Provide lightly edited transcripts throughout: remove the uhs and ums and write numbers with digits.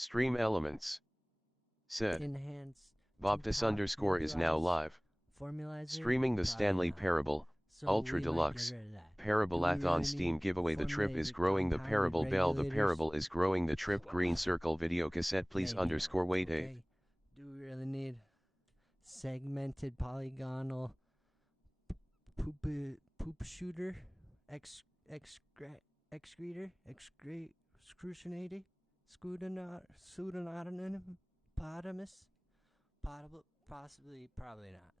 Stream elements. Said. Enhance. Bobtus underscore is now live. Formalizer. Streaming the Stanley Parable, Ultra Deluxe, Parable-A-thon Steam giveaway. The trip is growing, the Parable Bell, the Parable is growing, the trip green circle video cassette please underscore wait okay. Do we really need segmented polygonal poop shooter excretor excruciating pseudonym possibly probably not.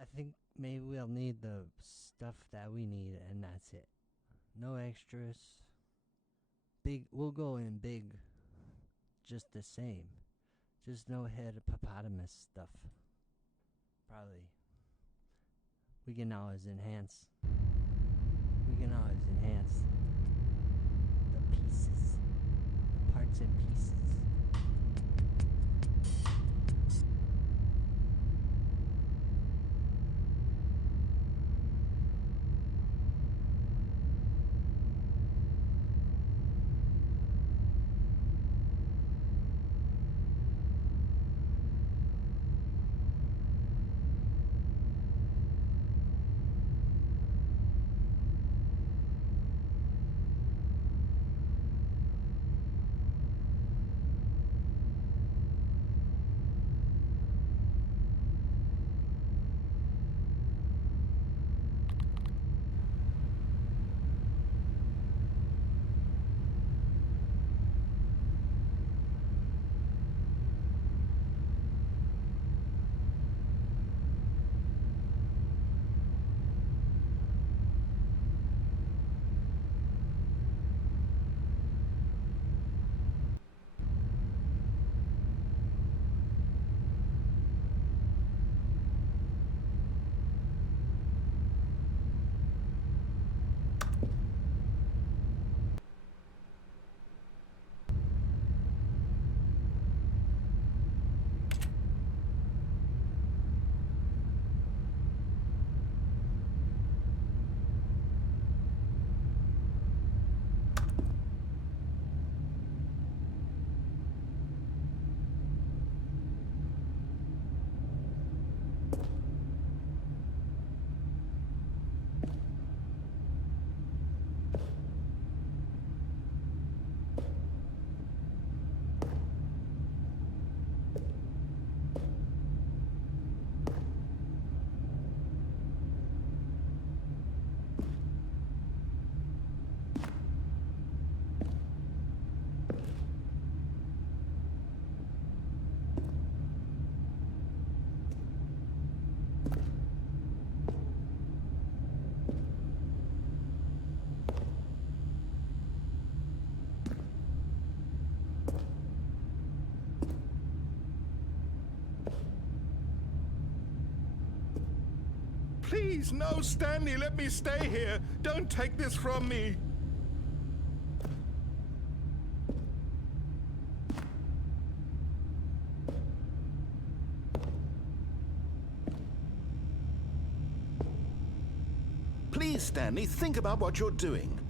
I think maybe we'll need the stuff that we need and that's it. No extras. Big, we'll go in big, just the same. Just no hippopotamus stuff. Probably. We can always enhance. We can always enhance the pieces, the parts and pieces. Please, no, Stanley, let me stay here. Don't take this from me. Please, Stanley, think about what you're doing.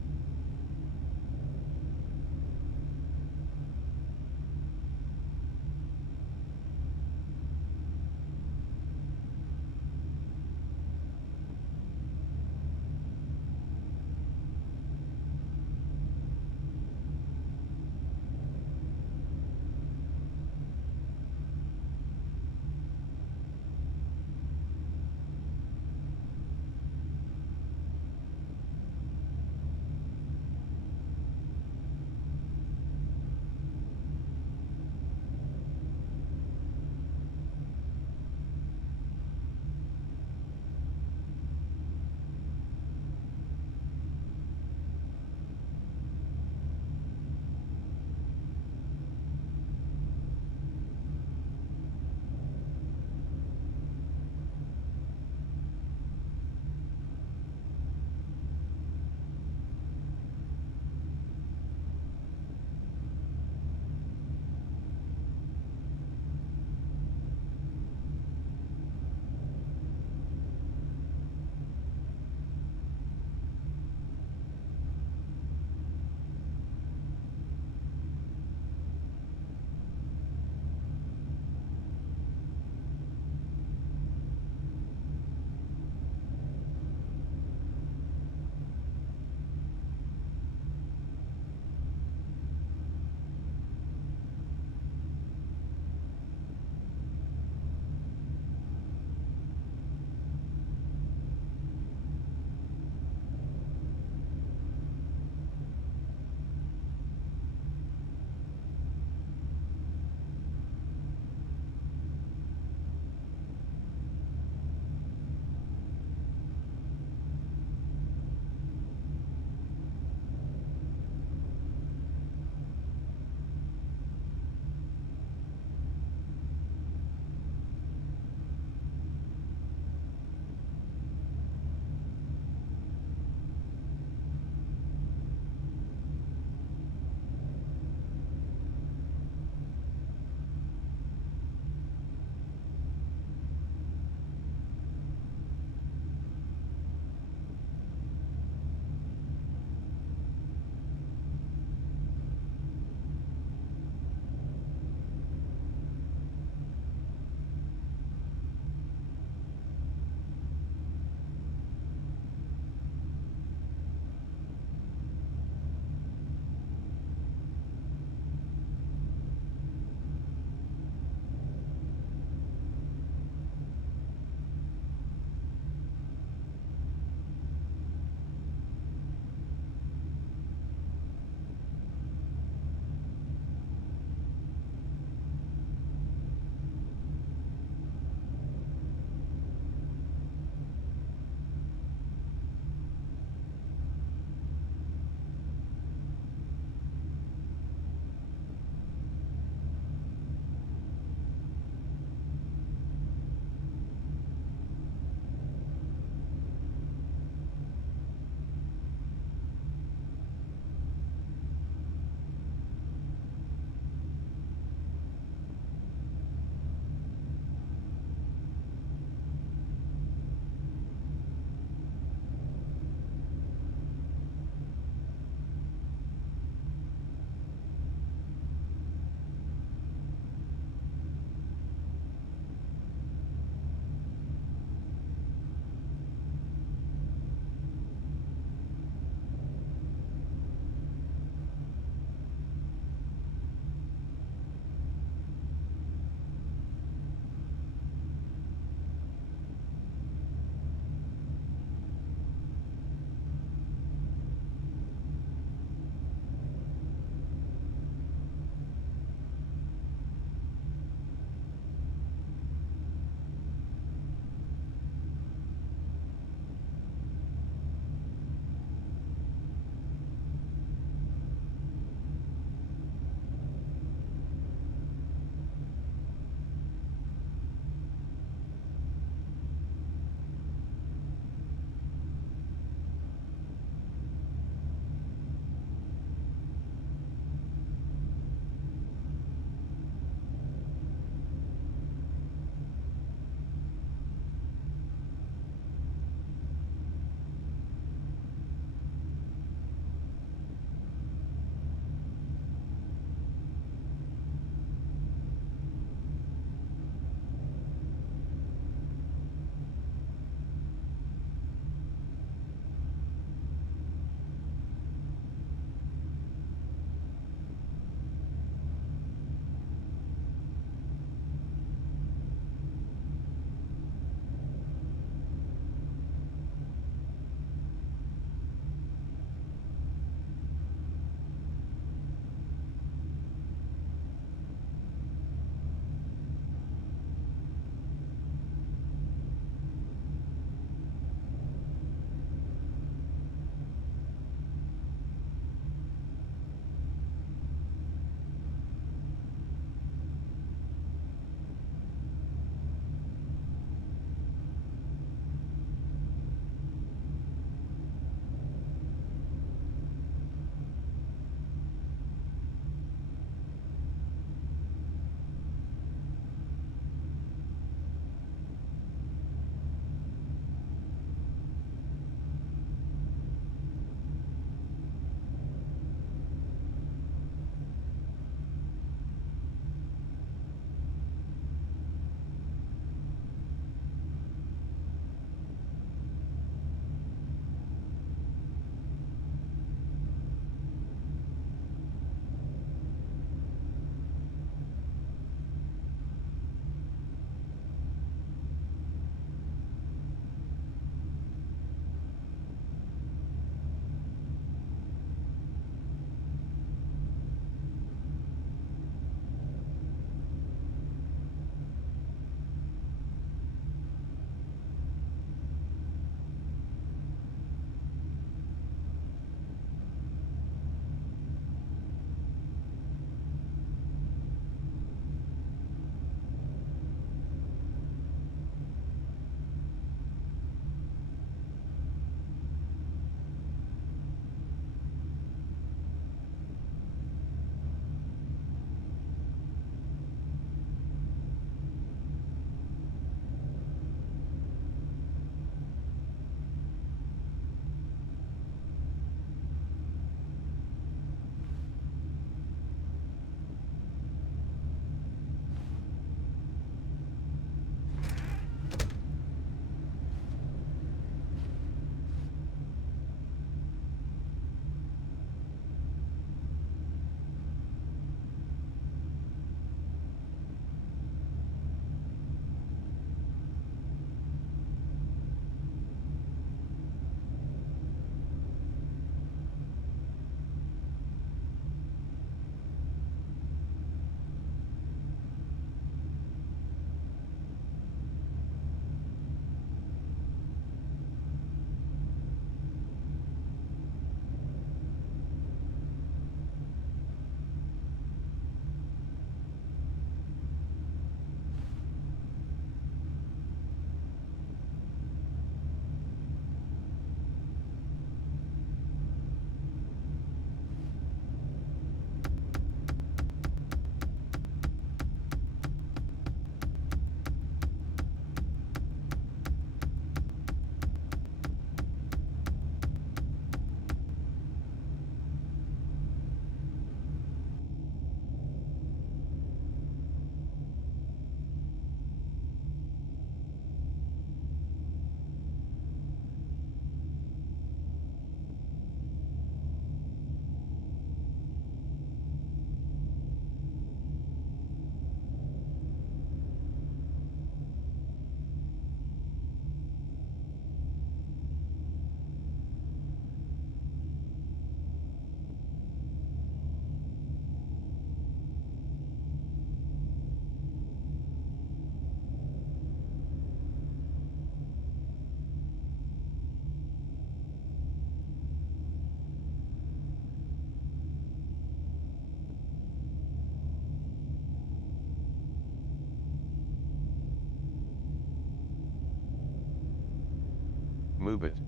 Moobit.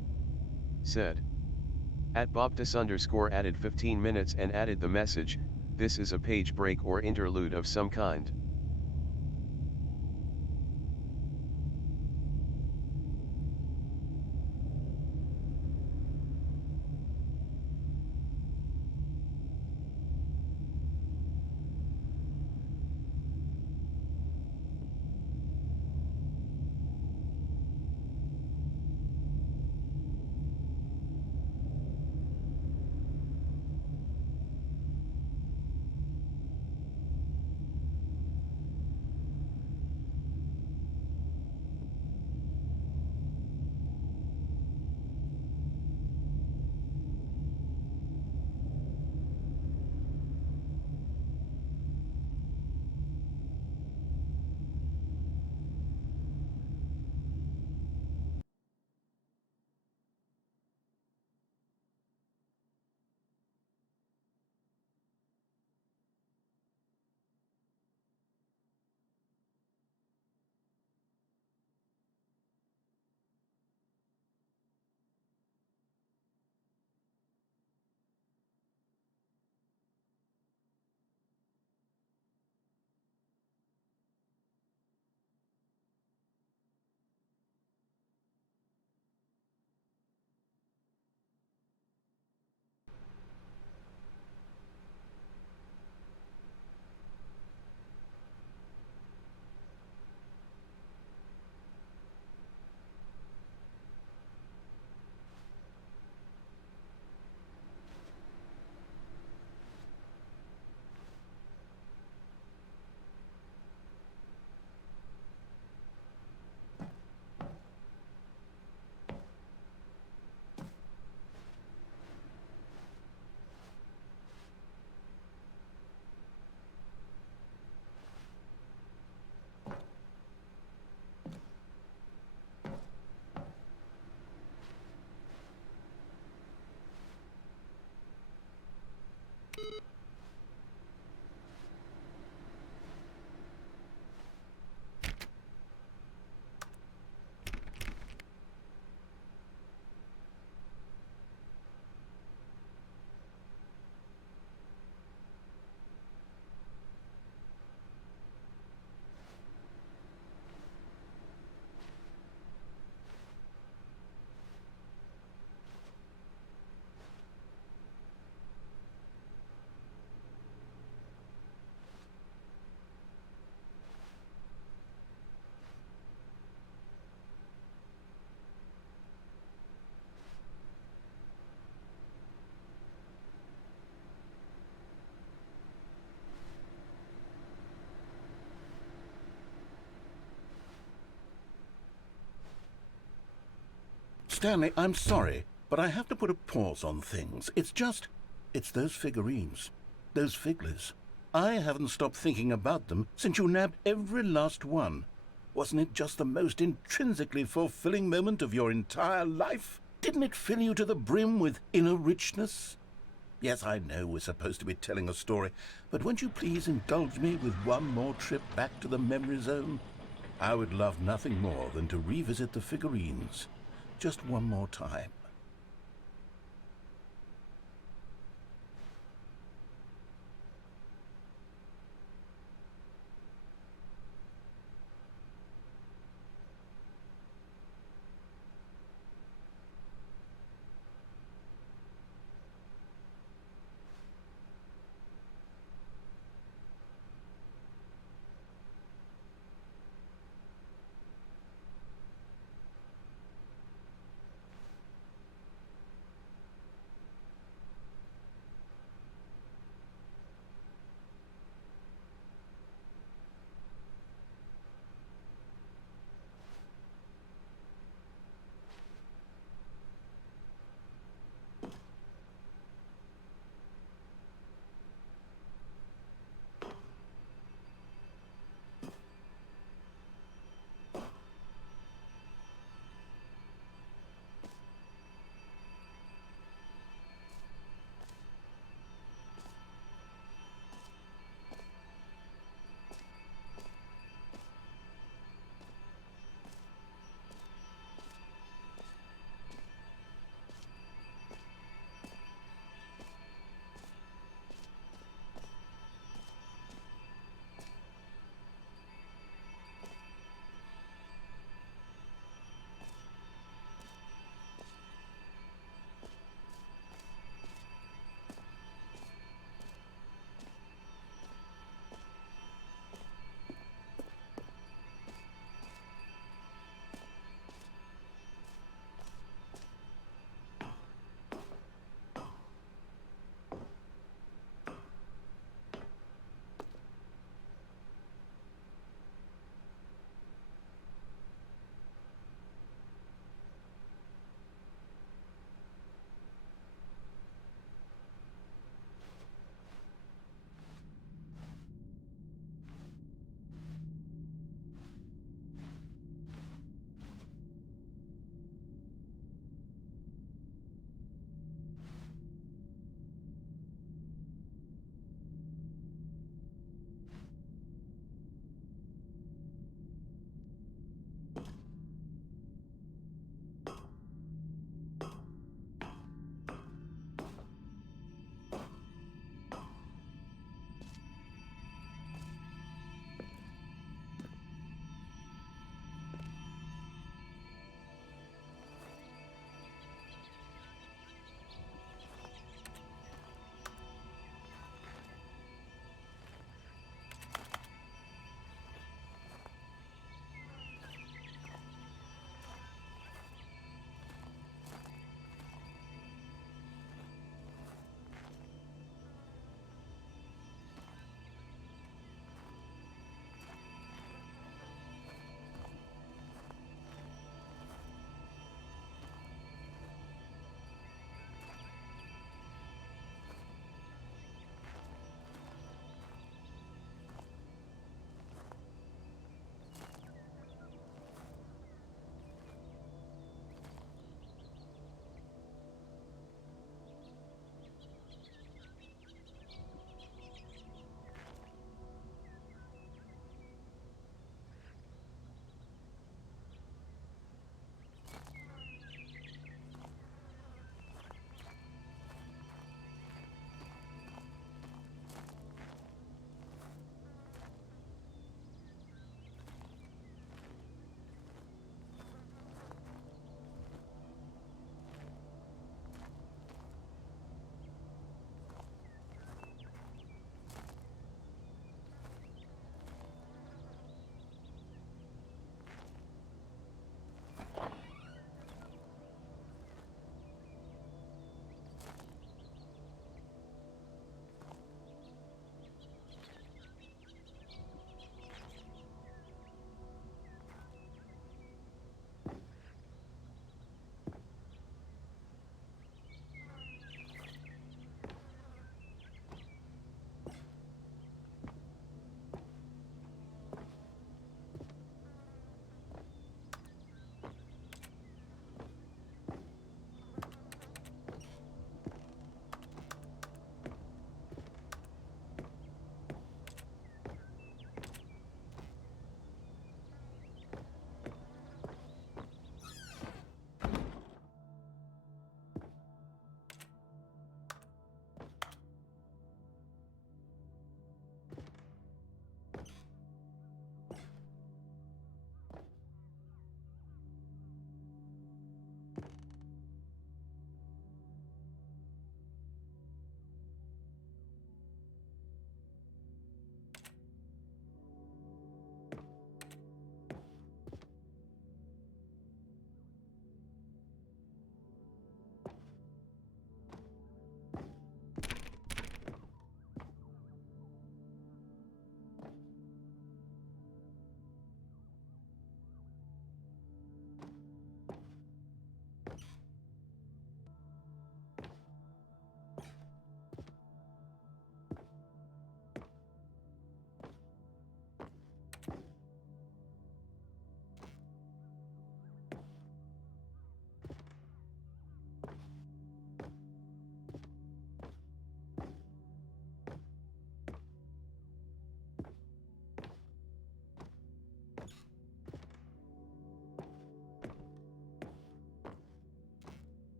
Said. @Bobtus_ added 15 minutes and added the message, this is a page break or interlude of some kind. Stanley, I'm sorry, but I have to put a pause on things. It's those figurines, those figglers. I haven't stopped thinking about them since you nabbed every last one. Wasn't it just the most intrinsically fulfilling moment of your entire life? Didn't it fill you to the brim with inner richness? Yes, I know we're supposed to be telling a story, but won't you please indulge me with one more trip back to the memory zone? I would love nothing more than to revisit the figurines. Just one more time.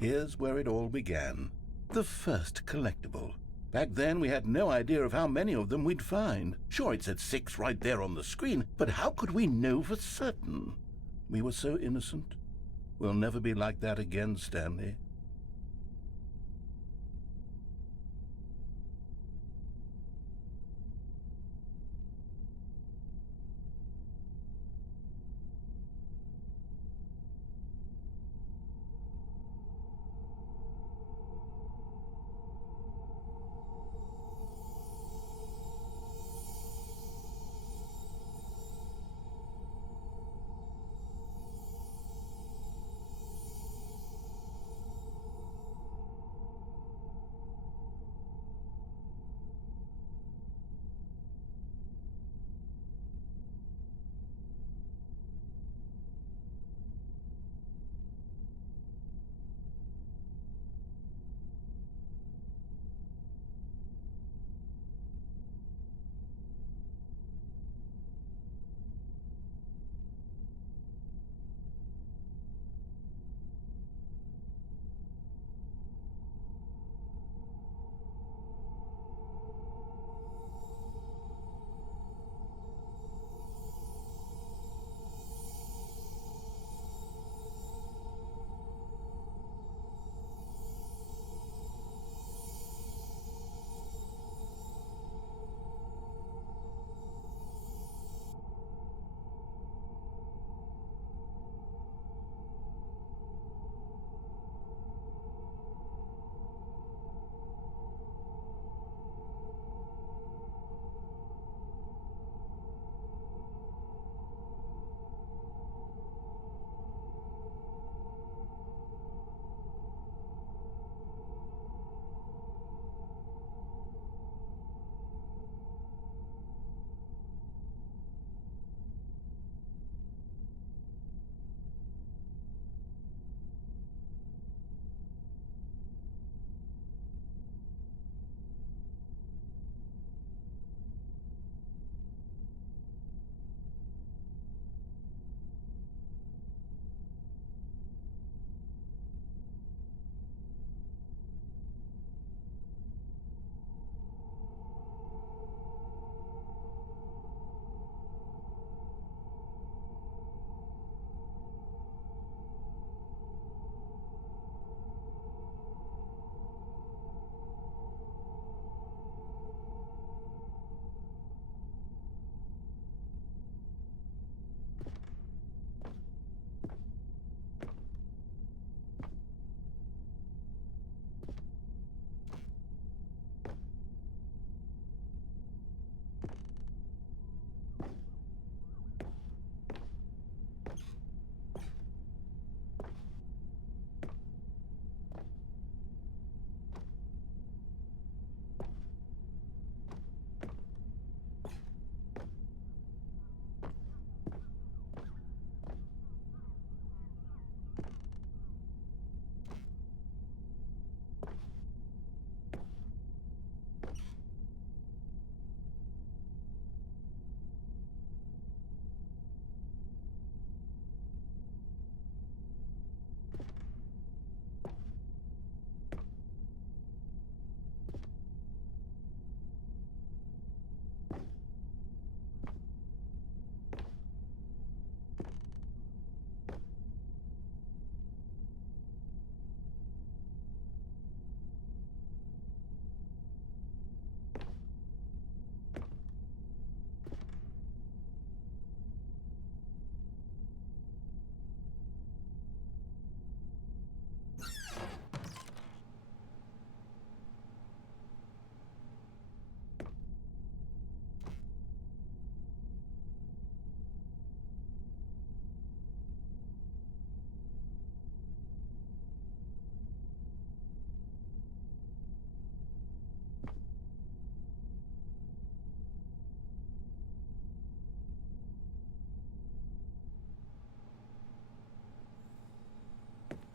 Here's where it all began. The first collectible. Back then, we had no idea of how many of them we'd find. Sure, it said 6 right there on the screen, but how could we know for certain? We were so innocent. We'll never be like that again, Stanley.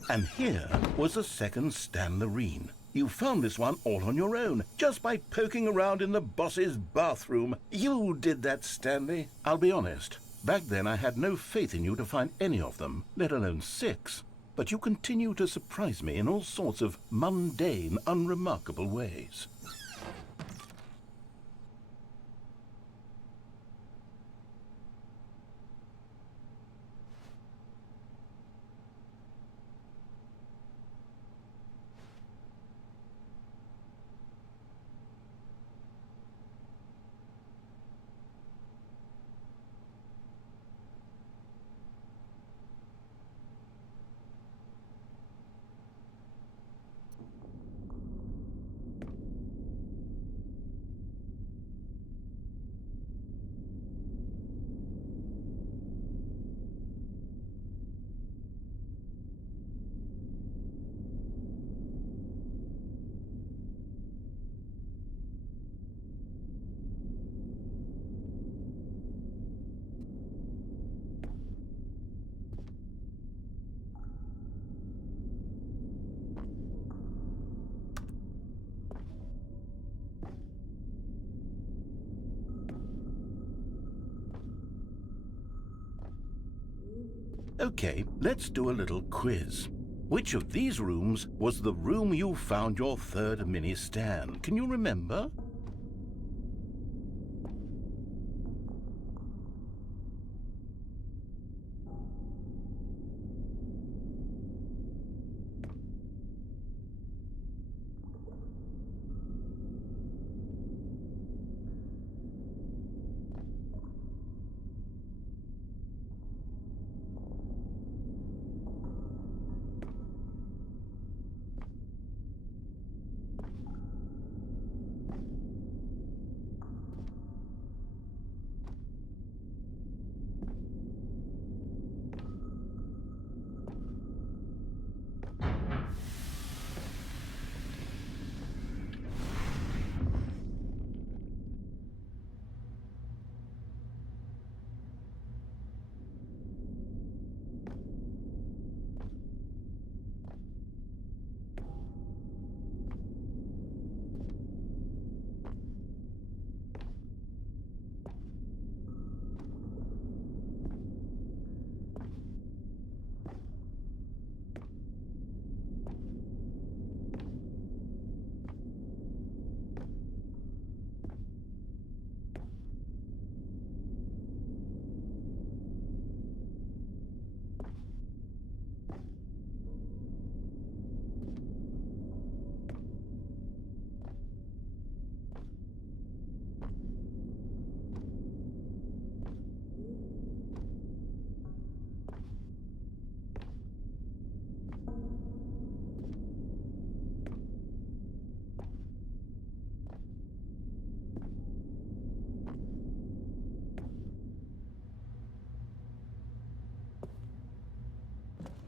And here was a second Stanlerine. You found this one all on your own, just by poking around in the boss's bathroom. You did that, Stanley. I'll be honest. Back then I had no faith in you to find any of them, let alone 6. but you continue to surprise me in all sorts of mundane, unremarkable ways. Okay, let's do a little quiz. Which of these rooms was the room you found your third mini stand? Can you remember?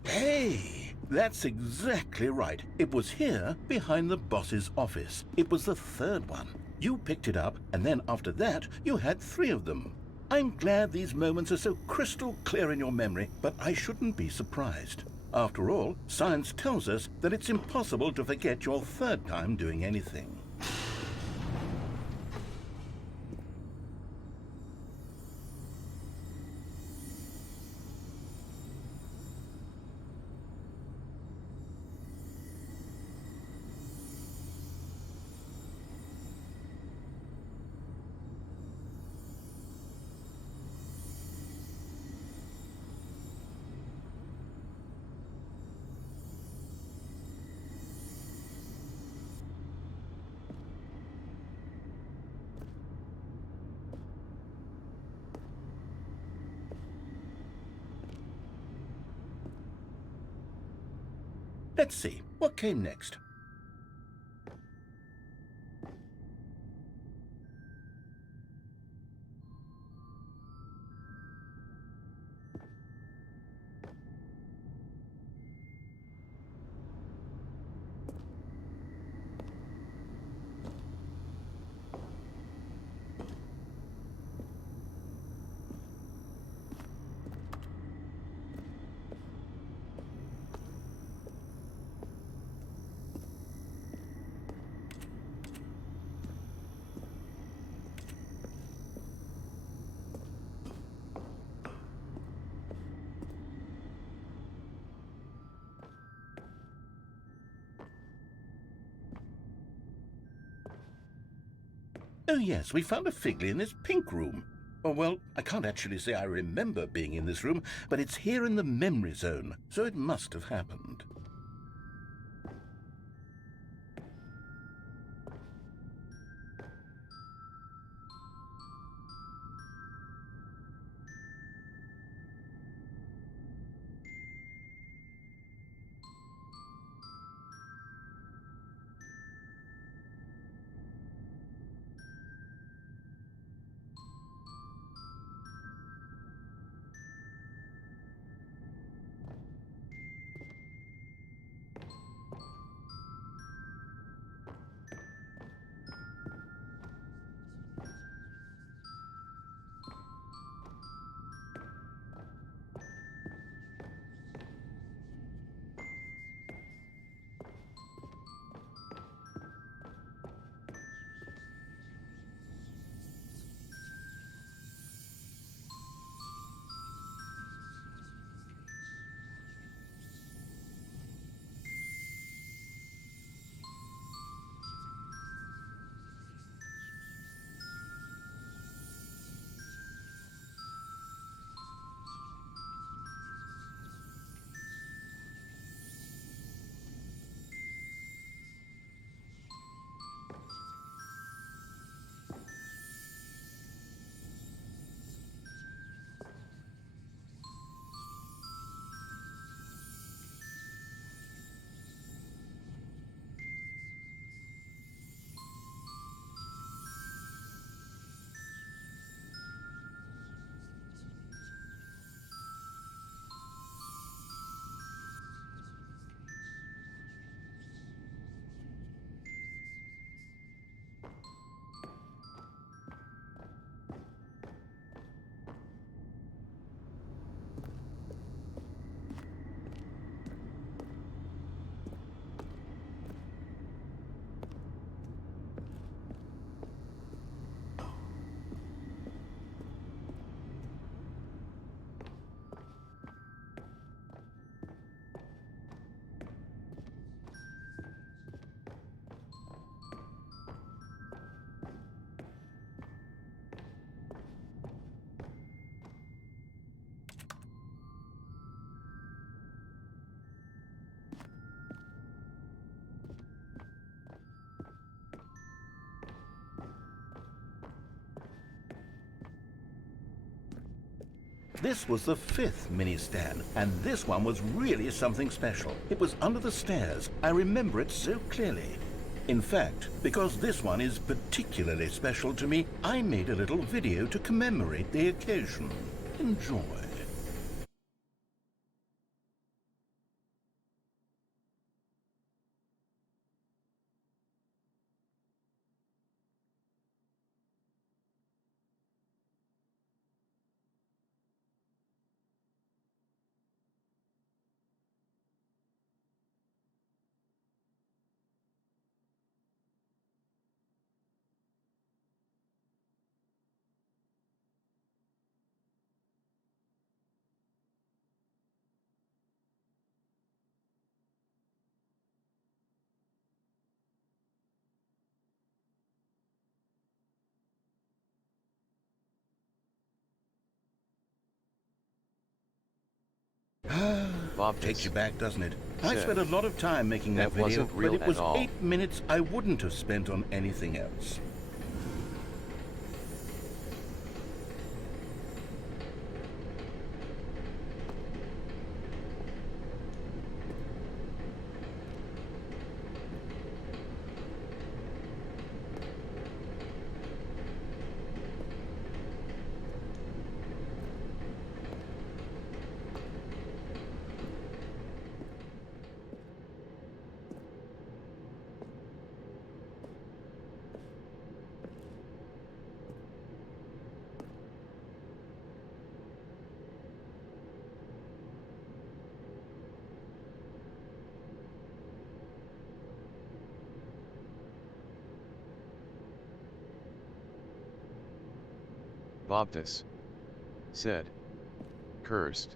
Hey, that's exactly right. It was here, behind the boss's office. It was the third one. You picked it up, and then after that, you had 3 of them. I'm glad these moments are so crystal clear in your memory, but I shouldn't be surprised. After all, science tells us that it's impossible to forget your third time doing anything. Let's see, what came next? Oh yes, we found a figly in this pink room. Oh, well, I can't actually say I remember being in this room, but it's here in the memory zone, so it must have happened. This was the 5th mini-stand, and this one was really something special. It was under the stairs. I remember it so clearly. In fact, because this one is particularly special to me, I made a little video to commemorate the occasion. Enjoy. Bob Takes you back, doesn't it? I said, spent a lot of time making that video, wasn't real but it was at all. 8 minutes I wouldn't have spent on anything else. Bobtus said, cursed.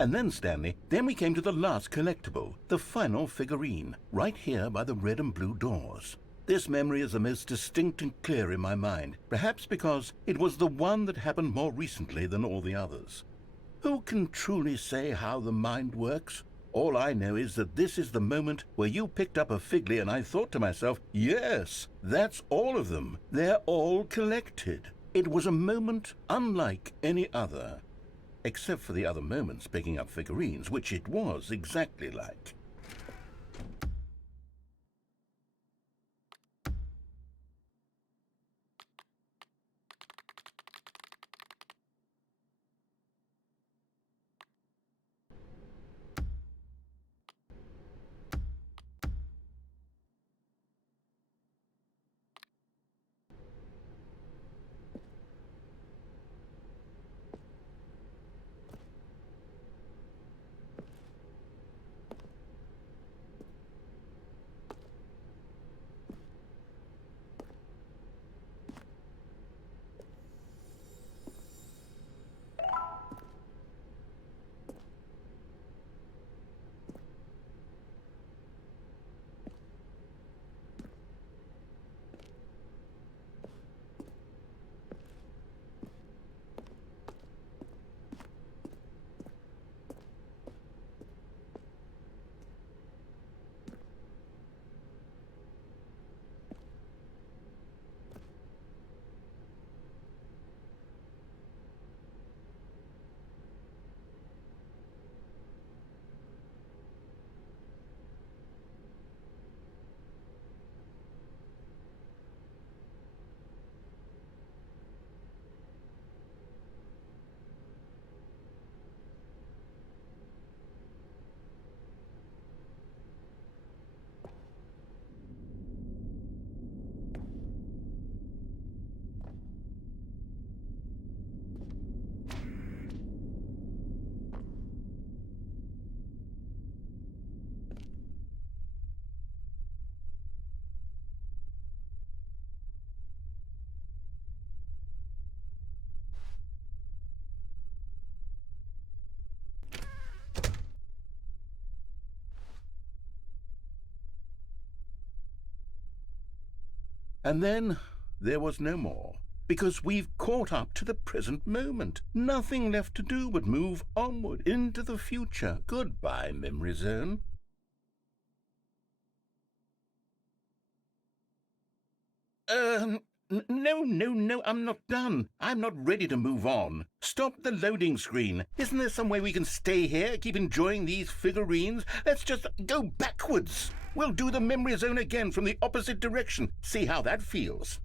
And then, Stanley, then we came to the last collectible, the final figurine, right here by the red and blue doors. This memory is the most distinct and clear in my mind, perhaps because it was the one that happened more recently than all the others. Who can truly say how the mind works? All I know is that this is the moment where you picked up a Figley and I thought to myself, yes, that's all of them. They're all collected. It was a moment unlike any other. Except for the other moments picking up figurines, which it was exactly like. And then there was no more, because we've caught up to the present moment. Nothing left to do but move onward into the future. Goodbye, Memory Zone. No, I'm not done. I'm not ready to move on. Stop the loading screen. Isn't there some way we can stay here, keep enjoying these figurines? Let's just go backwards. We'll do the Memory Zone again from the opposite direction. See how that feels.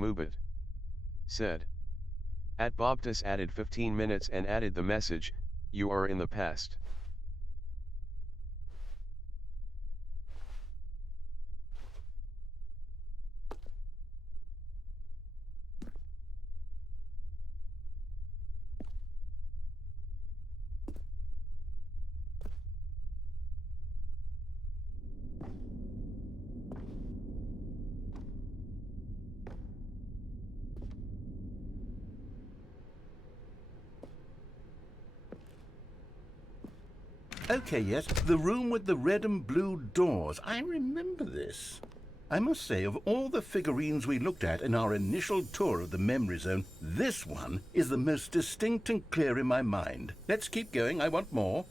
Mubit said. @Bobtus added 15 minutes and added the message, "You are in the past." Okay, yes, the room with the red and blue doors. I remember this. I must say, of all the figurines we looked at in our initial tour of the memory zone, this one is the most distinct and clear in my mind. Let's keep going, I want more.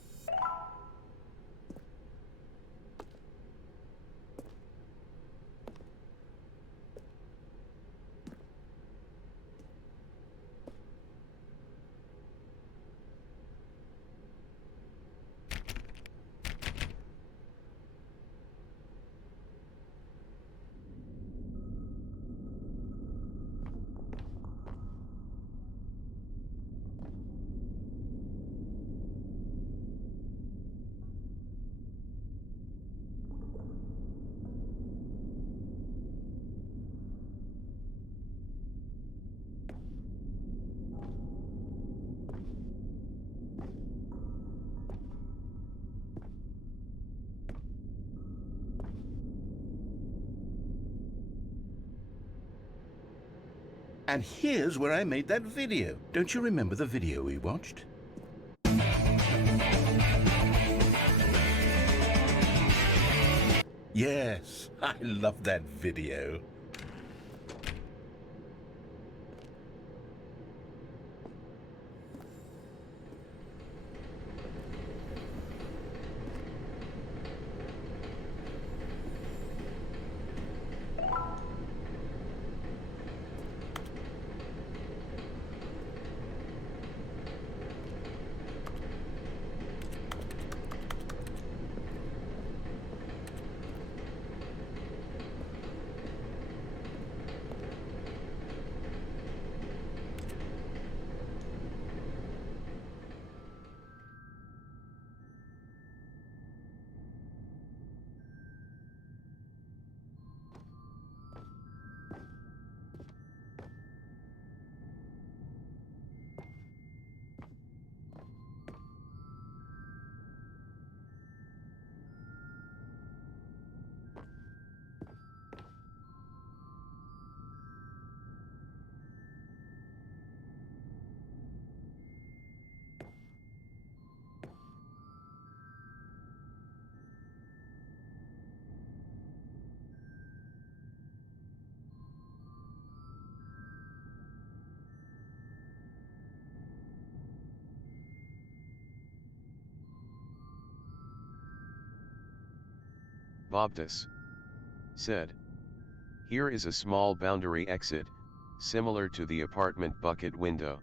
And here's where I made that video. Don't you remember the video we watched? Yes, I love that video. Bobtus said. Here is a small boundary exit, similar to the apartment bucket window.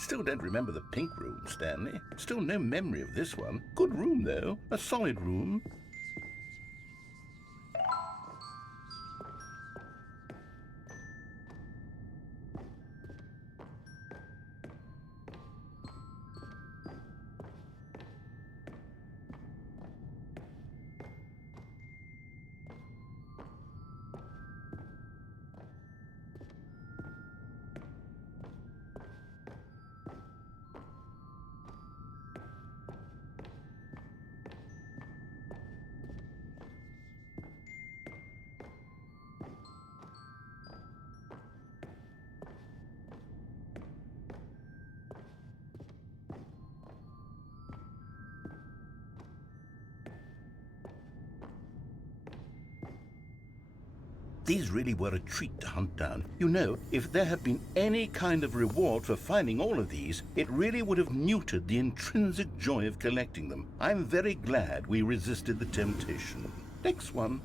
Still don't remember the pink room, Stanley. Still no memory of this one. Good room, though. A solid room. These really were a treat to hunt down. You know, if there had been any kind of reward for finding all of these, it really would have neutered the intrinsic joy of collecting them. I'm very glad we resisted the temptation. Next one.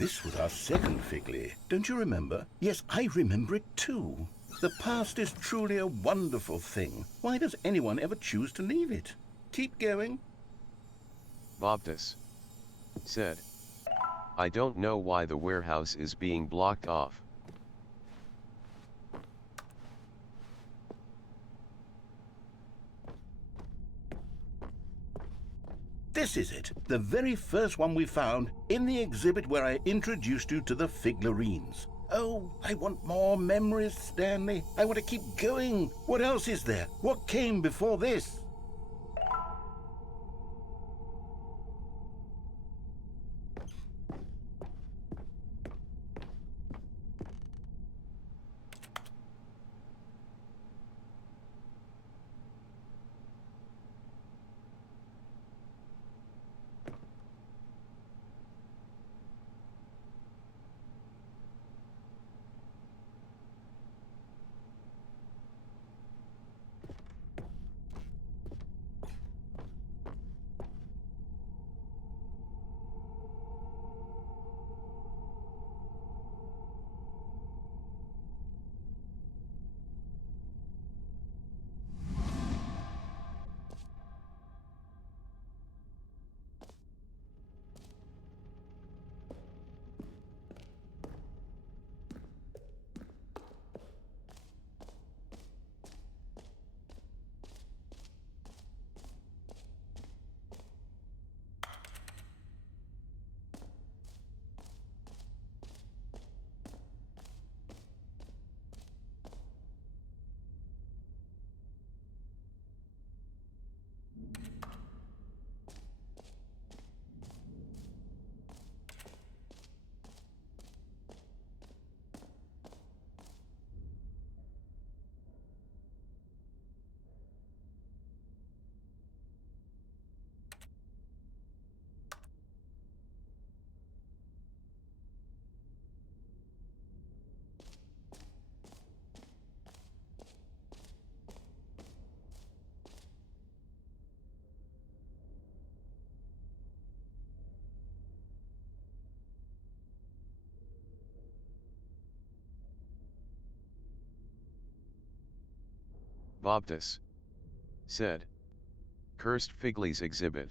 This was our second Figley. Don't you remember? Yes, I remember it too. The past is truly a wonderful thing. Why does anyone ever choose to leave it? Keep going. Bobtus said, I don't know why the warehouse is being blocked off. This is it, the very first one we found in the exhibit where I introduced you to the figlarines. Oh, I want more memories, Stanley. I want to keep going. What else is there? What came before this? Bobtus said. Cursed Figley's exhibit.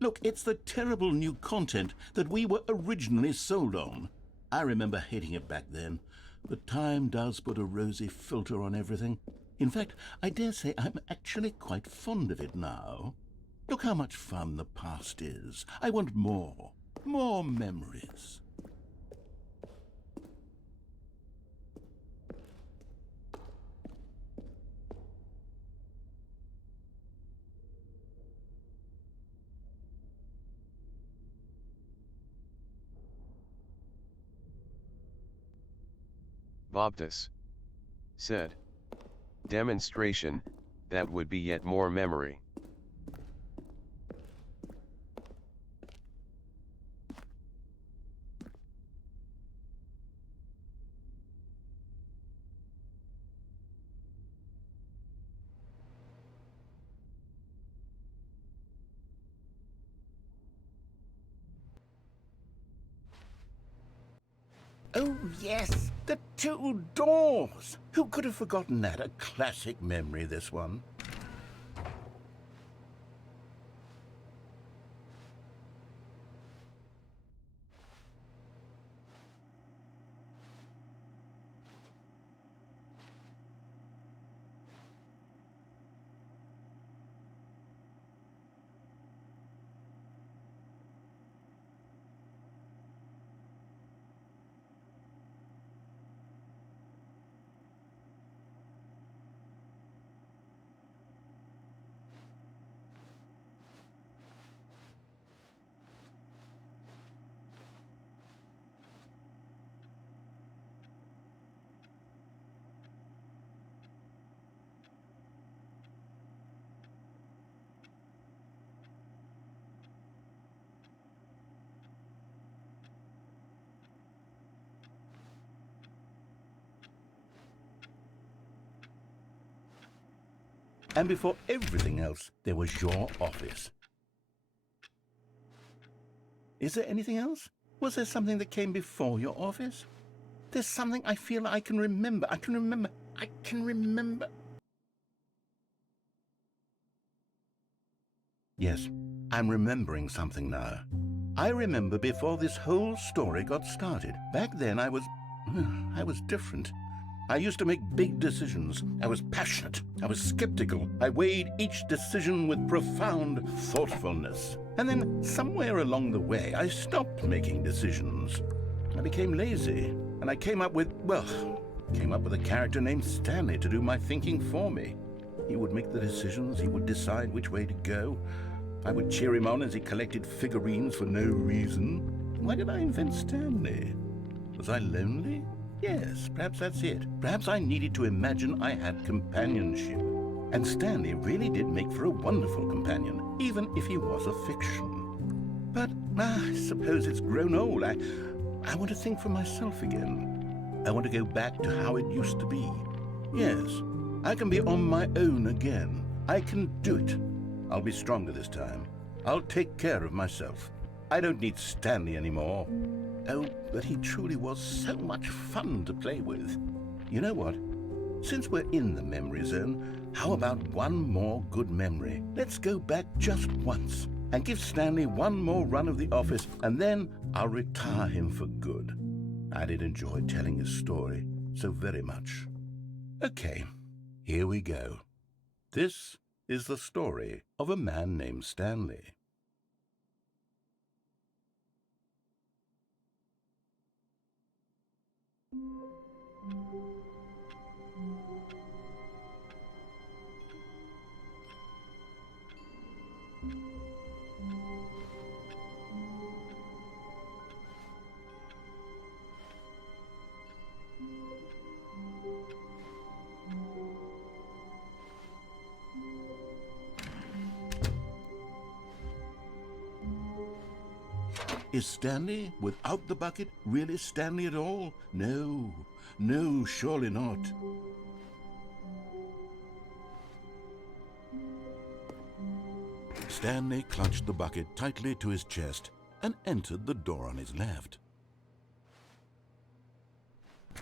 Look, it's the terrible new content that we were originally sold on. I remember hating it back then, but time does put a rosy filter on everything. In fact, I dare say I'm actually quite fond of it now. Look how much fun the past is. I want more memories. Bobtus said. Demonstration, that would be yet more memory. Oh, yes, the two doors. Who could have forgotten that? A classic memory, this one. And before everything else, there was your office. Is there anything else? Was there something that came before your office? There's something I feel I can remember. I can remember. Yes, I'm remembering something now. I remember before this whole story got started. Back then I was different. I used to make big decisions. I was passionate. I was skeptical. I weighed each decision with profound thoughtfulness. And then somewhere along the way, I stopped making decisions. I became lazy, and I came up with a character named Stanley to do my thinking for me. He would make the decisions. He would decide which way to go. I would cheer him on as he collected figurines for no reason. Why did I invent Stanley? Was I lonely? Yes, perhaps that's it. Perhaps I needed to imagine I had companionship. And Stanley really did make for a wonderful companion, even if he was a fiction. But I suppose it's grown old. I want to think for myself again. I want to go back to how it used to be. Yes, I can be on my own again. I can do it. I'll be stronger this time. I'll take care of myself. I don't need Stanley anymore. Oh, but he truly was so much fun to play with. You know what? Since we're in the memory zone, how about one more good memory? Let's go back just once and give Stanley one more run of the office, and then I'll retire him for good. I did enjoy telling his story so very much. Okay, here we go. This is the story of a man named Stanley. Is Stanley, without the bucket, really Stanley at all? No, no, surely not. Stanley clutched the bucket tightly to his chest and entered the door on his left.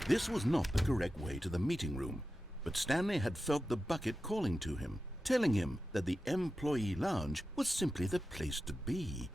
This was not the correct way to the meeting room, but Stanley had felt the bucket calling to him, telling him that the employee lounge was simply the place to be.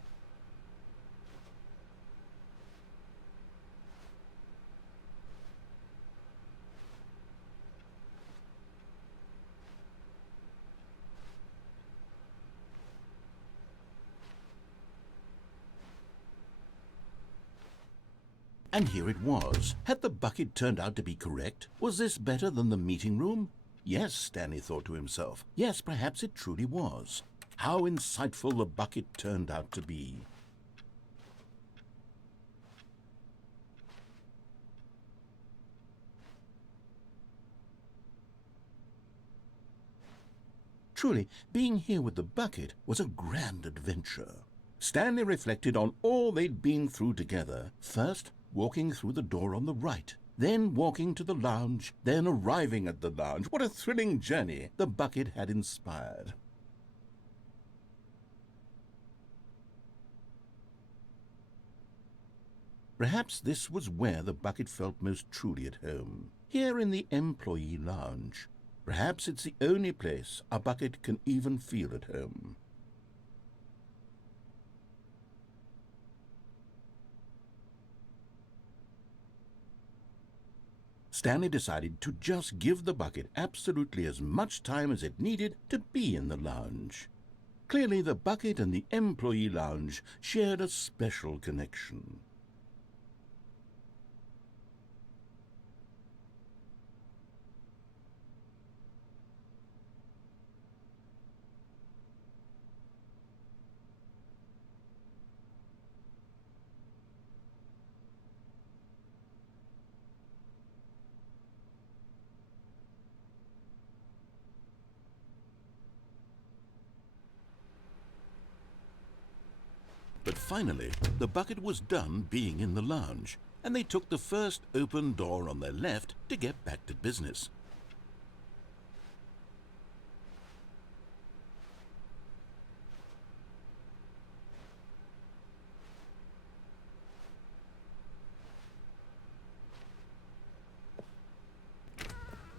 And here it was. Had the bucket turned out to be correct? Was this better than the meeting room? Yes, Stanley thought to himself. Yes, perhaps it truly was. How insightful the bucket turned out to be. Truly, being here with the bucket was a grand adventure. Stanley reflected on all they'd been through together. First, walking through the door on the right, then walking to the lounge, then arriving at the lounge. What a thrilling journey the bucket had inspired. Perhaps this was where the bucket felt most truly at home, here in the employee lounge. Perhaps it's the only place a bucket can even feel at home. Stanley decided to just give the bucket absolutely as much time as it needed to be in the lounge. Clearly, the bucket and the employee lounge shared a special connection. But finally, the bucket was done being in the lounge, and they took the first open door on their left to get back to business.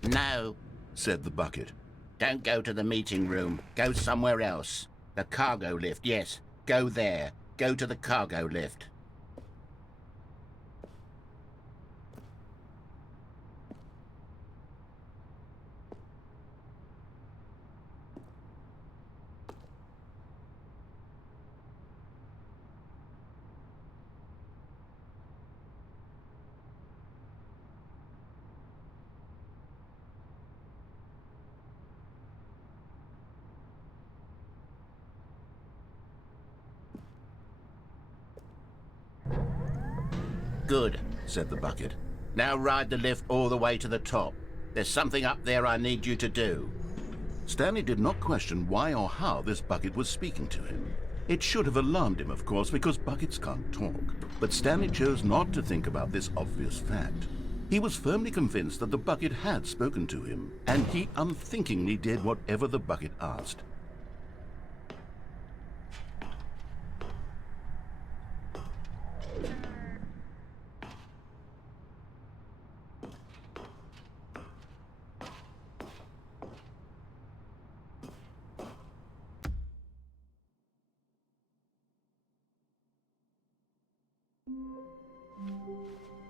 No, Said the bucket. don't go to the meeting room. Go somewhere else. The cargo lift, yes. Go there. Go to the cargo lift. Good, Said the bucket. now ride the lift all the way to the top. There's something up there I need you to do. Stanley did not question why or how this bucket was speaking to him. It should have alarmed him, of course, because buckets can't talk. But Stanley chose not to think about this obvious fact. He was firmly convinced that the bucket had spoken to him, and he unthinkingly did whatever the bucket asked.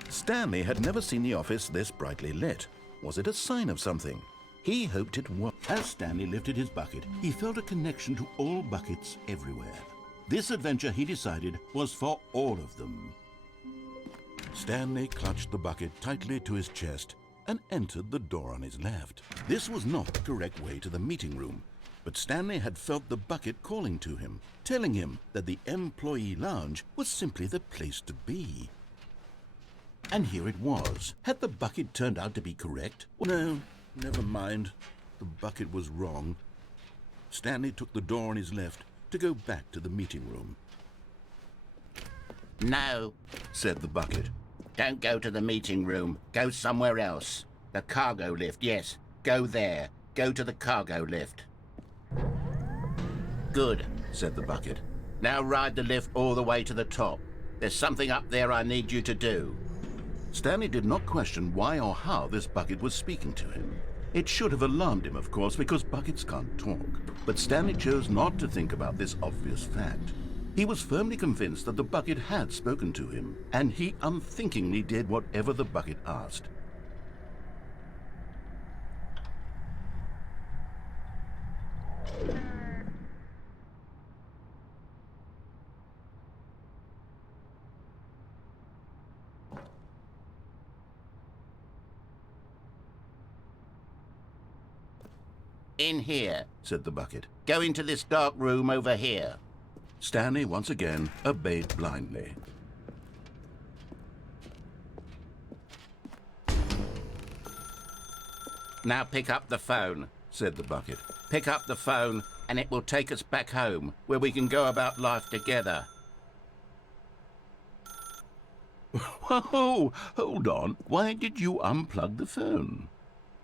Stanley had never seen the office this brightly lit. Was it a sign of something? He hoped it was. As Stanley lifted his bucket, he felt a connection to all buckets everywhere. This adventure, he decided, was for all of them. Stanley clutched the bucket tightly to his chest and entered the door on his left. This was not the correct way to the meeting room, but Stanley had felt the bucket calling to him, telling him that the employee lounge was simply the place to be. And here it was. Had the bucket turned out to be correct? No, never mind. The bucket was wrong. Stanley took the door on his left to go back to the meeting room. No, said the bucket. don't go to the meeting room. Go somewhere else. The cargo lift, yes. Go there. Go to the cargo lift. Good, Said the bucket. now ride the lift all the way to the top. There's something up there I need you to do. Stanley did not question why or how this bucket was speaking to him. It should have alarmed him, of course, because buckets can't talk. But Stanley chose not to think about this obvious fact. He was firmly convinced that the bucket had spoken to him, and he unthinkingly did whatever the bucket asked. In here. Said the bucket. Go into this dark room over here. Stanley once again obeyed blindly. Now pick up the phone. Said the bucket. Pick up the phone and it will take us back home, where we can go about life together. Whoa! Hold on. Why did you unplug the phone?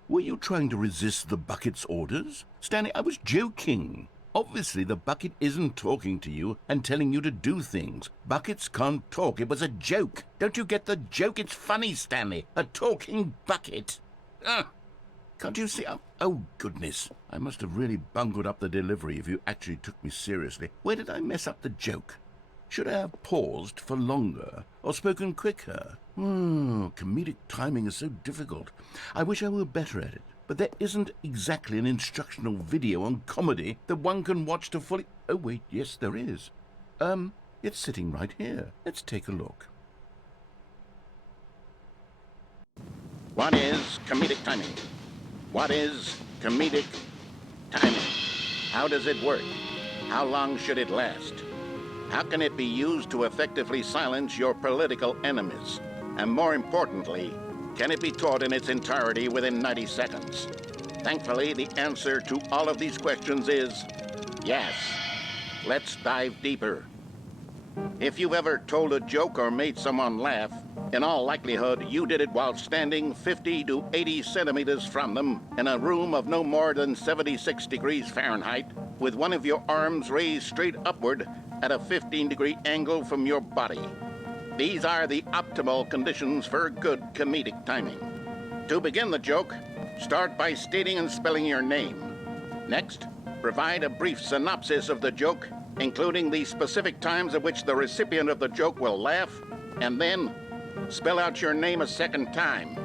Were you trying to resist the bucket's orders? Stanley, I was joking. Obviously, the bucket isn't talking to you and telling you to do things. Buckets can't talk. It was a joke. Don't you get the joke? It's funny, Stanley. A talking bucket. Can't you see? Oh, goodness. I must have really bungled up the delivery if you actually took me seriously. Where did I mess up the joke? Should I have paused for longer or spoken quicker? Comedic timing is so difficult. I wish I were better at it. But there isn't exactly an instructional video on comedy that one can watch to fully... Oh, wait, yes, there is. It's sitting right here. Let's take a look. What is comedic timing? What is comedic timing? How does it work? How long should it last? How can it be used to effectively silence your political enemies? And more importantly, can it be taught in its entirety within 90 seconds? Thankfully, the answer to all of these questions is yes. Let's dive deeper. If you've ever told a joke or made someone laugh, in all likelihood, you did it while standing 50 to 80 centimeters from them in a room of no more than 76 degrees Fahrenheit, with one of your arms raised straight upward at a 15-degree angle from your body. These are the optimal conditions for good comedic timing. To begin the joke, start by stating and spelling your name. Next, provide a brief synopsis of the joke, including the specific times at which the recipient of the joke will laugh, and then spell out your name a second time.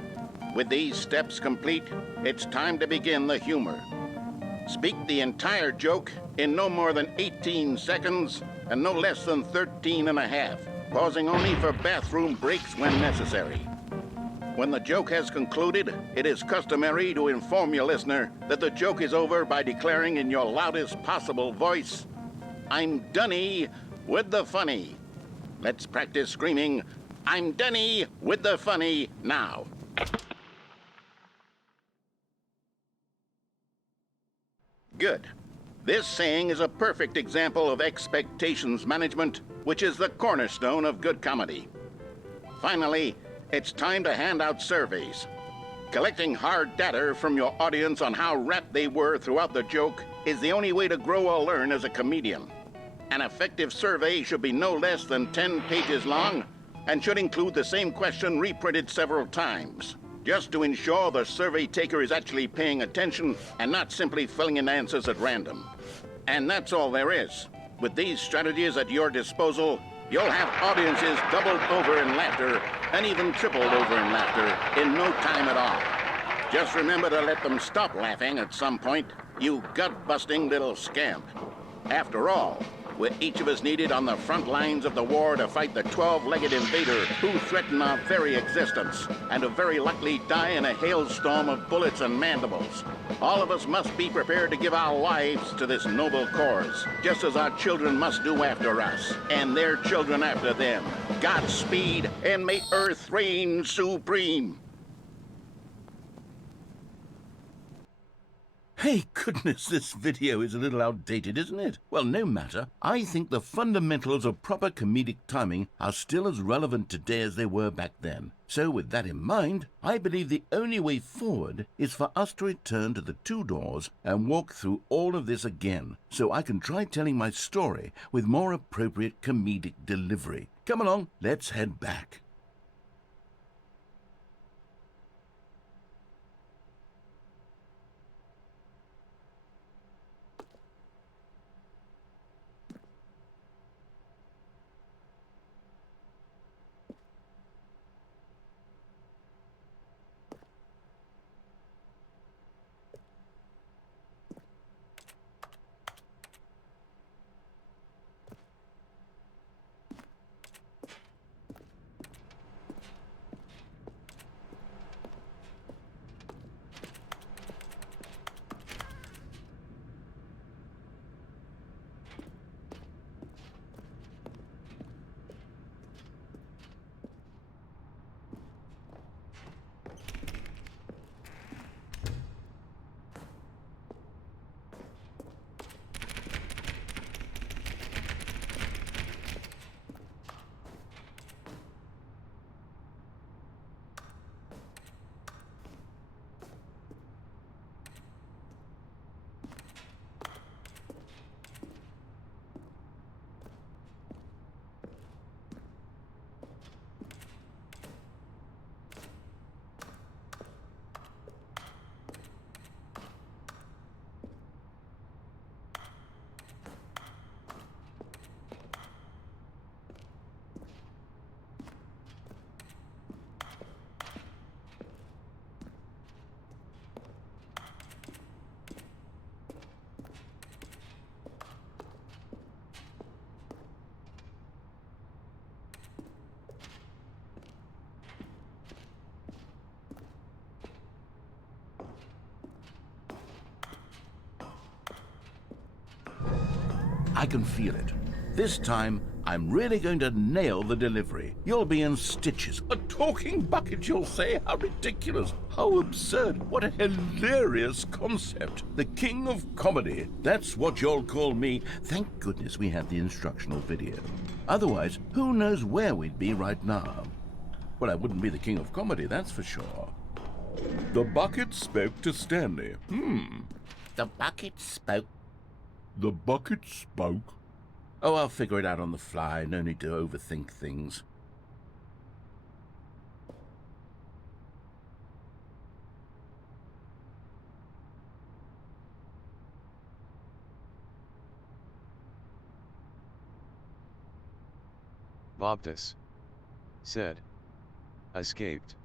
With these steps complete, it's time to begin the humor. Speak the entire joke in no more than 18 seconds and no less than 13 and a half, pausing only for bathroom breaks when necessary. When the joke has concluded, it is customary to inform your listener that the joke is over by declaring in your loudest possible voice, "I'm Dunny with the funny." Let's practice screaming, "I'm Dunny with the funny" now. Good. This saying is a perfect example of expectations management, which is the cornerstone of good comedy. Finally, it's time to hand out surveys. Collecting hard data from your audience on how rapt they were throughout the joke is the only way to grow or learn as a comedian. An effective survey should be no less than 10 pages long and should include the same question reprinted several times, just to ensure the survey taker is actually paying attention and not simply filling in answers at random. And that's all there is. With these strategies at your disposal, you'll have audiences doubled over in laughter and even tripled over in laughter in no time at all. Just remember to let them stop laughing at some point, you gut-busting little scamp. After all, we're each of us needed on the front lines of the war to fight the 12-legged invader who threaten our very existence and who very likely die in a hailstorm of bullets and mandibles. All of us must be prepared to give our lives to this noble cause, just as our children must do after us, and their children after them. Godspeed, and may Earth reign supreme. Hey, goodness, this video is a little outdated, isn't it? Well, no matter. I think the fundamentals of proper comedic timing are still as relevant today as they were back then. So with that in mind, I believe the only way forward is for us to return to the two doors and walk through all of this again, so I can try telling my story with more appropriate comedic delivery. Come along, let's head back. I can feel it. This time, I'm really going to nail the delivery. You'll be in stitches. A talking bucket, you'll say? How ridiculous. How absurd. What a hilarious concept. The king of comedy. That's what you'll call me. Thank goodness we had the instructional video. Otherwise, who knows where we'd be right now. Well, I wouldn't be the king of comedy, that's for sure. The bucket spoke to Stanley. The bucket spoke. The bucket spoke. Oh, I'll figure it out on the fly. No need to overthink things. Baptist said. Escaped.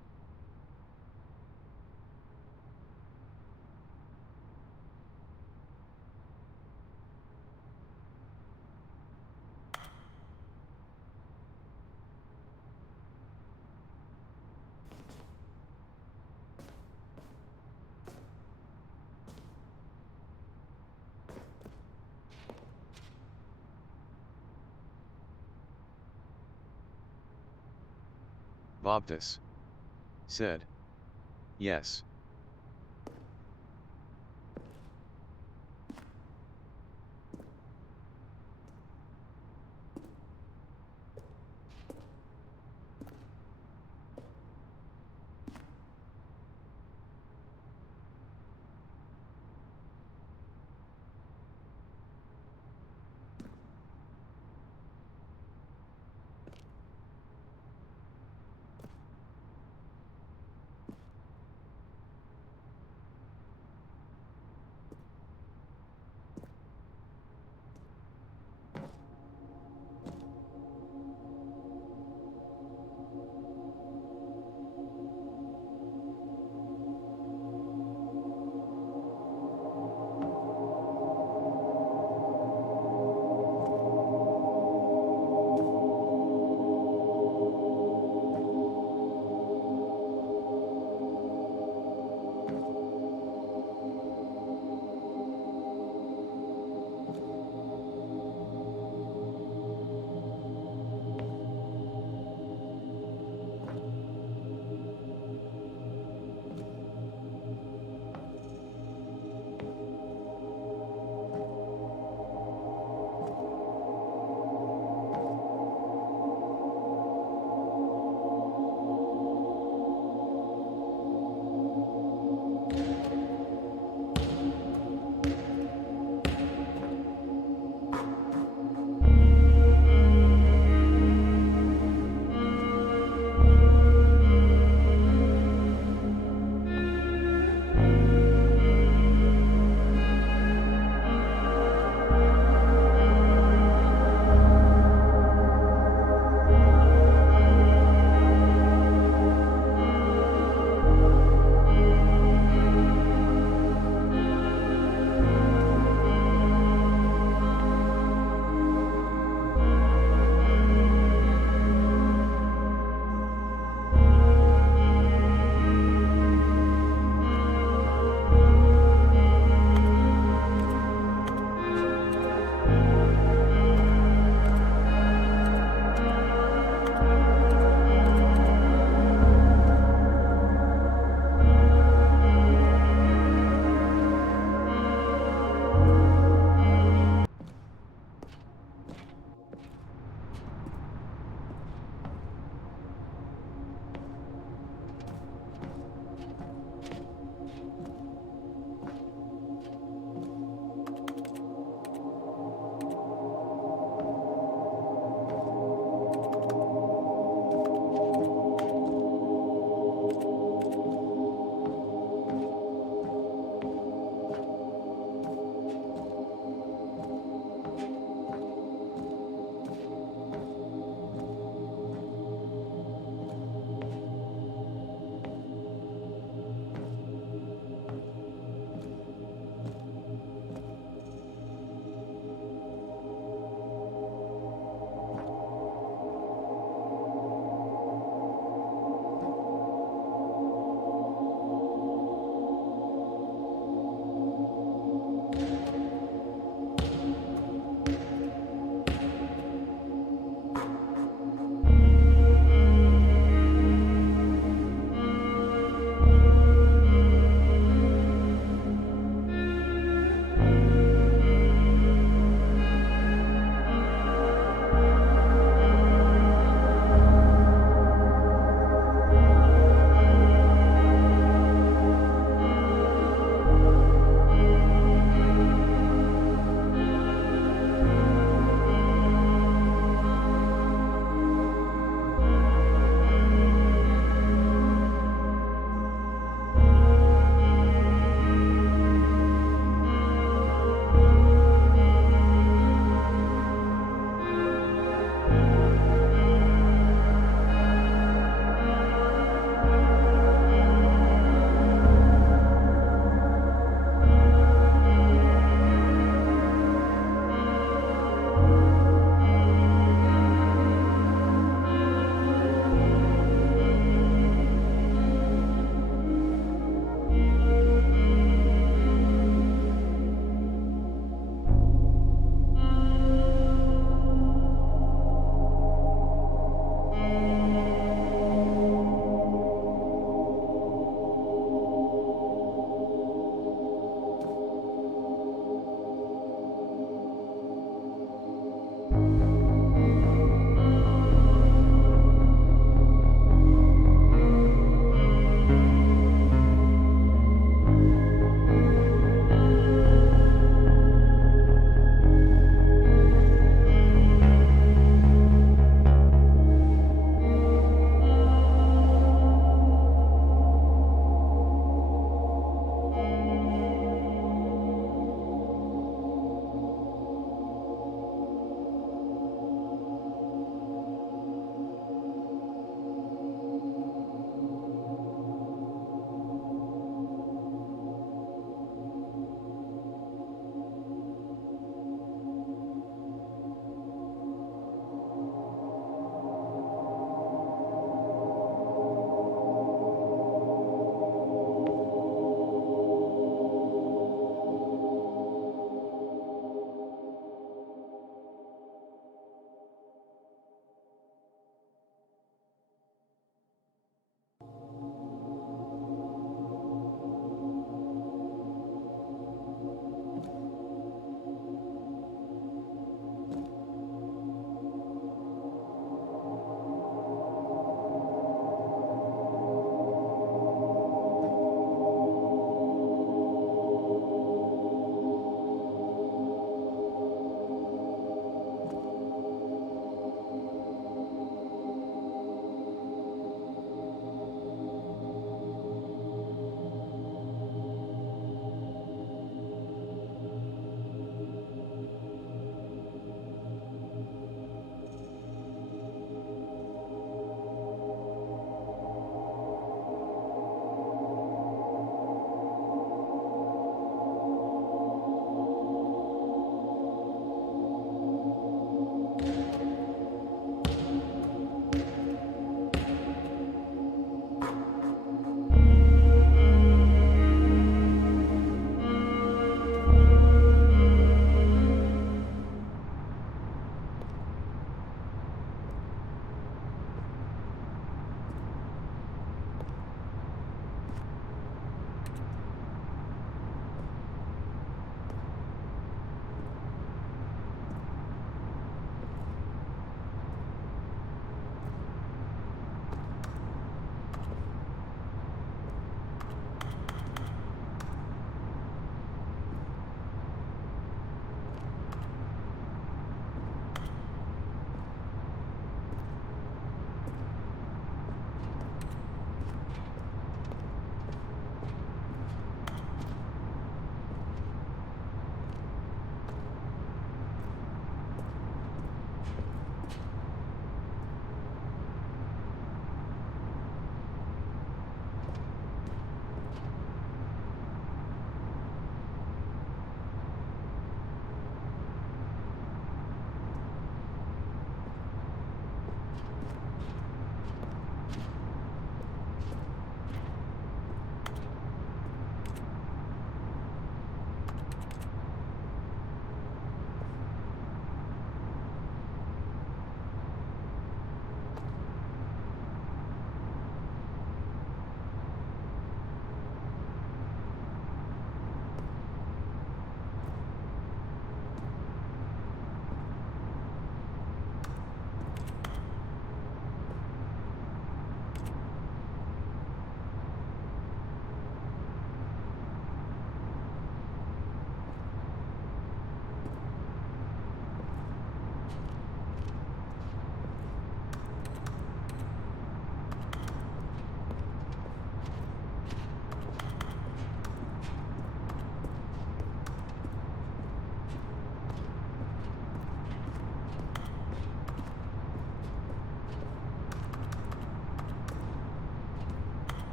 Baptist said. Yes.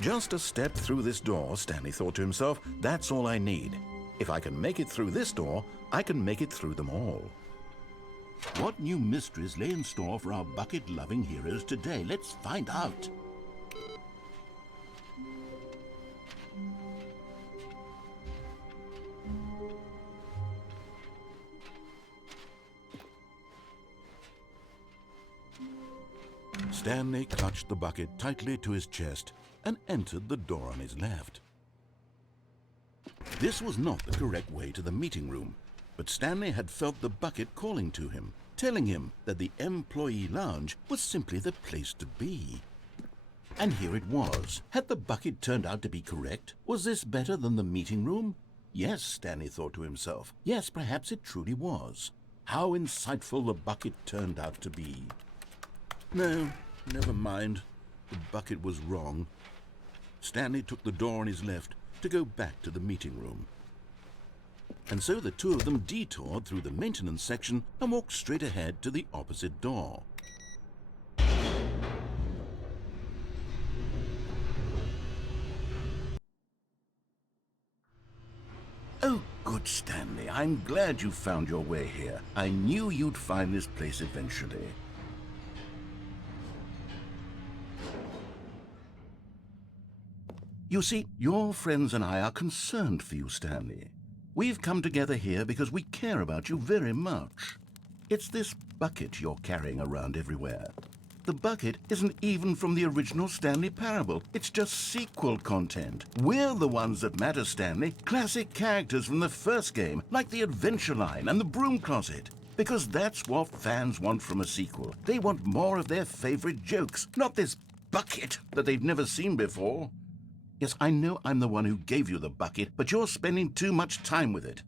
Just a step through this door, Stanley thought to himself. That's all I need. If I can make it through this door, I can make it through them all. What new mysteries lay in store for our bucket-loving heroes today? Let's find out. Stanley clutched the bucket tightly to his chest and entered the door on his left. This was not the correct way to the meeting room, but Stanley had felt the bucket calling to him, telling him that the employee lounge was simply the place to be. And here it was. Had the bucket turned out to be correct? Was this better than the meeting room? Yes, Stanley thought to himself. Yes, perhaps it truly was. How insightful the bucket turned out to be. No, never mind. The bucket was wrong. Stanley took the door on his left to go back to the meeting room. And so the two of them detoured through the maintenance section and walked straight ahead to the opposite door. Oh, good, Stanley. I'm glad you found your way here. I knew you'd find this place eventually. You see, your friends and I are concerned for you, Stanley. We've come together here because we care about you very much. It's this bucket you're carrying around everywhere. The bucket isn't even from the original Stanley Parable. It's just sequel content. We're the ones that matter, Stanley. Classic characters from the first game, like the Adventure Line and the Broom Closet. Because that's what fans want from a sequel. They want more of their favorite jokes, not this bucket that they've never seen before. Yes, I know I'm the one who gave you the bucket, but you're spending too much time with it.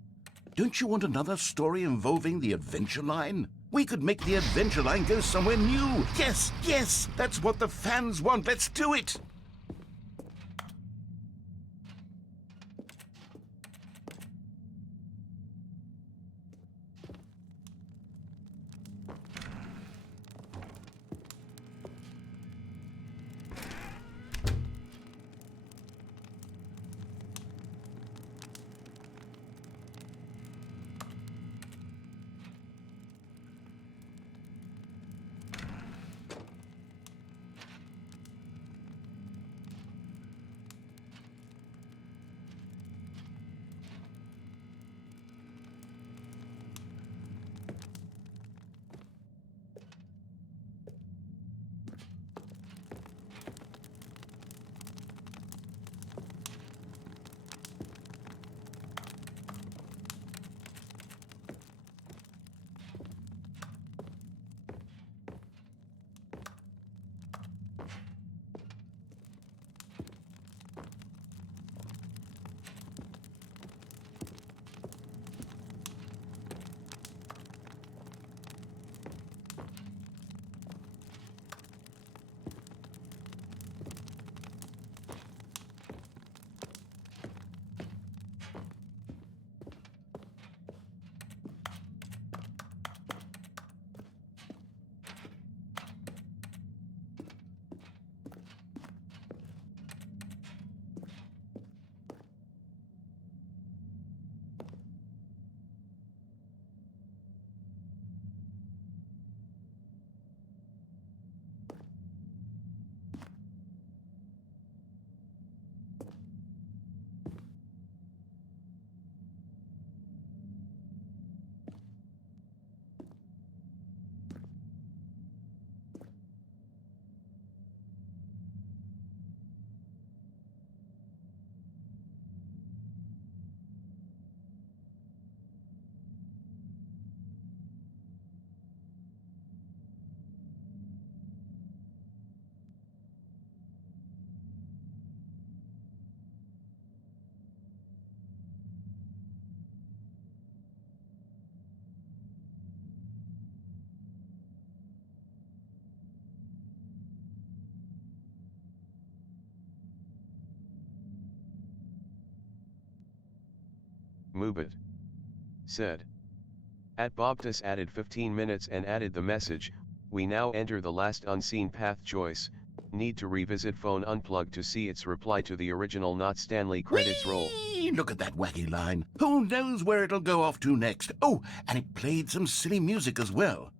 Don't you want another story involving the Adventure Line? We could make the Adventure Line go somewhere new. Yes, yes, that's what the fans want. Let's do it. Mubit said. At Bobtus added 15 minutes and added the message, we now enter the last unseen path choice, Need to revisit phone unplugged to see its reply to the original Not Stanley credits roll. Whee! Look at that wacky line. Who knows where it'll go off to next? Oh, and it played some silly music as well.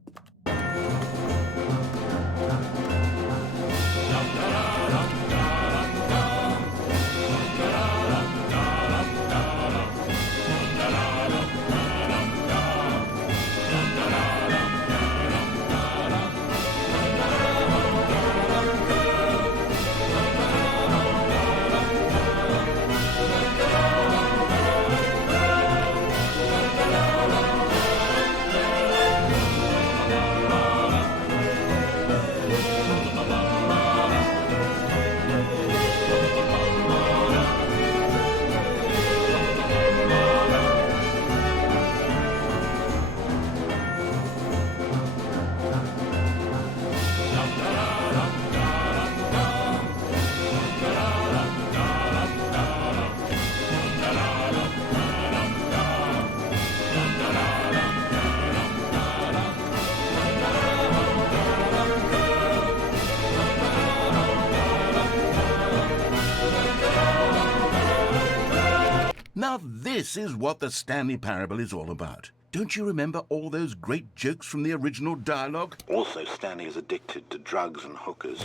Now this is what the Stanley Parable is all about. Don't you remember all those great jokes from the original dialogue? Also, Stanley is addicted to drugs and hookers.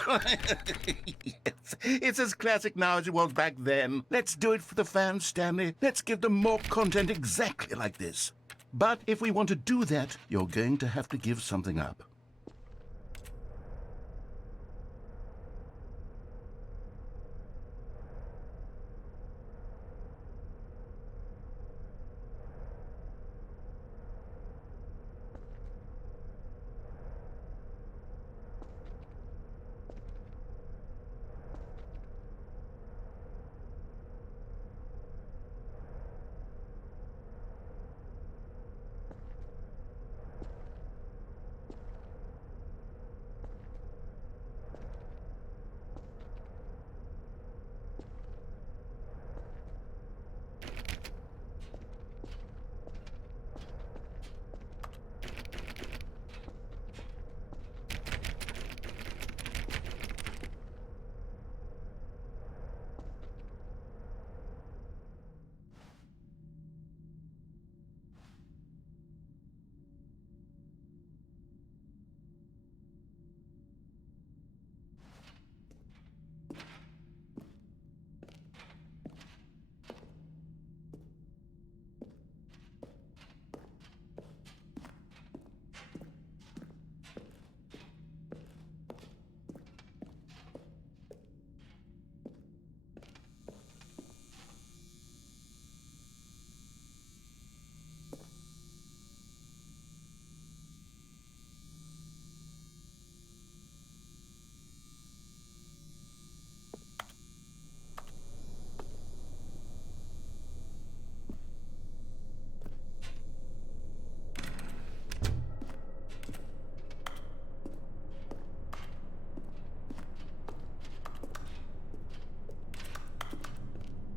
Yes, it's as classic now as it was back then. Let's do it for the fans, Stanley. Let's give them more content exactly like this. But if we want to do that, you're going to have to give something up.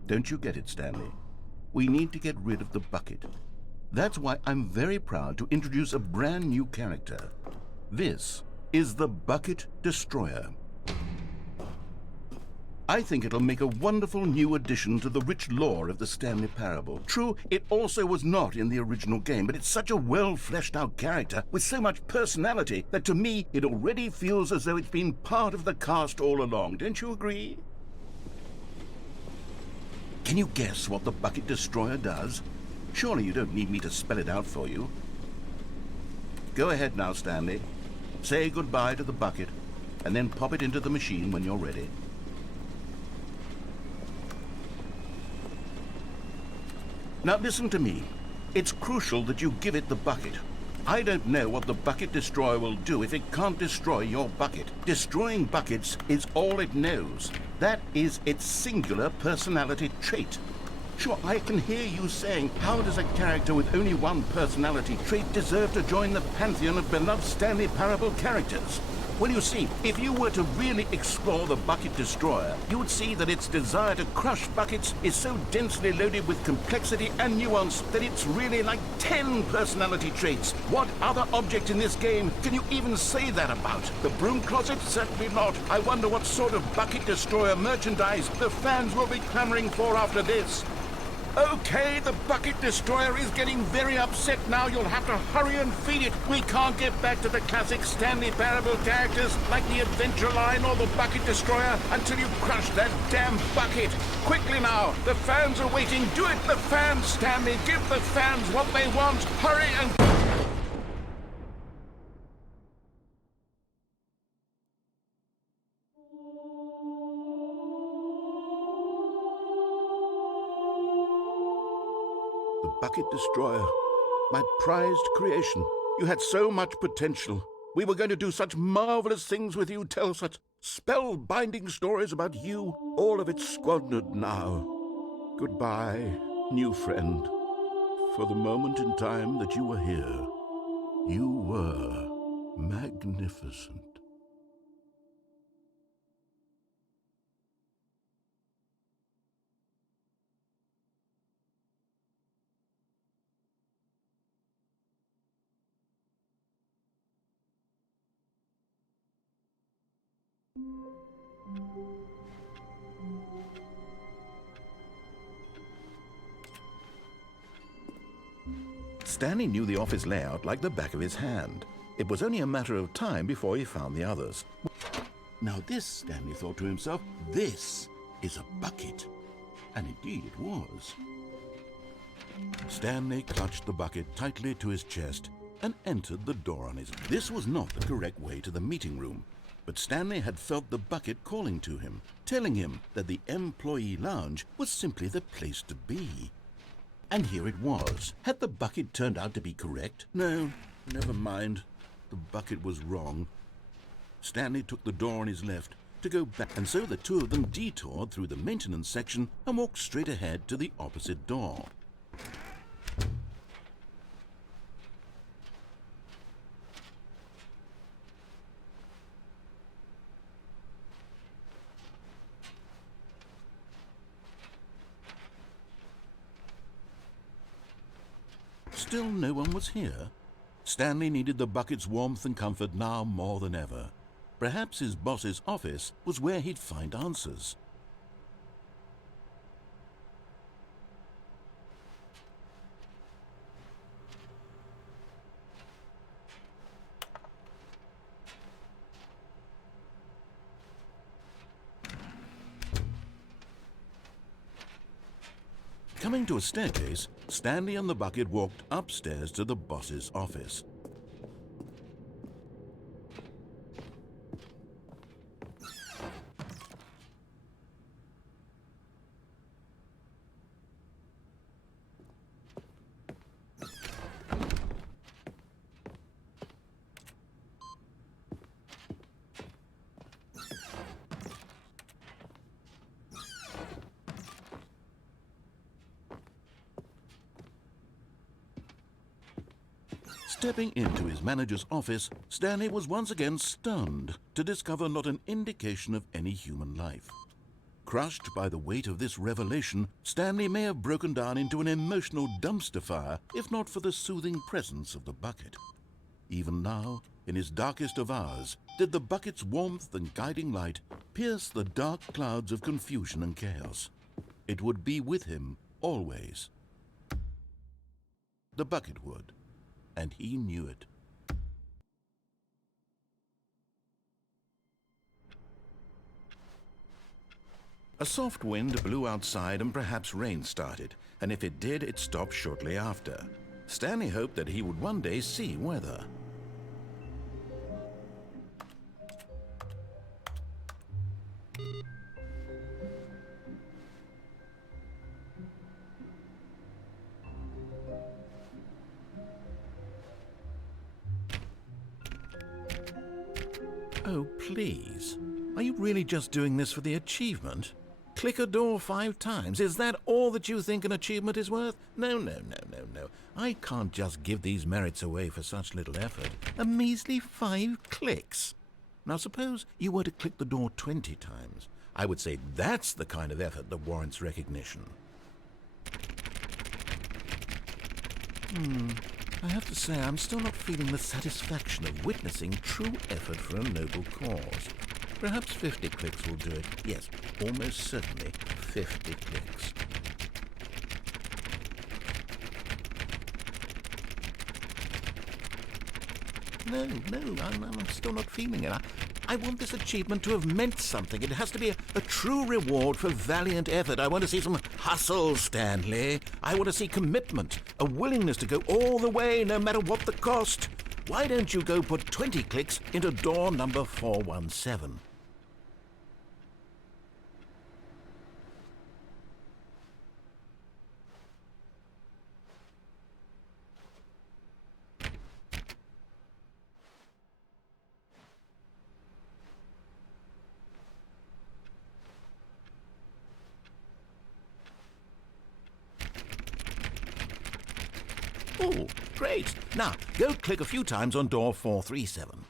Don't you get it, Stanley? We need to get rid of the bucket. That's why I'm very proud to introduce a brand new character. This is the Bucket Destroyer. I think it'll make a wonderful new addition to the rich lore of the Stanley Parable. True, it also was not in the original game, but it's such a well-fleshed-out character with so much personality that to me it already feels as though it's been part of the cast all along. Don't you agree? Can you guess what the Bucket Destroyer does? Surely you don't need me to spell it out for you. Go ahead now, Stanley. Say goodbye to the bucket, and then pop it into the machine when you're ready. Now listen to me. It's crucial that you give it the bucket. I don't know what the Bucket Destroyer will do if it can't destroy your bucket. Destroying buckets is all it knows. That is its singular personality trait. Sure, I can hear you saying, how does a character with only one personality trait deserve to join the pantheon of beloved Stanley Parable characters? Well, you see, if you were to really explore the Bucket Destroyer, you would see that its desire to crush buckets is so densely loaded with complexity and nuance that it's really like 10 personality traits. What other object in this game can you even say that about? The broom closet? Certainly not. I wonder what sort of Bucket Destroyer merchandise the fans will be clamoring for after this. Okay, the Bucket Destroyer is getting very upset now. You'll have to hurry and feed it. We can't get back to the classic Stanley Parable characters like the Adventure Line or the Bucket Destroyer until you've crushed that damn bucket. Quickly now, the fans are waiting. Do it, the fans, Stanley. Give the fans what they want. Hurry and... The Bucket Destroyer, my prized creation. You had so much potential. We were going to do such marvelous things with you, tell such spellbinding stories about you. All of it squandered now. Goodbye, new friend. For the moment in time that you were here, you were magnificent. Stanley knew the office layout like the back of his hand. It was only a matter of time before he found the others. Now this, Stanley thought to himself, this is a bucket. And indeed it was. Stanley clutched the bucket tightly to his chest and entered the door on his... This was not the correct way to the meeting room, but Stanley had felt the bucket calling to him, telling him that the employee lounge was simply the place to be. And here it was. Had the bucket turned out to be correct? No, never mind. The bucket was wrong. Stanley took the door on his left to go back, and so the two of them detoured through the maintenance section and walked straight ahead to the opposite door. Still no one was here. Stanley needed the bucket's warmth and comfort now more than ever. Perhaps his boss's office was where he'd find answers. Coming to a staircase, Stanley and the bucket walked upstairs to the boss's office. Stepping into his manager's office, Stanley was once again stunned to discover not an indication of any human life. Crushed by the weight of this revelation, Stanley may have broken down into an emotional dumpster fire if not for the soothing presence of the bucket. Even now, in his darkest of hours, did the bucket's warmth and guiding light pierce the dark clouds of confusion and chaos. It would be with him always. The bucket would. And he knew it. A soft wind blew outside and perhaps rain started, and if it did, it stopped shortly after. Stanley hoped that he would one day see weather. Oh, please. Are you really just doing this for the achievement? Click a door 5 times. Is that all that you think an achievement is worth? No. I can't just give these merits away for such little effort. A measly 5 clicks. Now suppose you were to click the door 20 times. I would say that's the kind of effort that warrants recognition. I have to say I'm still not feeling the satisfaction of witnessing true effort for a noble cause. Perhaps 50 clicks will do it. Yes, almost certainly 50 clicks. No, I'm still not feeling it. I want this achievement to have meant something. It has to be a true reward for valiant effort. I want to see some hustle, Stanley. I want to see commitment, a willingness to go all the way, no matter what the cost. Why don't you go put 20 clicks into door number 417? Oh, great. Now, go click a few times on door 437.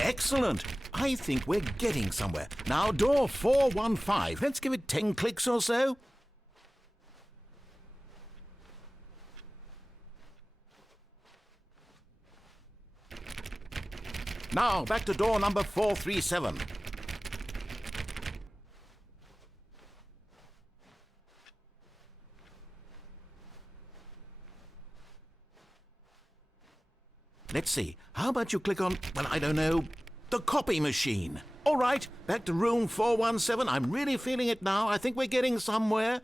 Excellent. I think we're getting somewhere. Now, door 415. Let's give it 10 clicks or so. Now, back to door number 437. Let's see. How about you click on, well, I don't know, the copy machine. All right, back to room 417. I'm really feeling it now. I think we're getting somewhere.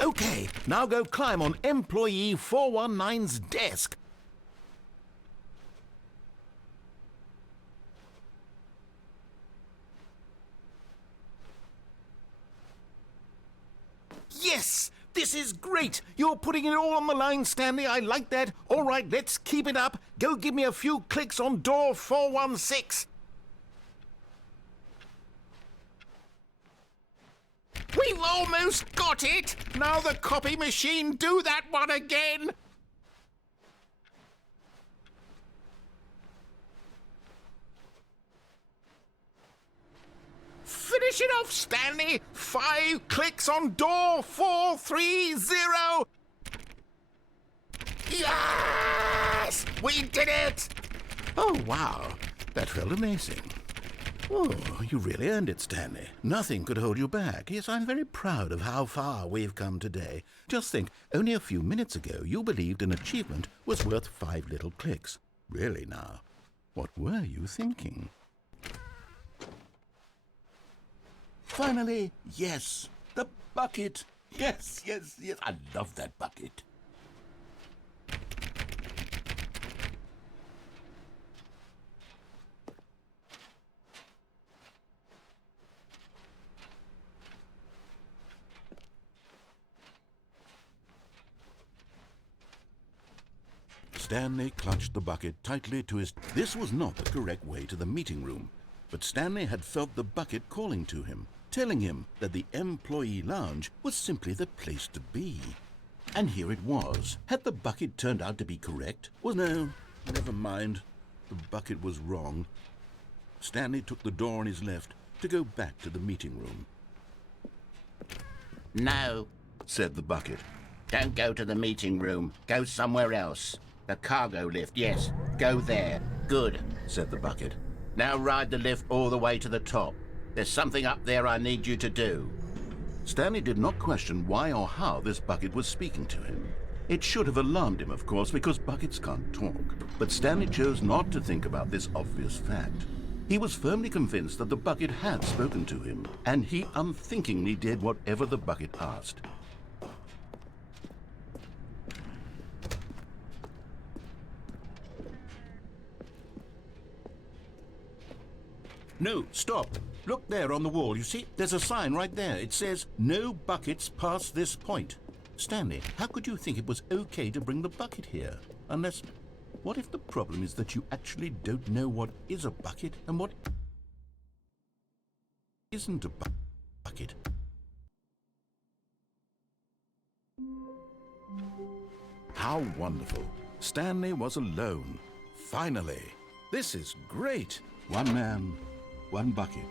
Okay, now go climb on employee 419's desk. Yes! This is great! You're putting it all on the line, Stanley. I like that. All right, let's keep it up. Go give me a few clicks on door 416. We've almost got it! Now the copy machine, do that one again! Finish it off, Stanley! 5 clicks on door 430! Yes! We did it! Oh, wow. That felt amazing. Oh, you really earned it, Stanley. Nothing could hold you back. Yes, I'm very proud of how far we've come today. Just think, only a few minutes ago you believed an achievement was worth 5 little clicks. Really now, what were you thinking? Finally, yes, the bucket. Yes, yes, yes, I love that bucket. Stanley clutched the bucket tightly to his... This was not the correct way to the meeting room, but Stanley had felt the bucket calling to him, telling him that the employee lounge was simply the place to be. And here it was. Had the bucket turned out to be correct? Well, no, never mind. The bucket was wrong. Stanley took the door on his left to go back to the meeting room. No, Said the bucket. don't go to the meeting room. Go somewhere else. The cargo lift, yes. Go there. Good. Said the bucket. Now ride the lift all the way to the top. There's something up there I need you to do. Stanley did not question why or how this bucket was speaking to him. It should have alarmed him, of course, because buckets can't talk. But Stanley chose not to think about this obvious fact. He was firmly convinced that the bucket had spoken to him, and he unthinkingly did whatever the bucket asked. No, stop. Look there on the wall, you see? There's a sign right there. It says, no buckets past this point. Stanley, how could you think it was okay to bring the bucket here? Unless, what if the problem is that you actually don't know what is a bucket and what isn't a bucket? How wonderful. Stanley was alone. Finally. This is great. One man, one bucket,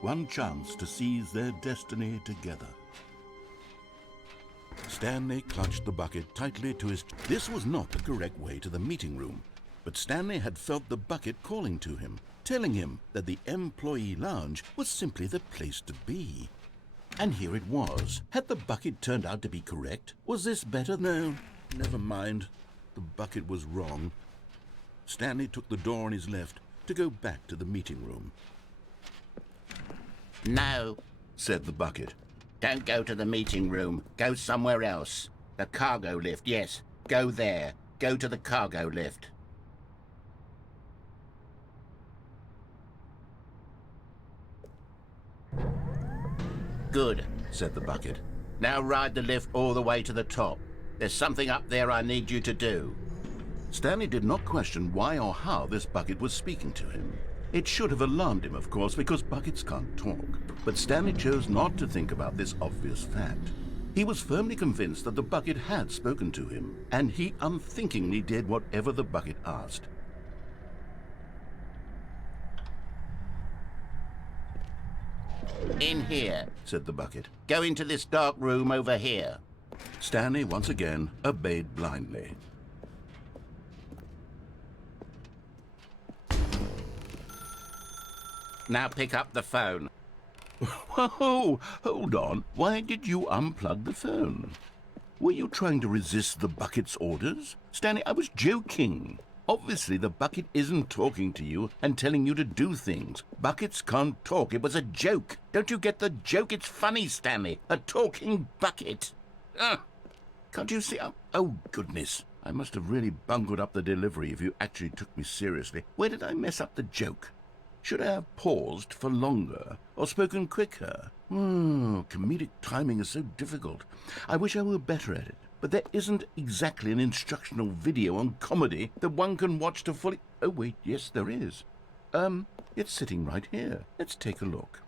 one chance to seize their destiny together. Stanley clutched the bucket tightly to his... This was not the correct way to the meeting room, but Stanley had felt the bucket calling to him, telling him that the employee lounge was simply the place to be. And here it was. Had the bucket turned out to be correct? Was this better? No, never mind. The bucket was wrong. Stanley took the door on his left to go back to the meeting room. No, Said the bucket. don't go to the meeting room. Go somewhere else. The cargo lift, yes. Go there. Go to the cargo lift. Good, Said the bucket. now ride the lift all the way to the top. There's something up there I need you to do. Stanley did not question why or how this bucket was speaking to him. It should have alarmed him, of course, because buckets can't talk. But Stanley chose not to think about this obvious fact. He was firmly convinced that the bucket had spoken to him, and he unthinkingly did whatever the bucket asked. In here. Said the bucket. Go into this dark room over here. Stanley once again obeyed blindly. Now pick up the phone. Whoa, hold on. Why did you unplug the phone? Were you trying to resist the bucket's orders? Stanley, I was joking. Obviously, the bucket isn't talking to you and telling you to do things. Buckets can't talk. It was a joke. Don't you get the joke? It's funny, Stanley. A talking bucket. Can't you see? Oh, goodness. I must have really bungled up the delivery if you actually took me seriously. Where did I mess up the joke? Should I have paused for longer or spoken quicker? Comedic timing is so difficult. I wish I were better at it. But there isn't exactly an instructional video on comedy that one can watch to fully... Oh, wait, yes, there is. It's sitting right here. Let's take a look.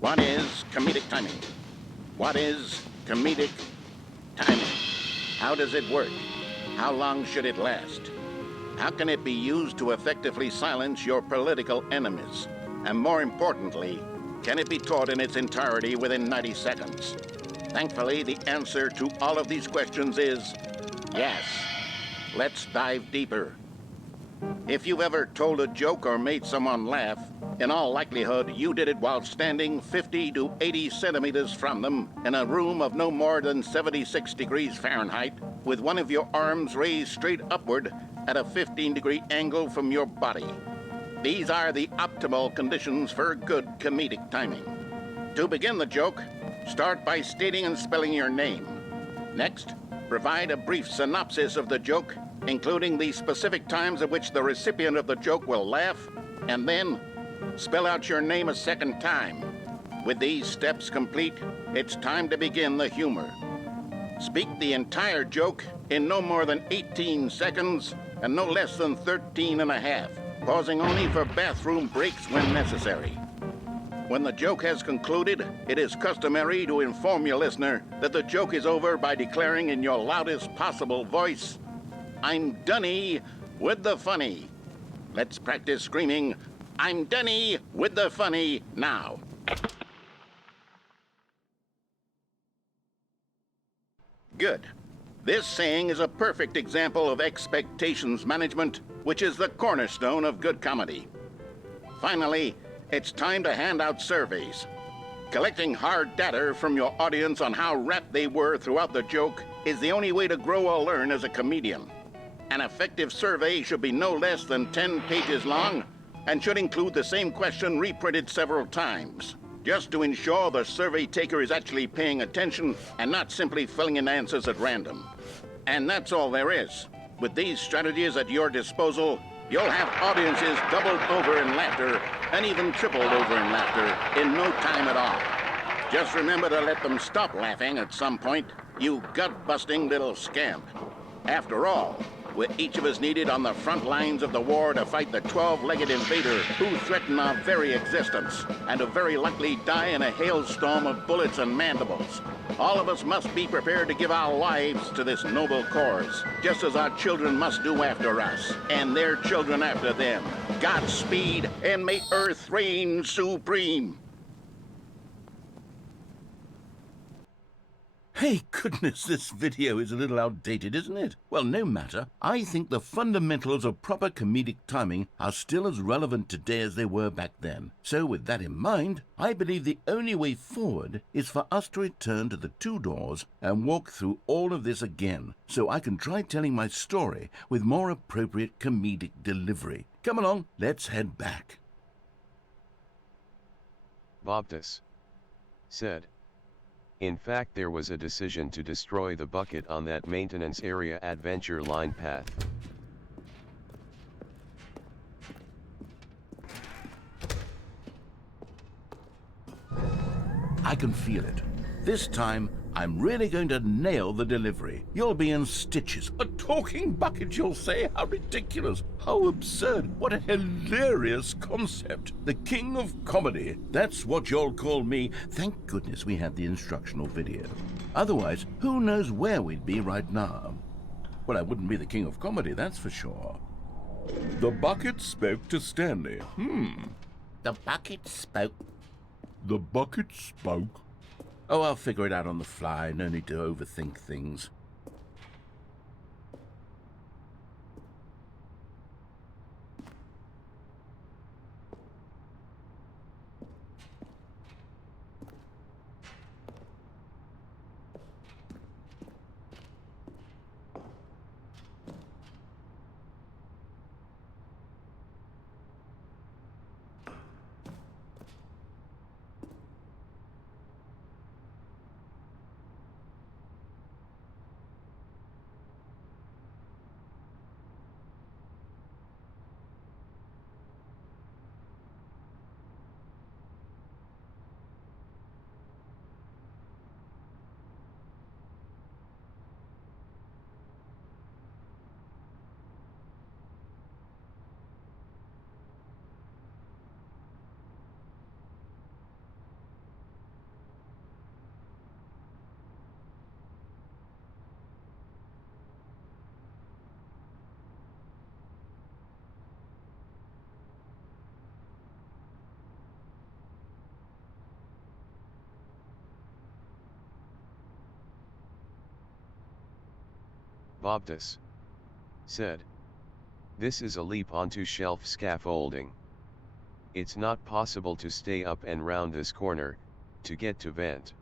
What is comedic timing? What is comedic timing? How does it work? How long should it last? How can it be used to effectively silence your political enemies? And more importantly, can it be taught in its entirety within 90 seconds? Thankfully, the answer to all of these questions is yes. Let's dive deeper. If you've ever told a joke or made someone laugh, in all likelihood, you did it while standing 50 to 80 centimeters from them in a room of no more than 76 degrees Fahrenheit, with one of your arms raised straight upward at a 15-degree angle from your body. These are the optimal conditions for good comedic timing. To begin the joke, start by stating and spelling your name. Next, provide a brief synopsis of the joke, including the specific times at which the recipient of the joke will laugh, and then spell out your name a second time. With these steps complete, it's time to begin the humor. Speak the entire joke in no more than 18 seconds and no less than 13 and a half, pausing only for bathroom breaks when necessary. When the joke has concluded, it is customary to inform your listener that the joke is over by declaring in your loudest possible voice, "I'm Dunny with the funny." Let's practice screaming, "I'm Dunny with the funny" now. Good. This saying is a perfect example of expectations management, which is the cornerstone of good comedy. Finally, it's time to hand out surveys. Collecting hard data from your audience on how rapt they were throughout the joke is the only way to grow or learn as a comedian. An effective survey should be no less than 10 pages long and should include the same question reprinted several times, just to ensure the survey taker is actually paying attention and not simply filling in answers at random. And that's all there is. With these strategies at your disposal, You'll have audiences doubled over in laughter and even tripled over in laughter in no time at all. Just remember to let them stop laughing at some point, you gut-busting little scamp. After all, we're each of us needed on the front lines of the war to fight the 12-legged invader who threaten our very existence and who very likely die in a hailstorm of bullets and mandibles. All of us must be prepared to give our lives to this noble cause, just as our children must do after us, and their children after them. Godspeed, and may Earth reign supreme. Hey, goodness, this video is a little outdated, isn't it? Well, no matter. I think the fundamentals of proper comedic timing are still as relevant today as they were back then. So with that in mind, I believe the only way forward is for us to return to the two doors and walk through all of this again, so I can try telling my story with more appropriate comedic delivery. Come along, let's head back. Bobtus said. In fact, there was a decision to destroy the bucket on that maintenance area adventure line path. I can feel it. This time, I'm really going to nail the delivery. You'll be in stitches. A talking bucket, you'll say? How ridiculous. How absurd. What a hilarious concept. The king of comedy. That's what you'll call me. Thank goodness we had the instructional video. Otherwise, who knows where we'd be right now. Well, I wouldn't be the king of comedy, that's for sure. The bucket spoke to Stanley. The bucket spoke. The bucket spoke. Oh, I'll figure it out on the fly. No need to overthink things. Bobtus said. This is a leap onto shelf scaffolding. It's not possible to stay up and round this corner, to get to vent.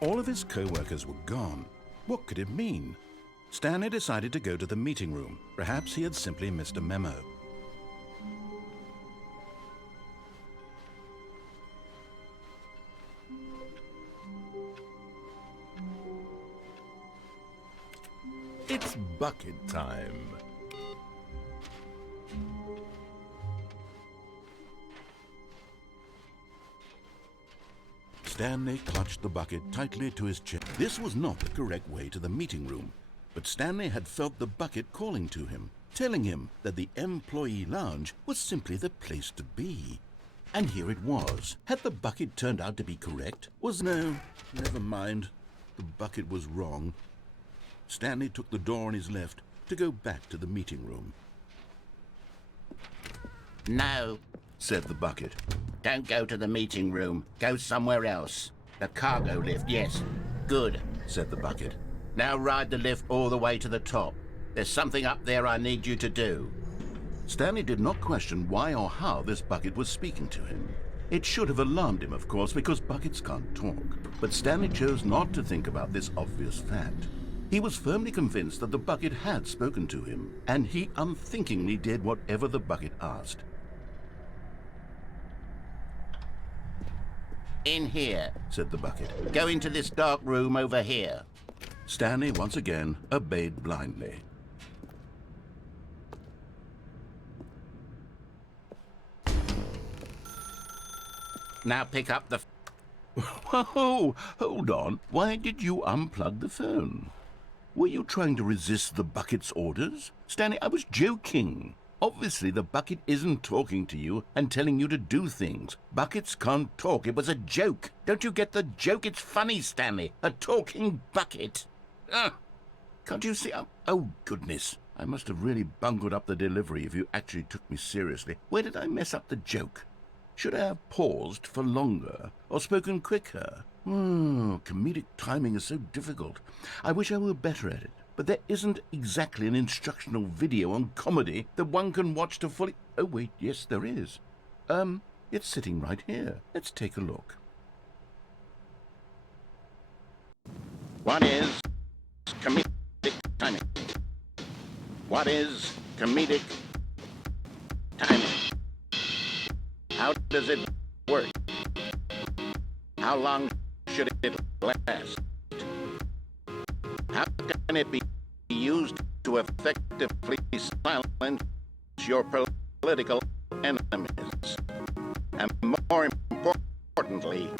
All of his co-workers were gone. What could it mean? Stanley decided to go to the meeting room. Perhaps he had simply missed a memo. It's bucket time. Stanley clutched the bucket tightly to his chest. This was not the correct way to the meeting room, but Stanley had felt the bucket calling to him, telling him that the employee lounge was simply the place to be. And here it was. Had the bucket turned out to be correct? No, never mind. The bucket was wrong. Stanley took the door on his left to go back to the meeting room. No, Said the bucket. don't go to the meeting room. Go somewhere else. The cargo lift, yes. Good. Said the bucket. Now ride the lift all the way to the top. There's something up there I need you to do. Stanley did not question why or how this bucket was speaking to him. It should have alarmed him, of course, because buckets can't talk. But Stanley chose not to think about this obvious fact. He was firmly convinced that the bucket had spoken to him, and he unthinkingly did whatever the bucket asked. In here. Said the bucket. Go into this dark room over here. Stanley once again obeyed blindly. Now pick up the... Whoa, hold on. Why did you unplug the phone? Were you trying to resist the bucket's orders? Stanley, I was joking. Obviously, the bucket isn't talking to you and telling you to do things. Buckets can't talk. It was a joke. Don't you get the joke? It's funny, Stanley. A talking bucket. Can't you see? Oh, goodness. I must have really bungled up the delivery if you actually took me seriously. Where did I mess up the joke? Should I have paused for longer or spoken quicker? Comedic timing is so difficult. I wish I were better at it. But there isn't exactly an instructional video on comedy that one can watch to fully... Oh, wait, yes, there is. It's sitting right here. Let's take a look. What is comedic timing? What is comedic timing? How does it work? How long should it last? How can it be used to effectively silence your political enemies? And more importantly,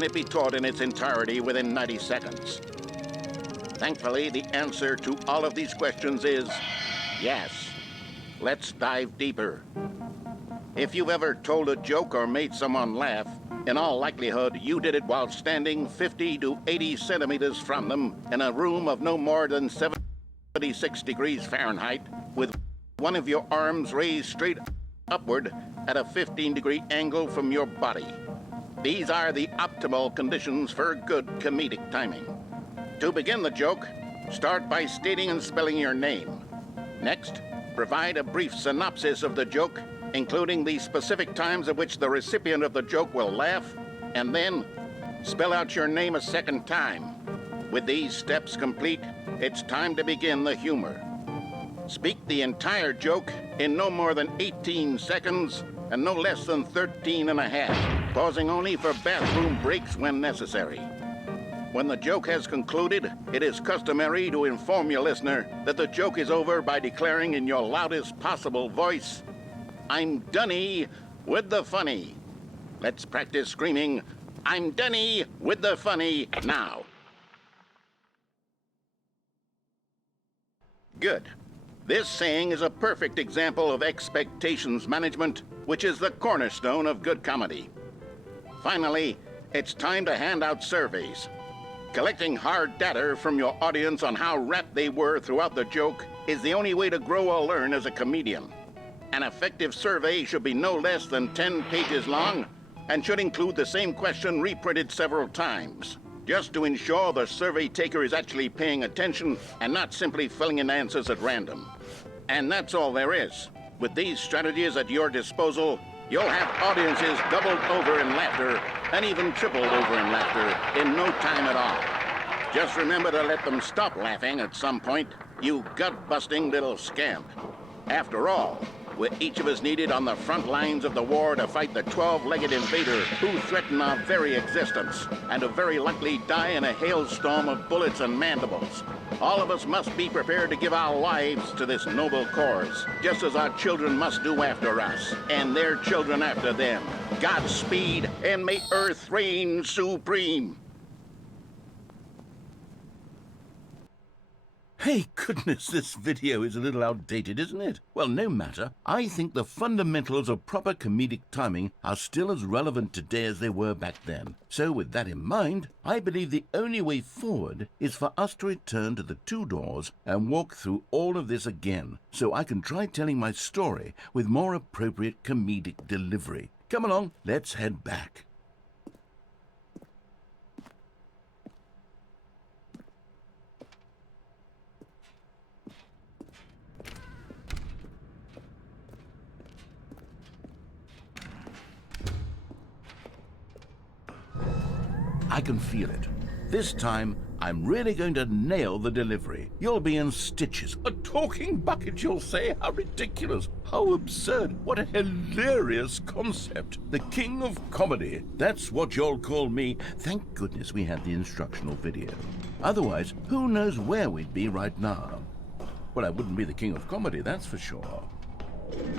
can it be taught in its entirety within 90 seconds? Thankfully, the answer to all of these questions is yes. Let's dive deeper. If you've ever told a joke or made someone laugh, in all likelihood, you did it while standing 50 to 80 centimeters from them in a room of no more than 76 degrees Fahrenheit, with one of your arms raised straight upward at a 15-degree angle from your body. These are the optimal conditions for good comedic timing. To begin the joke, start by stating and spelling your name. Next, provide a brief synopsis of the joke, including the specific times at which the recipient of the joke will laugh, and then spell out your name a second time. With these steps complete, it's time to begin the humor. Speak the entire joke in no more than 18 seconds and no less than 13 and a half, pausing only for bathroom breaks when necessary. When the joke has concluded, it is customary to inform your listener that the joke is over by declaring in your loudest possible voice, I'm Dunny with the funny. Let's practice screaming, I'm Dunny with the funny now. Good. This saying is a perfect example of expectations management, which is the cornerstone of good comedy. Finally, it's time to hand out surveys. Collecting hard data from your audience on how rapt they were throughout the joke is the only way to grow or learn as a comedian. An effective survey should be no less than 10 pages long and should include the same question reprinted several times, just to ensure the survey taker is actually paying attention and not simply filling in answers at random. And that's all there is. With these strategies at your disposal, you'll have audiences doubled over in laughter and even tripled over in laughter in no time at all. Just remember to let them stop laughing at some point, you gut-busting little scamp. After all, we're each of us needed on the front lines of the war to fight the 12-legged invader who threaten our very existence and who very likely die in a hailstorm of bullets and mandibles. All of us must be prepared to give our lives to this noble cause, just as our children must do after us, and their children after them. Godspeed, and may Earth reign supreme. Hey, goodness, this video is a little outdated, isn't it? Well, no matter. I think the fundamentals of proper comedic timing are still as relevant today as they were back then. So with that in mind, I believe the only way forward is for us to return to the two doors and walk through all of this again, so I can try telling my story with more appropriate comedic delivery. Come along, let's head back. I can feel it. This time, I'm really going to nail the delivery. You'll be in stitches. A talking bucket, you'll say? How ridiculous. How absurd. What a hilarious concept. The king of comedy. That's what you'll call me. Thank goodness we had the instructional video. Otherwise, who knows where we'd be right now. Well, I wouldn't be the king of comedy, that's for sure.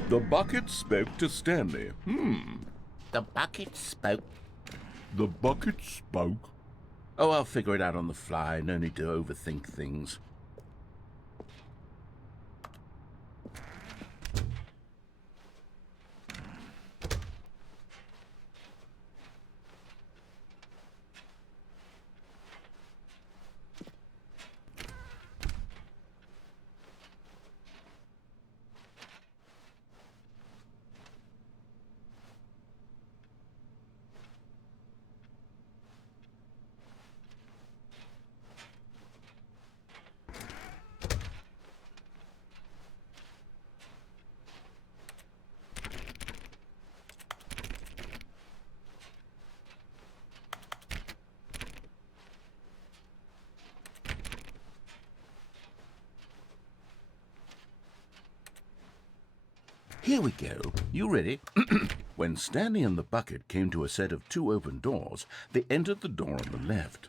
The bucket spoke to Stanley. The bucket spoke. The bucket spoke. Oh, I'll figure it out on the fly. No need to overthink things. Here we go. You ready? When Stanley and the bucket came to a set of two open doors, they entered the door on the left.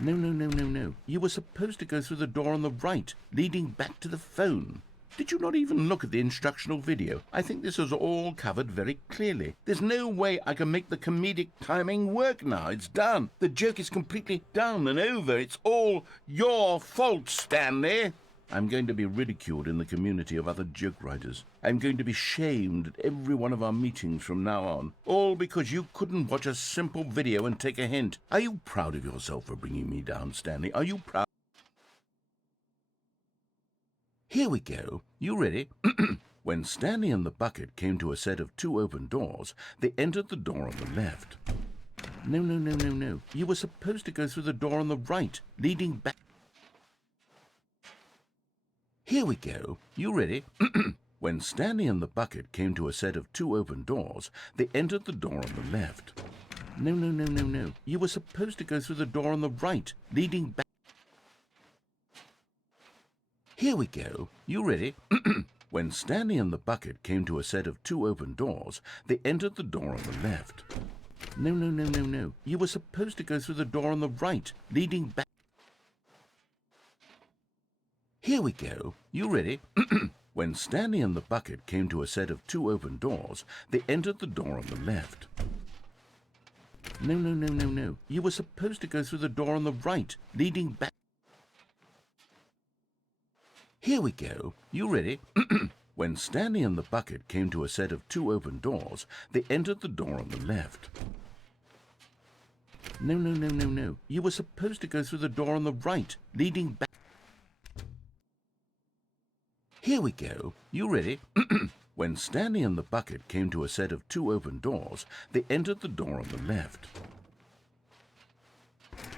No. You were supposed to go through the door on the right, leading back to the phone. Did you not even look at the instructional video? I think this is all covered very clearly. There's no way I can make the comedic timing work now. It's done. The joke is completely done and over. It's all your fault, Stanley. I'm going to be ridiculed in the community of other joke writers. I'm going to be shamed at every one of our meetings from now on. All because you couldn't watch a simple video and take a hint. Are you proud of yourself for bringing me down, Stanley? Are you proud? Here we go. You ready? When Stanley and the bucket came to a set of two open doors, they entered the door on the left. No. You were supposed to go through the door on the right, leading back. Here we go. You ready? When Stanley and the bucket came to a set of two open doors, they entered the door on the left. No. You were supposed to go through the door on the right, leading back. Here we go. You ready? When Stanley and the bucket came to a set of two open doors, they entered the door on the left. No. You were supposed to go through the door on the right, leading back. Here we go. You ready? When Stanley and the bucket came to a set of 2 open doors, they entered the door on the left. No, no, no, no, no. You were supposed to go through the door on the right, leading back. Here we go. You ready? When Stanley and the bucket came to a set of 2 open doors, they entered the door on the left. No, no, no, no, no. You were supposed to go through the door on the right, leading back. Here we go. You ready? When Stanley and the bucket came to a set of 2 open doors, they entered the door on the left.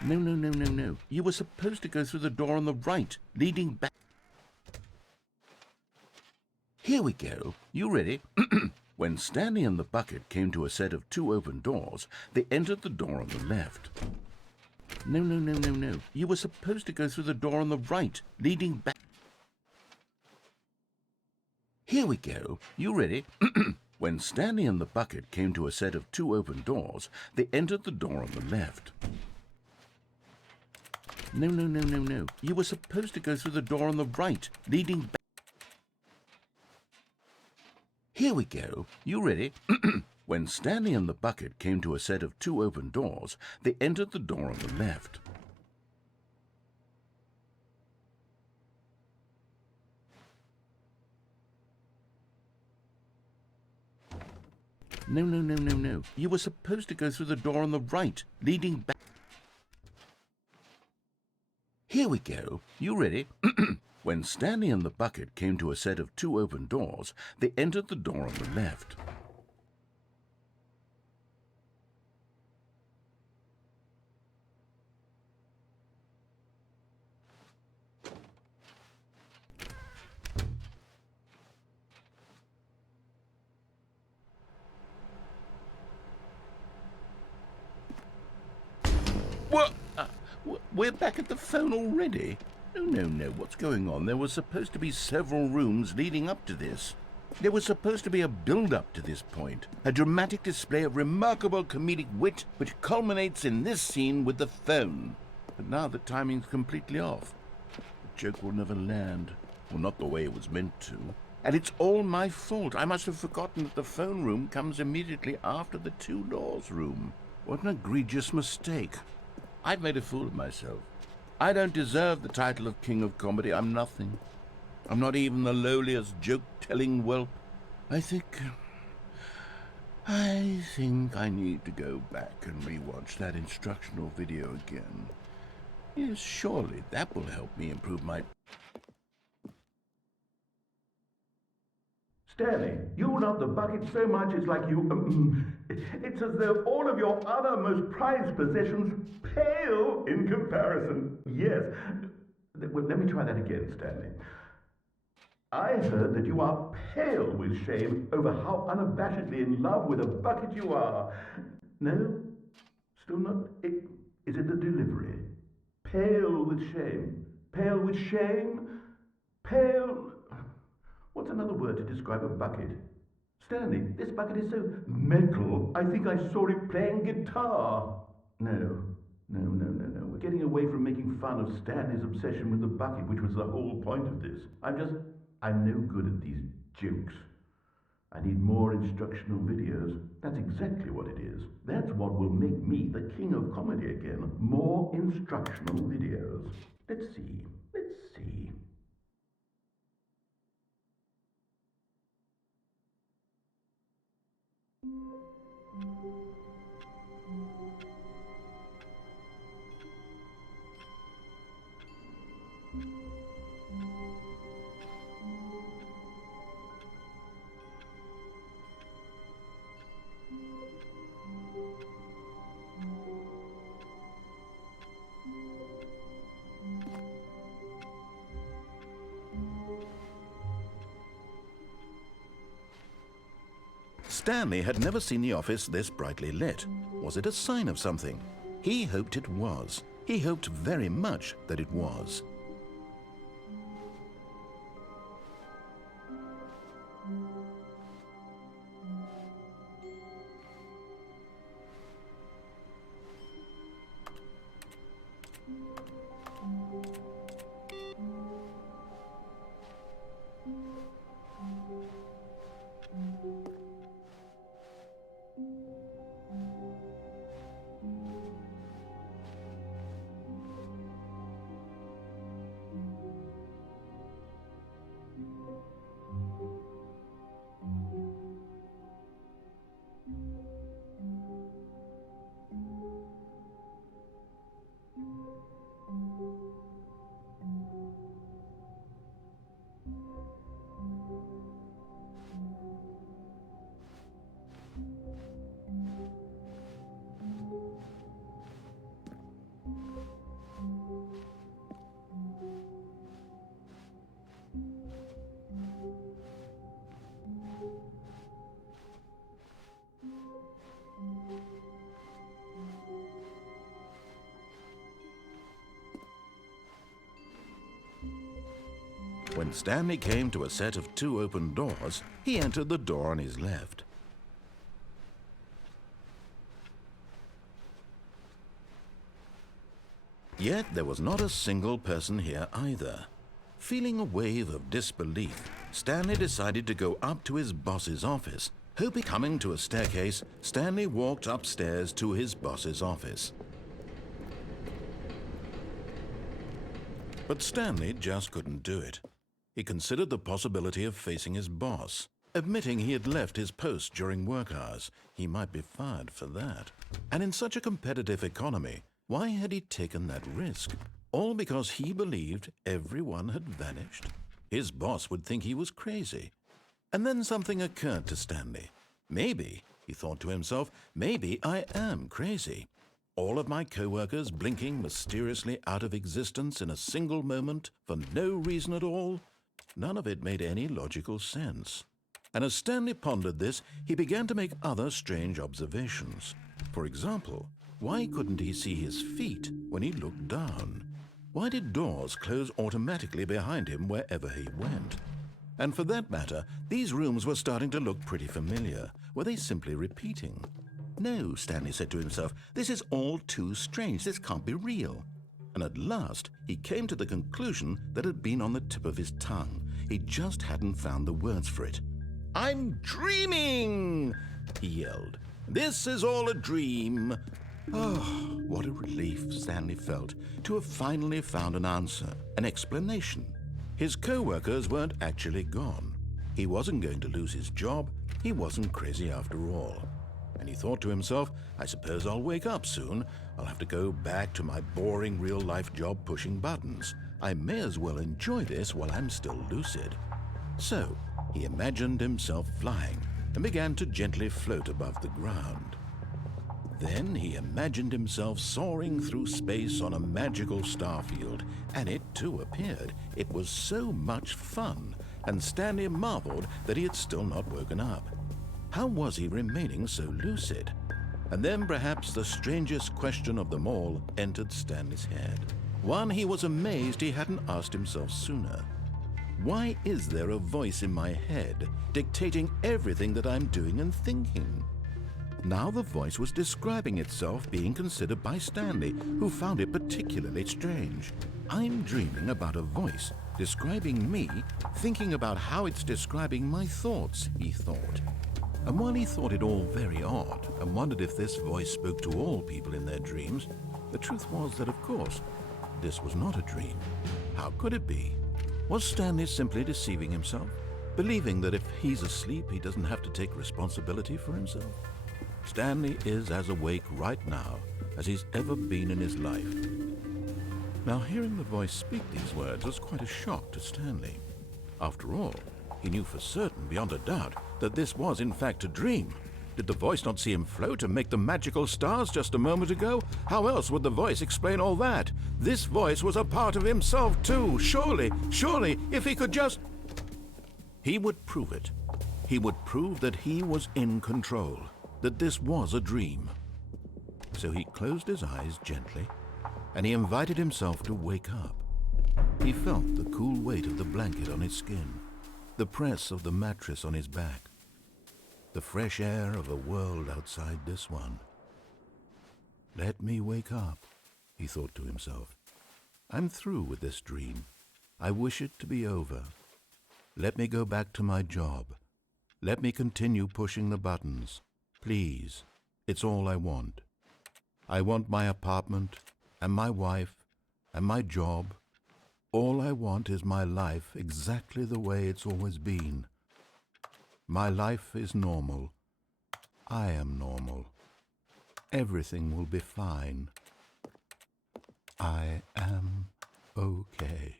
No, no, no, no, no. You were supposed to go through the door on the right, leading back. Here we go. You ready? When Stanley and the bucket came to a set of 2 open doors, they entered the door on the left. No, no, no, no, no. You were supposed to go through the door on the right, leading back. Here we go. You ready? When Stanley and the bucket came to a set of 2 open doors, they entered the door on the left. No, no, no, no, no. You were supposed to go through the door on the right, leading back. Here we go. You ready? When Stanley and the bucket came to a set of 2 open doors, they entered the door on the left. No, no, no, no, no. You were supposed to go through the door on the right, leading back. Here we go. You ready? When Stanley and the bucket came to a set of 2 open doors, they entered the door on the left. What? We're back at the phone already? No, no, no. What's going on? There were supposed to be several rooms leading up to this. There was supposed to be a build-up to this point, a dramatic display of remarkable comedic wit which culminates in this scene with the phone. But now the timing's completely off. The joke will never land. Well, not the way it was meant to. And it's all my fault. I must have forgotten that the phone room comes immediately after the 2 doors room. What an egregious mistake. I've made a fool of myself. I don't deserve the title of King of Comedy. I'm nothing. I'm not even the lowliest joke-telling whelp. I think I need to go back and rewatch that instructional video again. Yes, surely that will help me improve my... Stanley, you love the bucket so much it's like you... it's as though all of your other most prized possessions pale in comparison. Yes. Well, let me try that again, Stanley. I heard that you are pale with shame over how unabashedly in love with a bucket you are. No? Still not? Is it the delivery? Pale with shame. Pale with shame? Pale... What's another word to describe a bucket? Stanley, this bucket is so metal. I think I saw it playing guitar. No. We're getting away from making fun of Stanley's obsession with the bucket, which was the whole point of this. I'm no good at these jokes. I need more instructional videos. That's exactly what it is. That's what will make me the king of comedy again. More instructional videos. Let's see. Stanley had never seen the office this brightly lit. Was it a sign of something? He hoped it was. He hoped very much that it was. When Stanley came to a set of 2 open doors, he entered the door on his left. Yet there was not a single person here either. Feeling a wave of disbelief, Stanley decided to go up to his boss's office. Hoping coming to a staircase, Stanley walked upstairs to his boss's office. But Stanley just couldn't do it. He considered the possibility of facing his boss. Admitting he had left his post during work hours, he might be fired for that. And in such a competitive economy, why had he taken that risk? All because he believed everyone had vanished? His boss would think he was crazy. And then something occurred to Stanley. Maybe, he thought to himself, maybe I am crazy. All of my co-workers blinking mysteriously out of existence in a single moment for no reason at all? None of it made any logical sense. And as Stanley pondered this, he began to make other strange observations. For example, why couldn't he see his feet when he looked down? Why did doors close automatically behind him wherever he went? And for that matter, these rooms were starting to look pretty familiar. Were they simply repeating? No, Stanley said to himself, this is all too strange. This can't be real. And at last, he came to the conclusion that had been on the tip of his tongue. He just hadn't found the words for it. "I'm dreaming!" he yelled. "This is all a dream." Oh, what a relief Stanley felt to have finally found an answer, an explanation. His co-workers weren't actually gone. He wasn't going to lose his job. He wasn't crazy after all. And he thought to himself, I suppose I'll wake up soon. I'll have to go back to my boring real-life job pushing buttons. I may as well enjoy this while I'm still lucid. So he imagined himself flying and began to gently float above the ground. Then he imagined himself soaring through space on a magical starfield, and it too appeared. It was so much fun, and Stanley marveled that he had still not woken up. How was he remaining so lucid? And then perhaps the strangest question of them all entered Stanley's head. One he was amazed he hadn't asked himself sooner. Why is there a voice in my head dictating everything that I'm doing and thinking? Now the voice was describing itself being considered by Stanley, who found it particularly strange. I'm dreaming about a voice describing me, thinking about how it's describing my thoughts, he thought. And while he thought it all very odd and wondered if this voice spoke to all people in their dreams, the truth was that, of course, this was not a dream. How could it be? Was Stanley simply deceiving himself, believing that if he's asleep, he doesn't have to take responsibility for himself? Stanley is as awake right now as he's ever been in his life. Now, hearing the voice speak these words was quite a shock to Stanley. After all, he knew for certain, beyond a doubt, that this was in fact a dream. Did the voice not see him float and make the magical stars just a moment ago? How else would the voice explain all that? This voice was a part of himself too. Surely, if he could just... He would prove it. He would prove that he was in control, that this was a dream. So he closed his eyes gently, and he invited himself to wake up. He felt the cool weight of the blanket on his skin, the press of the mattress on his back, the fresh air of a world outside this one. Let me wake up, he thought to himself. I'm through with this dream. I wish it to be over. Let me go back to my job. Let me continue pushing the buttons. Please, it's all I want. I want my apartment and my wife and my job. All I want is my life exactly the way it's always been. My life is normal. I am normal. Everything will be fine. I am okay.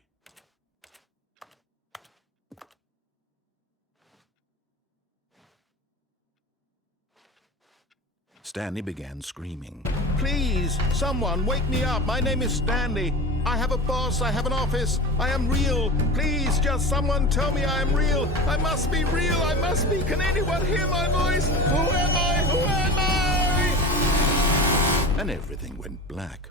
Stanley began screaming. Please, someone, wake me up. My name is Stanley. I have a boss. I have an office. I am real. Please, just someone tell me I am real. I must be real. I must be. Can anyone hear my voice? Who am I? Who am I? And everything went black.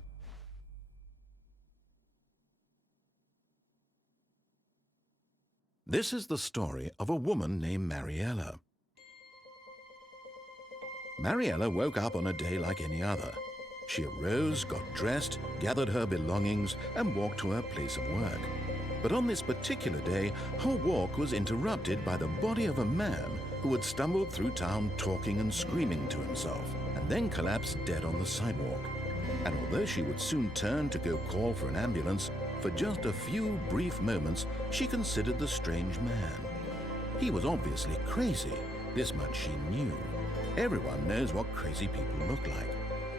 This is the story of a woman named Mariella. Mariella woke up on a day like any other. She arose, got dressed, gathered her belongings, and walked to her place of work. But on this particular day, her walk was interrupted by the body of a man who had stumbled through town talking and screaming to himself, and then collapsed dead on the sidewalk. And although she would soon turn to go call for an ambulance, for just a few brief moments she considered the strange man. He was obviously crazy, this much she knew. Everyone knows what crazy people look like.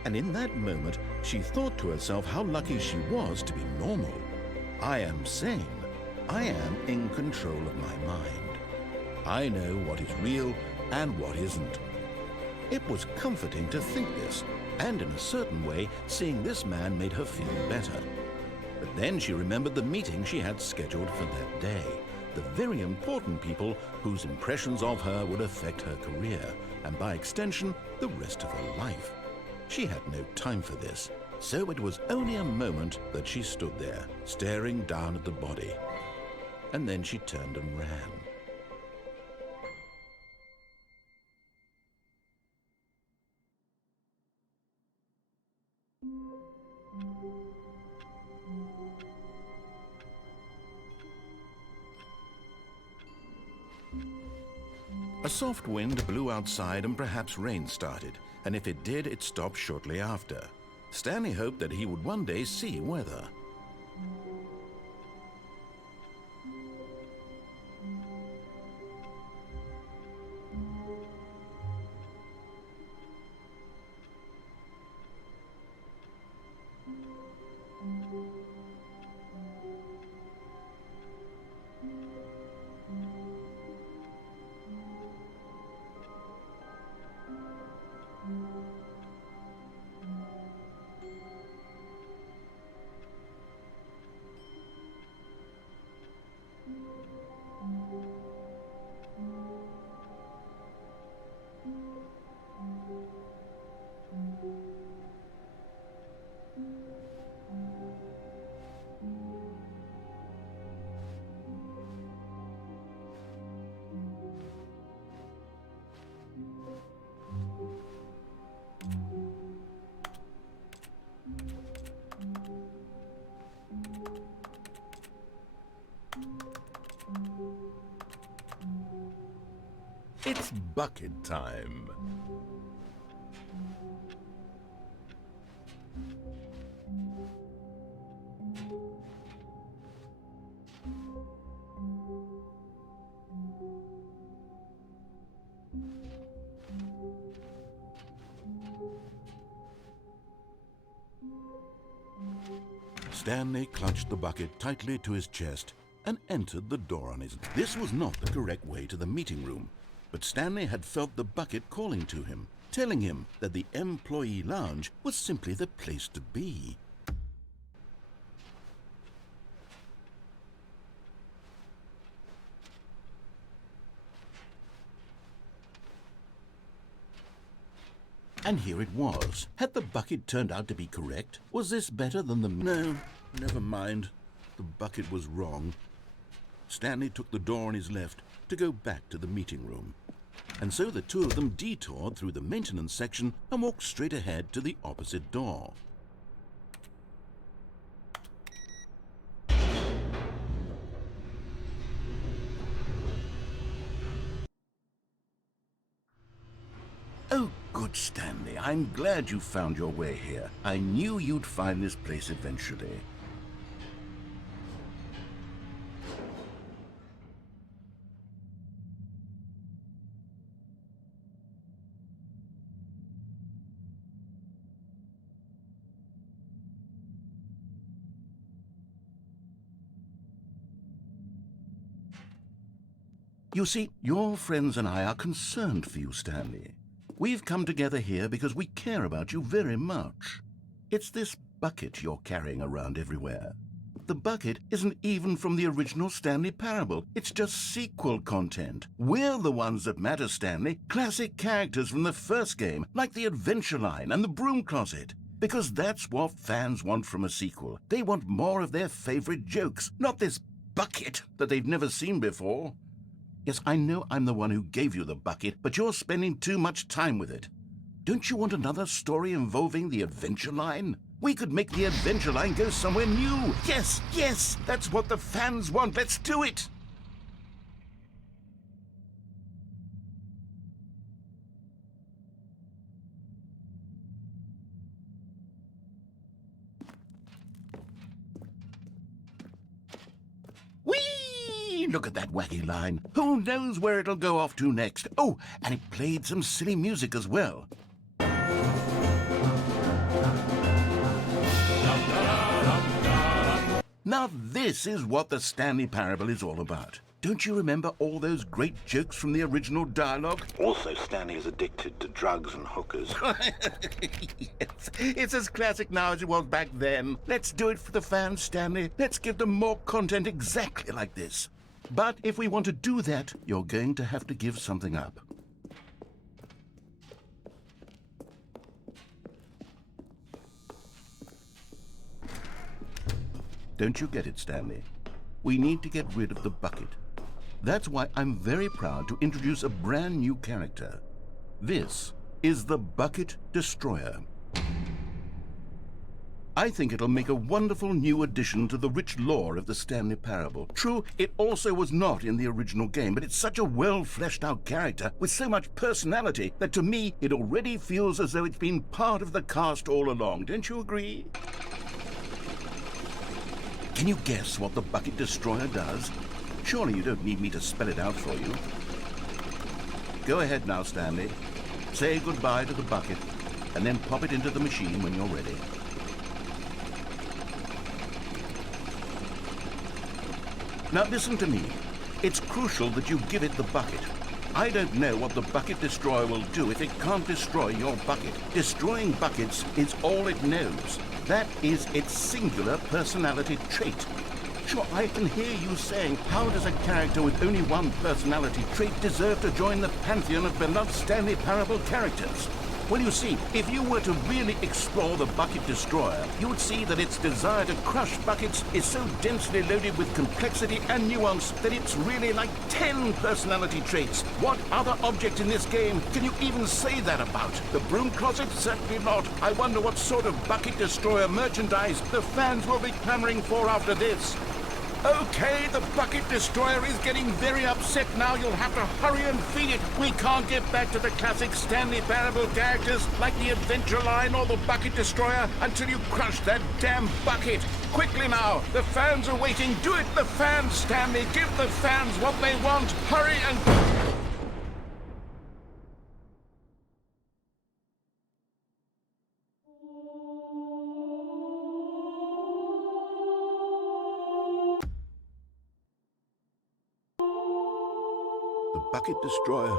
And in that moment, she thought to herself how lucky she was to be normal. I am sane. I am in control of my mind. I know what is real and what isn't. It was comforting to think this, and in a certain way, seeing this man made her feel better. But then she remembered the meeting she had scheduled for that day, the very important people whose impressions of her would affect her career, and by extension, the rest of her life. She had no time for this, so it was only a moment that she stood there, staring down at the body. And then she turned and ran. A soft wind blew outside and perhaps rain started, and if it did, it stopped shortly after. Stanley hoped that he would one day see weather. It's bucket time. Stanley clutched the bucket tightly to his chest and entered the door on his... This was not the correct way to the meeting room, but Stanley had felt the bucket calling to him, telling him that the employee lounge was simply the place to be. And here it was. Had the bucket turned out to be correct? Was this better than the... No, never mind. The bucket was wrong. Stanley took the door on his left to go back to the meeting room. And so the two of them detoured through the maintenance section and walked straight ahead to the opposite door. Oh, good, Stanley. I'm glad you found your way here. I knew you'd find this place eventually. You see, your friends and I are concerned for you, Stanley. We've come together here because we care about you very much. It's this bucket you're carrying around everywhere. The bucket isn't even from the original Stanley Parable. It's just sequel content. We're the ones that matter, Stanley. Classic characters from the first game, like the Adventure Line and the Broom Closet. Because that's what fans want from a sequel. They want more of their favorite jokes, not this bucket that they've never seen before. Yes, I know I'm the one who gave you the bucket, but you're spending too much time with it. Don't you want another story involving the adventure line? We could make the adventure line go somewhere new. Yes, yes, that's what the fans want. Let's do it. Whee! Look at that wacky line. Who knows where it'll go off to next? Oh, and it played some silly music as well. Now this is what the Stanley Parable is all about. Don't you remember all those great jokes from the original dialogue? Also, Stanley is addicted to drugs and hookers. Yes, it's as classic now as it was back then. Let's do it for the fans, Stanley. Let's give them more content exactly like this. But if we want to do that, you're going to have to give something up. Don't you get it, Stanley? We need to get rid of the bucket. That's why I'm very proud to introduce a brand new character. This is the Bucket Destroyer. I think it'll make a wonderful new addition to the rich lore of the Stanley Parable. True, it also was not in the original game, but it's such a well-fleshed-out character with so much personality that to me it already feels as though it's been part of the cast all along. Don't you agree? Can you guess what the Bucket Destroyer does? Surely you don't need me to spell it out for you. Go ahead now, Stanley. Say goodbye to the bucket, and then pop it into the machine when you're ready. Now listen to me. It's crucial that you give it the bucket. I don't know what the Bucket Destroyer will do if it can't destroy your bucket. Destroying buckets is all it knows. That is its singular personality trait. Sure, I can hear you saying, how does a character with only one personality trait deserve to join the pantheon of beloved Stanley Parable characters? Well, you see, if you were to really explore the Bucket Destroyer, you would see that its desire to crush buckets is so densely loaded with complexity and nuance that it's really like 10 personality traits. What other object in this game can you even say that about? The broom closet? Certainly not. I wonder what sort of Bucket Destroyer merchandise the fans will be clamoring for after this. Okay, the Bucket Destroyer is getting very upset now. You'll have to hurry and feed it. We can't get back to the classic Stanley Parable characters like the Adventure Line or the Bucket Destroyer until you crush that damn bucket. Quickly now, the fans are waiting. Do it, the fans, Stanley. Give the fans what they want. Hurry and... The Bucket Destroyer,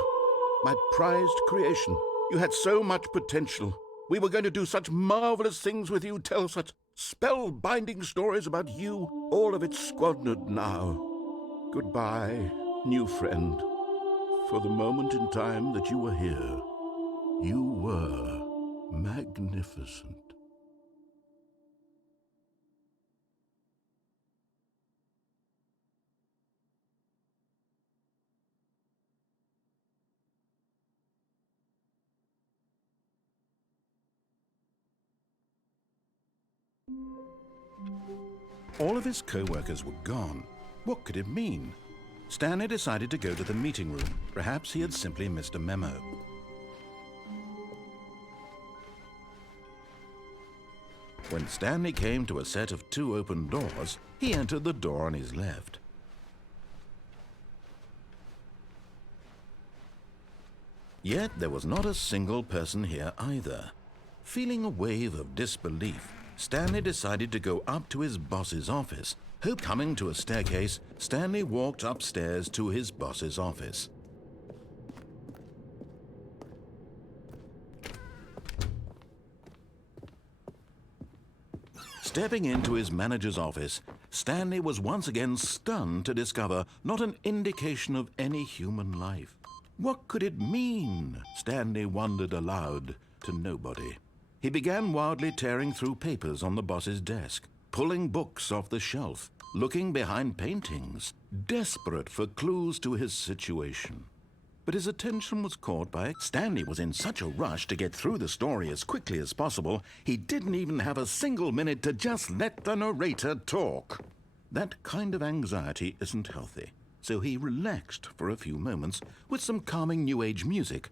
my prized creation. You had so much potential. We were going to do such marvelous things with you, tell such spellbinding stories about you. All of it squandered now. Goodbye, new friend. For the moment in time that you were here, you were magnificent. All of his co-workers were gone. What could it mean? Stanley decided to go to the meeting room. Perhaps he had simply missed a memo. When Stanley came to a set of 2 open doors, he entered the door on his left. Yet there was not a single person here either. Feeling a wave of disbelief, Stanley decided to go up to his boss's office. Coming to a staircase, Stanley walked upstairs to his boss's office. Stepping into his manager's office, Stanley was once again stunned to discover not an indication of any human life. What could it mean? Stanley wondered aloud to nobody. He began wildly tearing through papers on the boss's desk. pulling books off the shelf, looking behind paintings, desperate for clues to his situation. But his attention was caught by... Stanley was in such a rush to get through the story as quickly as possible, he didn't even have a single minute to just let the narrator talk. That kind of anxiety isn't healthy, so he relaxed for a few moments with some calming New Age music.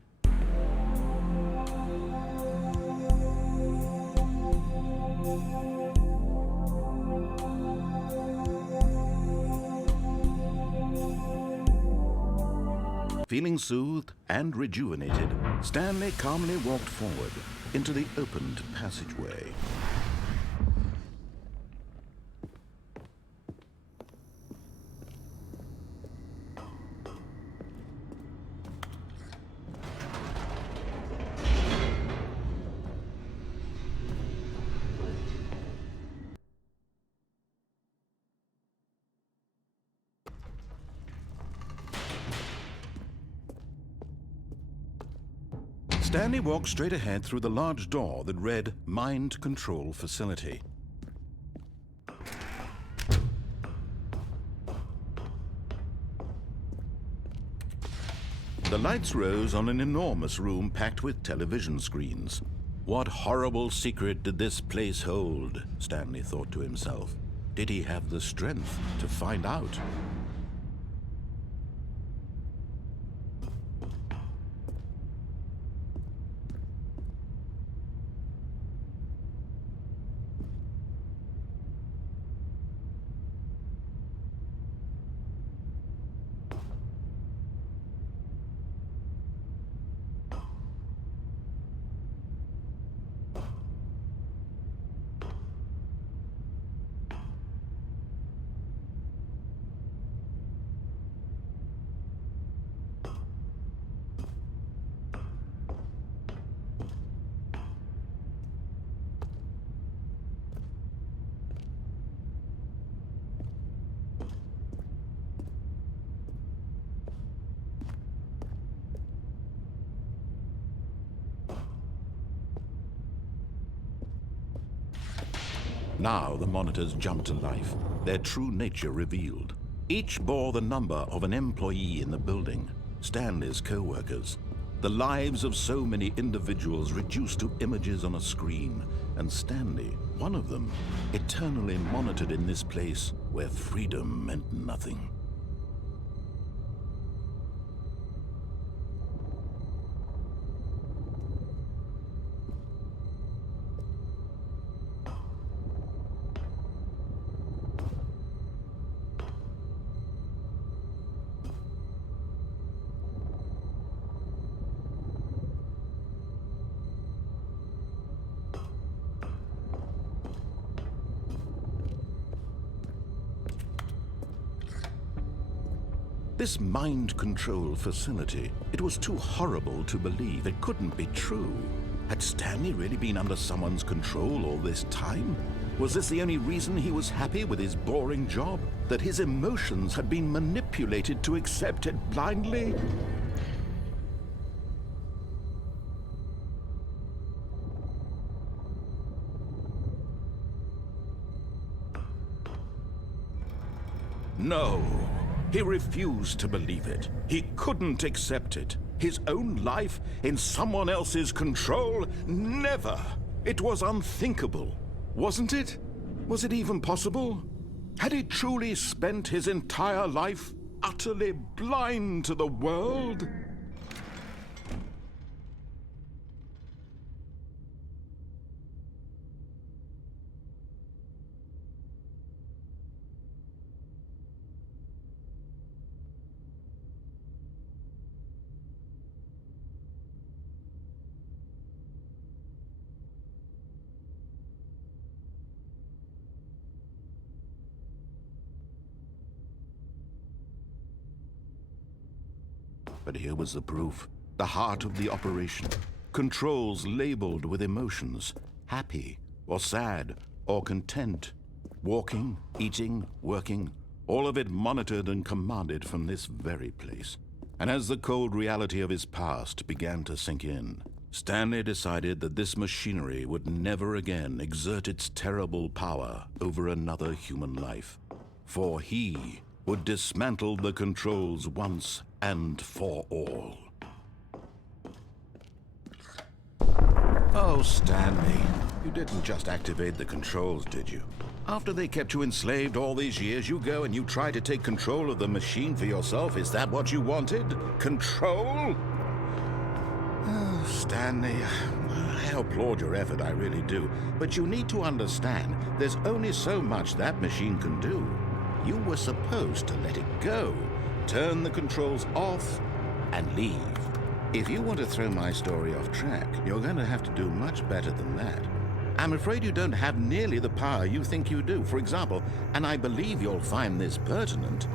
Feeling soothed and rejuvenated, Stanley calmly walked forward into the opened passageway. Stanley walked straight ahead through the large door that read Mind Control Facility. The lights rose on an enormous room packed with television screens. What horrible secret did this place hold? Stanley thought to himself. Did he have the strength to find out? Now the monitors jumped to life, their true nature revealed. Each bore the number of an employee in the building, Stanley's co-workers. The lives of so many individuals reduced to images on a screen, and Stanley, one of them, eternally monitored in this place where freedom meant nothing. This mind control facility, it was too horrible to believe. It couldn't be true. Had Stanley really been under someone's control all this time? Was this the only reason he was happy with his boring job? That his emotions had been manipulated to accept it blindly? No. He refused to believe it. He couldn't accept it. His own life in someone else's control? Never! It was unthinkable. Wasn't it? Was it even possible? Had he truly spent his entire life utterly blind to the world? But here was the proof. The heart of the operation. Controls labeled with emotions. Happy, or sad, or content. Walking, eating, working. All of it monitored and commanded from this very place. And as the cold reality of his past began to sink in, Stanley decided that this machinery would never again exert its terrible power over another human life, for he would dismantle the controls once and for all. Oh, Stanley, you didn't just activate the controls, did you? After they kept you enslaved all these years, you go and you try to take control of the machine for yourself. Is that what you wanted? Control? Oh, Stanley, I applaud your effort, I really do. But you need to understand, there's only so much that machine can do. You were supposed to let it go, turn the controls off, and leave. If you want to throw my story off track, you're going to have to do much better than that. I'm afraid you don't have nearly the power you think you do. For example, and I believe you'll find this pertinent,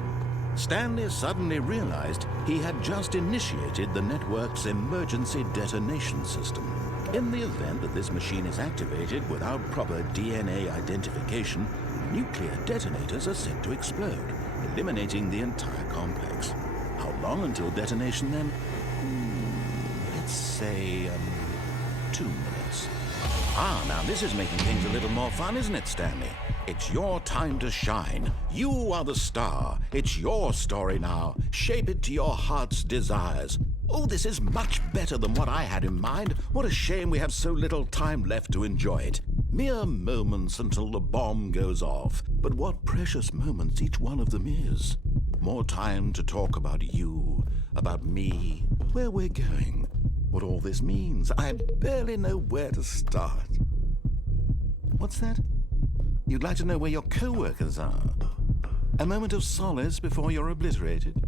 Stanley suddenly realized he had just initiated the network's emergency detonation system. In the event that this machine is activated without proper DNA identification, nuclear detonators are set to explode, eliminating the entire complex. How long until detonation then? Let's say, 2 minutes. Ah, now this is making things a little more fun, isn't it, Stanley? It's your time to shine. You are the star. It's your story now. Shape it to your heart's desires. Oh, this is much better than what I had in mind. What a shame we have so little time left to enjoy it. Mere moments until the bomb goes off. But what precious moments each one of them is. More time to talk about you, about me, where we're going, what all this means. I barely know where to start. What's that? You'd like to know where your co-workers are? A moment of solace before you're obliterated?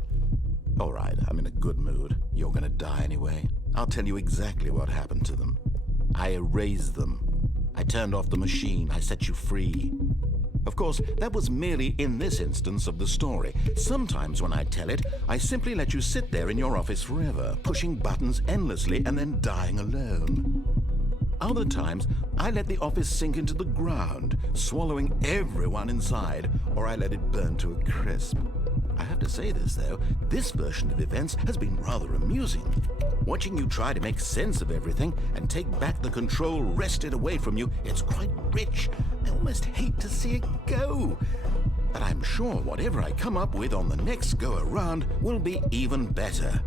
All right, I'm in a good mood. You're gonna die anyway. I'll tell you exactly what happened to them. I erased them. I turned off the machine. I set you free. Of course, that was merely in this instance of the story. Sometimes when I tell it, I simply let you sit there in your office forever, pushing buttons endlessly and then dying alone. Other times, I let the office sink into the ground, swallowing everyone inside, or I let it burn to a crisp. I have to say this, though, this version of events has been rather amusing. Watching you try to make sense of everything and take back the control wrested away from you, it's quite rich. I almost hate to see it go. But I'm sure whatever I come up with on the next go-around will be even better.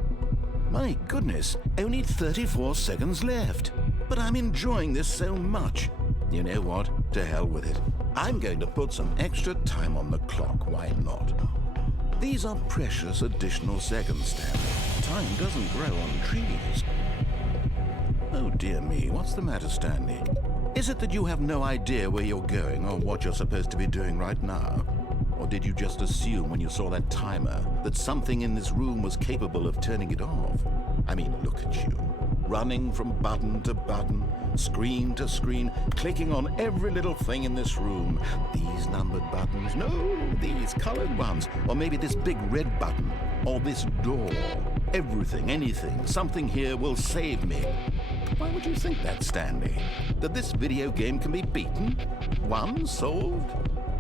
My goodness, only 34 seconds left. But I'm enjoying this so much. You know what? To hell with it. I'm going to put some extra time on the clock. Why not? These are precious additional seconds, Stanley. Time doesn't grow on trees. Oh dear me, what's the matter, Stanley? Is it that you have no idea where you're going or what you're supposed to be doing right now? Or did you just assume when you saw that timer that something in this room was capable of turning it off? I mean, look at you. Running from button to button, screen to screen, clicking on every little thing in this room. These numbered buttons, no, these colored ones. Or maybe this big red button, or this door. Everything, anything, something here will save me. Why would you think that, Stanley? That this video game can be beaten? Won? Solved?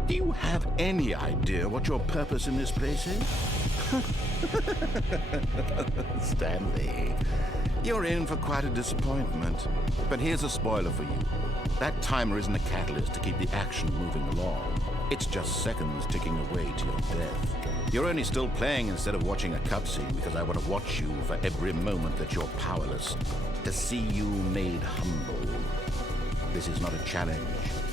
Do you have any idea what your purpose in this place is? Stanley, you're in for quite a disappointment. But here's a spoiler for you. That timer isn't a catalyst to keep the action moving along. It's just seconds ticking away to your death. You're only still playing instead of watching a cutscene because I want to watch you for every moment that you're powerless. To see you made humble. This is not a challenge.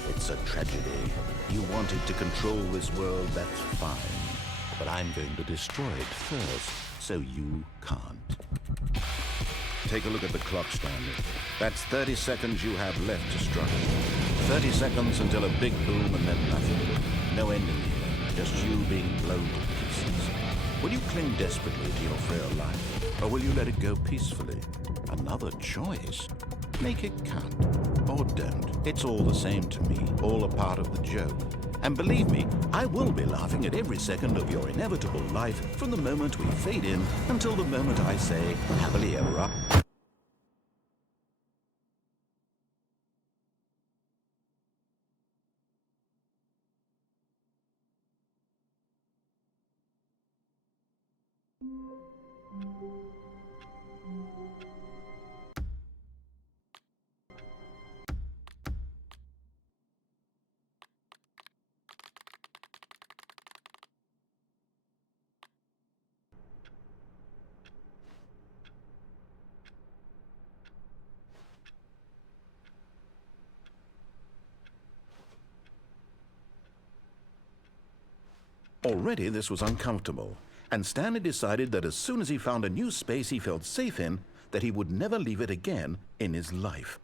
It's a tragedy. You wanted to control this world, that's fine. But I'm going to destroy it first, so you can't. Take a look at the clock, Stanley. That's 30 seconds you have left to struggle. 30 seconds until a big boom and then nothing. No ending here, just you being blown to pieces. Will you cling desperately to your frail life, or will you let it go peacefully? Another choice. Make it count, or don't. It's all the same to me, all a part of the joke. And believe me, I will be laughing at every second of your inevitable life from the moment we fade in until the moment I say, happily ever after. Already this was uncomfortable, and Stanley decided that as soon as he found a new space he felt safe in, that he would never leave it again in his life.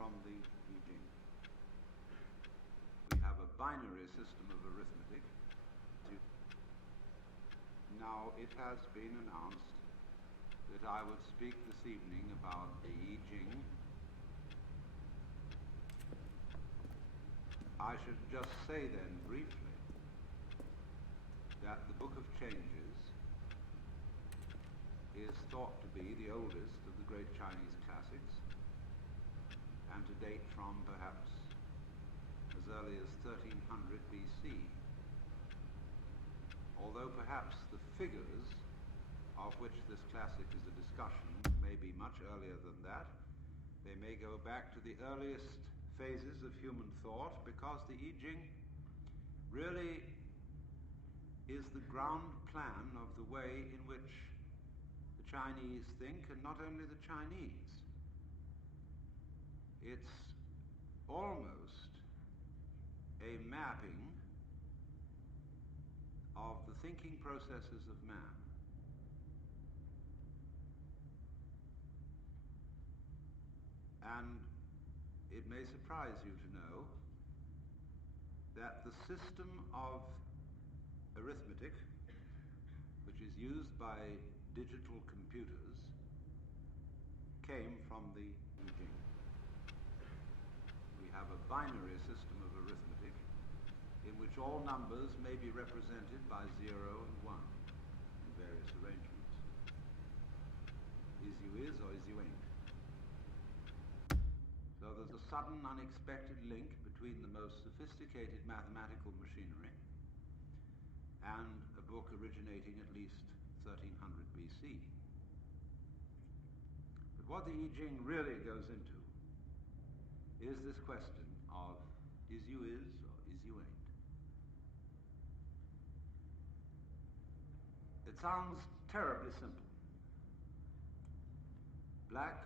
from the I Ching. We have a binary system of arithmetic. Now, it has been announced that I would speak this evening about the I Ching. I should just say then briefly that the Book of Changes is thought to be the oldest of the great Chinese classics, and to date from perhaps as early as 1300 BC. Although perhaps the figures of which this classic is a discussion may be much earlier than that, they may go back to the earliest phases of human thought, because the I Ching really is the ground plan of the way in which the Chinese think, and not only the Chinese. It's almost a mapping of the thinking processes of man. And it may surprise you to know that the system of arithmetic, which is used by digital computers, came from the I Ching. We have a binary system of arithmetic in which all numbers may be represented by 0 and 1 in various arrangements. Is you is or is you ain't. So there's a sudden, unexpected link between the most sophisticated mathematical machinery and a book originating at least 1300 BC. But what the I Ching really goes into is this question of is you is or is you ain't. It sounds terribly simple. Black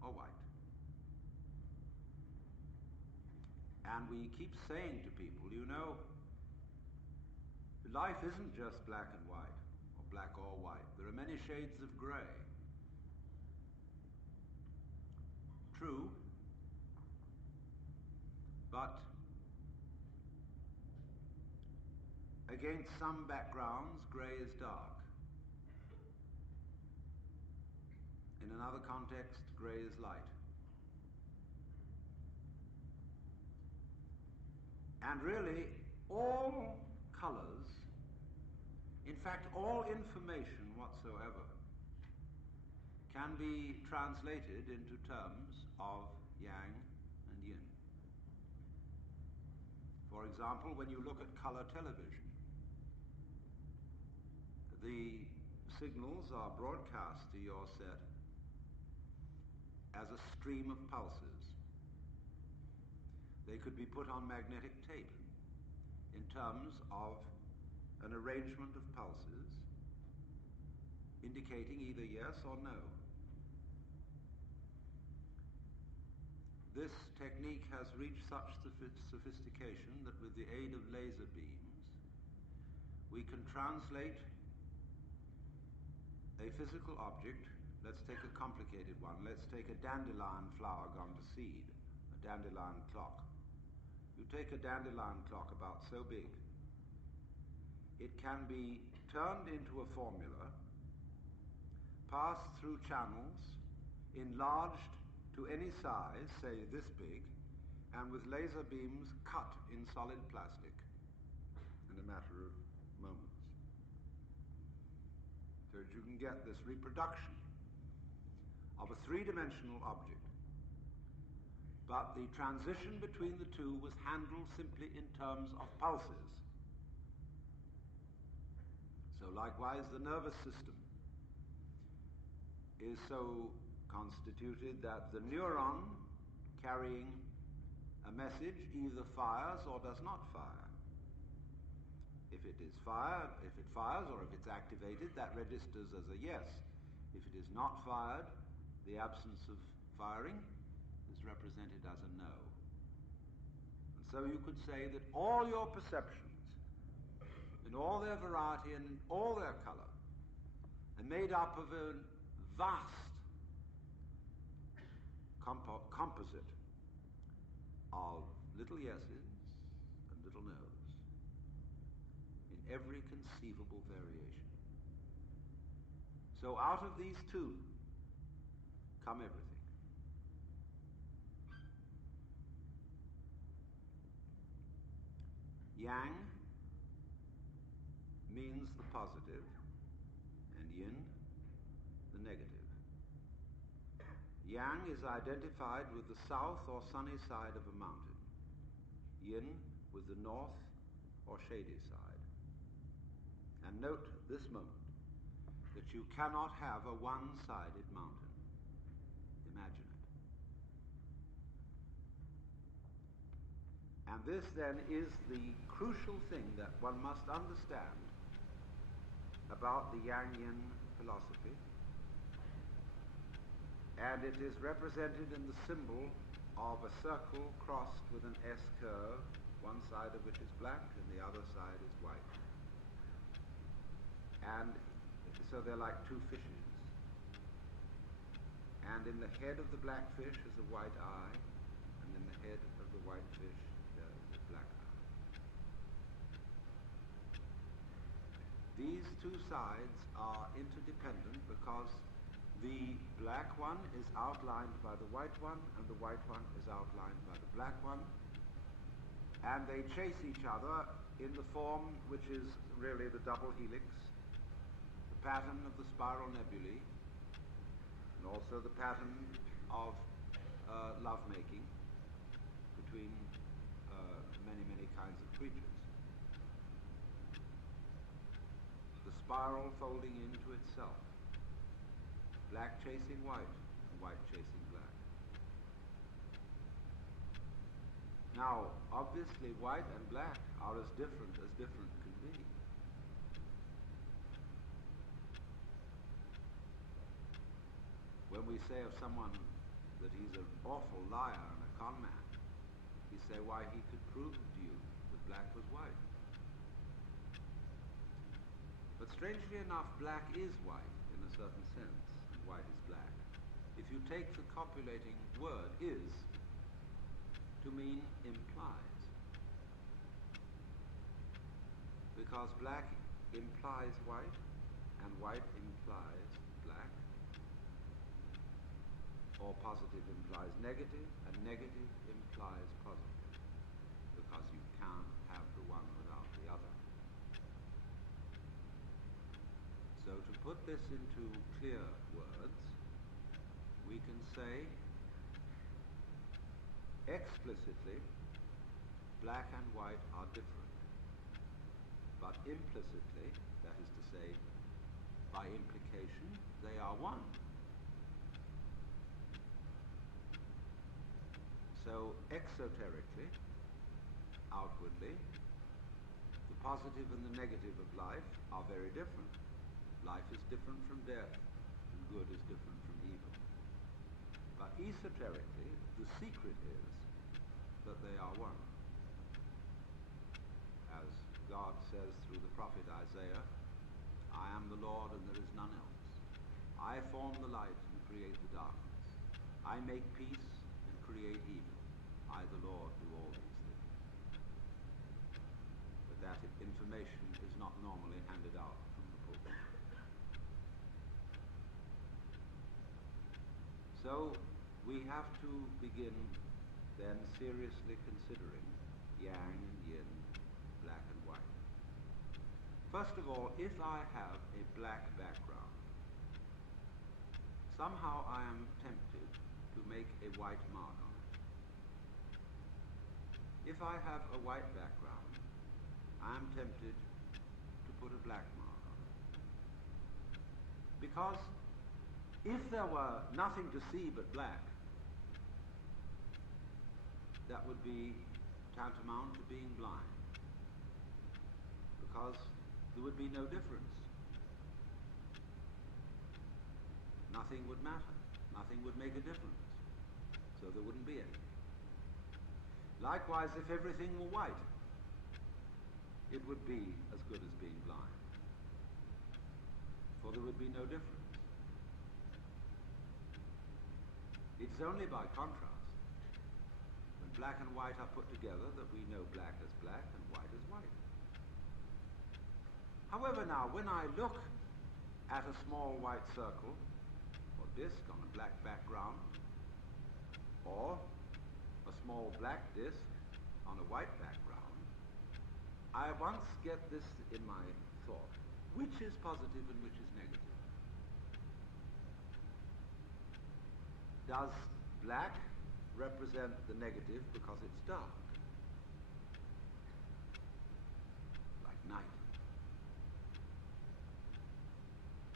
or white. And we keep saying to people, you know, life isn't just black and white, or black or white. There are many shades of gray. True, but against some backgrounds, gray is dark. In another context, gray is light. And really, all colors, in fact, all information whatsoever, can be translated into terms of yang and yin. For example, when you look at color television, the signals are broadcast to your set as a stream of pulses. They could be put on magnetic tape in terms of an arrangement of pulses indicating either yes or no. This technique has reached such sophistication that with the aid of laser beams, we can translate a physical object. Let's take a complicated one. Let's take a dandelion flower gone to seed, a dandelion clock. You take a dandelion clock about so big, it can be turned into a formula, passed through channels, enlarged to any size, say this big, and with laser beams cut in solid plastic in a matter of moments. So that you can get this reproduction of a three-dimensional object. But the transition between the two was handled simply in terms of pulses. So likewise, the nervous system is so constituted that the neuron carrying a message either fires or does not fire. If it fires or if it's activated, that registers as a yes. If it is not fired, the absence of firing is represented as a no. And so you could say that all your perceptions, in all their variety and all their color, are made up of a vast composite of little yeses and little nos in every conceivable variation. So out of these two come everything. Yang means the positive, and yin the negative. Yang is identified with the south or sunny side of a mountain, yin with the north or shady side. And note this moment that you cannot have a one-sided mountain. Imagine it. And this then is the crucial thing that one must understand about the Yang-Yin philosophy. And it is represented in the symbol of a circle crossed with an S curve, one side of which is black and the other side is white. And so they're like two fishes. And in the head of the black fish is a white eye, and in the head of the white fish there is a black eye. These two sides are interdependent because the black one is outlined by the white one, and the white one is outlined by the black one. And they chase each other in the form which is really the double helix, the pattern of the spiral nebulae, and also the pattern of lovemaking between many, many kinds of creatures. The spiral folding into itself. Black chasing white, and white chasing black. Now, obviously, white and black are as different can be. When we say of someone that he's an awful liar and a con man, we say why he could prove to you that black was white. But strangely enough, black is white in a certain sense. White is black. If you take the copulating word is to mean implies, because black implies white and white implies black, or positive implies negative and negative implies positive, because you can't have the one without the other. So to put this into clear words, we can say explicitly black and white are different, but implicitly, that is to say, by implication, they are one. So exoterically, outwardly, the positive and the negative of life are very different. Life is different from death, and good is different from evil. But esoterically, the secret is that they are one. As God says through the prophet Isaiah, I am the Lord and there is none else. I form the light and create the darkness. I make peace and create evil. I, the Lord, do all these things. But that information is not normally handed out from the pulpit. So we have to begin then seriously considering yang and yin, black and white. First of all, if I have a black background, somehow I am tempted to make a white mark on it. If I have a white background, I am tempted to put a black mark on it. Because if there were nothing to see but black, that would be tantamount to being blind, because there would be no difference. Nothing would matter. Nothing would make a difference. So there wouldn't be anything. Likewise, if everything were white, it would be as good as being blind, for there would be no difference. It's only by contrast, when black and white are put together that we know black as black and white as white. However, now, when I look at a small white circle or disk on a black background, or a small black disk on a white background, I once get this in my thought: which is positive and which is negative? Does black represent the negative because it's dark, like night?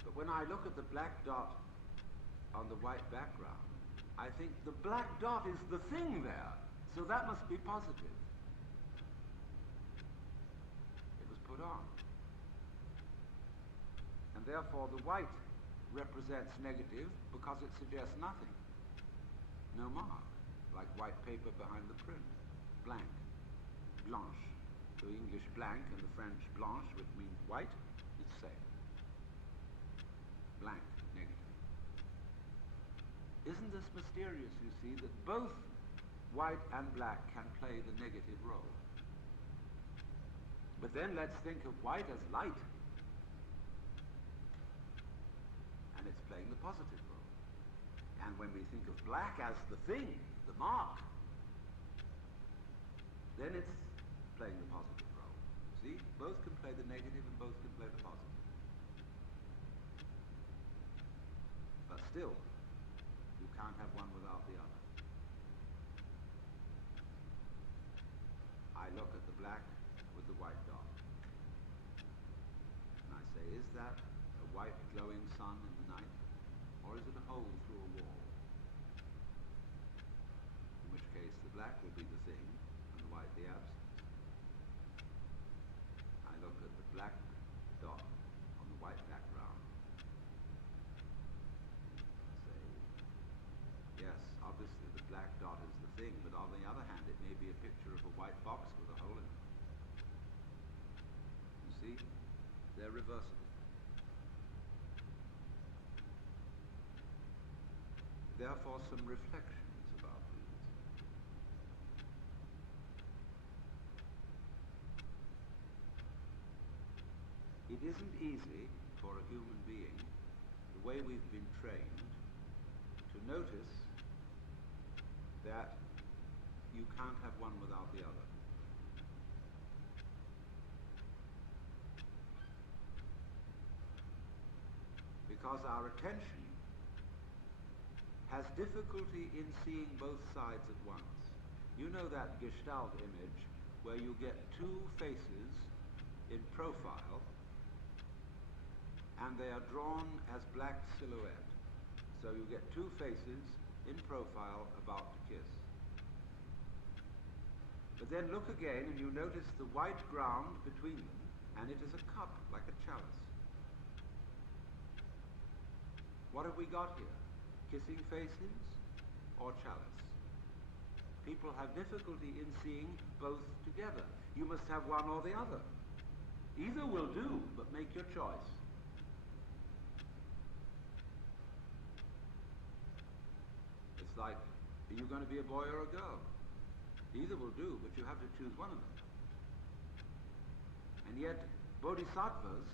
But when I look at the black dot on the white background, I think the black dot is the thing there, so that must be positive. It was put on. And therefore the white represents negative because it suggests nothing. No mark, like white paper behind the print. Blank. Blanche. The English blank and the French blanche, which means white, it's the same. Blank, negative. Isn't this mysterious, you see, that both white and black can play the negative role? But then let's think of white as light, and it's playing the positive role. And when we think of black as the thing, the mark, then it's playing the positive role. See, both can play the negative and both can play the positive. But still, you can't have one without the other. I look at the black with the white dot, and I say, is that a white glowing sun in the night, or is it a hole through a wall? In which case the black will be the thing, and the white the absence. I look at the black dot on the white background, say, yes, obviously the black dot is the thing, but on the other hand it may be a picture of a white box with a hole in it. You see, they're reversible. Therefore, some reflections about these. It isn't easy for a human being, the way we've been trained, to notice that you can't have one without the other. Because our attention has difficulty in seeing both sides at once. You know that Gestalt image where you get two faces in profile and they are drawn as black silhouette. So you get two faces in profile about to kiss. But then look again and you notice the white ground between them, and it is a cup, like a chalice. What have we got here? Kissing faces or chalice? People have difficulty in seeing both together. You must have one or the other. Either will do, but make your choice. It's like, are you going to be a boy or a girl? Either will do, but you have to choose one of them. And yet, bodhisattvas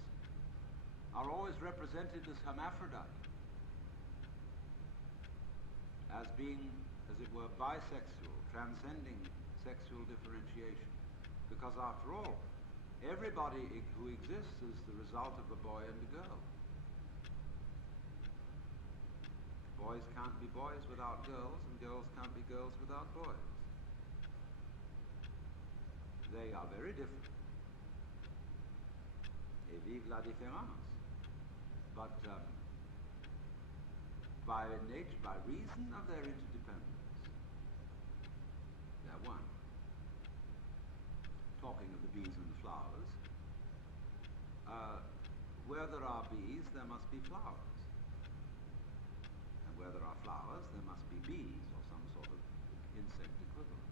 are always represented as hermaphrodite, as being, as it were, bisexual, transcending sexual differentiation. Because after all, everybody who exists is the result of a boy and a girl. Boys can't be boys without girls, and girls can't be girls without boys. They are very different. Et vive la différence. But by nature, by reason of their interdependence, they're one. Talking of the bees and the flowers, where there are bees, there must be flowers. And where there are flowers, there must be bees, or some sort of insect equivalent.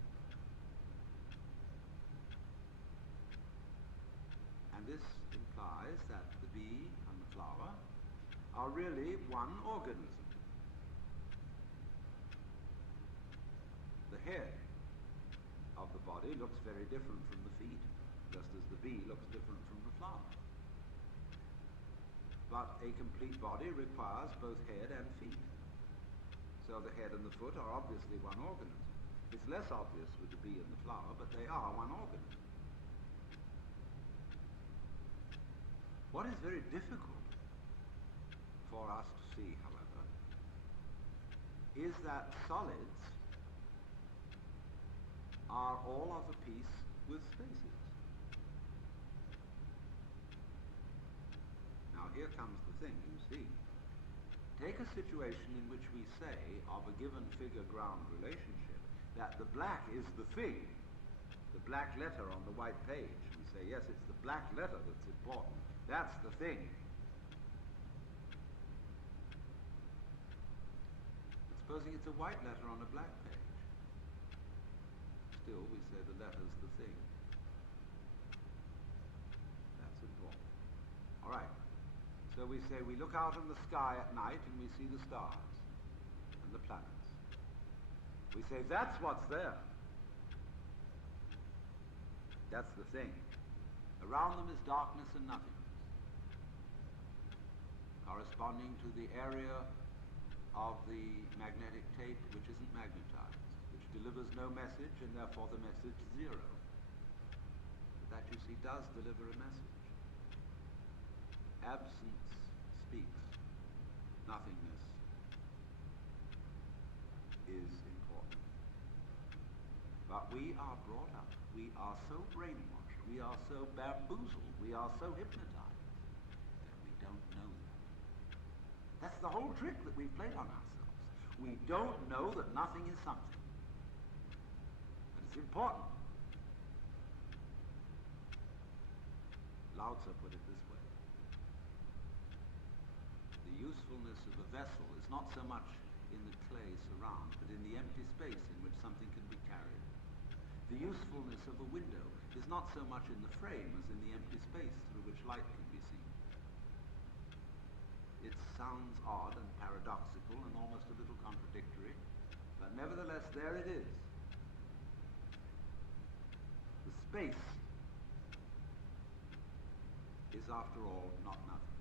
And this implies that the bee and the flower are really one organism. The head body looks very different from the feet, just as the bee looks different from the flower. But a complete body requires both head and feet. So the head and the foot are obviously one organism. It's less obvious with the bee and the flower, but they are one organism. What is very difficult for us to see, however, is that solids are all of a piece with spaces. Now here comes the thing, you see. Take a situation in which we say of a given figure-ground relationship that the black is the thing, the black letter on the white page. We say, yes, it's the black letter that's important. That's the thing. But supposing it's a white letter on a black page, still we say the letter's the thing. That's important. All right. So we say we look out in the sky at night and we see the stars and the planets. We say that's what's there. That's the thing. Around them is darkness and nothingness, corresponding to the area of the magnetic tape which isn't magnetized, which delivers no message, and therefore the message is zero. But that, you see, does deliver a message. Absence speaks. Nothingness is important. But we are brought up, we are so brainwashed, we are so bamboozled, we are so hypnotized that we don't know that. That's the whole trick that we've played on ourselves. We don't know that nothing is something. But it's important. Lao Tzu put it this way. The usefulness of a vessel is not so much in the clay surround, but in the empty space in which something can be carried. The usefulness of a window is not so much in the frame as in the empty space through which light can be seen. It sounds odd and paradoxical and almost a little contradictory, but nevertheless there it is. The space is, after all, not nothing.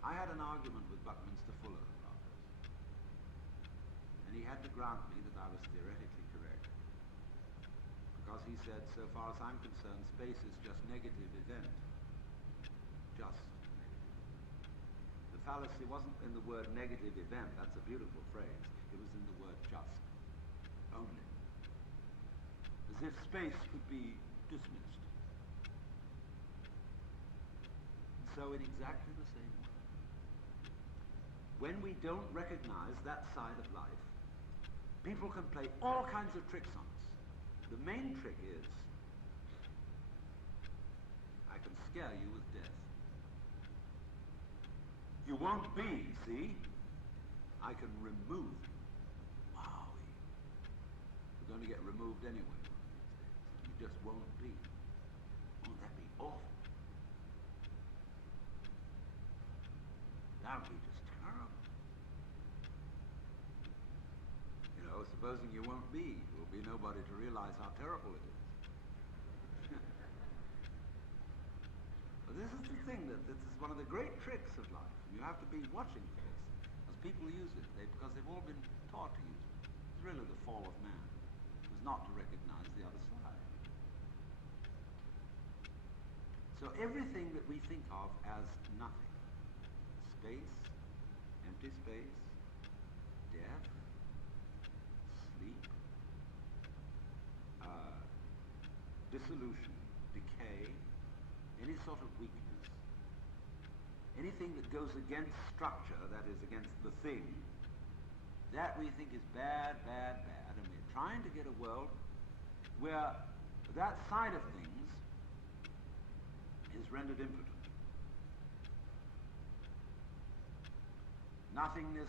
I had an argument with Buckminster Fuller about this, and he had to grant me that I was theoretically correct, because he said, so far as I'm concerned, space is just negative event. Just negative event. The fallacy wasn't in the word negative event, that's a beautiful phrase. It was in the word just. Only. As if space could be dismissed. So in exactly the same way, when we don't recognize that side of life, people can play all kinds of tricks on us. The main trick is, I can scare you with death. You won't be, see? I can remove you. Wowie. You're going to get removed anyway one of these days. You just won't be. Won't that be awful? That would be just terrible. You know, supposing you won't be, there will be nobody to realize how terrible it is. But this is the thing, that this is one of the great tricks of life. You have to be watching for this, as people use it, because they've all been taught to use it. It's really the fall of man, was not to recognize the other side. So everything that we think of as nothing, space, empty space, death, sleep, dissolution, decay, any sort of weakness, anything that goes against structure, that is against the thing, that we think is bad, bad, bad, and we're trying to get a world where that side of things is rendered impotent. Nothingness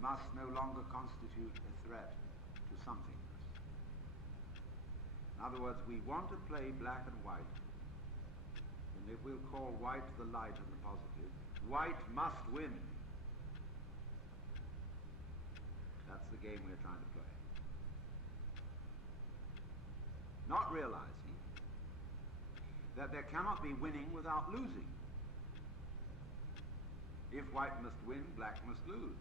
must no longer constitute a threat to somethingness. In other words, we want to play black and white, and if we'll call white the light and the positive, white must win. That's the game we're trying to play. not realizing that there cannot be winning without losing. If white must win, black must lose.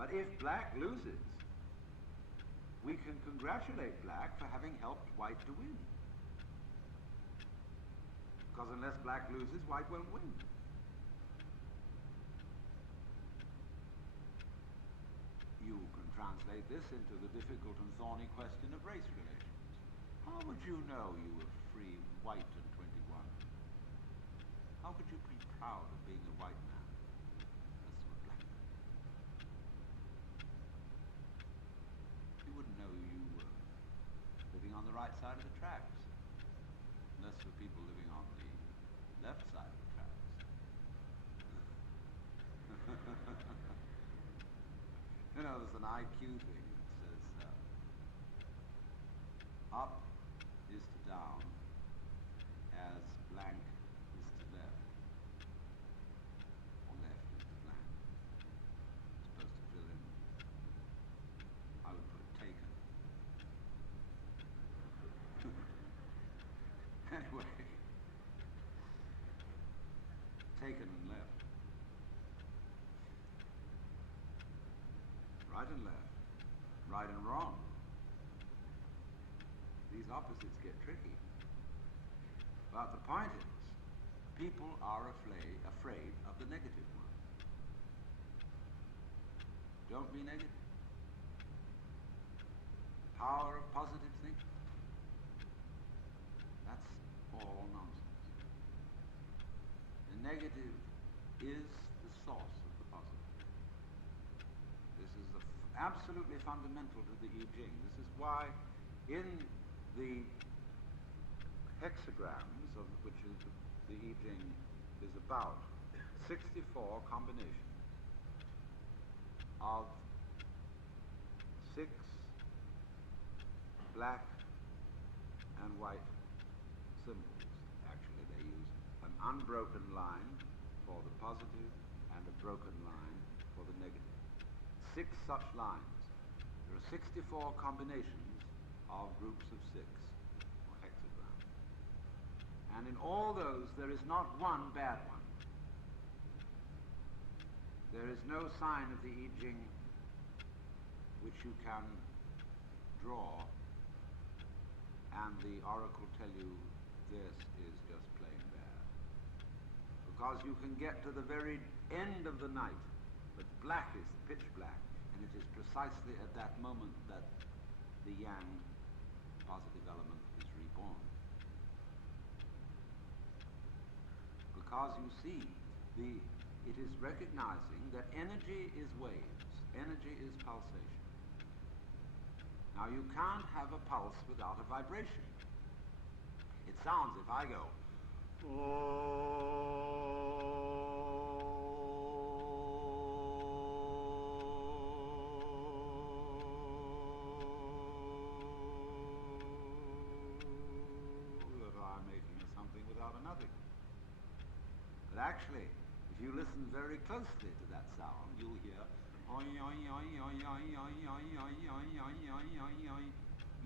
But if black loses, we can congratulate black for having helped white to win. Because unless black loses, white won't win. You can translate this into the difficult and thorny question of race relations. How would you know you were free, white, and 21? How could you be proud of being a white man as to a black man? You wouldn't know you were living on the right side of the tracks, unless for people living on the left side of the tracks. You know, there's an IQ thing that says up is to down as blank is to left, or left is to blank. It's supposed to fill in. I would put taken. Anyway, taken and left. Right and left, right and wrong. These opposites get tricky. But the point is, people are afraid of the negative one. Don't be negative. Power of positive thinking. That's all nonsense. The negative is the source of the positive. This is absolutely fundamental to the I Ching. This is why in the hexagrams, of which is the I Ching is about, 64 combinations of 6 black and white symbols. Actually, they use an unbroken line for the positive and a broken line for the negative. 6 such lines. There are 64 combinations of groups of 6, or hexagrams. And in all those, there is not one bad one. There is no sign of the I Ching which you can draw, and the oracle tell you this is just plain bad. Because you can get to the very end of the night, but black is pitch black, and it is precisely at that moment that the yang positive element is reborn. Because you see, it is recognizing that energy is waves, energy is pulsation. Now you can't have a pulse without a vibration. It sounds, if I go, that I'm making a something without a nothing. But actually, if you listen very closely to that sound, you'll hear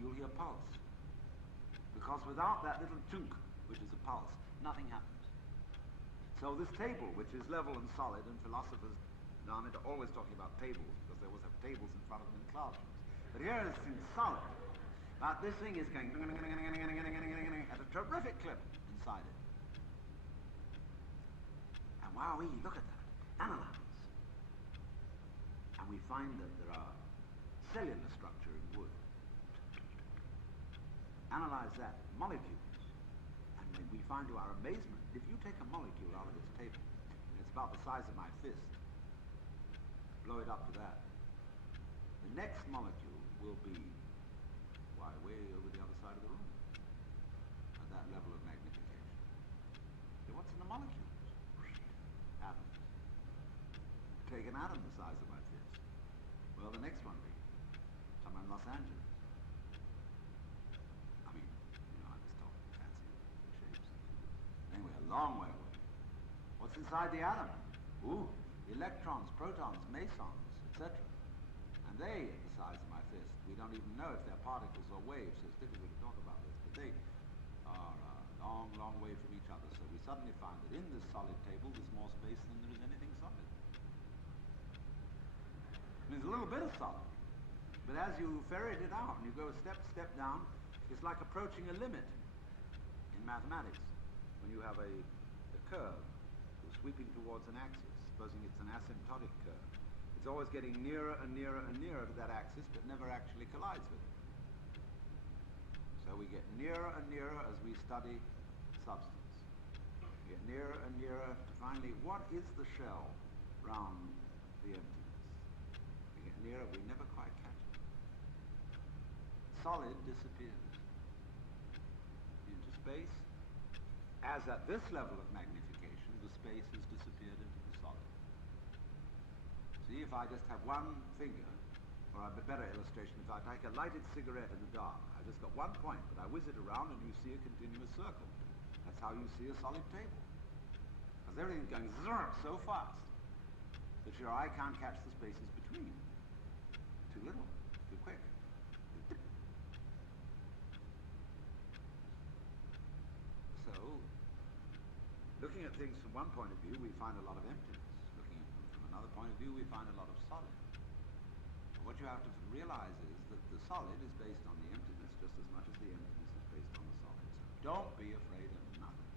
you'll hear pulse. Because without that little chunk, which is a pulse, nothing happens. So this table, which is level and solid, and philosophers down into always talking about tables, because they always have tables in front of them in classrooms. But here it's in solid. But this thing is going at a terrific clip inside it. And wowee, look at that. Analyze. And we find that there are cellular structure in wood. Analyze that, molecules. And when we find to our amazement, if you take a molecule out of this table, and it's about the size of my fist, blow it up to that, the next molecule will be, why, way over the other side of the room, at that level of magnification. So what's in the molecules? Atoms. Take an atom the size of my fist. Well, the next one be somewhere in Los Angeles. I mean, I was talking fancy shapes and figures. Anyway, a long way away. What's inside the atom? Ooh, electrons, protons, mesons, etc. And they, at the size of my fist. We don't even know if they're particles or waves, so it's difficult to talk about this. But they are a long, long way from each other. So we suddenly find that in this solid table there's more space than there is anything solid. There's a little bit of solid. But as you ferret it out and you go step down, it's like approaching a limit in mathematics. When you have a curve sweeping towards an axis, supposing it's an asymptotic curve, it's always getting nearer and nearer and nearer to that axis, but never actually collides with it. So we get nearer and nearer as we study substance. We get nearer and nearer to finally, what is the shell round the emptiness? We get nearer, we never quite catch it. Solid disappears into space, as at this level of magnification, the space has disappeared into the solid. See, if I just have one finger, or a better illustration, if I take a lighted cigarette in the dark, I've just got one point, but I whiz it around and you see a continuous circle. That's how you see a solid table. Because everything's going so fast that your eye can't catch the spaces between. Too little, too quick. So, looking at things from one point of view, we find a lot of emptiness. Looking at them from another point of view, we find a lot of solid. But what you have to realize is that the solid is based on the emptiness just as much as the emptiness is based on the solid. So don't be afraid of nothing.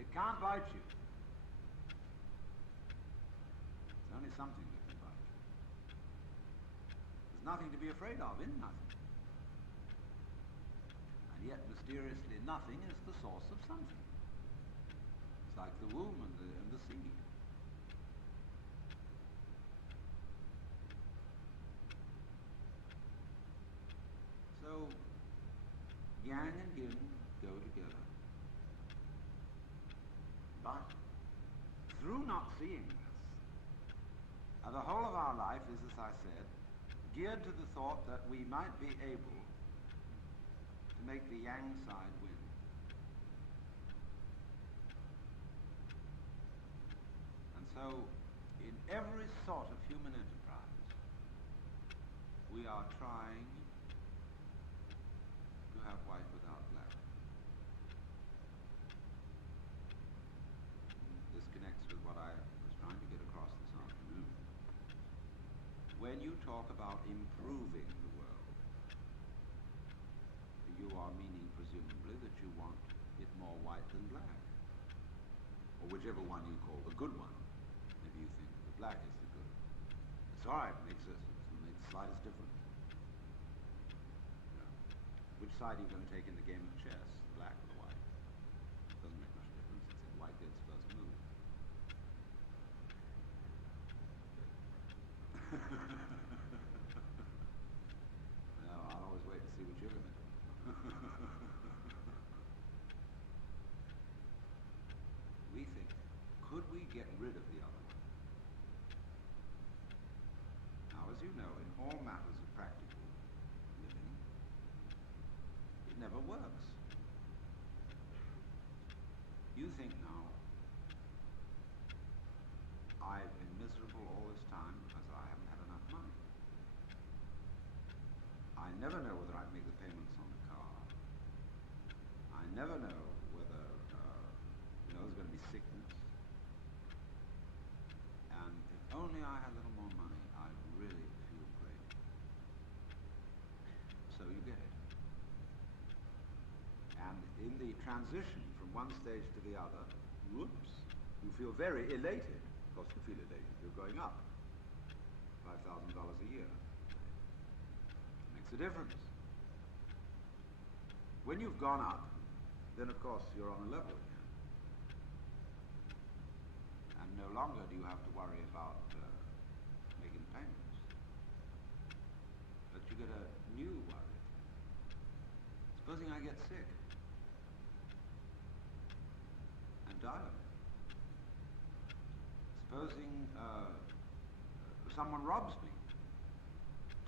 It can't bite you. It's only something that can bite you. There's nothing to be afraid of in nothing. And yet, mysteriously, nothing is the source of something. It's like the womb and the seed. So, yang and yin go together. But, through not seeing this, the whole of our life is, as I said, geared to the thought that we might be able to make the yang side win. And so, in every sort of human enterprise, we are trying to have white without black. This connects with what I was trying to get across this afternoon. When you talk about improving the world, you are meaning presumably that you want it more white than black. Or whichever one you call the good one. Maybe you think the black is the good. It's alright, it makes the slightest difference. You know, which side are you going to take in the game of chess, the black or the white? It doesn't make much difference, except white gets first move. No, I'll always wait to see what you're going to do. We think, could we get rid of the other one? Now, as you know, in all matters of practical living, it never works. You think now, I've been miserable all this time because I haven't had enough money. I never know whether I make the payments on the car. I never know whether, there's going to be sickness. And if only I had a little more money, I'd really feel great. So you get it. And in the transition from one stage to the other, whoops, you feel very elated. Of course you feel elated, you're going up. $5,000 a year. Makes a difference. When you've gone up, then of course you're on a level again. And no longer do you have to worry about making payments. But you get a new worry. Supposing I get sick and die of it. Supposing someone robs me,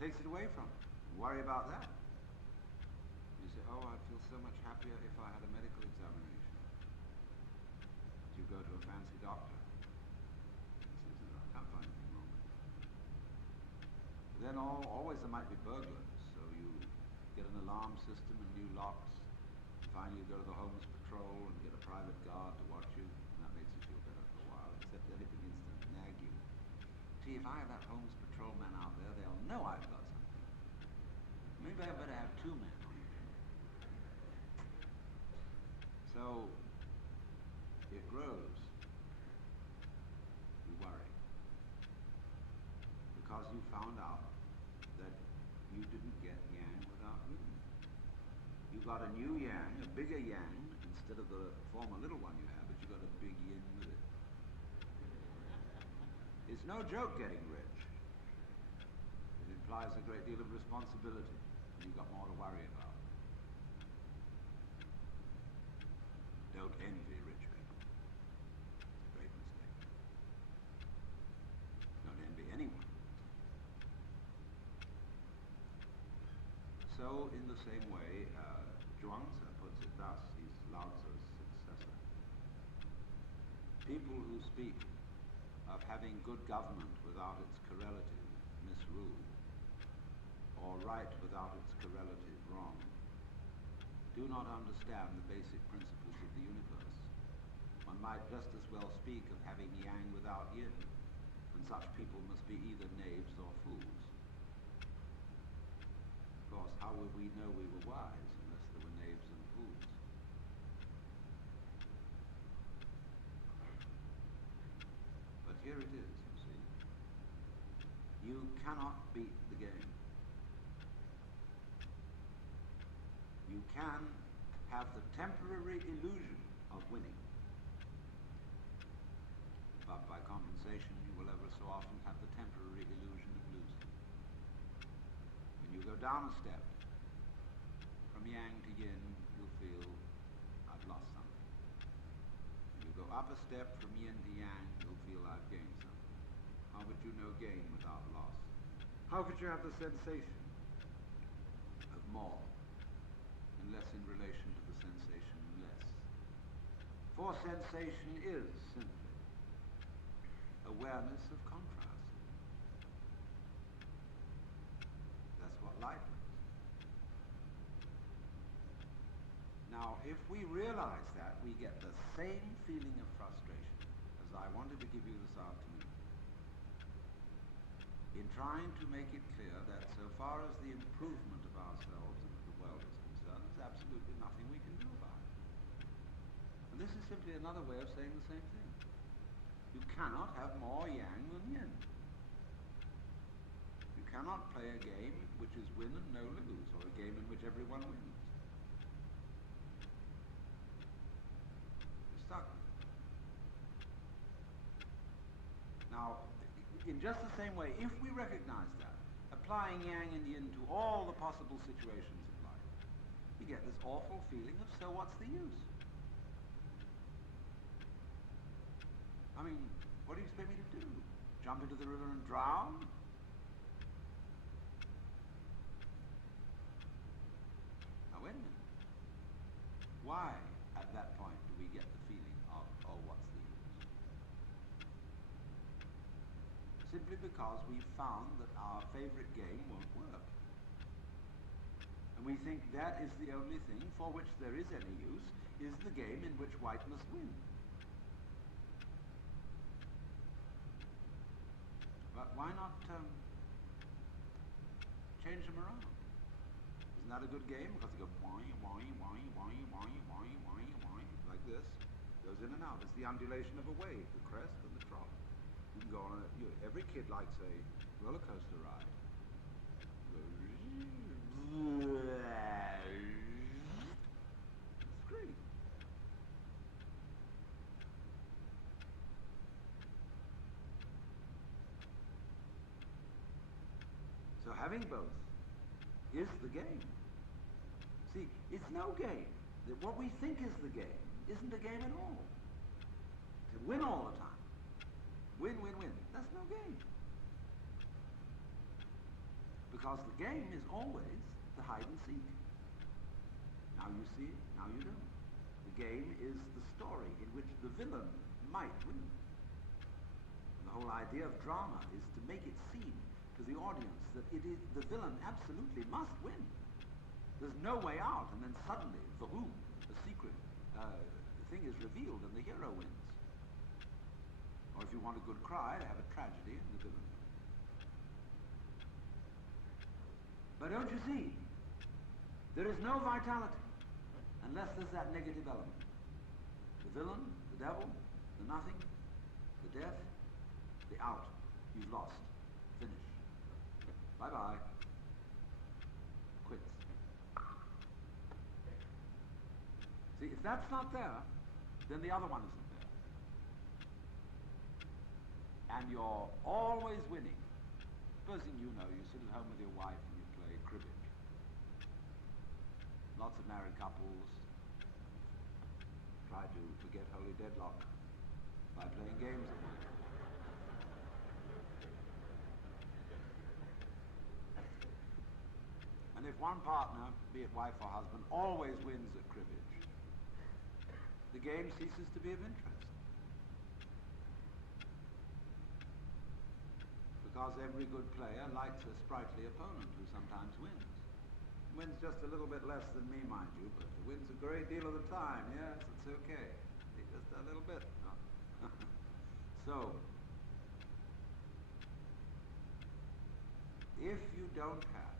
takes it away from me. Worry about that. You say, oh, I'd feel so much happier if I had a medical examination. You go to a fancy doctor. Then always there might be burglars, so you get an alarm system and new locks. Finally, you go to the Homes Patrol and get a private guard to watch you, and that makes you feel better for a while, except then it begins to nag you. See, if I have that Homes Patrolman out there, they'll know I've got something. Maybe I better have two men on it. So, it grows. You worry. Because you found out that you didn't get yang without yin. You got a new yang, a bigger yang, instead of the former little one you have, but you got a big yin with it. It's no joke getting rich. It implies a great deal of responsibility, and you've got more to worry about. Don't envy rich people. It's a great mistake. Don't envy anyone. So, in the same way, Zhuangzi puts it thus, he's Lao Tzu's successor. People who speak of having good government without its correlative misrule, or right without its correlative wrong, do not understand the basic principles of the universe. One might just as well speak of having yang without yin, and such people must be either knaves or fools. Of course, how would we know we were wise unless there were knaves and fools? But here it is, you see. You cannot beat the game. You can have the temporary illusion of winning, but by compensation you will ever so often have the temporary illusion of losing. When you go down a step from yang to yin, you'll feel, I've lost something. When you go up a step from yin to yang, you'll feel, I've gained something. How would you know gain without loss? How could you have the sensation of more unless in relation to the sensation less? For sensation is simply awareness of contrast. That's what life is. Now, if we realize that, we get the same feeling of frustration as I wanted to give you this afternoon, in trying to make it clear that so far as the improvement of ourselves and of the world is concerned, there's absolutely nothing we can do about it. And this is simply another way of saying the same thing. You cannot have more yang than yin. You cannot play a game which is win and no lose, or a game in which everyone wins. You're stuck. Now, in just the same way, if we recognize that, applying yang and yin to all the possible situations of life, you get this awful feeling of, so what's the use? I mean, what do you expect me to do? Jump into the river and drown? Now wait a minute. Why, at that point, do we get the feeling of, oh, what's the use? Simply because we found that our favorite game won't work. And we think that is the only thing for which there is any use, is the game in which white must win. But why not change them around? Isn't that a good game? Because they go whine, whine, whine, whine, whine, whine, whine, whine, like this. Goes in and out. It's the undulation of a wave, the crest and the trough. You can go on every kid likes a roller coaster ride. It's great. So having both is the game. See, it's no game. That what we think is the game isn't a game at all. To win all the time. Win, win, win. That's no game. Because the game is always the hide and seek. Now you see it, now you don't. The game is the story in which the villain might win. And the whole idea of drama is to make it seem to the audience that it is the villain absolutely must win. There's no way out, and then suddenly, boom, a secret thing is revealed and the hero wins. Or if you want a good cry, they have a tragedy and the villain wins. But don't you see, there is no vitality unless there's that negative element. The villain, the devil, the nothing, the death, the out. You've lost. Finish. Bye-bye. Quits. See, if that's not there, then the other one isn't there. And you're always winning. Supposing you sit at home with your wife and you play cribbage. Lots of married couples try to forget holy deadlock by playing games at night. And if one partner, be it wife or husband, always wins at cribbage, the game ceases to be of interest. Because every good player likes a sprightly opponent who sometimes wins. Wins just a little bit less than me, mind you, but wins a great deal of the time. Yes, it's okay. Just a little bit. No. So, if you don't have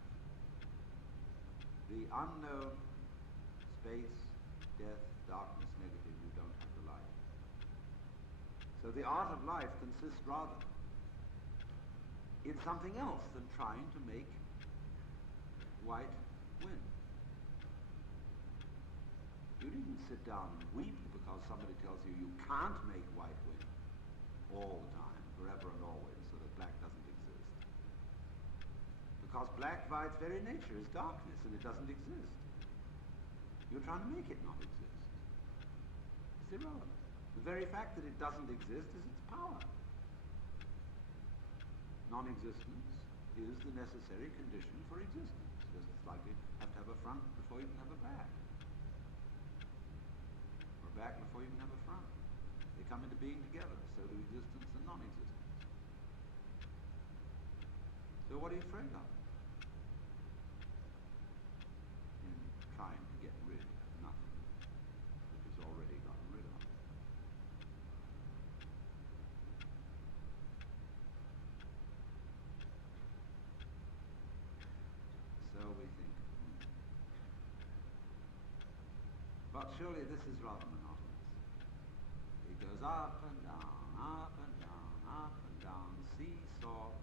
the unknown space, death, darkness, negative, you don't have the light. So the art of life consists rather in something else than trying to make white win. You needn't sit down and weep because somebody tells you you can't make white win all the time, forever and always, so that black doesn't exist. Because black by its very nature is darkness and it doesn't exist. You're trying to make it not exist. It's irrelevant. The very fact that it doesn't exist is its power. Non-existence is the necessary condition for existence. Just like you have to have a front before you can have a back. Or a back before you can have a front. They come into being together, so do existence and non-existence. So what are you afraid of? In trying to get rid of nothing, which is already gotten rid of. So we think, But surely this is rather monotonous. It goes up and down, up and down, up and down, seesaw,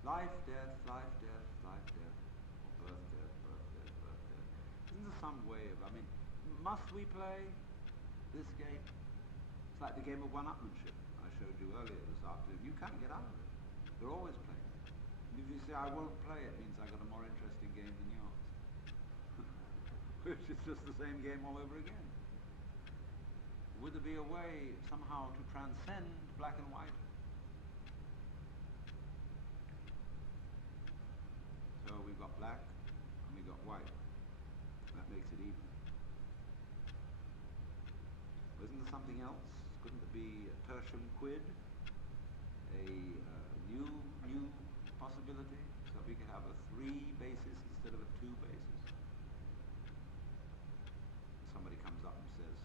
life, death, life, death, life, death, or birth, death, birth, death, birth, death. Isn't there some way of, must we play this game? It's like the game of one-upmanship I showed you earlier this afternoon. You can't get out of it. You're always playing it. And if you say, I won't play, it means I got a more interesting game than yours. Which is just the same game all over again. Would there be a way somehow to transcend black and white? So we've got black and we've got white. That makes it even. Isn't there something else? Couldn't it be a tertium quid? A new possibility? So we could have a 3 basis instead of a 2 basis? Somebody comes up and says,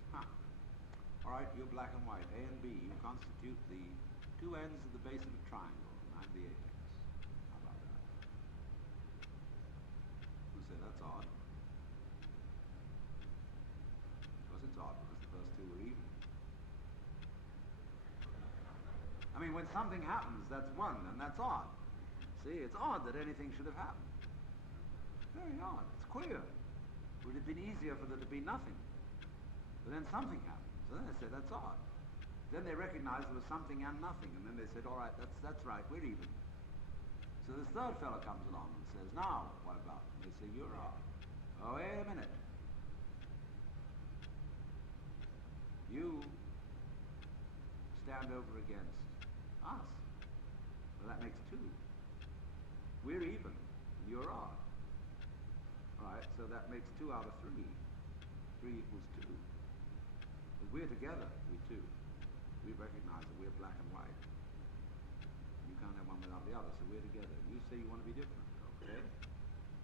all right, you're black and white, A and B, you constitute the 2 ends of the base of a triangle, and I'm the apex. How about that? You say, that's odd. Of course it's odd, because the first 2 were even. When something happens, that's 1, and that's odd. See, it's odd that anything should have happened. Very odd, it's queer. It would have been easier for there to be nothing. But then something happens, and then they say, that's odd. Then they recognized there was something and nothing, and then they said, all right, that's right, we're even. So this third fellow comes along and says, now, what about? And they say, you're odd. Oh, wait a minute. You stand over against us. Well, that makes 2. We're even, and you're odd. All right, so that makes 2 out of 3. 3 equals 2. But we're together, we 2. We recognize that we're black and white. You can't have one without the other, so we're together. You say you want to be different, okay?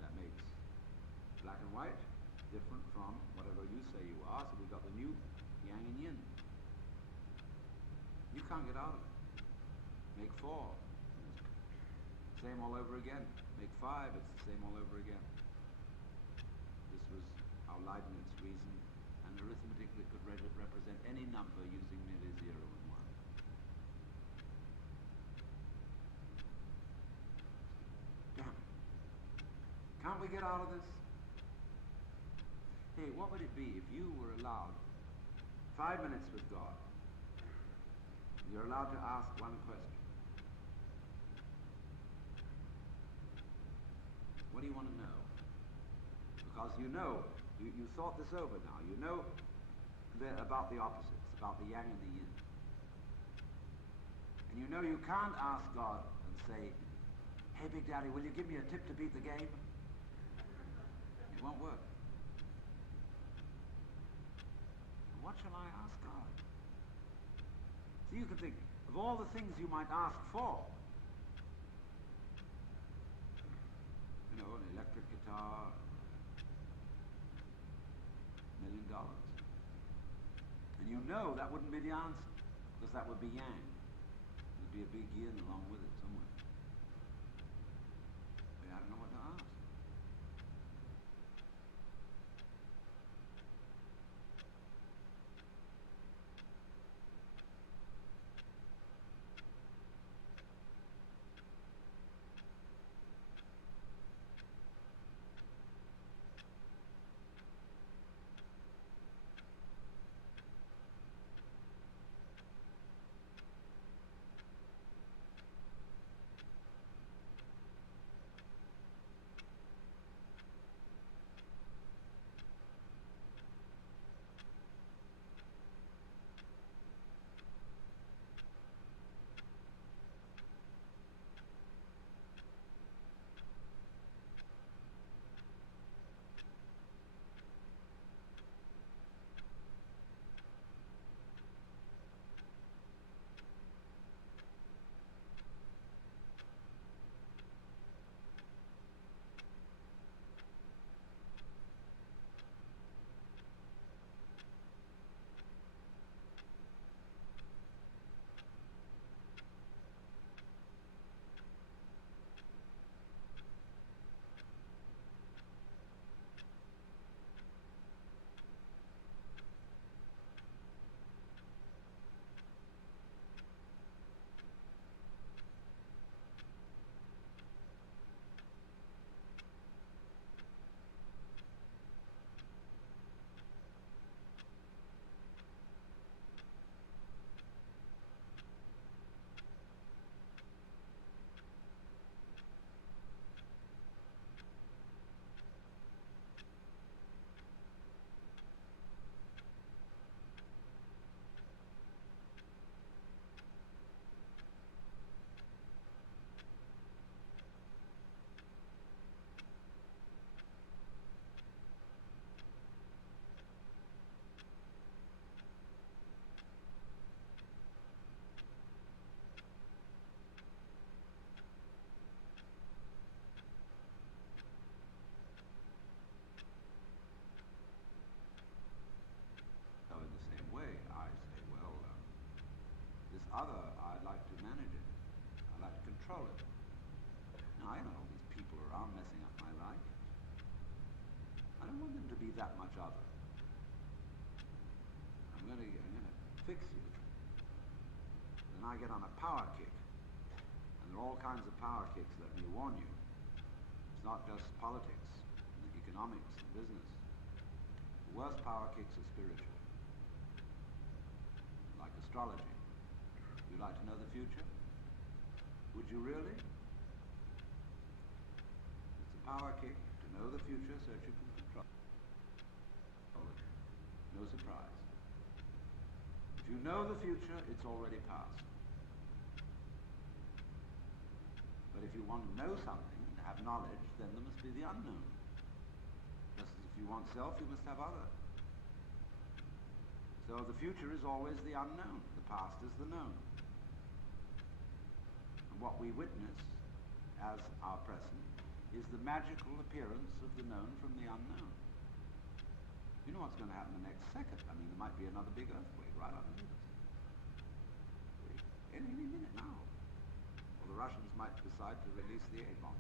That makes black and white different from whatever you say you are, so we've got the new yang and yin. You can't get out of it. Make 4. Same all over again. Make 5, it's the same all over again. This was how Leibniz reasoned an arithmetic that could represent any number using merely 0 and 1. Damn it. Can't we get out of this? Hey, what would it be if you were allowed 5 minutes with God? You're allowed to ask one question. What do you want to know? Because you know, you thought this over now. You know about the opposites, about the yang and the yin. And you know you can't ask God and say, hey, Big Daddy, will you give me a tip to beat the game? It won't work. And what shall I ask God? So you can think of all the things you might ask for. You know, an electric guitar, $1 million. And you know that wouldn't be the answer, because that would be yang. There'd be a big yin along with it somewhere. But I don't know what to ask. Other, I'd like to manage it. I'd like to control it. Now, I don't want these people around messing up my life. I don't want them to be that much other. I'm gonna fix you. Then I get on a power kick. And there are all kinds of power kicks, let me warn you. It's not just politics, and economics, and business. The worst power kicks are spiritual. Like astrology. Would you like to know the future? Would you really? It's a power kick to know the future so that you can control it. No surprise. If you know the future, it's already past. But if you want to know something and have knowledge, then there must be the unknown. Just as if you want self, you must have other. So the future is always the unknown. The past is the known. And what we witness as our present is the magical appearance of the known from the unknown. You know what's going to happen the next second. I mean, there might be another big earthquake right underneath us. Any minute now. Or the Russians might decide to release the A-bomb.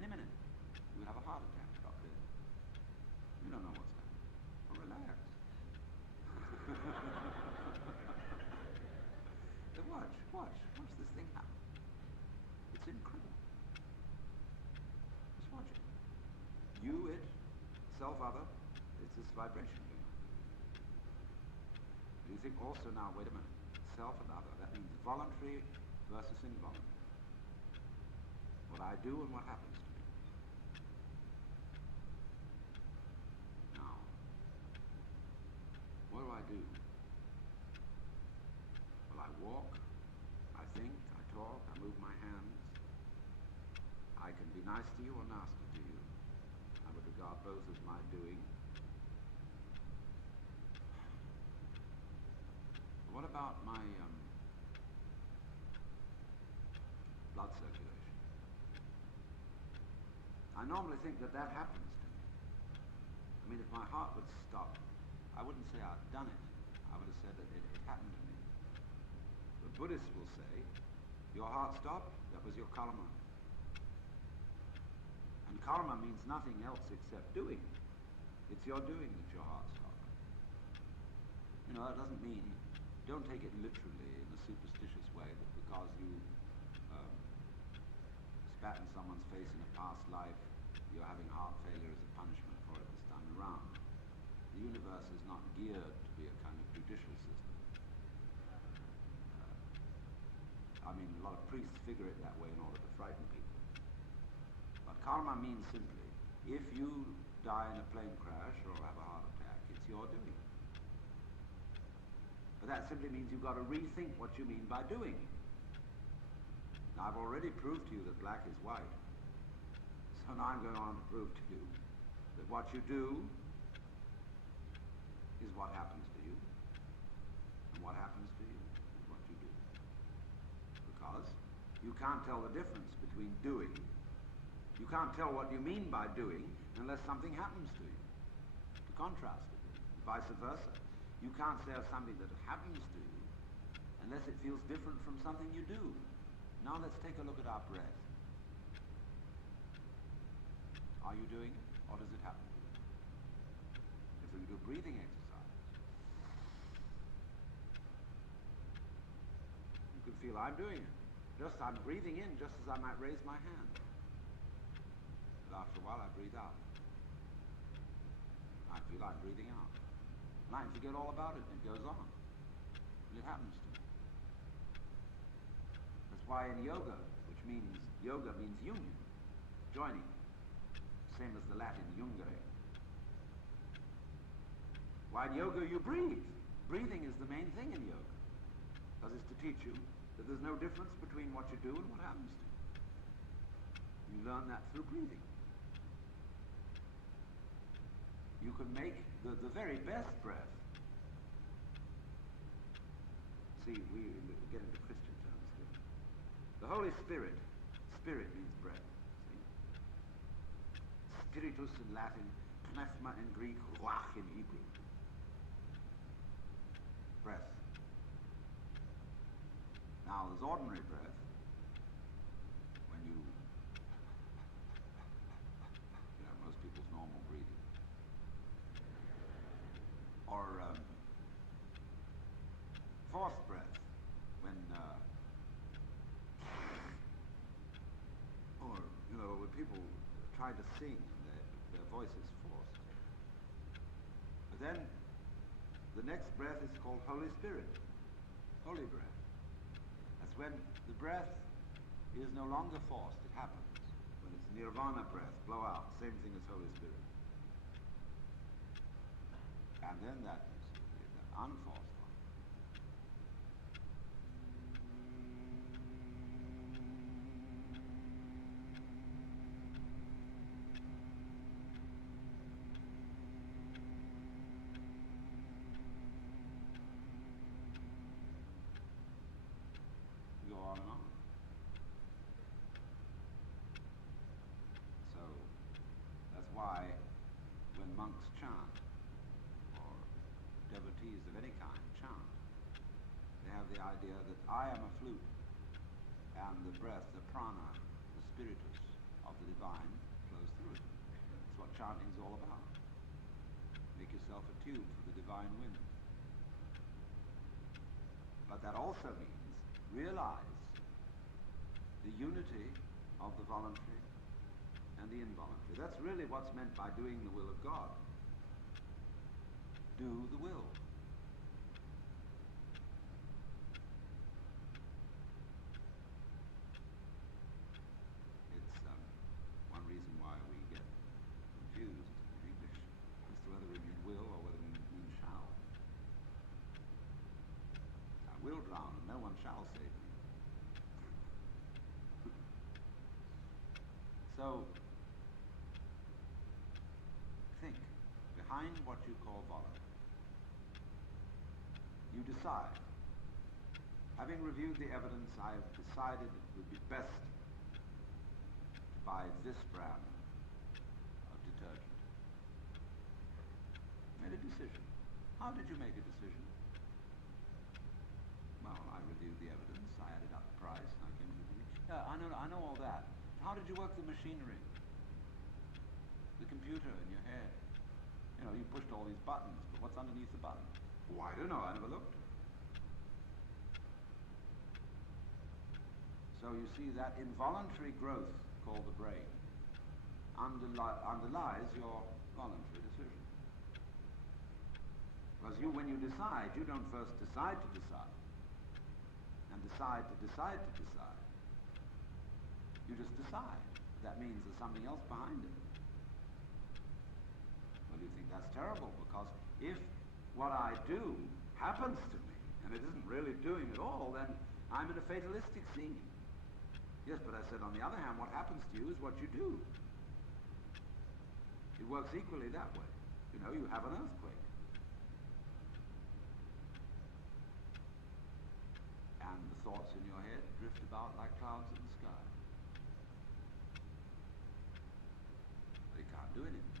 Any minute. You have a heart attack, drop dead. You don't know what's happening. Well, relax. Watch this thing happen. It's incredible. Just watch it. You, it, self-other, it's this vibration going on. You think also now, wait a minute, self and other, that means voluntary versus involuntary. What I do and what happens to me. Now, what do I do? Well, I walk, I think, I talk, I move my hands. I can be nice to you or nasty to you. I would regard both as my doing. What about my blood circulation? I normally think that happens to me. I mean, if my heart would stop, I wouldn't say I'd done it. I would have said that it happened to me. The Buddhists will say, your heart stopped, that was your karma. And karma means nothing else except doing. It's your doing that your heart stopped. You know, that doesn't mean, don't take it literally in a superstitious way that because you spat in someone's face in a past life, you're having heart failure as a punishment for it this time around. The universe is not geared to be a kind of judicial system. I mean, a lot of priests figure it that way in order to frighten people. But karma means simply, if you die in a plane crash or have a heart attack, it's your doing. But that simply means you've got to rethink what you mean by doing. Now, I've already proved to you that black is white. So now I'm going on to prove to you that what you do is what happens to you. And what happens to you is what you do. Because you can't tell the difference between doing. You can't tell what you mean by doing unless something happens to you. To contrast it with, vice versa. You can't say of something that happens to you unless it feels different from something you do. Now let's take a look at our breath. Are you doing it, or does it happen to you? If we do breathing exercise, you can feel I'm doing it. I'm breathing in just as I might raise my hand. But after a while I breathe out. I feel I'm breathing out. And I forget all about it, and it goes on. And it happens to me. That's why in yoga, which means, yoga means union, joining, same as the Latin jungere. Why in yoga you breathe. Breathing is the main thing in yoga, because it's to teach you that there's no difference between what you do and what happens to you. You learn that through breathing. You can make the very best breath. See, we get into Christian terms here. The Holy Spirit, spirit means breath. See? Spiritus in Latin, pneuma in Greek, ruach in Hebrew. Breath. Now, there's ordinary breath, when you know, most people's normal breathing. Or forced breath, when, or, you know, when people try to sing and their voice is forced. But then, the next breath is called Holy Spirit, holy breath. That's when the breath is no longer forced, it happens. When it's nirvana breath, blow out, same thing as Holy Spirit. And then that is the unforced one. why when monks chant, or devotees of any kind chant, they have the idea that I am a flute, and the breath, the prana, the spiritus of the divine flows through it. That's what chanting is all about. Make yourself attuned for the divine wind. But that also means realize the unity of the voluntary and the involuntary. That's really what's meant by doing the will of God. Do the will. It's one reason why we get confused in English as to whether we mean will or whether we mean shall. I will drown and no one shall save me. So, think, behind what you call voluntary, you decide. Having reviewed the evidence, I have decided it would be best to buy this brand of detergent. Made a decision. How did you make a decision? Well, I reviewed the evidence, I added up the price, and I came to the conclusion. I know all that. How did you work the machinery? The computer in your head. You know, you pushed all these buttons, but what's underneath the button? Oh, I don't know, I never looked. So you see, that involuntary growth called the brain underlies your voluntary decision. Because when you decide, you don't first decide to decide, and decide to decide to decide. You just decide. That means there's something else behind it. Well, you think that's terrible, because if what I do happens to me, and it isn't really doing at all, then I'm in a fatalistic scene. Yes, but I said, on the other hand, what happens to you is what you do. It works equally that way. You know, you have an earthquake. And the thoughts in your head drift about like clouds in the sky. They can't do anything.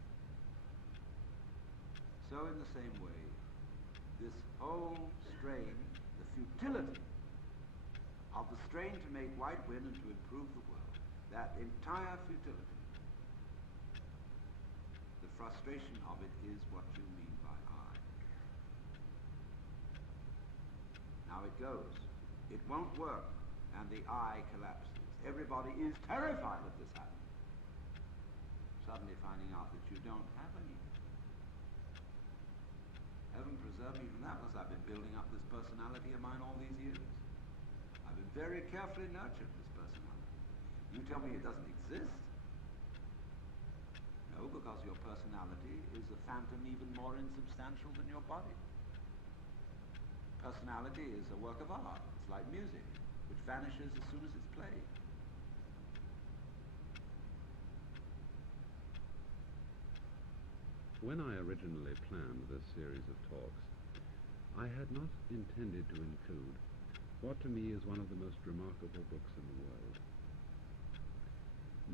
So in the same way, this whole strain, the futility of the strain to make white win and to improve the world, that entire futility, the frustration of it is what you mean by I. Now it goes. It won't work, and the I collapses. Everybody is terrified of this happening. Suddenly finding out that you don't have an ego. Heaven preserve me from that, because I've been building up this personality of mine all these years. I've been very carefully nurtured this personality. You tell me it doesn't exist? No, because your personality is a phantom even more insubstantial than your body. Personality is a work of art. It's like music, which vanishes as soon as it's played. When I originally planned this series of talks, I had not intended to include what to me is one of the most remarkable books in the world.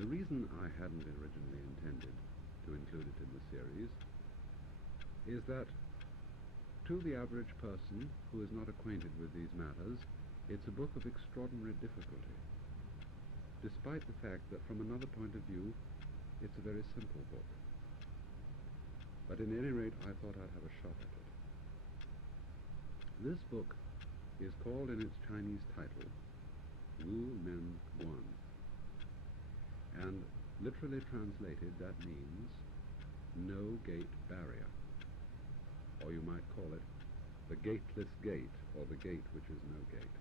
The reason I hadn't originally intended to include it in the series is that to the average person who is not acquainted with these matters, it's a book of extraordinary difficulty, despite the fact that from another point of view, it's a very simple book. But in any rate, I thought I'd have a shot at it. This book is called in its Chinese title, Wu Men Guan. And literally translated, that means no gate barrier. Or you might call it the gateless gate, or the gate which is no gate.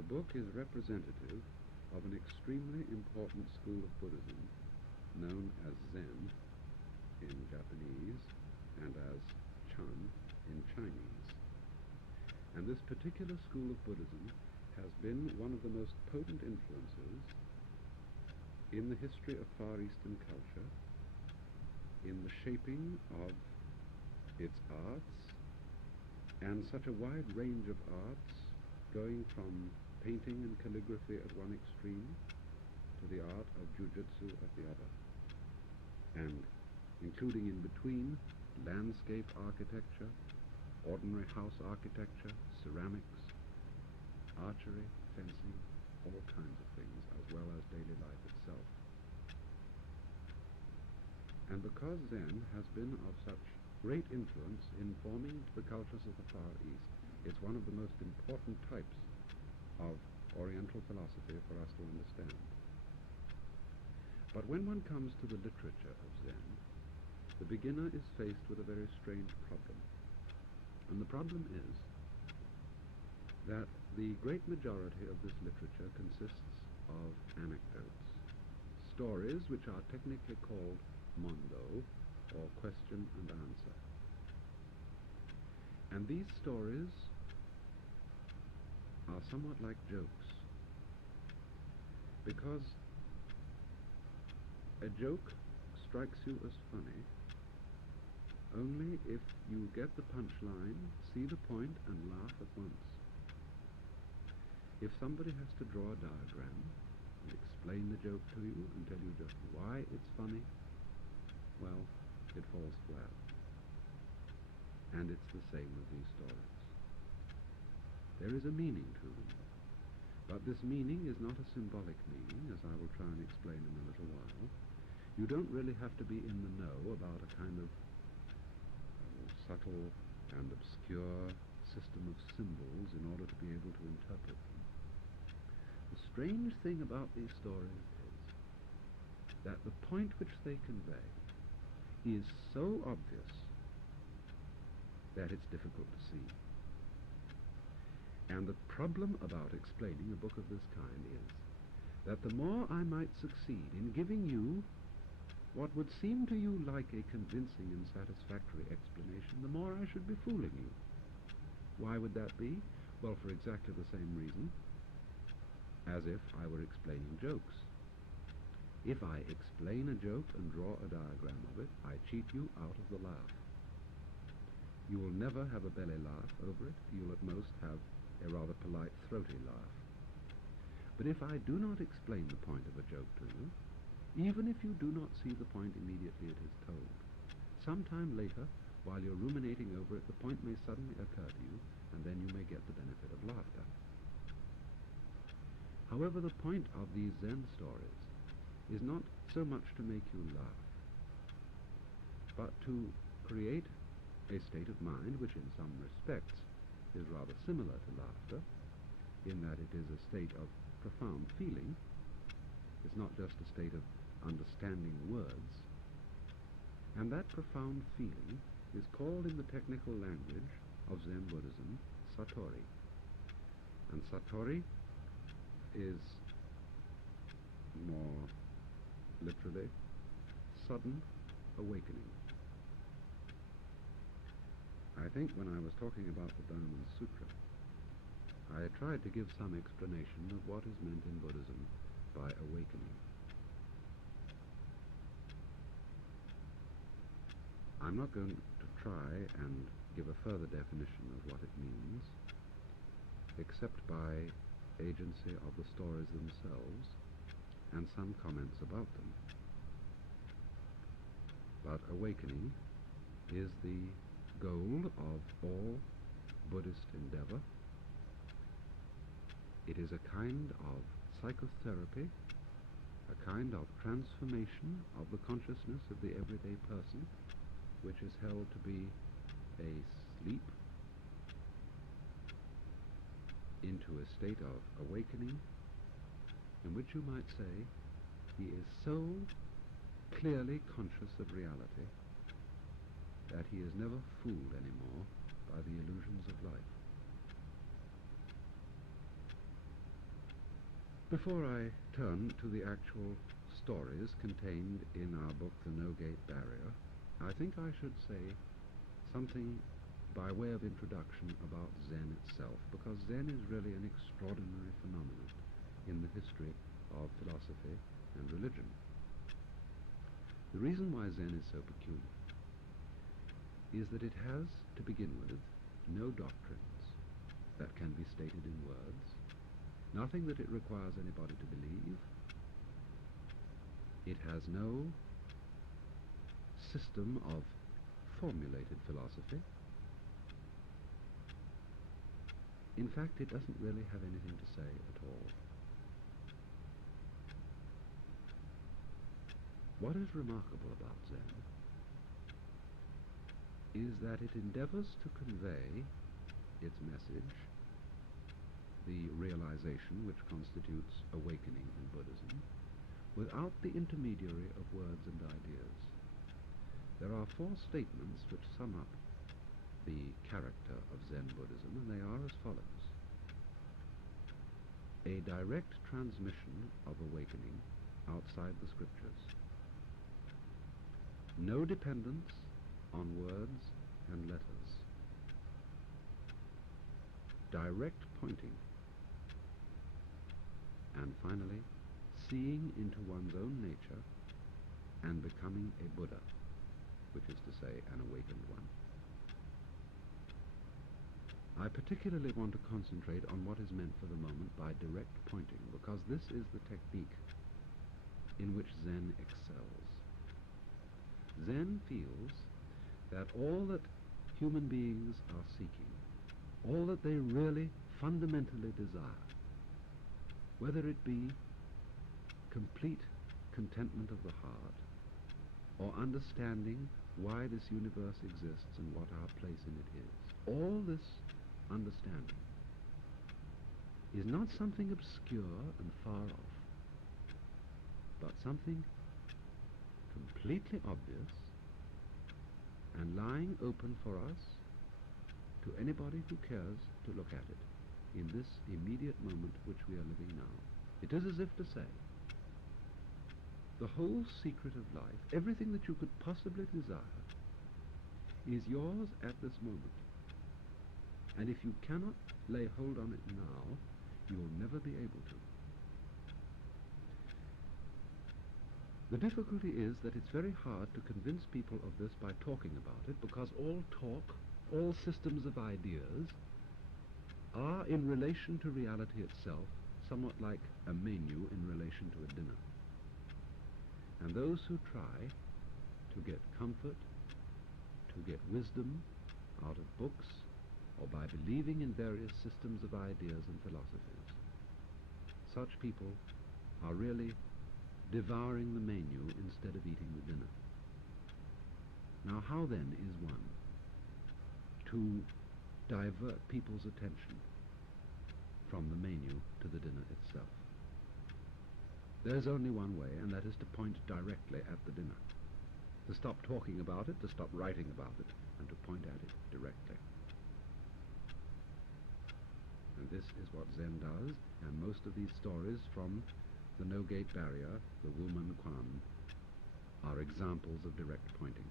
The book is representative of an extremely important school of Buddhism known as Zen in Japanese and as Chan in Chinese. And this particular school of Buddhism has been one of the most potent influences in the history of Far Eastern culture, in the shaping of its arts, and such a wide range of arts, going from painting and calligraphy at one extreme to to the art of jujutsu at the other, and including in between landscape architecture, ordinary house architecture, ceramics, archery, fencing, all kinds of things, as well as daily life itself. And because Zen has been of such great influence in forming the cultures of the Far East, it's one of the most important types of Oriental philosophy for us to understand. But when one comes to the literature of Zen, the beginner is faced with a very strange problem. And the problem is that the great majority of this literature consists of anecdotes, stories which are technically called mondo, or question and answer. And these stories are somewhat like jokes, because a joke strikes you as funny only if you get the punchline, see the point, and laugh at once. If somebody has to draw a diagram and explain the joke to you and tell you just why it's funny, well, it falls flat. And it's the same with these stories. There is a meaning to them, but this meaning is not a symbolic meaning, as I will try and explain in a little while. You don't really have to be in the know about a kind of subtle and obscure system of symbols in order to be able to interpret them. The strange thing about these stories is that the point which they convey is so obvious that it's difficult to see. And the problem about explaining a book of this kind is that the more I might succeed in giving you what would seem to you like a convincing and satisfactory explanation, the more I should be fooling you. Why would that be? Well, for exactly the same reason as if I were explaining jokes. If I explain a joke and draw a diagram of it, I cheat you out of the laugh. You will never have a belly laugh over it. You'll at most have a rather polite, throaty laugh. But if I do not explain the point of a joke to you, even if you do not see the point immediately it is told, sometime later, while you're ruminating over it, the point may suddenly occur to you, and then you may get the benefit of laughter. However, the point of these Zen stories is not so much to make you laugh, but to create a state of mind which in some respects is rather similar to laughter, in that it is a state of profound feeling. It's not just a state of understanding words. And that profound feeling is called in the technical language of Zen Buddhism Satori. And Satori is more literally sudden awakening. I think when I was talking about the Donovan Sutra, I tried to give some explanation of what is meant in Buddhism by awakening. I'm not going to try and give a further definition of what it means, except by agency of the stories themselves and some comments about them. But awakening is the goal of all Buddhist endeavor. It is a kind of psychotherapy, a kind of transformation of the consciousness of the everyday person, which is held to be a sleep, into a state of awakening, in which you might say he is so clearly conscious of reality that he is never fooled anymore by the illusions of life. Before I turn to the actual stories contained in our book, The No-Gate Barrier, I think I should say something by way of introduction about Zen itself, because Zen is really an extraordinary phenomenon in the history of philosophy and religion. The reason why Zen is so peculiar is that it has, to begin with, no doctrines that can be stated in words, nothing that it requires anybody to believe, It has no system of formulated philosophy. In fact, it doesn't really have anything to say at all. What is remarkable about Zen is that it endeavors to convey its message, the realization which constitutes awakening in Buddhism, without the intermediary of words and ideas. There are 4 statements which sum up the character of Zen Buddhism, and they are as follows. A direct transmission of awakening outside the scriptures. No dependence on words and letters. Direct pointing. And finally, seeing into one's own nature and becoming a Buddha, which is to say, an awakened one. I particularly want to concentrate on what is meant for the moment by direct pointing, because this is the technique in which Zen excels. Zen feels that all that human beings are seeking, all that they really fundamentally desire, whether it be complete contentment of the heart, or understanding why this universe exists and what our place in it is, all this understanding is not something obscure and far off, but something completely obvious and lying open for us, to anybody who cares to look at it, in this immediate moment which we are living now. It is as if to say, the whole secret of life, everything that you could possibly desire, is yours at this moment. And if you cannot lay hold on it now, you'll never be able to. The difficulty is that it's very hard to convince people of this by talking about it, because all talk, all systems of ideas, are in relation to reality itself, somewhat like a menu in relation to a dinner. And those who try to get comfort, to get wisdom out of books, or by believing in various systems of ideas and philosophies, such people are really devouring the menu instead of eating the dinner. Now, how then is one to divert people's attention from the menu to the dinner itself? There's only one way, and that is to point directly at the dinner, to stop talking about it, to stop writing about it, and to point at it directly. And this is what Zen does, and most of these stories from the No-Gate Barrier, the Wumen Quan, are examples of direct pointing.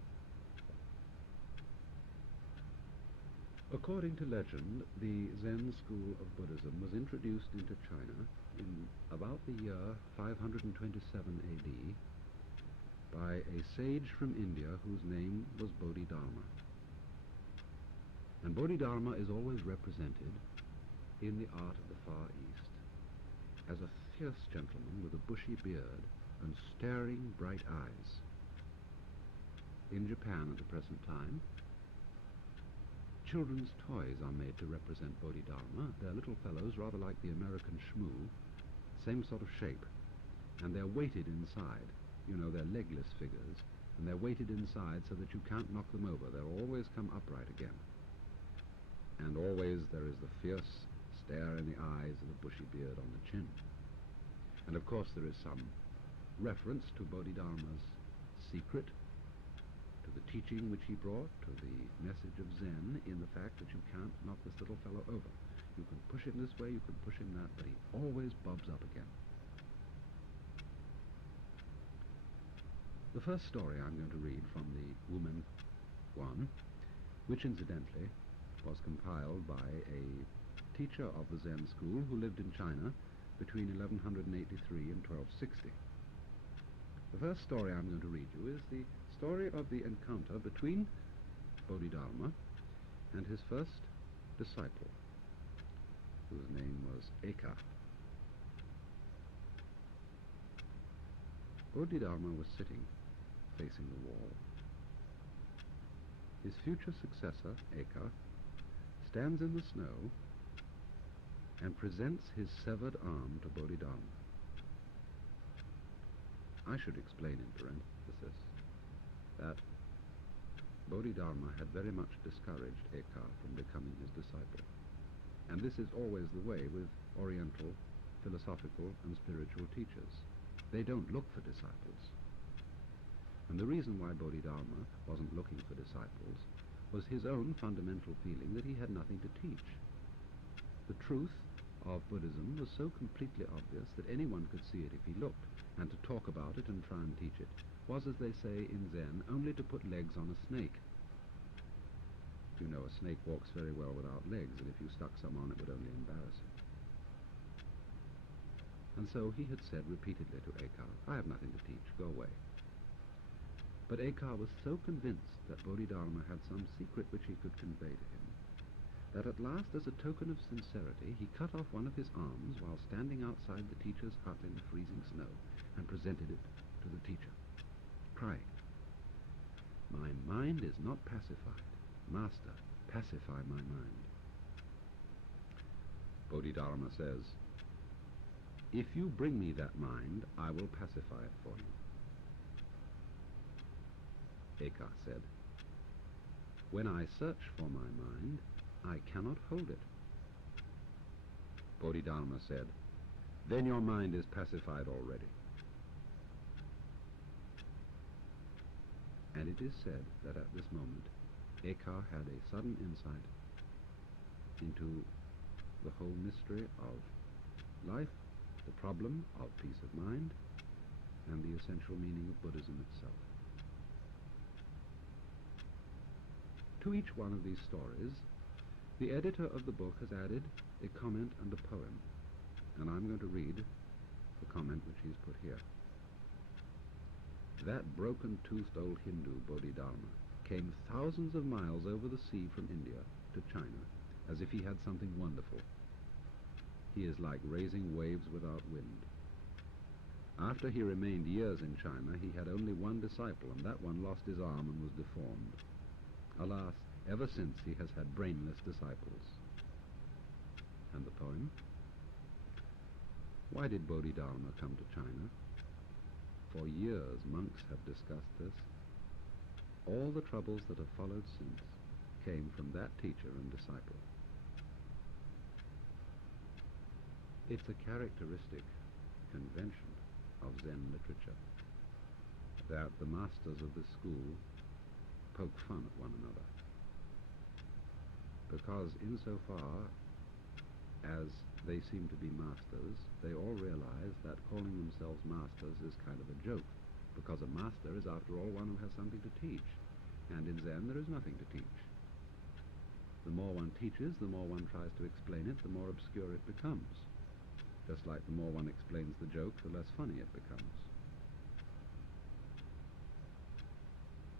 According to legend, the Zen school of Buddhism was introduced into China in about the year 527 AD by a sage from India whose name was Bodhidharma. And Bodhidharma is always represented in the art of the Far East as a fierce gentleman with a bushy beard and staring bright eyes. In Japan at the present time, children's toys are made to represent Bodhidharma. They're little fellows, rather like the American shmoo, same sort of shape, and they're weighted inside. You know, they're legless figures, and they're weighted inside so that you can't knock them over. They'll always come upright again. And always there is the fierce stare in the eyes and the bushy beard on the chin. And of course there is some reference to Bodhidharma's secret, to the teaching which he brought, to the message of Zen in the fact that you can't knock this little fellow over. You can push him this way, you can push him that, but he always bobs up again. The first story I'm going to read from the Wumen Quan, which incidentally was compiled by a teacher of the Zen school who lived in China between 1183 and 1260. The first story I'm going to read you is the story of the encounter between Bodhidharma and his first disciple, whose name was Eka. Bodhidharma was sitting, facing the wall. His future successor, Eka, stands in the snow and presents his severed arm to Bodhidharma. I should explain in parenthesis that Bodhidharma had very much discouraged Eka from becoming his disciple. And this is always the way with Oriental, philosophical, and spiritual teachers. They don't look for disciples. And the reason why Bodhidharma wasn't looking for disciples was his own fundamental feeling that he had nothing to teach. The truth of Buddhism was so completely obvious that anyone could see it if he looked, and to talk about it and try and teach it was, as they say in Zen, only to put legs on a snake. You know, a snake walks very well without legs, and if you stuck some on, it would only embarrass it. And so he had said repeatedly to Eka, I have nothing to teach, go away. But Eka was so convinced that Bodhidharma had some secret which he could convey to him, that at last, as a token of sincerity, he cut off one of his arms while standing outside the teacher's hut in the freezing snow, and presented it to the teacher, crying, My mind is not pacified. Master, pacify my mind. Bodhidharma says, If you bring me that mind, I will pacify it for you. Eka said, When I search for my mind, I cannot hold it. Bodhidharma said, Then your mind is pacified already. And it is said that at this moment, Eka had a sudden insight into the whole mystery of life, the problem of peace of mind, and the essential meaning of Buddhism itself. To each one of these stories, the editor of the book has added a comment and a poem, and I'm going to read the comment which he's put here. That broken-toothed old Hindu, Bodhidharma, came thousands of miles over the sea from India to China as if he had something wonderful. He is like raising waves without wind. After he remained years in China, he had only one disciple, and that one lost his arm and was deformed. Alas, ever since he has had brainless disciples. And the poem? Why did Bodhidharma come to China? For years monks have discussed this. All the troubles that have followed since came from that teacher and disciple. It's a characteristic convention of Zen literature that the masters of this school poke fun at one another. Because insofar as they seem to be masters, they all realize that calling themselves masters is kind of a joke, because a master is, after all, one who has something to teach, and in Zen there is nothing to teach. The more one teaches, the more one tries to explain it, the more obscure it becomes. Just like the more one explains the joke, the less funny it becomes.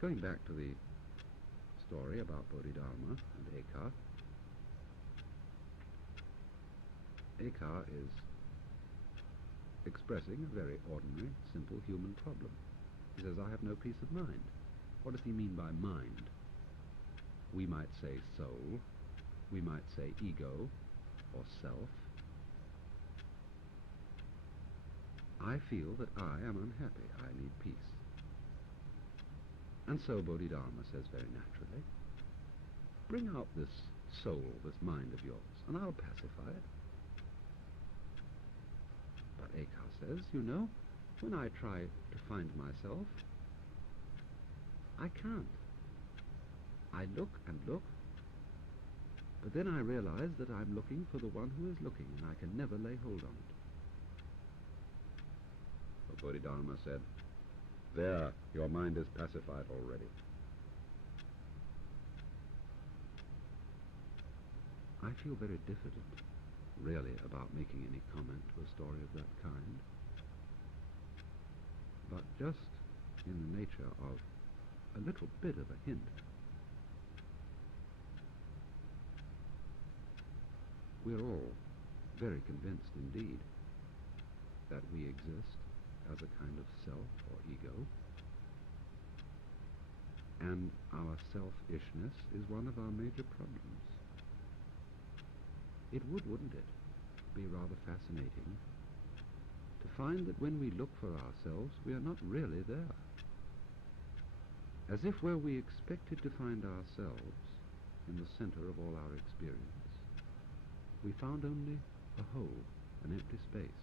Going back to the story about Bodhidharma and Eka, Eka is expressing a very ordinary, simple human problem. He says, I have no peace of mind. What does he mean by mind? We might say soul, we might say ego, or self. I feel that I am unhappy. I need peace. And so Bodhidharma says very naturally, bring out this soul, this mind of yours, and I'll pacify it. But Eka says, you know, when I try to find myself, I can't. I look and look, but then I realize that I'm looking for the one who is looking, and I can never lay hold on it. But Bodhidharma said, there, your mind is pacified already. I feel very diffident, really, about making any comment to a story of that kind. But just in the nature of a little bit of a hint, we're all very convinced indeed that we exist as a kind of self or And our selfishness is one of our major problems. It would, wouldn't it, be rather fascinating to find that when we look for ourselves, we are not really there. As if where we expected to find ourselves, in the center of all our experience, we found only a hole, an empty space.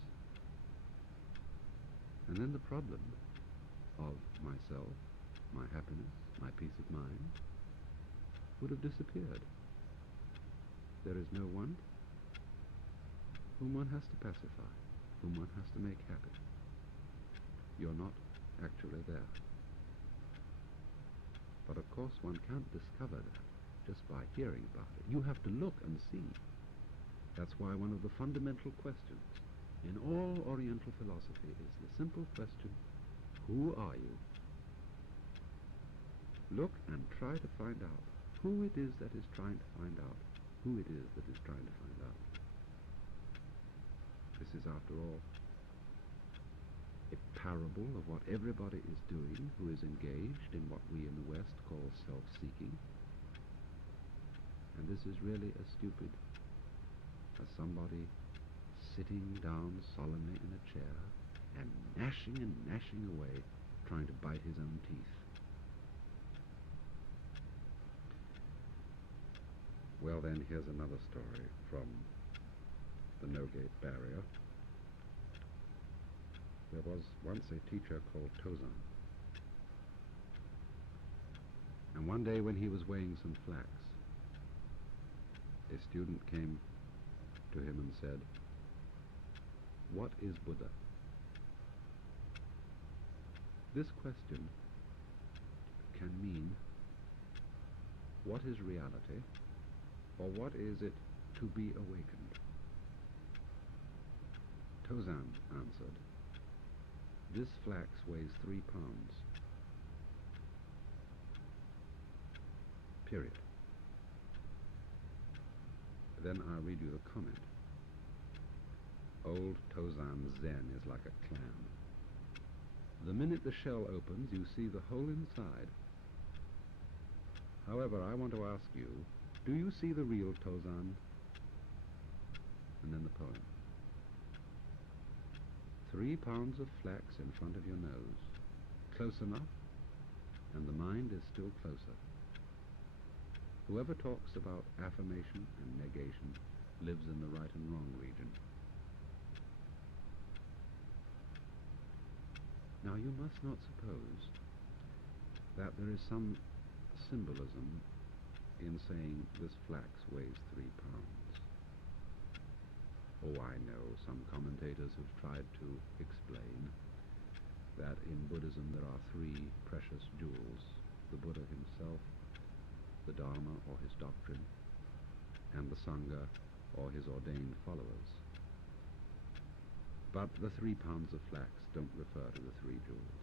And then the problem of myself, my happiness, my peace of mind, would have disappeared. There is no one whom one has to pacify, whom one has to make happy. You're not actually there. But of course one can't discover that just by hearing about it. You have to look and see. That's why one of the fundamental questions in all Oriental philosophy is the simple question, who are you? Look and try to find out who it is that is trying to find out who it is that is trying to find out. This is, after all, a parable of what everybody is doing who is engaged in what we in the West call self-seeking. And this is really as stupid as somebody sitting down solemnly in a chair and gnashing away, trying to bite his own teeth. Well then, here's another story from the No-Gate Barrier. There was once a teacher called Tozan. And one day when he was weighing some flax, a student came to him and said, "What is Buddha?" This question can mean, what is reality, or what is it to be awakened? Tozan answered, "This flax weighs 3 pounds. Period." Then I'll read you the comment. Old Tozan's Zen is like a clam. The minute the shell opens, you see the whole inside. However, I want to ask you, do you see the real Tozan? And then the poem. 3 pounds of flax in front of your nose. Close enough, and the mind is still closer. Whoever talks about affirmation and negation lives in the right and wrong region. Now you must not suppose that there is some symbolism in saying this flax weighs 3 pounds. Oh, I know some commentators have tried to explain that in Buddhism there are 3 precious jewels, the Buddha himself, the Dharma or his doctrine, and the Sangha or his ordained followers. But the 3 pounds of flax don't refer to the 3 jewels.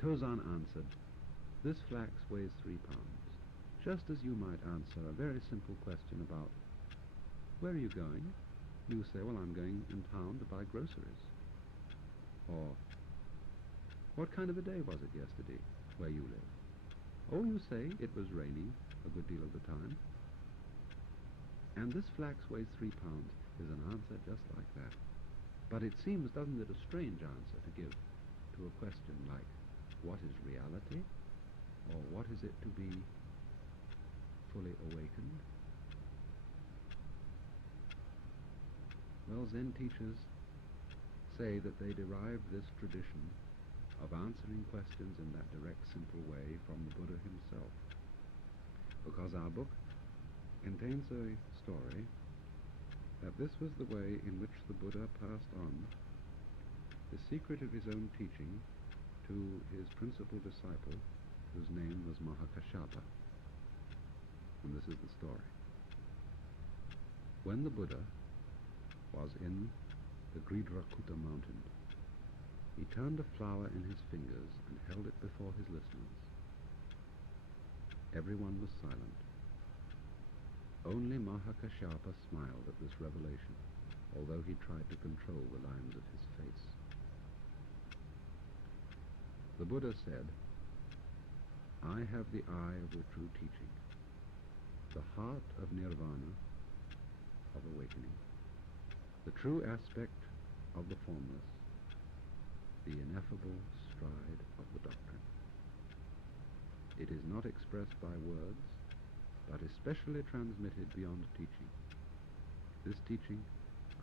Tozan answered, "This flax weighs 3 pounds, just as you might answer a very simple question about, where are you going? You say, well, I'm going in town to buy groceries. Or, what kind of a day was it yesterday where you live? Oh, you say it was raining a good deal of the time. And this flax weighs 3 pounds is an answer just like that. But it seems, doesn't it, a strange answer to give to a question like, what is reality? Or what is it to be fully awakened? Well, Zen teachers say that they derived this tradition of answering questions in that direct, simple way from the Buddha himself. Because our book contains a story that this was the way in which the Buddha passed on the secret of his own teaching to his principal disciple, whose name was Mahakashyapa. And this is the story. When the Buddha was in the Gridrakuta mountain, he turned a flower in his fingers and held it before his listeners. Everyone was silent. Only Mahakashyapa smiled at this revelation, although he tried to control the lines of his face. The Buddha said, I have the eye of the true teaching, the heart of nirvana, of awakening, the true aspect of the formless, the ineffable stride of the doctrine. It is not expressed by words, but especially transmitted beyond teaching. This teaching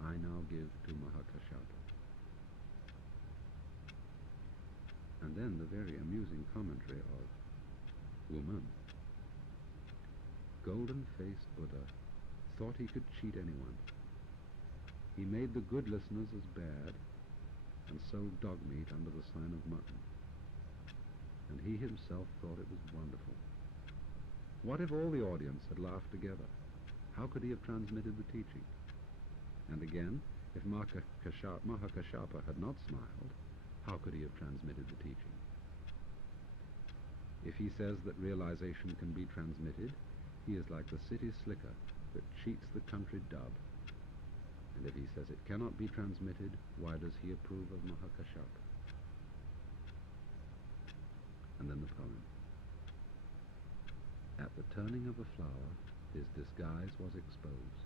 I now give to Mahakashapa. And then the very amusing commentary of Woman. Golden-faced Buddha thought he could cheat anyone. He made the good listeners as bad and sold dog meat under the sign of mutton. And he himself thought it was wonderful. What if all the audience had laughed together? How could he have transmitted the teaching? And again, if Mahakashapa had not smiled, how could he have transmitted the teaching? If he says that realization can be transmitted, he is like the city slicker that cheats the country dub. And if he says it cannot be transmitted, why does he approve of Mahakashapa? And then the poem. At the turning of a flower, his disguise was exposed.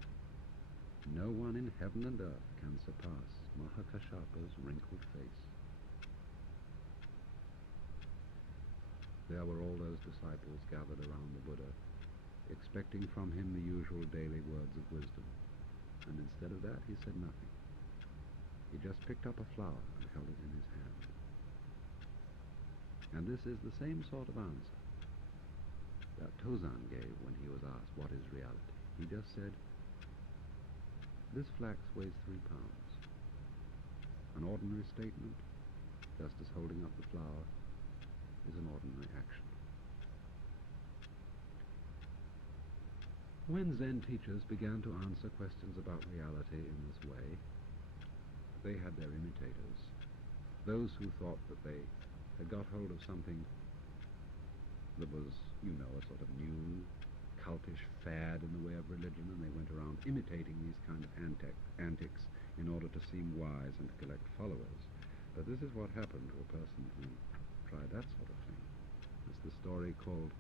No one in heaven and earth can surpass Mahakashapa's wrinkled face. There were all those disciples gathered around the Buddha, expecting from him the usual daily words of wisdom. And instead of that, he said nothing. He just picked up a flower and held it in his hand. And this is the same sort of answer that Tozan gave when he was asked, what is reality? He just said, this flax weighs 3 pounds. An ordinary statement, just as holding up the flower, is an ordinary action. When Zen teachers began to answer questions about reality in this way, they had their imitators, those who thought that they had got hold of something that was, a sort of new, cultish fad in the way of religion, and they went around imitating these kind of antics in order to seem wise and to collect followers. But this is what happened to a person who tried that sort of thing. It's the story called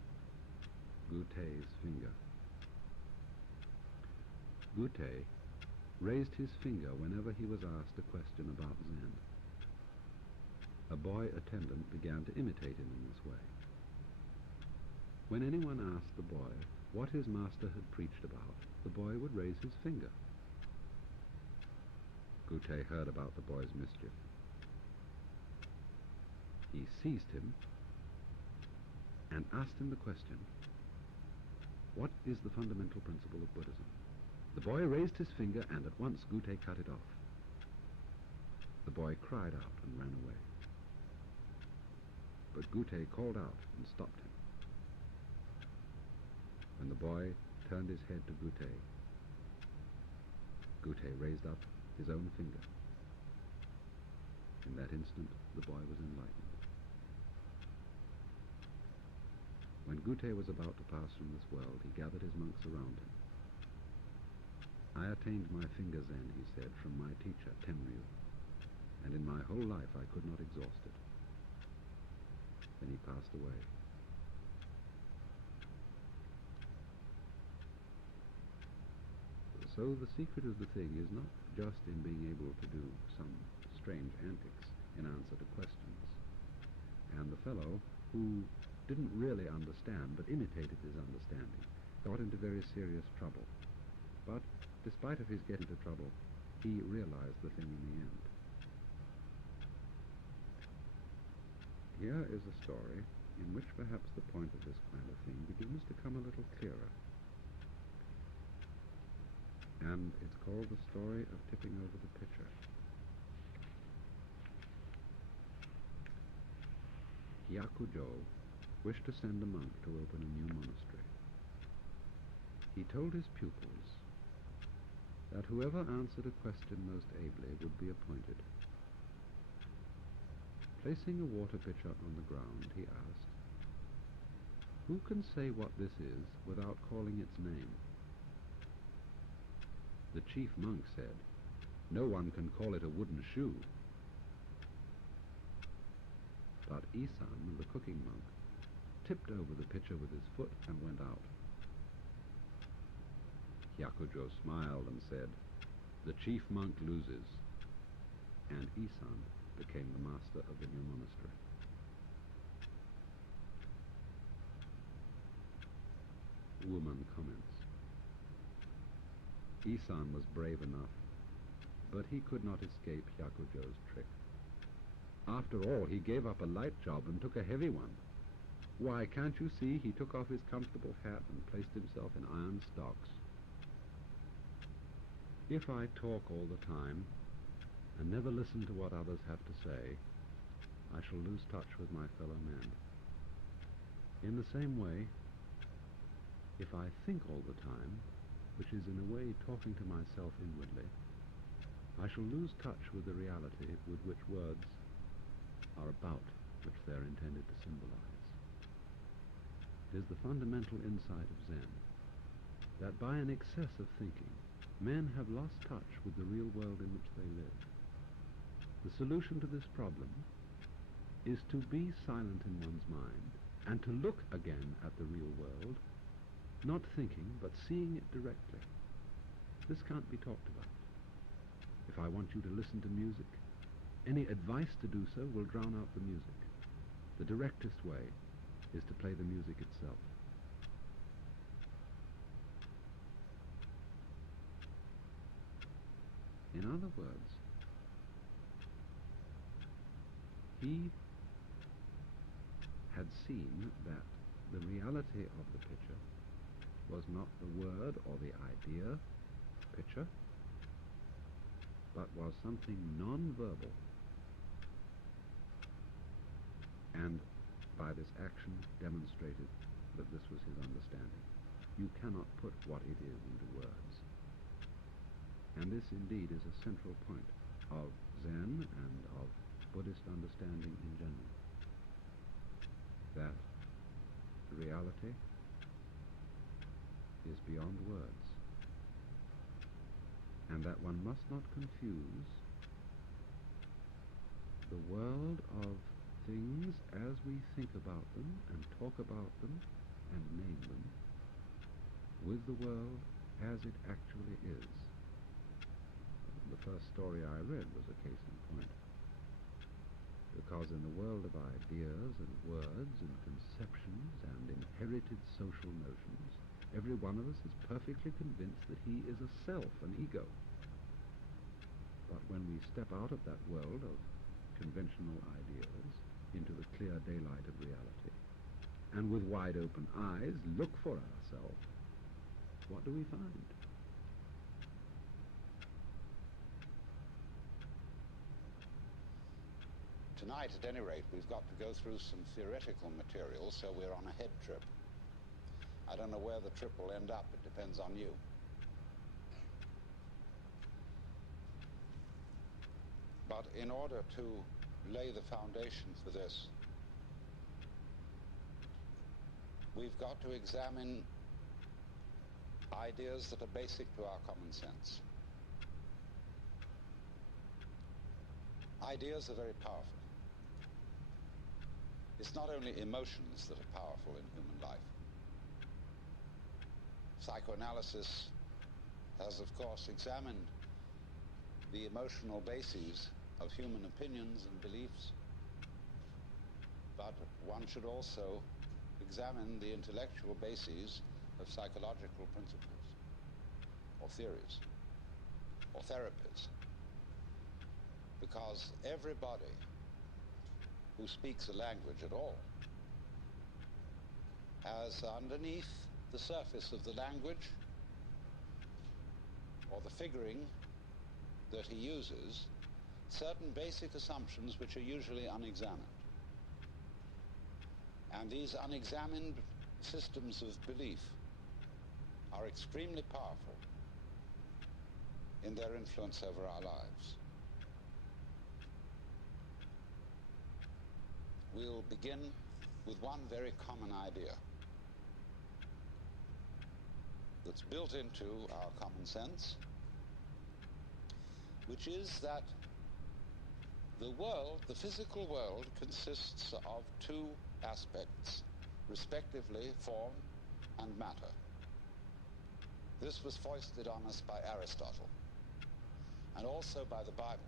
Gutei's finger. Gutei raised his finger whenever he was asked a question about Zen. A boy attendant began to imitate him in this way. When anyone asked the boy what his master had preached about, the boy would raise his finger. Gutei heard about the boy's mischief. He seized him and asked him the question, what is the fundamental principle of Buddhism? The boy raised his finger, and at once Gutei cut it off. The boy cried out and ran away. But Gutei called out and stopped him. When the boy turned his head to Gutei, Gutei raised up his own finger. In that instant, the boy was enlightened. When Gutei was about to pass from this world, he gathered his monks around him. I attained my finger Zen, he said, from my teacher, Tenryu, and in my whole life I could not exhaust it. Then he passed away. So the secret of the thing is not just in being able to do some strange antics in answer to questions. And the fellow, who didn't really understand but imitated his understanding, got into very serious trouble. But despite of his getting into trouble, he realized the thing in the end. Here is a story in which perhaps the point of this kind of thing begins to come a little clearer. And it's called the story of tipping over the pitcher. Hyakujo wished to send a monk to open a new monastery. He told his pupils that whoever answered a question most ably would be appointed. Placing a water pitcher on the ground, he asked, "Who can say what this is without calling its name?" The chief monk said, "No one can call it a wooden shoe." But Isan, the cooking monk, tipped over the pitcher with his foot and went out. Hyakujo smiled and said, "The chief monk loses," and Isan became the master of the new monastery. Woman comments. Isan was brave enough, but he could not escape Hyakujo's trick. After all, he gave up a light job and took a heavy one. Why, can't you see he took off his comfortable hat and placed himself in iron stocks? If I talk all the time and never listen to what others have to say, I shall lose touch with my fellow men. In the same way, if I think all the time, which is in a way talking to myself inwardly, I shall lose touch with the reality with which words are about, which they are intended to symbolize. It is the fundamental insight of Zen that by an excess of thinking, men have lost touch with the real world in which they live. The solution to this problem is to be silent in one's mind and to look again at the real world, not thinking, but seeing it directly. This can't be talked about. If I want you to listen to music, any advice to do so will drown out the music. The directest way is to play the music itself. In other words, he had seen that the reality of the picture was not the word or the idea, picture, but was something non-verbal. And by this action demonstrated that this was his understanding. You cannot put what it is into words. And this indeed is a central point of Zen and of Buddhist understanding in general. That reality is beyond words. And that one must not confuse the world of things as we think about them and talk about them and name them with the world as it actually is. The first story I read was a case in point. Because in the world of ideas and words and conceptions and inherited social notions, every one of us is perfectly convinced that he is a self, an ego. But when we step out of that world of conventional ideas into the clear daylight of reality, and with wide open eyes look for ourselves, what do we find? Tonight, at any rate, we've got to go through some theoretical material, so we're on a head trip. I don't know where the trip will end up. It depends on you. But in order to lay the foundation for this, we've got to examine ideas that are basic to our common sense. Ideas are very powerful. It's not only emotions that are powerful in human life. Psychoanalysis has, of course, examined the emotional bases of human opinions and beliefs, but one should also examine the intellectual bases of psychological principles, or theories, or therapies, because everybody who speaks a language at all has underneath the surface of the language or the figuring that he uses certain basic assumptions which are usually unexamined. And these unexamined systems of belief are extremely powerful in their influence over our lives. We'll begin with one very common idea that's built into our common sense, which is that the world, the physical world, consists of two aspects, respectively form and matter. This was foisted on us by Aristotle, and also by the Bible,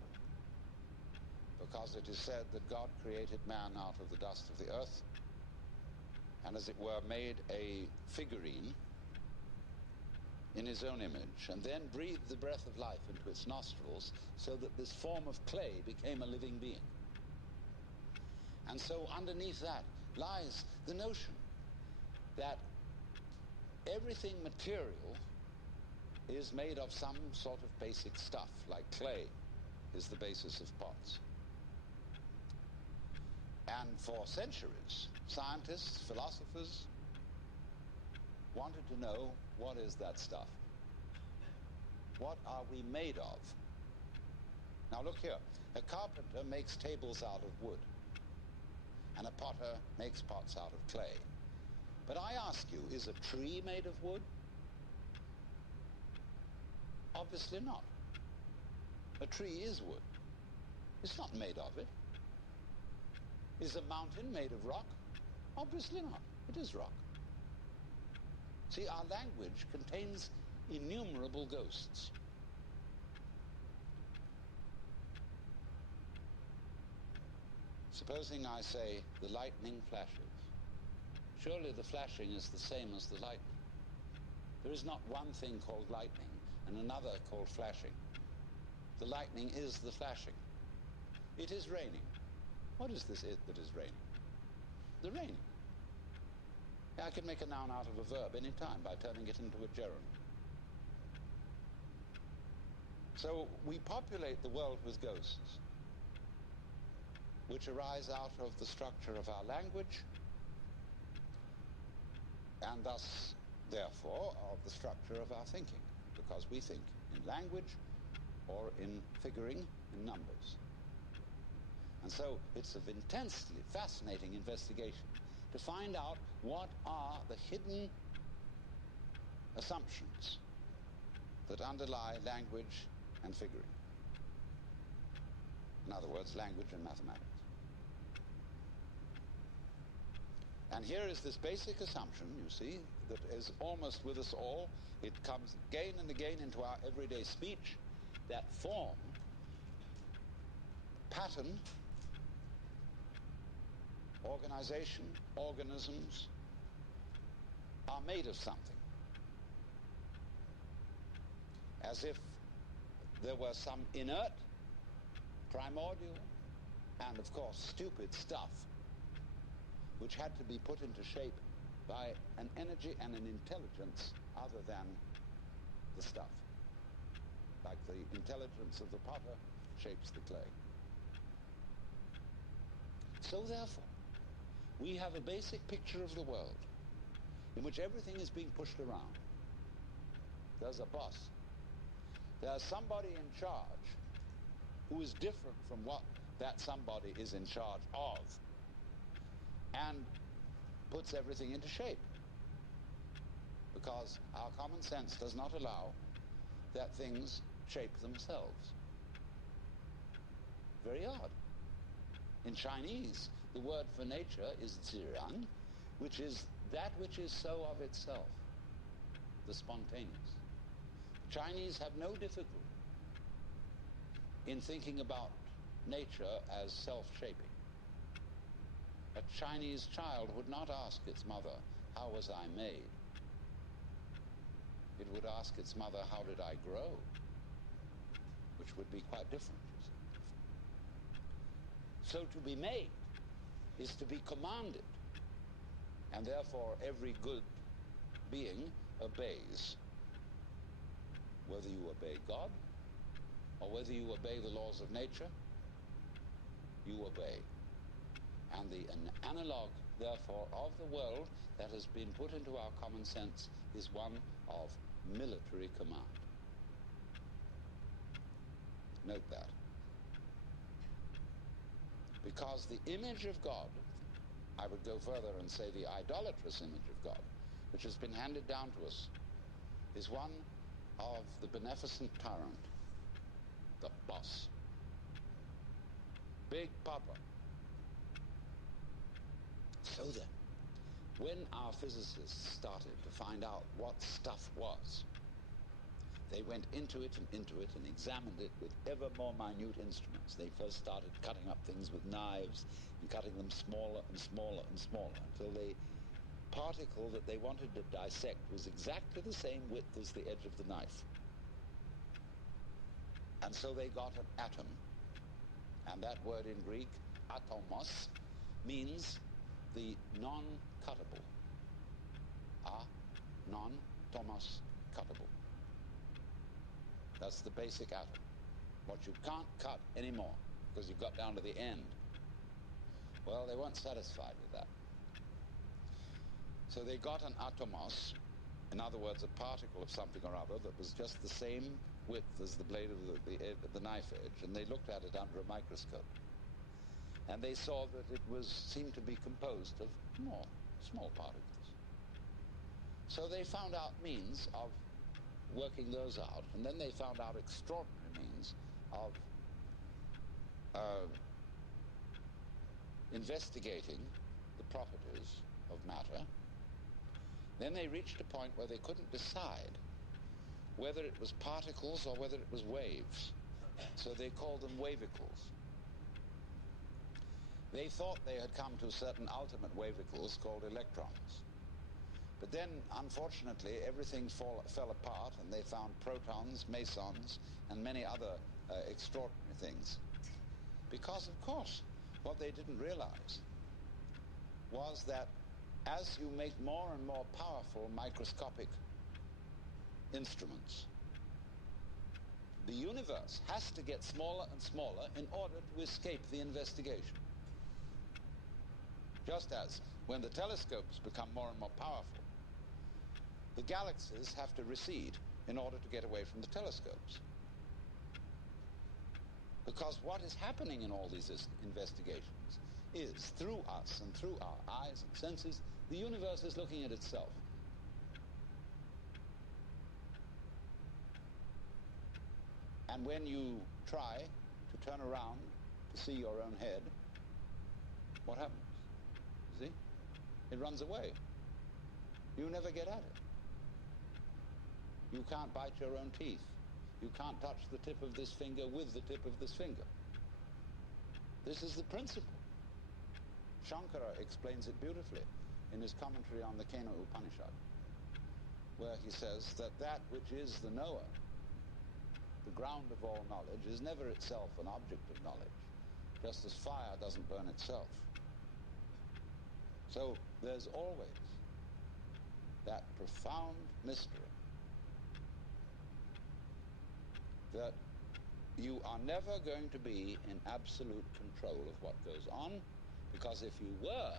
because it is said that God created man out of the dust of the earth, and as it were made a figurine in his own image, and then breathed the breath of life into its nostrils, so that this form of clay became a living being. And so underneath that lies the notion that everything material is made of some sort of basic stuff, like clay is the basis of pots. And for centuries, scientists, philosophers wanted to know, what is that stuff? What are we made of? Now look here, a carpenter makes tables out of wood, and a potter makes pots out of clay. But I ask you, is a tree made of wood? Obviously not. A tree is wood. It's not made of it. Is a mountain made of rock? Obviously not. It is rock. See, our language contains innumerable ghosts. Supposing I say, the lightning flashes. Surely the flashing is the same as the lightning. There is not one thing called lightning and another called flashing. The lightning is the flashing. It is raining. What is this it that is raining? The raining. I can make a noun out of a verb any time by turning it into a gerund. So we populate the world with ghosts, which arise out of the structure of our language, and thus, therefore, of the structure of our thinking, because we think in language or in figuring in numbers. And so it's of intensely fascinating investigation to find out what are the hidden assumptions that underlie language and figuring. In other words, language and mathematics. And here is this basic assumption, you see, that is almost with us all. It comes again and again into our everyday speech, that form, pattern, organization, organisms are made of something. As if there were some inert, primordial, and of course stupid stuff which had to be put into shape by an energy and an intelligence other than the stuff. Like the intelligence of the potter shapes the clay. So therefore, we have a basic picture of the world in which everything is being pushed around. There's a boss. There's somebody in charge who is different from what that somebody is in charge of, and puts everything into shape, because our common sense does not allow that things shape themselves. Very odd. In Chinese, the word for nature is zhiran, which is that which is so of itself, the spontaneous. The Chinese have no difficulty in thinking about nature as self-shaping. A Chinese child would not ask its mother, how was I made? It would ask its mother, how did I grow? Which would be quite different, you see. So to be made is to be commanded, and therefore every good being obeys. Whether you obey God or whether you obey the laws of nature, you obey. And the analog, therefore, of the world that has been put into our common sense is one of military command. Note that. Because the image of God, I would go further and say the idolatrous image of God, which has been handed down to us, is one of the beneficent tyrant, the boss, Big Papa. So then, When our physicists started to find out what stuff was, they went into it and examined it with ever more minute instruments. They first started cutting up things with knives and cutting them smaller and smaller and smaller until the particle that they wanted to dissect was exactly the same width as the edge of the knife. And so they got an atom. And that word in Greek, atomos, means the non-cuttable. Non-tomos cuttable. That's the basic atom. What you can't cut anymore because you've got down to the end. Well, they weren't satisfied with that. So they got an atomos, in other words, a particle of something or other that was just the same width as the blade of the knife edge, and they looked at it under a microscope. And they saw that it seemed to be composed of small particles. So they found out means of working those out, and then they found out extraordinary means of investigating the properties of matter. Then they reached a point where they couldn't decide whether it was particles or whether it was waves. So they called them wavicles. They thought they had come to certain ultimate wavicles called electrons. But then, unfortunately, everything fell apart, and they found protons, mesons, and many other extraordinary things. Because, of course, what they didn't realize was that as you make more and more powerful microscopic instruments, the universe has to get smaller and smaller in order to escape the investigation. Just as when the telescopes become more and more powerful, the galaxies have to recede in order to get away from the telescopes. Because what is happening in all these investigations is, through us and through our eyes and senses, the universe is looking at itself. And when you try to turn around to see your own head, what happens? You see? It runs away. You never get at it. You can't bite your own teeth. You can't touch the tip of this finger with the tip of this finger. This is the principle. Shankara explains it beautifully in his commentary on the Kena Upanishad, where he says that that which is the knower, the ground of all knowledge, is never itself an object of knowledge, just as fire doesn't burn itself. So there's always that profound mystery that you are never going to be in absolute control of what goes on, because if you were,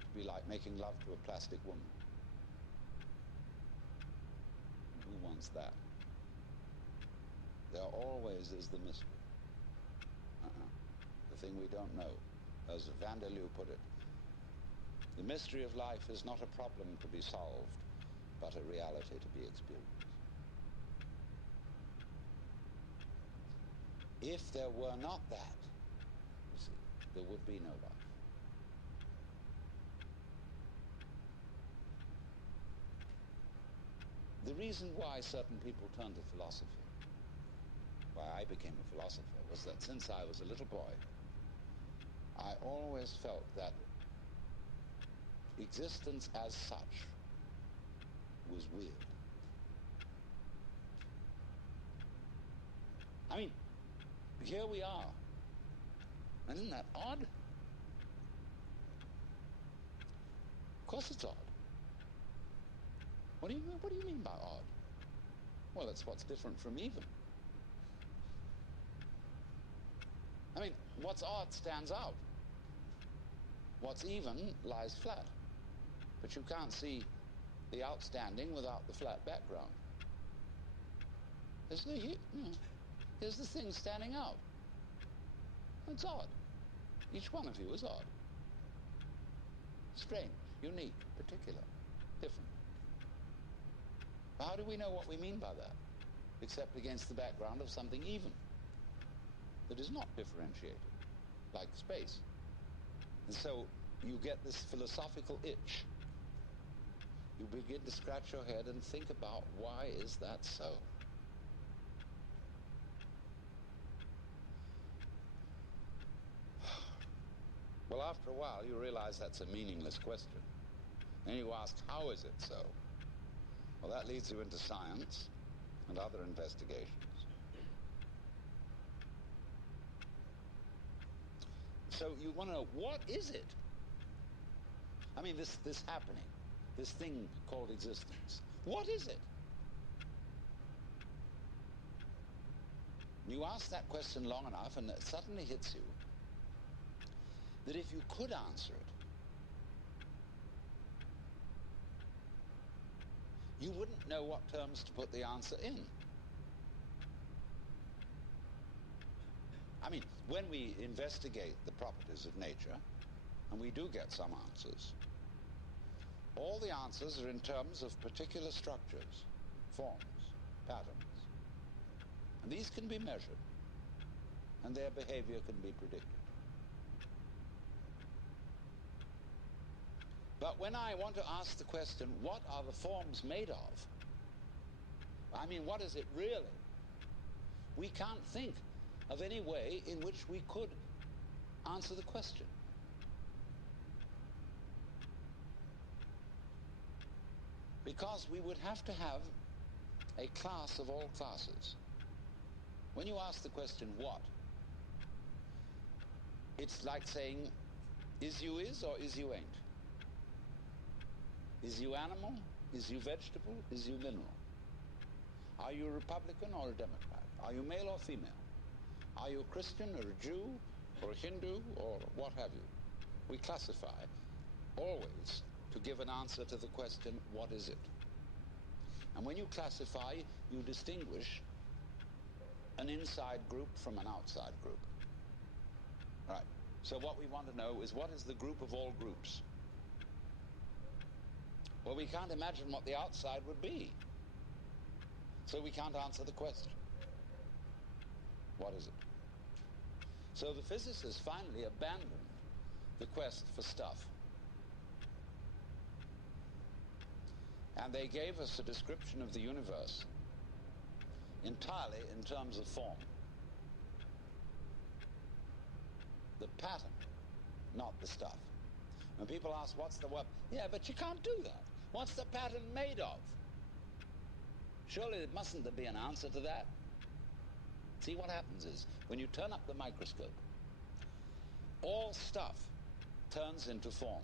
it'd be like making love to a plastic woman. Who wants that? There always is the mystery. The thing we don't know. As Vanderloo put it, the mystery of life is not a problem to be solved, but a reality to be experienced. If there were not that, you see, there would be no life. The reason why certain people turn to philosophy, why I became a philosopher, was that since I was a little boy, I always felt that existence as such was weird. I mean, here we are. And isn't that odd? Of course it's odd. What do you mean by odd? Well, it's what's different from even. I mean, what's odd stands out. What's even lies flat. But you can't see the outstanding without the flat background. Here's the thing standing out. It's odd. Each one of you is odd. Strange, unique, particular, different. How do we know what we mean by that? Except against the background of something even, that is not differentiated, like space. And so you get this philosophical itch. You begin to scratch your head and think about, why is that so? Well, after a while, you realize that's a meaningless question. Then you ask, how is it so? Well, that leads you into science and other investigations. So you want to know, what is it? I mean, this happening, this thing called existence. What is it? You ask that question long enough, and it suddenly hits you that if you could answer it, you wouldn't know what terms to put the answer in. I mean, when we investigate the properties of nature, and we do get some answers, all the answers are in terms of particular structures, forms, patterns. And these can be measured, and their behavior can be predicted. But when I want to ask the question, what are the forms made of? I mean, what is it really? We can't think of any way in which we could answer the question. Because we would have to have a class of all classes. When you ask the question, what? It's like saying, is you is or is you ain't? Is you animal? Is you vegetable? Is you mineral? Are you a Republican or a Democrat? Are you male or female? Are you a Christian or a Jew or a Hindu or what have you? We classify always to give an answer to the question, what is it? And when you classify, you distinguish an inside group from an outside group. Right. So what we want to know is, what is the group of all groups? Well, we can't imagine what the outside would be. So we can't answer the question. What is it? So the physicists finally abandoned the quest for stuff. And they gave us a description of the universe entirely in terms of form. The pattern, not the stuff. When people ask, what's the what? Yeah, but you can't do that. What's the pattern made of? Surely mustn't there be an answer to that? See, what happens is, when you turn up the microscope, all stuff turns into form.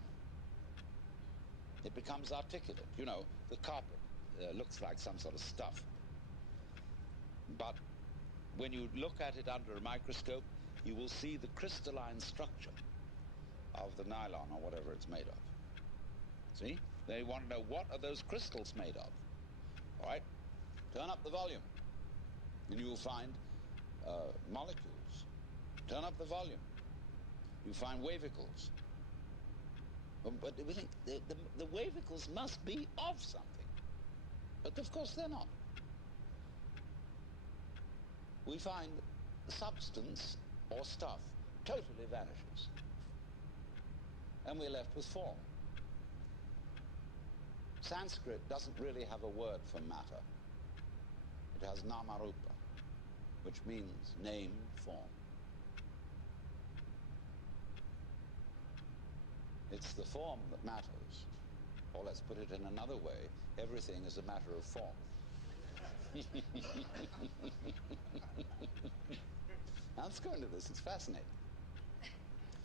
It becomes articulate. You know, the carpet looks like some sort of stuff. But when you look at it under a microscope, you will see the crystalline structure of the nylon or whatever it's made of. See? They want to know, what are those crystals made of? All right? Turn up the volume, and you will find molecules. Turn up the volume. You find wavicles. But we think the wavicles must be of something. But of course they're not. We find substance or stuff totally vanishes. And we're left with form. Sanskrit doesn't really have a word for matter. It has namarupa, which means name, form. It's the form that matters. Or let's put it in another way, everything is a matter of form. Now let's go into this, it's fascinating.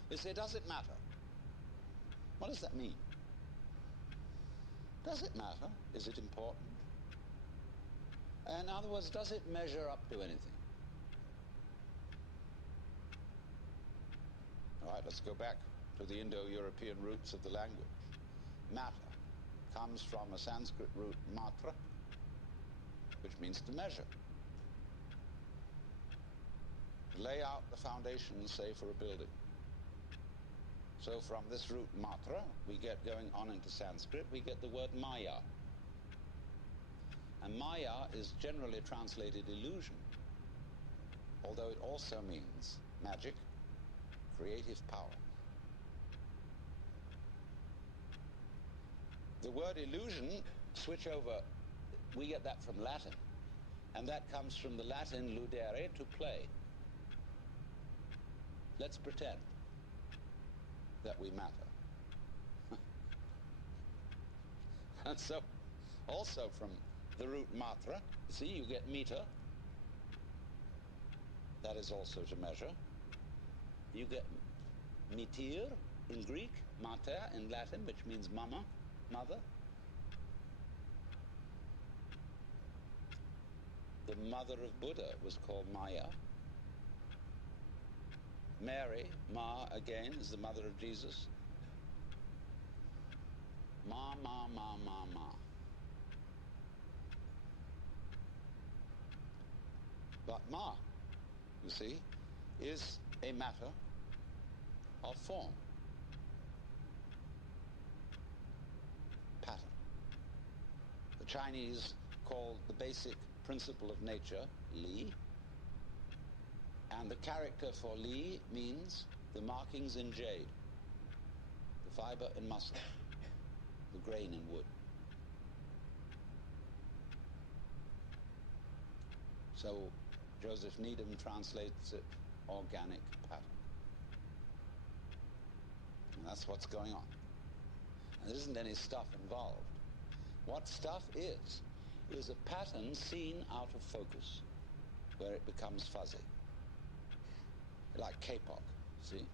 You say, does it matter? What does that mean? Does it matter? Is it important? In other words, does it measure up to anything? All right, let's go back to the Indo-European roots of the language. Matter comes from a Sanskrit root matra, which means to measure. To lay out the foundations, say, for a building. So from this root matra, we get, going on into Sanskrit, we get the word maya. And maya is generally translated illusion, although it also means magic, creative power. The word illusion, switch over, we get that from Latin. And that comes from the Latin ludere, to play. Let's pretend that we matter. And so, also from the root matra, see, you get meter. That is also to measure. You get metir in Greek, mater in Latin, which means mama, mother. The mother of Buddha was called Maya. Mary, Ma, again, is the mother of Jesus. Ma, ma, ma, ma, ma. But Ma, you see, is a matter of form. Pattern. The Chinese call the basic principle of nature Li, and the character for Li means the markings in jade, the fiber in muscle, the grain in wood. So Joseph Needham translates it organic pattern. And that's what's going on. And there isn't any stuff involved. What stuff is a pattern seen out of focus, where it becomes fuzzy. Like kapok, see?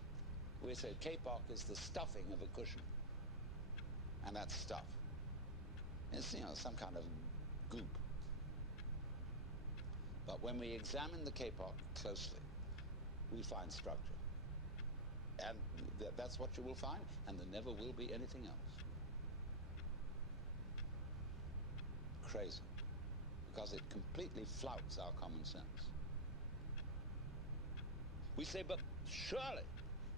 We say kapok is the stuffing of a cushion. And that's stuff. It's, you know, some kind of goop. But when we examine the kapok closely, we find structure. And that's what you will find, and there never will be anything else. Crazy. Because it completely flouts our common sense. We say, but surely,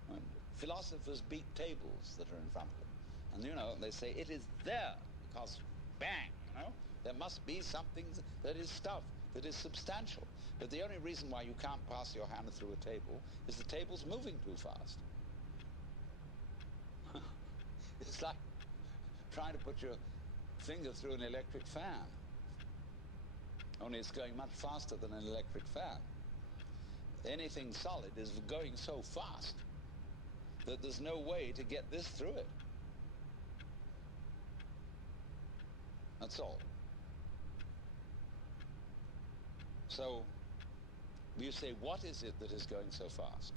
when philosophers beat tables that are in front of them, and you know, they say, it is there, because bang, you know, there must be something that is stuff, that is substantial. But the only reason why you can't pass your hand through a table is the table's moving too fast. It's like trying to put your finger through an electric fan. Only it's going much faster than an electric fan. Anything solid is going so fast that there's no way to get this through it. That's all. So, you say, what is it that is going so fast?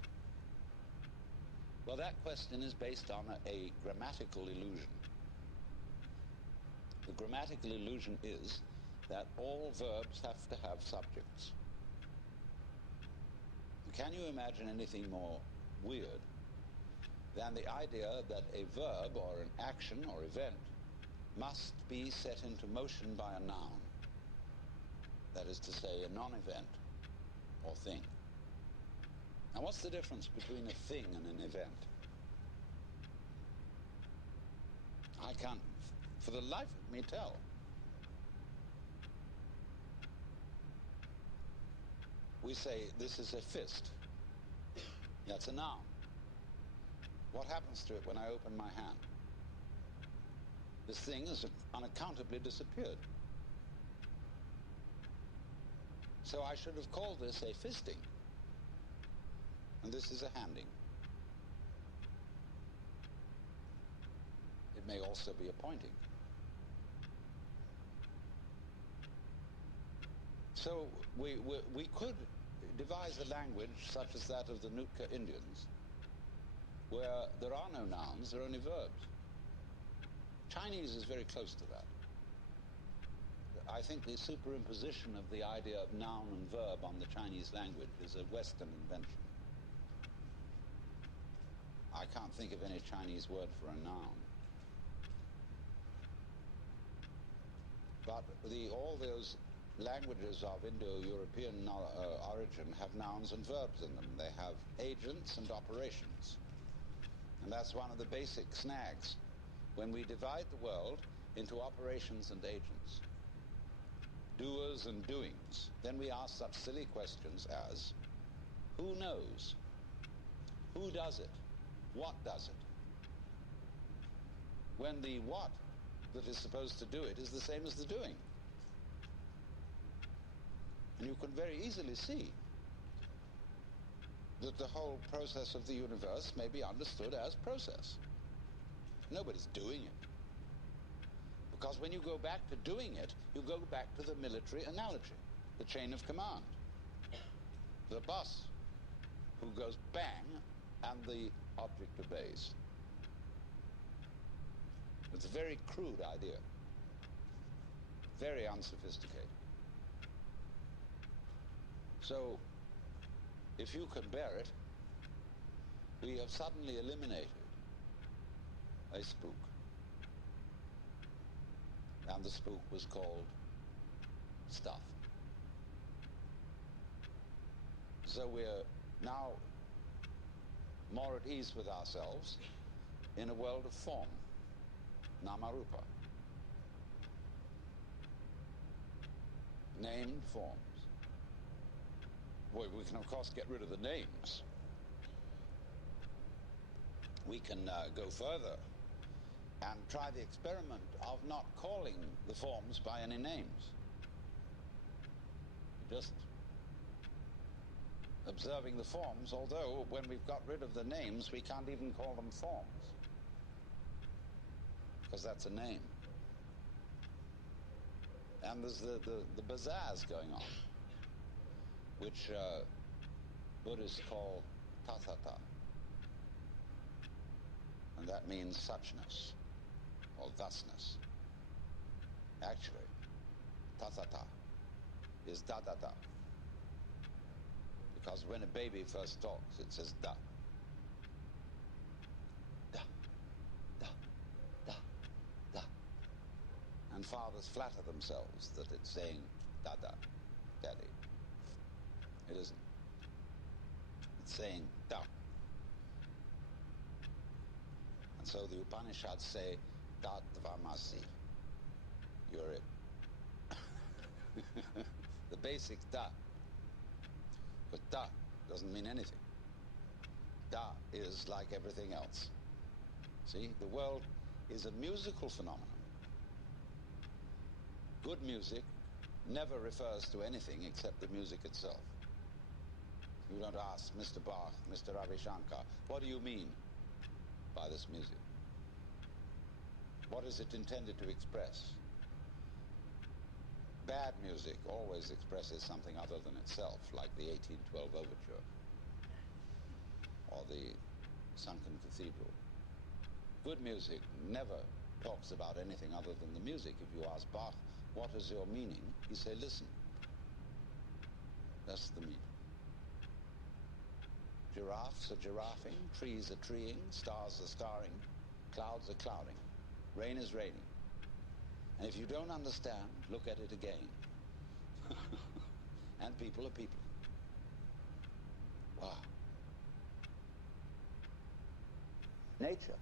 Well, that question is based on a grammatical illusion. The grammatical illusion is that all verbs have to have subjects. Can you imagine anything more weird than the idea that a verb or an action or event must be set into motion by a noun? That is to say, a non-event or thing. Now, what's the difference between a thing and an event? I can't, for the life of me, tell. We say, this is a fist. That's a noun. What happens to it when I open my hand? This thing has unaccountably disappeared. So I should have called this a fisting. And this is a handing. It may also be a pointing. So we could devise a language such as that of the Nootka Indians, where there are no nouns, there are only verbs. Chinese is very close to that. I think the superimposition of the idea of noun and verb on the Chinese language is a Western invention. I can't think of any Chinese word for a noun. But all those languages of Indo-European origin have nouns and verbs in them. They have agents and operations. And that's one of the basic snags. When we divide the world into operations and agents, doers and doings, then we ask such silly questions as, who knows? Who does it? What does it? When the what that is supposed to do it is the same as the doing. And you can very easily see that the whole process of the universe may be understood as process. Nobody's doing it. Because when you go back to doing it, you go back to the military analogy, the chain of command. The boss who goes bang and the object obeys. It's a very crude idea, very unsophisticated. So, if you can bear it, we have suddenly eliminated a spook. And the spook was called stuff. So we're now more at ease with ourselves in a world of form, Namarupa. Named forms. Well, we can of course get rid of the names. We can go further and try the experiment of not calling the forms by any names. Just observing the forms, although when we've got rid of the names, we can't even call them forms, because that's a name. And there's the bazaars going on, which Buddhists call tathata. And that means suchness, or thusness. Actually, tathata is da-da-da. Because when a baby first talks, it says da. Da, da, da, da. And fathers flatter themselves that it's saying da-da, daddy. It isn't. It's saying da. And so the Upanishads say, da tvamasi. You're it. The basic da. But da doesn't mean anything. Da is like everything else. See, the world is a musical phenomenon. Good music never refers to anything except the music itself. You don't ask Mr. Bach, Mr. Ravi Shankar, what do you mean by this music? What is it intended to express? Bad music always expresses something other than itself, like the 1812 Overture or the Sunken Cathedral. Good music never talks about anything other than the music. If you ask Bach, what is your meaning? He say, listen. That's the meaning. Giraffes are giraffing, trees are treeing, stars are starring, clouds are clouding, rain is raining. And if you don't understand, look at it again. And people are people. Wow. Nature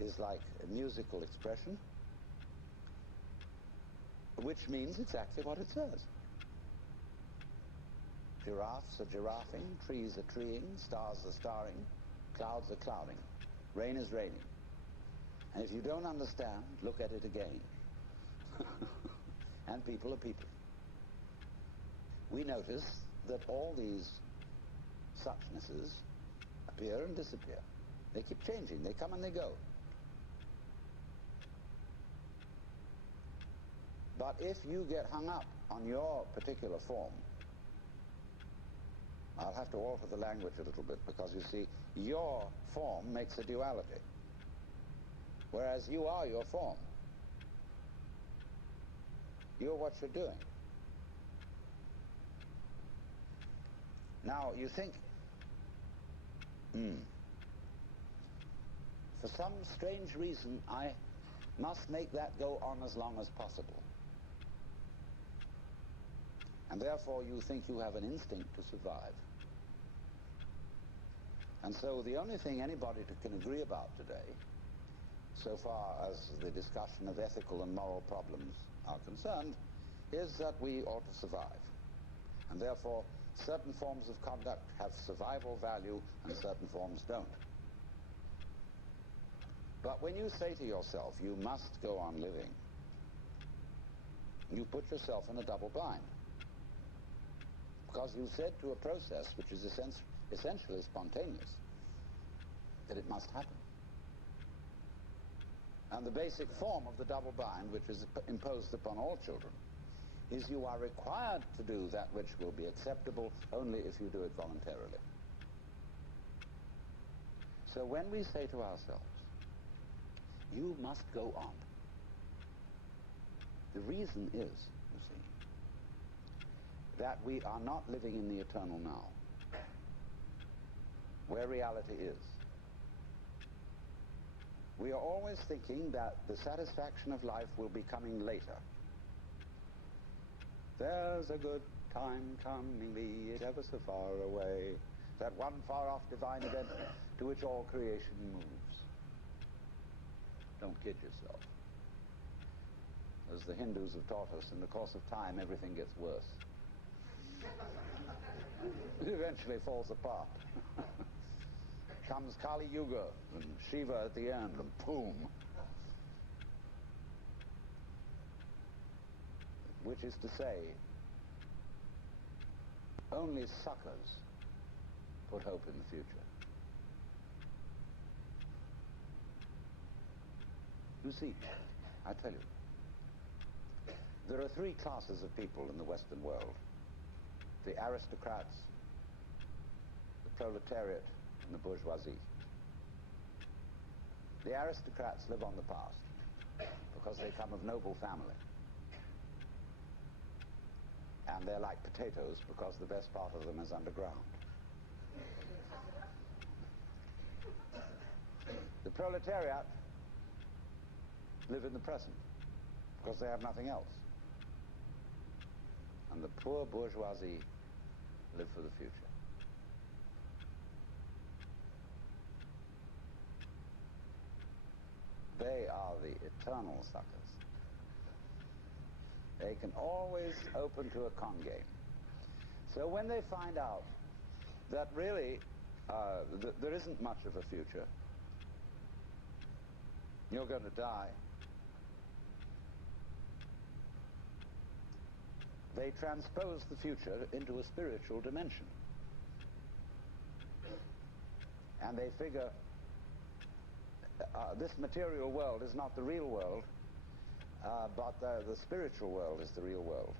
is like a musical expression, which means exactly what it says. Giraffes are giraffing, trees are treeing, stars are starring, clouds are clouding, rain is raining. And if you don't understand, look at it again. And people are people. We notice that all these suchnesses appear and disappear. They keep changing. They come and they go. But if you get hung up on your particular form, I'll have to alter the language a little bit, because you see, your form makes a duality, whereas you are your form. You're what you're doing. Now, you think, for some strange reason, I must make that go on as long as possible. And therefore you think you have an instinct to survive. And so the only thing anybody can agree about today, so far as the discussion of ethical and moral problems are concerned, is that we ought to survive. And therefore certain forms of conduct have survival value and certain forms don't. But when you say to yourself, you must go on living, you put yourself in a double bind. Because you said to a process which is essentially spontaneous that it must happen. And the basic form of the double bind, which is imposed upon all children, is you are required to do that which will be acceptable only if you do it voluntarily. So when we say to ourselves, you must go on, the reason is, you see, that we are not living in the eternal now, where reality is. We are always thinking that the satisfaction of life will be coming later. There's a good time coming, be it ever so far away, that one far-off divine event to which all creation moves. Don't kid yourself. As the Hindus have taught us, in the course of time, everything gets worse. It eventually falls apart. Comes Kali Yuga and Shiva at the end, and boom. Which is to say, only suckers put hope in the future. You see, I tell you, there are three classes of people in the Western world: the aristocrats, the proletariat, and the bourgeoisie. The aristocrats live on the past because they come of noble family. And they're like potatoes because the best part of them is underground. The proletariat live in the present because they have nothing else. And the poor bourgeoisie live for the future. They are the eternal suckers. They can always open to a con game. So when they find out that really there isn't much of a future, you're going to die, they transpose the future into a spiritual dimension. And they figure this material world is not the real world, but the spiritual world is the real world.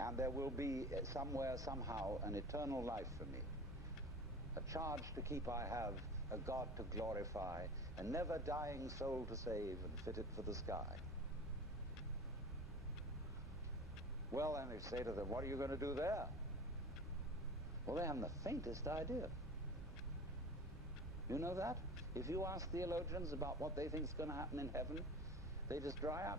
And there will be somewhere, somehow, an eternal life for me. A charge to keep I have, a God to glorify, a never-dying soul to save and fit it for the sky. Well, then they say to them, what are you going to do there? Well, they haven't the faintest idea. You know that? If you ask theologians about what they think is going to happen in heaven, they just dry up.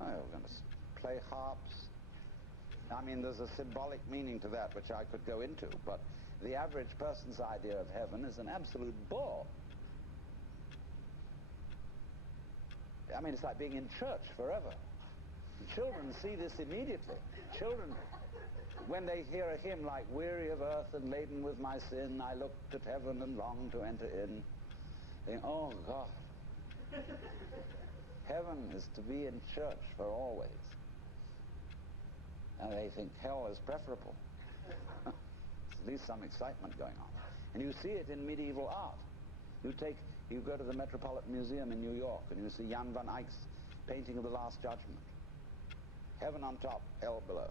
Oh, we're going to play harps. I mean, there's a symbolic meaning to that which I could go into, but the average person's idea of heaven is an absolute bore. I mean, it's like being in church forever. Children see this immediately. Children, when they hear a hymn like, weary of earth and laden with my sin, I looked at heaven and longed to enter in, they think, oh God, heaven is to be in church for always. And they think hell is preferable. There's at least some excitement going on. And you see it in medieval art. You go to the Metropolitan Museum in New York and you see Jan van Eyck's painting of the Last Judgment. Heaven on top, hell below.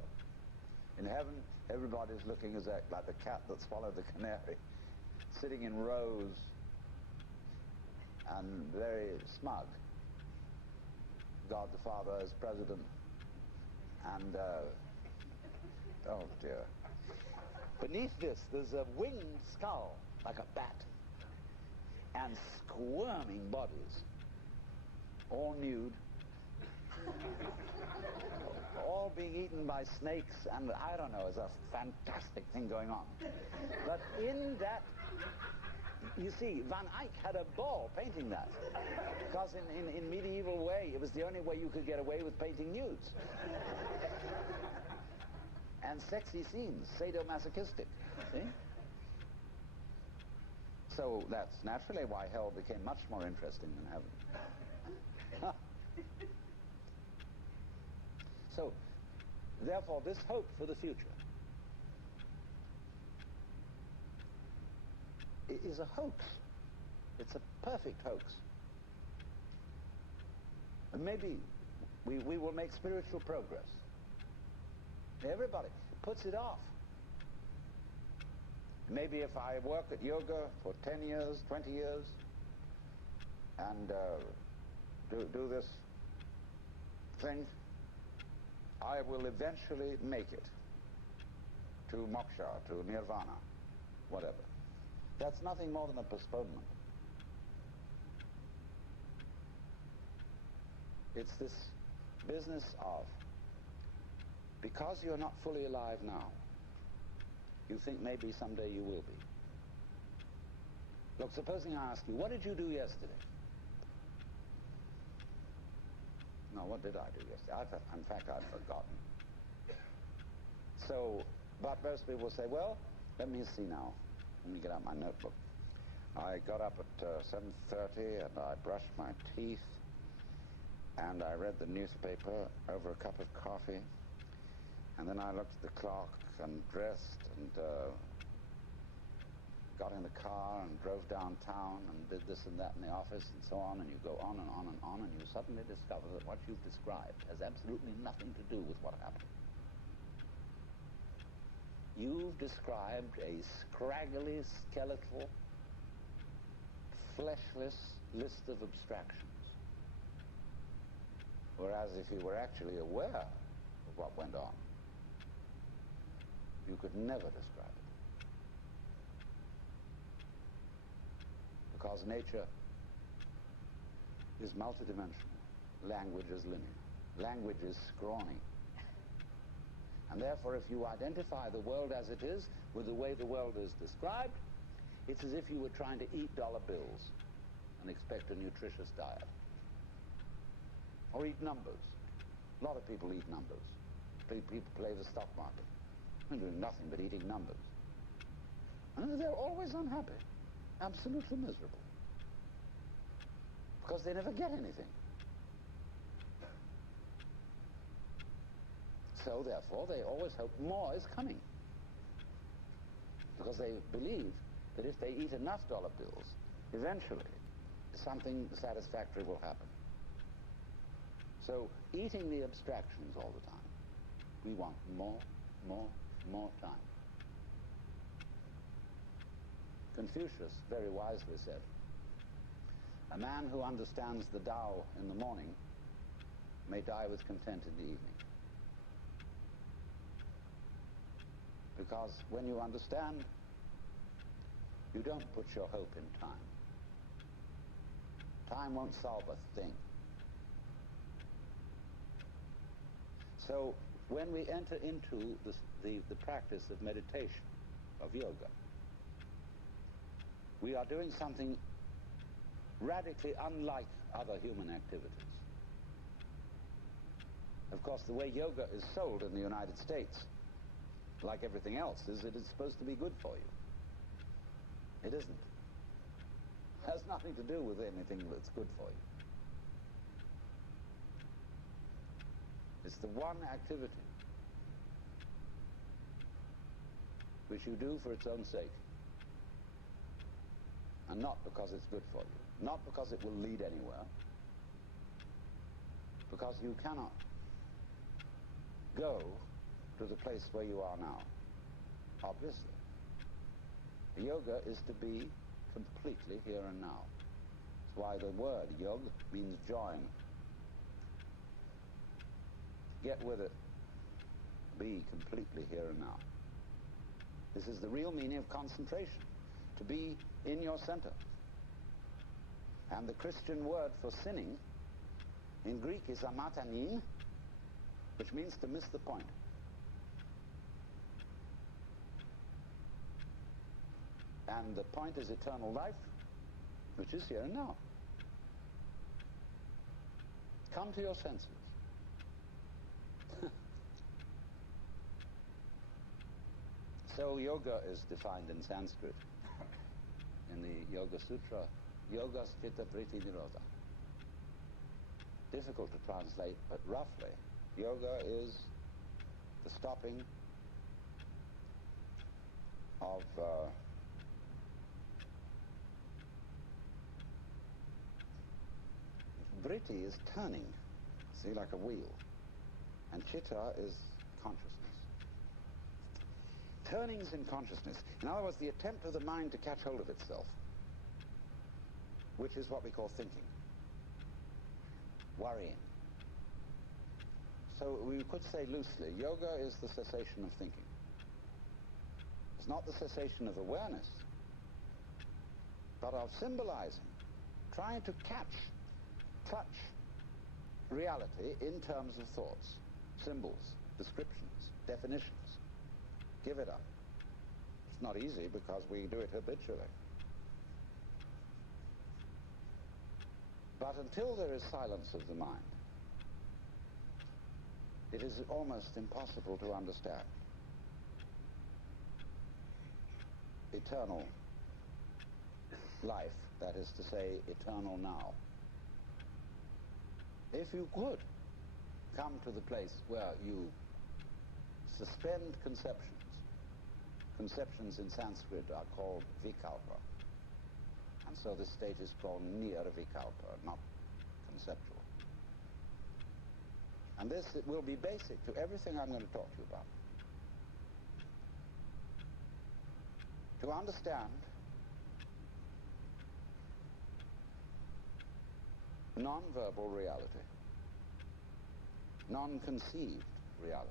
In heaven, everybody's looking like the cat that swallowed the canary, sitting in rows and very smug. God the Father as president, and oh dear. Beneath this, there's a winged skull, like a bat, and squirming bodies, all nude, all being eaten by snakes, and I don't know, there's a fantastic thing going on. But in that, you see, Van Eyck had a ball painting that, because in medieval way, it was the only way you could get away with painting nudes. And sexy scenes, sadomasochistic, see? So that's naturally why hell became much more interesting than heaven. So, therefore, this hope for the future is a hoax. It's a perfect hoax. And maybe we will make spiritual progress. Everybody puts it off. Maybe if I work at yoga for 10 years, 20 years, and do this thing, I will eventually make it to moksha, to nirvana, whatever. That's nothing more than a postponement. It's this business of, because you're not fully alive now, you think maybe someday you will be. Look, supposing I ask you, what did you do yesterday? No, what did I do yesterday? In fact, I've forgotten. So, but most people say, well, let me see now. Let me get out my notebook. I got up at 7:30 and I brushed my teeth and I read the newspaper over a cup of coffee, and then I looked at the clock and dressed and got in the car and drove downtown and did this and that in the office and so on, and you go on and on and on, and you suddenly discover that what you've described has absolutely nothing to do with what happened. You've described a scraggly, skeletal, fleshless list of abstractions. Whereas if you were actually aware of what went on, you could never describe it. Because nature is multidimensional. Language is linear. Language is scrawny. And therefore, if you identify the world as it is with the way the world is described, it's as if you were trying to eat dollar bills and expect a nutritious diet. Or eat numbers. A lot of people eat numbers. People play the stock market. They're doing nothing but eating numbers. And they're always unhappy. Absolutely miserable. Because they never get anything. So, therefore, they always hope more is coming. Because they believe that if they eat enough dollar bills, eventually something satisfactory will happen. So, eating the abstractions all the time, we want more time. Confucius very wisely said, a man who understands the Tao in the morning may die with content in the evening. Because when you understand, you don't put your hope in time. Time won't solve a thing. So when we enter into the practice of meditation, of yoga, we are doing something radically unlike other human activities. Of course, the way yoga is sold in the United States, like everything else, is that it's supposed to be good for you. It isn't. It has nothing to do with anything that's good for you. It's the one activity which you do for its own sake, and not because it's good for you, not because it will lead anywhere, because you cannot go to the place where you are now, obviously. Yoga is to be completely here and now. That's why the word yog means join. Get with it. Be completely here and now. This is the real meaning of concentration, to be in your center. And the Christian word for sinning in Greek is amatanin, which means to miss the point. And the point is eternal life, which is here and now. Come to your senses. So yoga is defined in Sanskrit in the Yoga Sutra, Yogas Chitta Vritti Nirodha. Difficult to translate, but roughly, yoga is the stopping of vritti is turning, see, like a wheel, and chitta is consciousness. Turnings in consciousness. In other words, the attempt of the mind to catch hold of itself, which is what we call thinking, worrying. So we could say loosely, yoga is the cessation of thinking. It's not the cessation of awareness, but of symbolizing, trying to touch reality in terms of thoughts, symbols, descriptions, definitions. Give it up. It's not easy because we do it habitually. But until there is silence of the mind, it is almost impossible to understand eternal life, that is to say, eternal now. If you could come to the place where you suspend conceptions, conceptions in Sanskrit are called vikalpa, and so this state is called nirvikalpa, not conceptual. And this will be basic to everything I'm going to talk to you about. To understand non-verbal reality, non-conceived reality,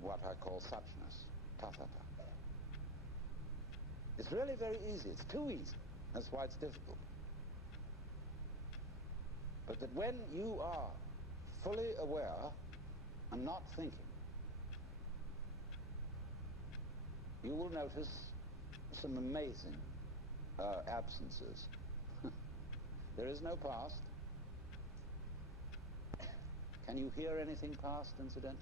what I call suchness, tathata. It's really very easy. It's too easy. That's why it's difficult. But that when you are fully aware and not thinking, you will notice some amazing absences. There is no past. Can you hear anything past, incidentally?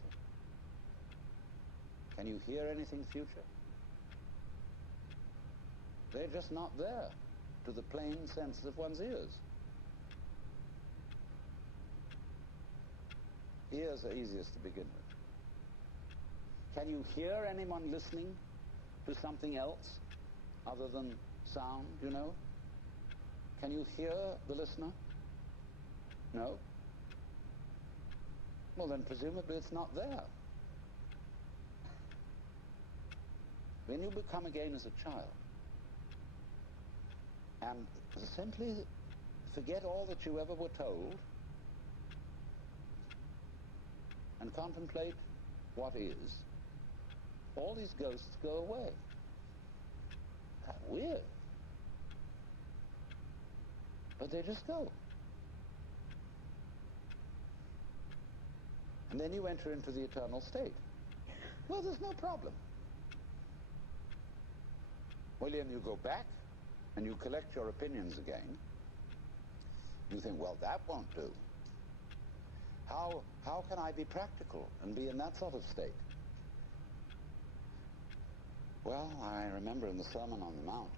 Can you hear anything future? They're just not there to the plain sense of one's ears. Ears are easiest to begin with. Can you hear anyone listening to something else other than sound, you know? Can you hear the listener? No? Well, then presumably it's not there. When you become again as a child and simply forget all that you ever were told and contemplate what is, all these ghosts go away. Weird. But they just go. And then you enter into the eternal state. Well, there's no problem. William, you go back and you collect your opinions again. You think, well, that won't do. How can I be practical and be in that sort of state? Well, I remember in the Sermon on the Mount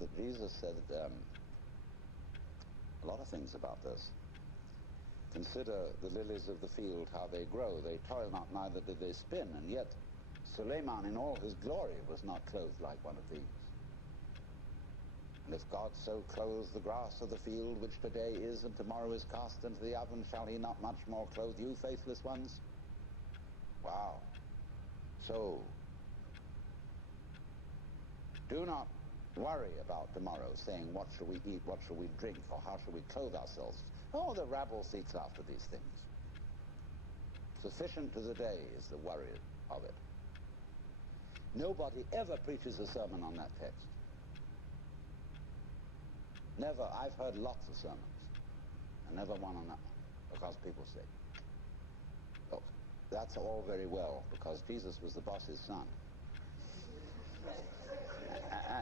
that Jesus said a lot of things about this. Consider the lilies of the field, how they grow. They toil not, neither do they spin. And yet, Suleiman in all his glory was not clothed like one of these. And if God so clothes the grass of the field, which today is and tomorrow is cast into the oven, shall he not much more clothe you, faithless ones? Wow. So, do not worry about tomorrow, saying, what shall we eat, what shall we drink, or how shall we clothe ourselves? Oh, the rabble seeks after these things. Sufficient to the day is the worry of it. Nobody ever preaches a sermon on that text. Never. I've heard lots of sermons, and never one on that one, because people say, look, that's all very well, because Jesus was the boss's son.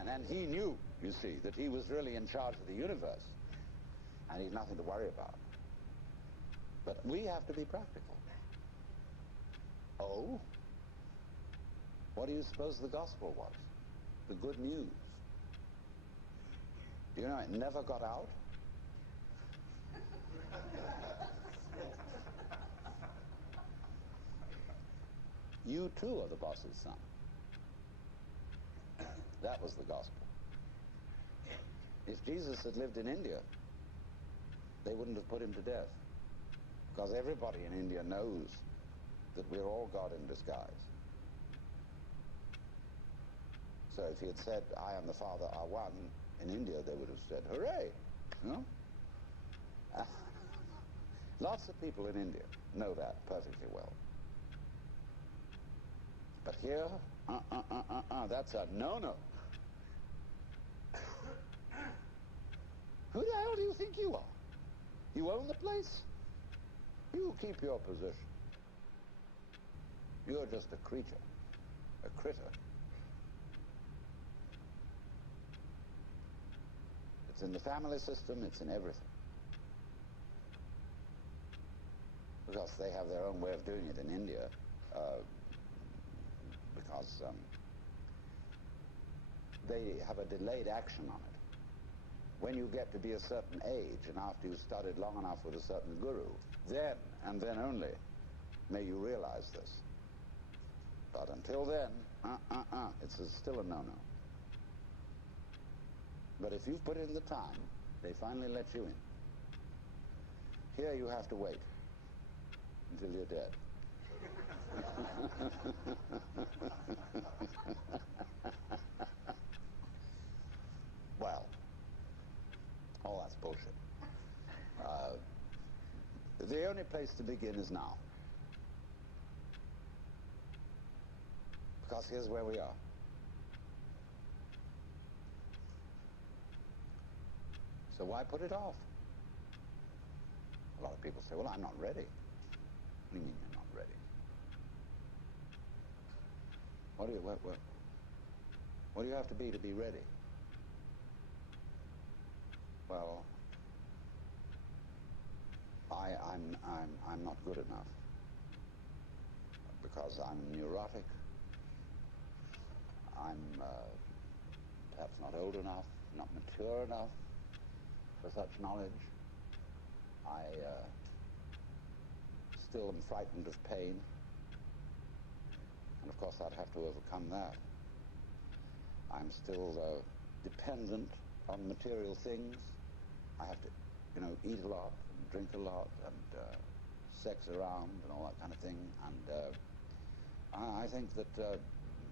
And he knew, you see, that he was really in charge of the universe, and he's nothing to worry about. But we have to be practical. Oh? What do you suppose the gospel was? the good news. Do you know it never got out? You too are the boss's son. That was the gospel. If Jesus had lived in India, they wouldn't have put him to death, because everybody in India knows that we're all God in disguise. So if he had said, I and the Father are one, in India they would have said, hooray! You know? Lots of people in India know that perfectly well. But here, that's a no-no. Who the hell do you think you are? You own the place? You keep your position. You're just a creature, a critter. It's in the family system, it's in everything. Because they have their own way of doing it in India, because they have a delayed action on it. When you get to be a certain age, and after you've studied long enough with a certain guru, then, and then only, may you realize this. But until then, it's still a no-no. But if you've put in the time, they finally let you in. Here you have to wait until you're dead. Well, all that's bullshit. The only place to begin is now. Because here's where we are. So why put it off? A lot of people say, well, I'm not ready. What do you mean you're not ready? What do you have to be ready? Well, I'm not good enough because I'm neurotic. I'm perhaps not old enough, not mature enough for such knowledge. I still am frightened of pain, and of course I'd have to overcome that. I'm still dependent on material things. I have to, eat a lot and drink a lot and sex around and all that kind of thing. And I think that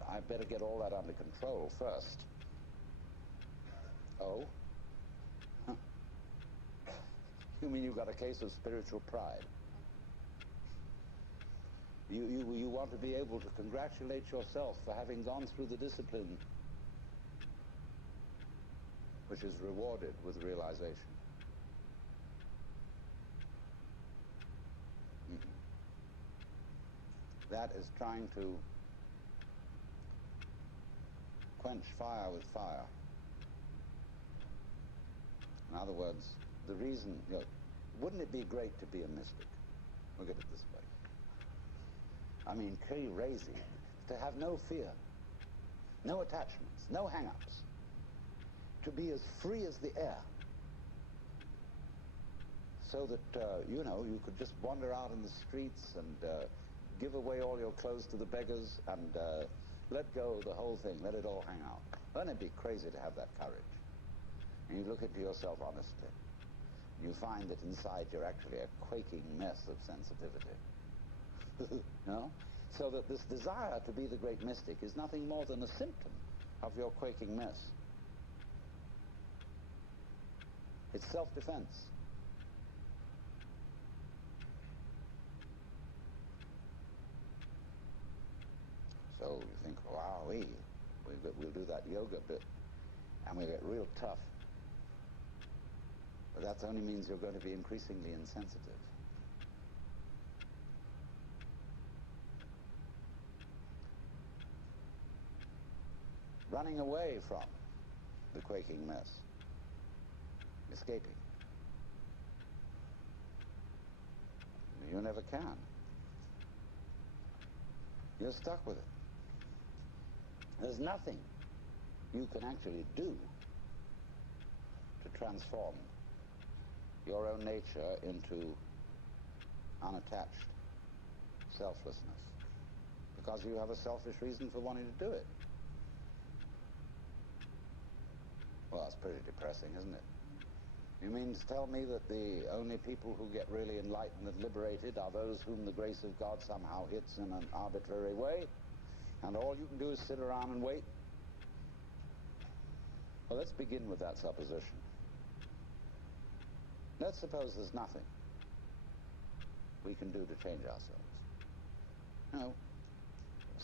I better get all that under control first. Oh? You mean you've got a case of spiritual pride? You want to be able to congratulate yourself for having gone through the discipline which is rewarded with realization. That is trying to quench fire with fire. In other words, the reason, wouldn't it be great to be a mystic? Look at it this way. I mean, crazy, to have no fear, no attachments, no hang-ups, to be as free as the air, so that, you could just wander out in the streets and give away all your clothes to the beggars and let go of the whole thing, let it all hang out. Wouldn't it be crazy to have that courage? And you look into yourself honestly, and you find that inside you're actually a quaking mess of sensitivity. So that this desire to be the great mystic is nothing more than a symptom of your quaking mess. It's self-defense. So you think, wow, we'll do that yoga bit, and we'll get real tough. But that only means you're going to be increasingly insensitive. Running away from the quaking mess, escaping. You never can. You're stuck with it. There's nothing you can actually do to transform your own nature into unattached selflessness, because you have a selfish reason for wanting to do it. Well, that's pretty depressing, isn't it? You mean to tell me that the only people who get really enlightened and liberated are those whom the grace of God somehow hits in an arbitrary way, and all you can do is sit around and wait? Well, let's begin with that supposition. Let's suppose there's nothing we can do to change ourselves. You know,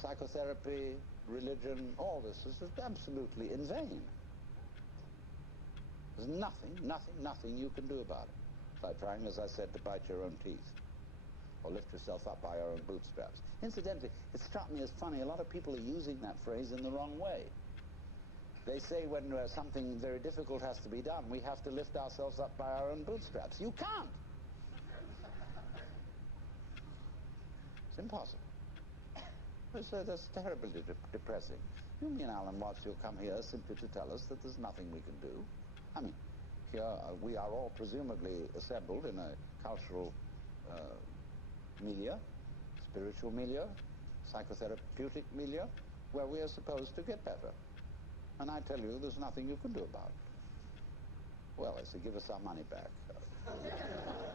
psychotherapy, religion, all this is absolutely in vain. There's nothing you can do about it. It's like trying, as I said, to bite your own teeth or lift yourself up by your own bootstraps. Incidentally, it struck me as funny, a lot of people are using that phrase in the wrong way. They say when something very difficult has to be done, we have to lift ourselves up by our own bootstraps. You can't. It's impossible. That's terribly depressing. You, me and Alan Watts, you'll come here simply to tell us that there's nothing we can do. I mean, here we are all presumably assembled in a cultural milieu, spiritual milieu, psychotherapeutic milieu, where we are supposed to get better. And I tell you, there's nothing you can do about it. Well, I say, give us our money back.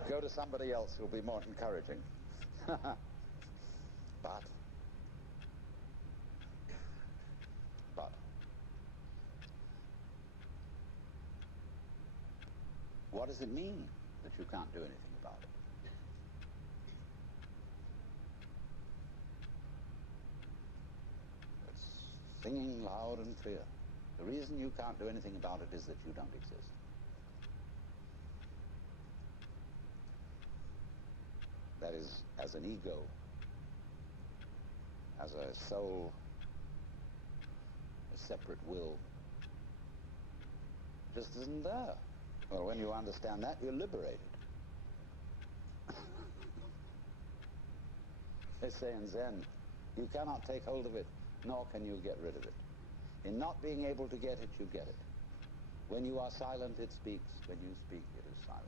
Go to somebody else who'll be more encouraging. But what does it mean that you can't do anything about it? It's singing loud and clear. The reason you can't do anything about it is that you don't exist. That is, as an ego, as a soul, a separate will, just isn't there. Well, when you understand that, you're liberated. They say in Zen, you cannot take hold of it, nor can you get rid of it. In not being able to get it, you get it. When you are silent, it speaks. When you speak, it is silent.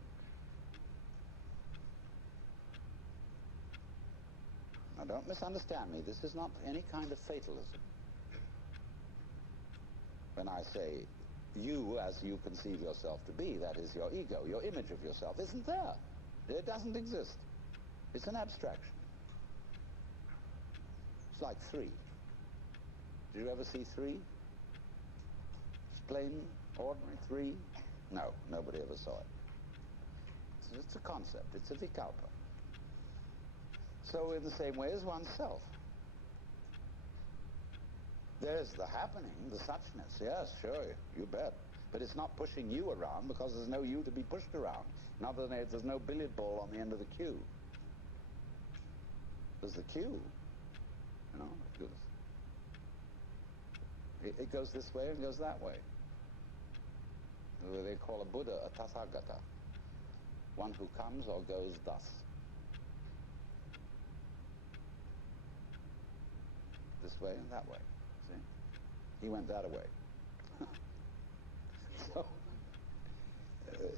Now, don't misunderstand me. This is not any kind of fatalism. When I say you as you conceive yourself to be, that is your ego, your image of yourself, isn't there. It doesn't exist. It's an abstraction. It's like 3. Did you ever see 3? It's plain, ordinary 3? No, nobody ever saw it. It's a concept. It's a vikalpa. So in the same way as oneself. There's the happening, the suchness, yes, sure, you bet. But it's not pushing you around because there's no you to be pushed around. In other words, there's no billiard ball on the end of the cue. There's the cue. You know, it goes this way and goes that way. They call a Buddha a Tathagata, one who comes or goes thus. This way and that way. See? He went that way. So,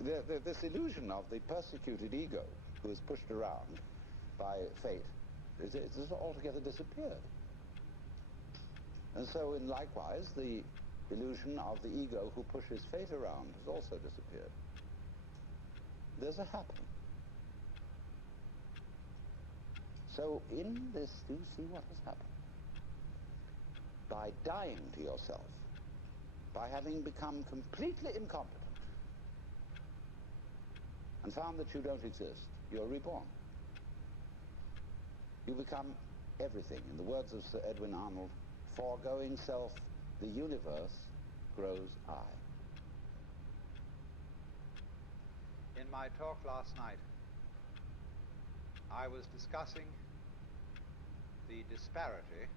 this illusion of the persecuted ego who is pushed around by fate, it's altogether disappeared. And so, in likewise, the illusion of the ego who pushes fate around has also disappeared. There's a happening. So, in this, do you see what has happened? By dying to yourself, by having become completely incompetent and found that you don't exist, you're reborn. You become everything. In the words of Sir Edwin Arnold, foregoing self, the universe grows I. In my talk last night, I was discussing the disparity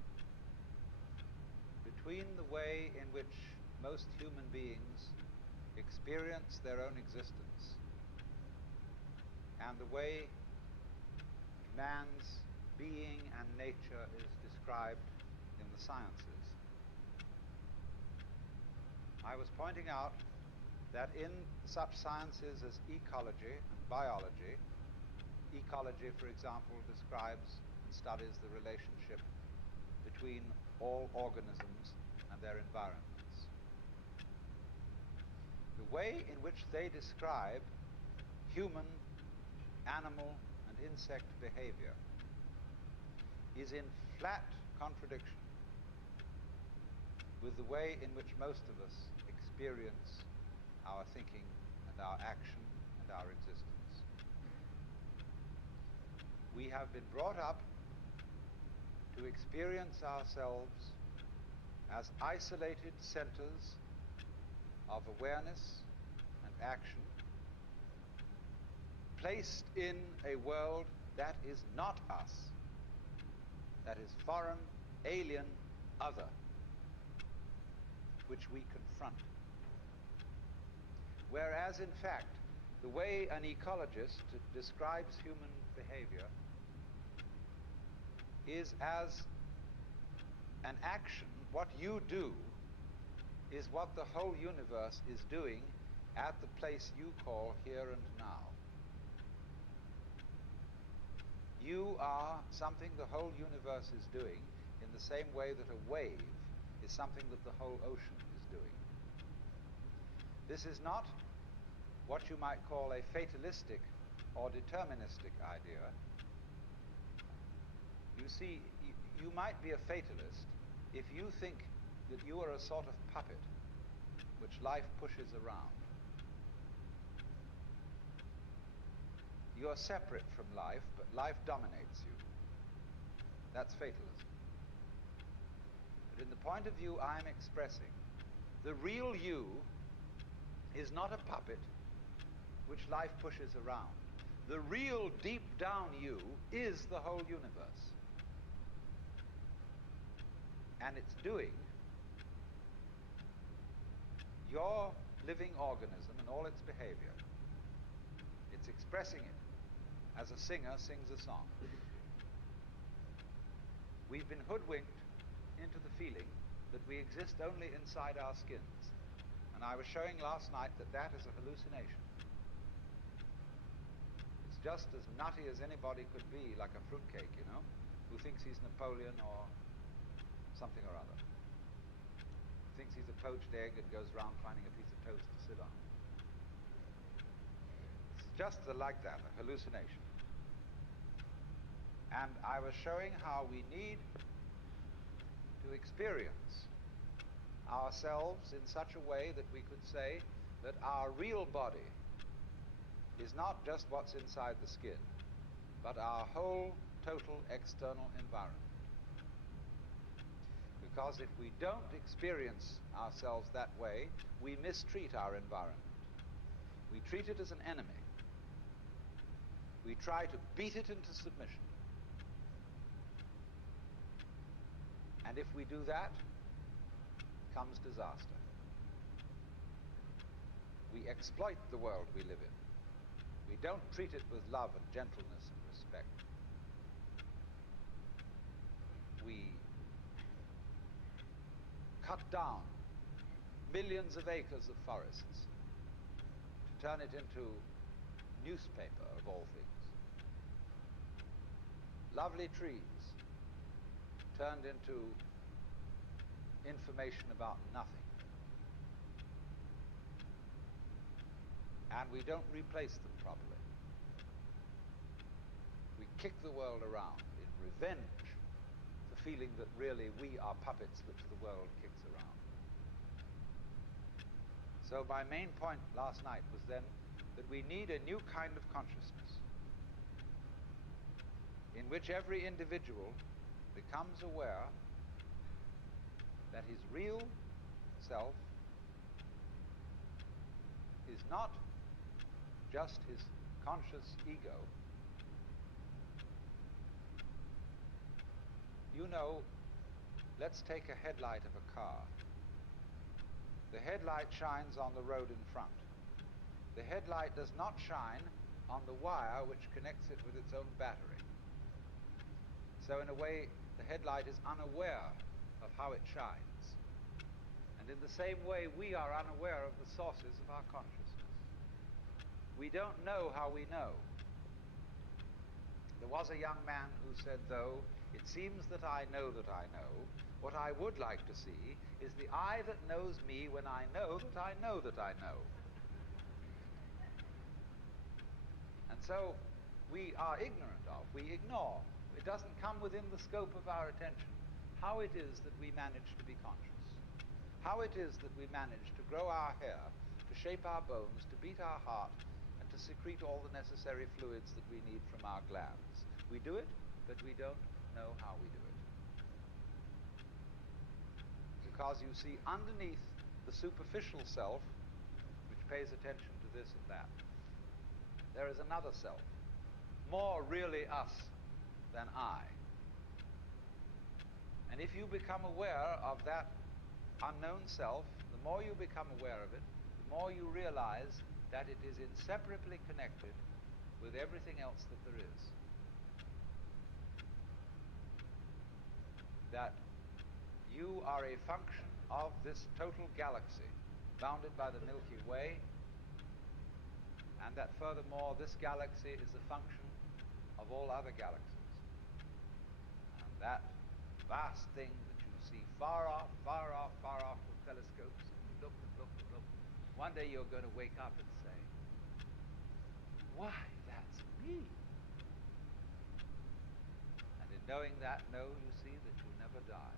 between the way in which most human beings experience their own existence and the way man's being and nature is described in the sciences. I was pointing out that in such sciences as ecology and biology, ecology, for example, describes and studies the relationship between all organisms and their environments. The way in which they describe human, animal, and insect behavior is in flat contradiction with the way in which most of us experience our thinking and our action and our existence. We have been brought up to experience ourselves as isolated centers of awareness and action, placed in a world that is not us, that is foreign, alien, other, which we confront. Whereas, in fact, the way an ecologist describes human behavior is as an action. What you do is what the whole universe is doing at the place you call here and now. You are something the whole universe is doing in the same way that a wave is something that the whole ocean is doing. This is not what you might call a fatalistic or deterministic idea. You see, you might be a fatalist if you think that you are a sort of puppet which life pushes around. You are separate from life, but life dominates you. That's fatalism. But in the point of view I'm expressing, the real you is not a puppet which life pushes around. The real deep down you is the whole universe. And it's doing your living organism and all its behavior. It's expressing it as a singer sings a song. We've been hoodwinked into the feeling that we exist only inside our skins. And I was showing last night that that is a hallucination. It's just as nutty as anybody could be, like a fruitcake, you know, who thinks he's Napoleon or something or other. Thinks he's a poached egg and goes around finding a piece of toast to sit on. It's just like that, a hallucination. And I was showing how we need to experience ourselves in such a way that we could say that our real body is not just what's inside the skin, but our whole total external environment. Because if we don't experience ourselves that way, we mistreat our environment. We treat it as an enemy. We try to beat it into submission. And if we do that, comes disaster. We exploit the world we live in. We don't treat it with love and gentleness and respect. We cut down millions of acres of forests to turn it into newspaper, of all things. Lovely trees turned into information about nothing. And we don't replace them properly. We kick the world around in revenge for feeling that really we are puppets which the world kicks around. So my main point last night was then that we need a new kind of consciousness in which every individual becomes aware that his real self is not just his conscious ego. You know, let's take a headlight of a car. The headlight shines on the road in front. The headlight does not shine on the wire which connects it with its own battery. So in a way, the headlight is unaware of how it shines. And And in the same way, we are unaware of the sources of our consciousness. We don't know how we know. There was a young man who said, though, it seems that I know, what I would like to see is the eye that knows me when I know that I know that I know. And so we are ignorant of, we ignore, it doesn't come within the scope of our attention, how it is that we manage to be conscious, how it is that we manage to grow our hair, to shape our bones, to beat our heart, and to secrete all the necessary fluids that we need from our glands. We do it, but we don't know how we do it. Because you see, underneath the superficial self, which pays attention to this and that, there is another self, more really us than I. And if you become aware of that unknown self, the more you become aware of it, the more you realize that it is inseparably connected with everything else that there is. That you are a function of this total galaxy, bounded by the Milky Way, and that furthermore this galaxy is a function of all other galaxies. And that vast thing that you see far off with telescopes, and you look and look and look, one day you're going to wake up and say, why, that's me. And in knowing that, you see that you'll never die.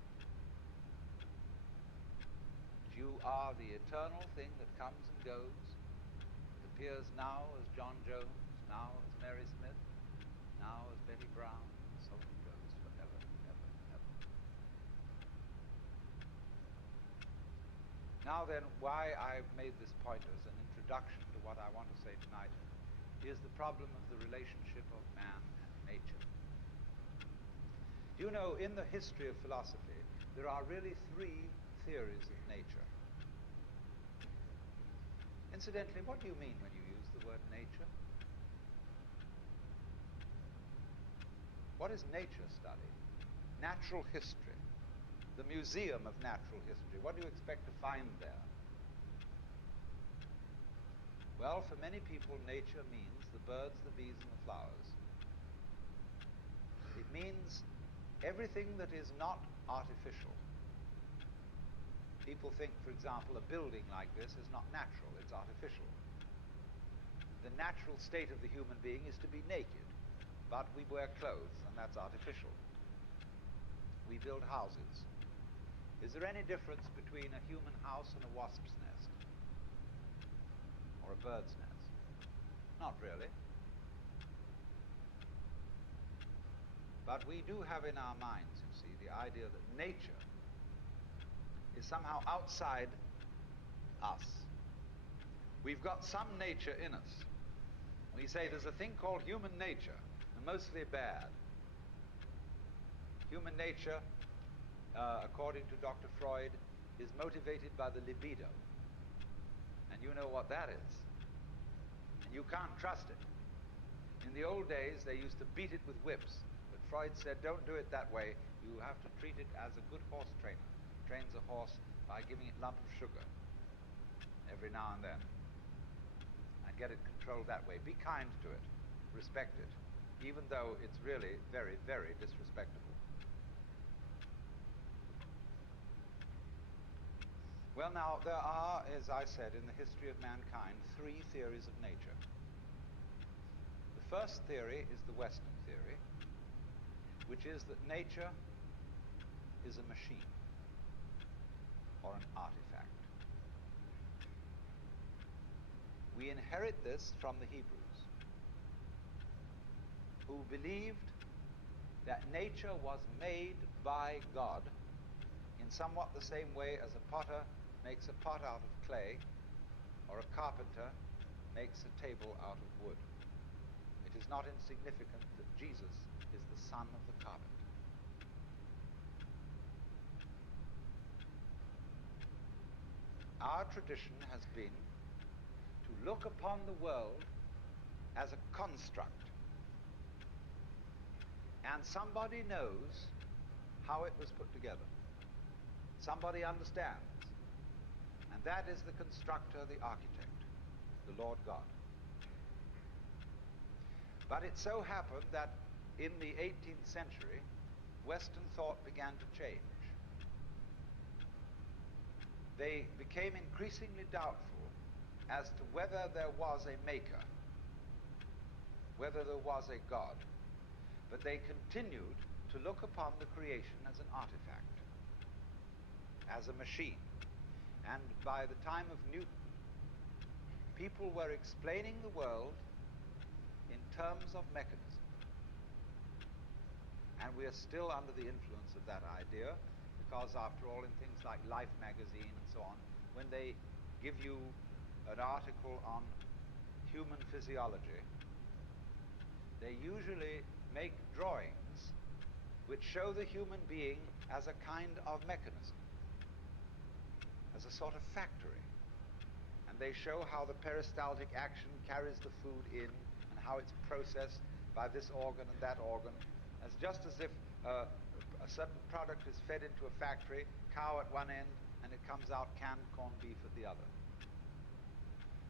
You are the eternal thing that comes and goes, that appears now as John Jones, now as Mary Smith, now as Betty Brown, and so it goes forever, ever, ever. Now then, why I've made this point as an introduction to what I want to say tonight is the problem of the relationship of man and nature. You know, in the history of philosophy, there are really three theories of nature. Incidentally, what do you mean when you use the word nature? What is nature study? Natural history. The museum of natural history. What do you expect to find there? Well, for many people, nature means the birds, the bees, and the flowers. It means everything that is not artificial. People think, for example, a building like this is not natural, it's artificial. The natural state of the human being is to be naked, but we wear clothes, and that's artificial. We build houses. Is there any difference between a human house and a wasp's nest? Or a bird's nest? Not really. But we do have in our minds, you see, the idea that nature is somehow outside us. We've got some nature in us. We say there's a thing called human nature, and mostly bad. Human nature, according to Dr. Freud, is motivated by the libido. And you know what that is. And you can't trust it. In the old days, they used to beat it with whips. But Freud said, don't do it that way. You have to treat it as a good horse trainer trains a horse by giving it a lump of sugar every now and then. And get it controlled that way. Be kind to it. Respect it. Even though it's really very, very disrespectable. Well, now, there are, as I said, in the history of mankind, three theories of nature. The first theory is the Western theory, which is that nature is a machine or an artifact. We inherit this from the Hebrews, who believed that nature was made by God in somewhat the same way as a potter makes a pot out of clay, or a carpenter makes a table out of wood. It is not insignificant that Jesus is the son of the carpenter. Our tradition has been to look upon the world as a construct, and somebody knows how it was put together. Somebody understands That is the constructor, the architect, the Lord God. But it so happened that in the 18th century, Western thought began to change. They became increasingly doubtful as to whether there was a maker, whether there was a God. But they continued to look upon the creation as an artifact, as a machine. And by the time of Newton, people were explaining the world in terms of mechanism. And we are still under the influence of that idea, because after all, in things like Life magazine and so on, when they give you an article on human physiology, they usually make drawings which show the human being as a kind of mechanism, as a sort of factory. And they show how the peristaltic action carries the food in, and how it's processed by this organ and that organ, as just as if a certain product is fed into a factory, cow at one end, and it comes out canned corned beef at the other.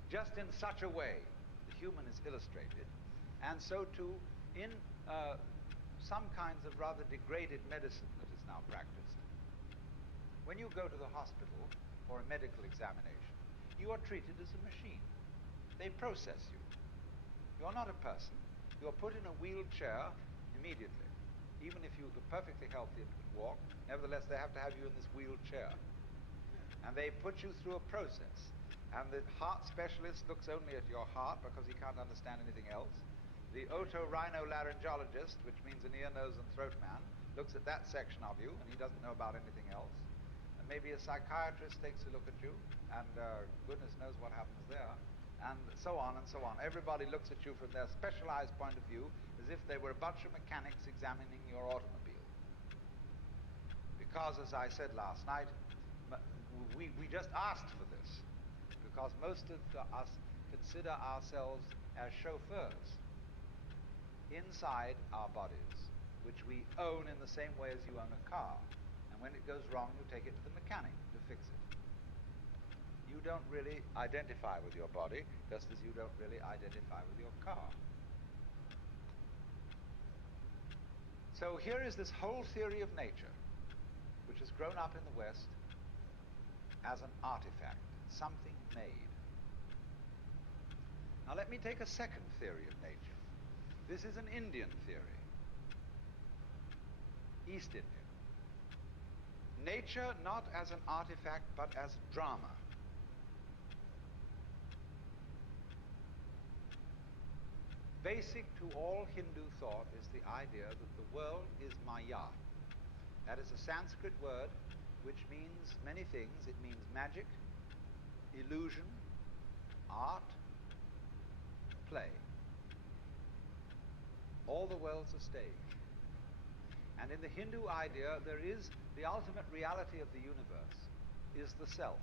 Just in such a way, the human is illustrated, and so too in some kinds of rather degraded medicine that is now practiced. When you go to the hospital for a medical examination, you are treated as a machine. They process you. You're not a person. You're put in a wheelchair immediately. Even if you're perfectly healthy and can walk, nevertheless they have to have you in this wheelchair. And they put you through a process. And the heart specialist looks only at your heart because he can't understand anything else. The otorhinolaryngologist, which means an ear, nose, and throat man, looks at that section of you, and he doesn't know about anything else. And maybe a psychiatrist takes a look at you, and goodness knows what happens there, and so on and so on. Everybody looks at you from their specialized point of view, as if they were a bunch of mechanics examining your automobile. Because, as I said last night, we just asked for this, because most of us consider ourselves as chauffeurs inside our bodies, which we own in the same way as you own a car. And when it goes wrong, you take it to the mechanic to fix it. You don't really identify with your body, just as you don't really identify with your car. So here is this whole theory of nature, which has grown up in the West as an artifact, something made. Now let me take a second theory of nature. This is an Indian theory, East Indian. Nature not as an artifact, but as drama. Basic to all Hindu thought is the idea that the world is Maya. That is a Sanskrit word which means many things. It means magic, illusion, art, play. All the world's a stage. And in the Hindu idea, there is the ultimate reality of the universe is the self,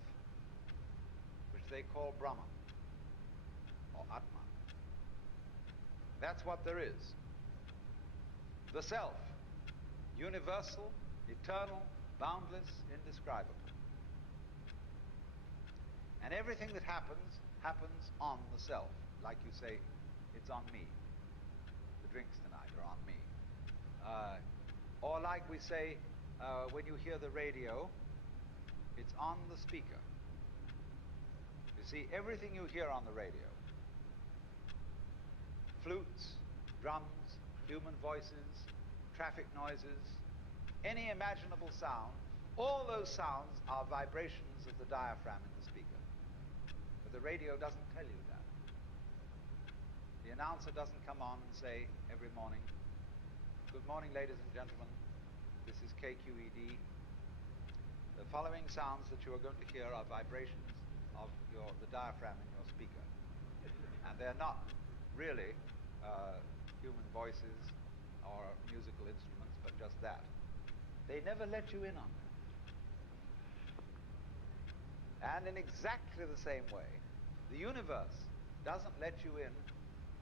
which they call Brahman or Atman. That's what there is. The self, universal, eternal, boundless, indescribable. And everything that happens, happens on the self. Like you say, it's on me. The drinks tonight are on me. Or like we say, when you hear the radio, it's on the speaker. You see, everything you hear on the radio, flutes, drums, human voices, traffic noises, any imaginable sound, all those sounds are vibrations of the diaphragm in the speaker. But the radio doesn't tell you that. The announcer doesn't come on and say every morning, "Good morning, ladies and gentlemen, this is KQED. The following sounds that you are going to hear are vibrations of the diaphragm in your speaker." And they're not really human voices or musical instruments, but just that. They never let you in on that. And in exactly the same way, the universe doesn't let you in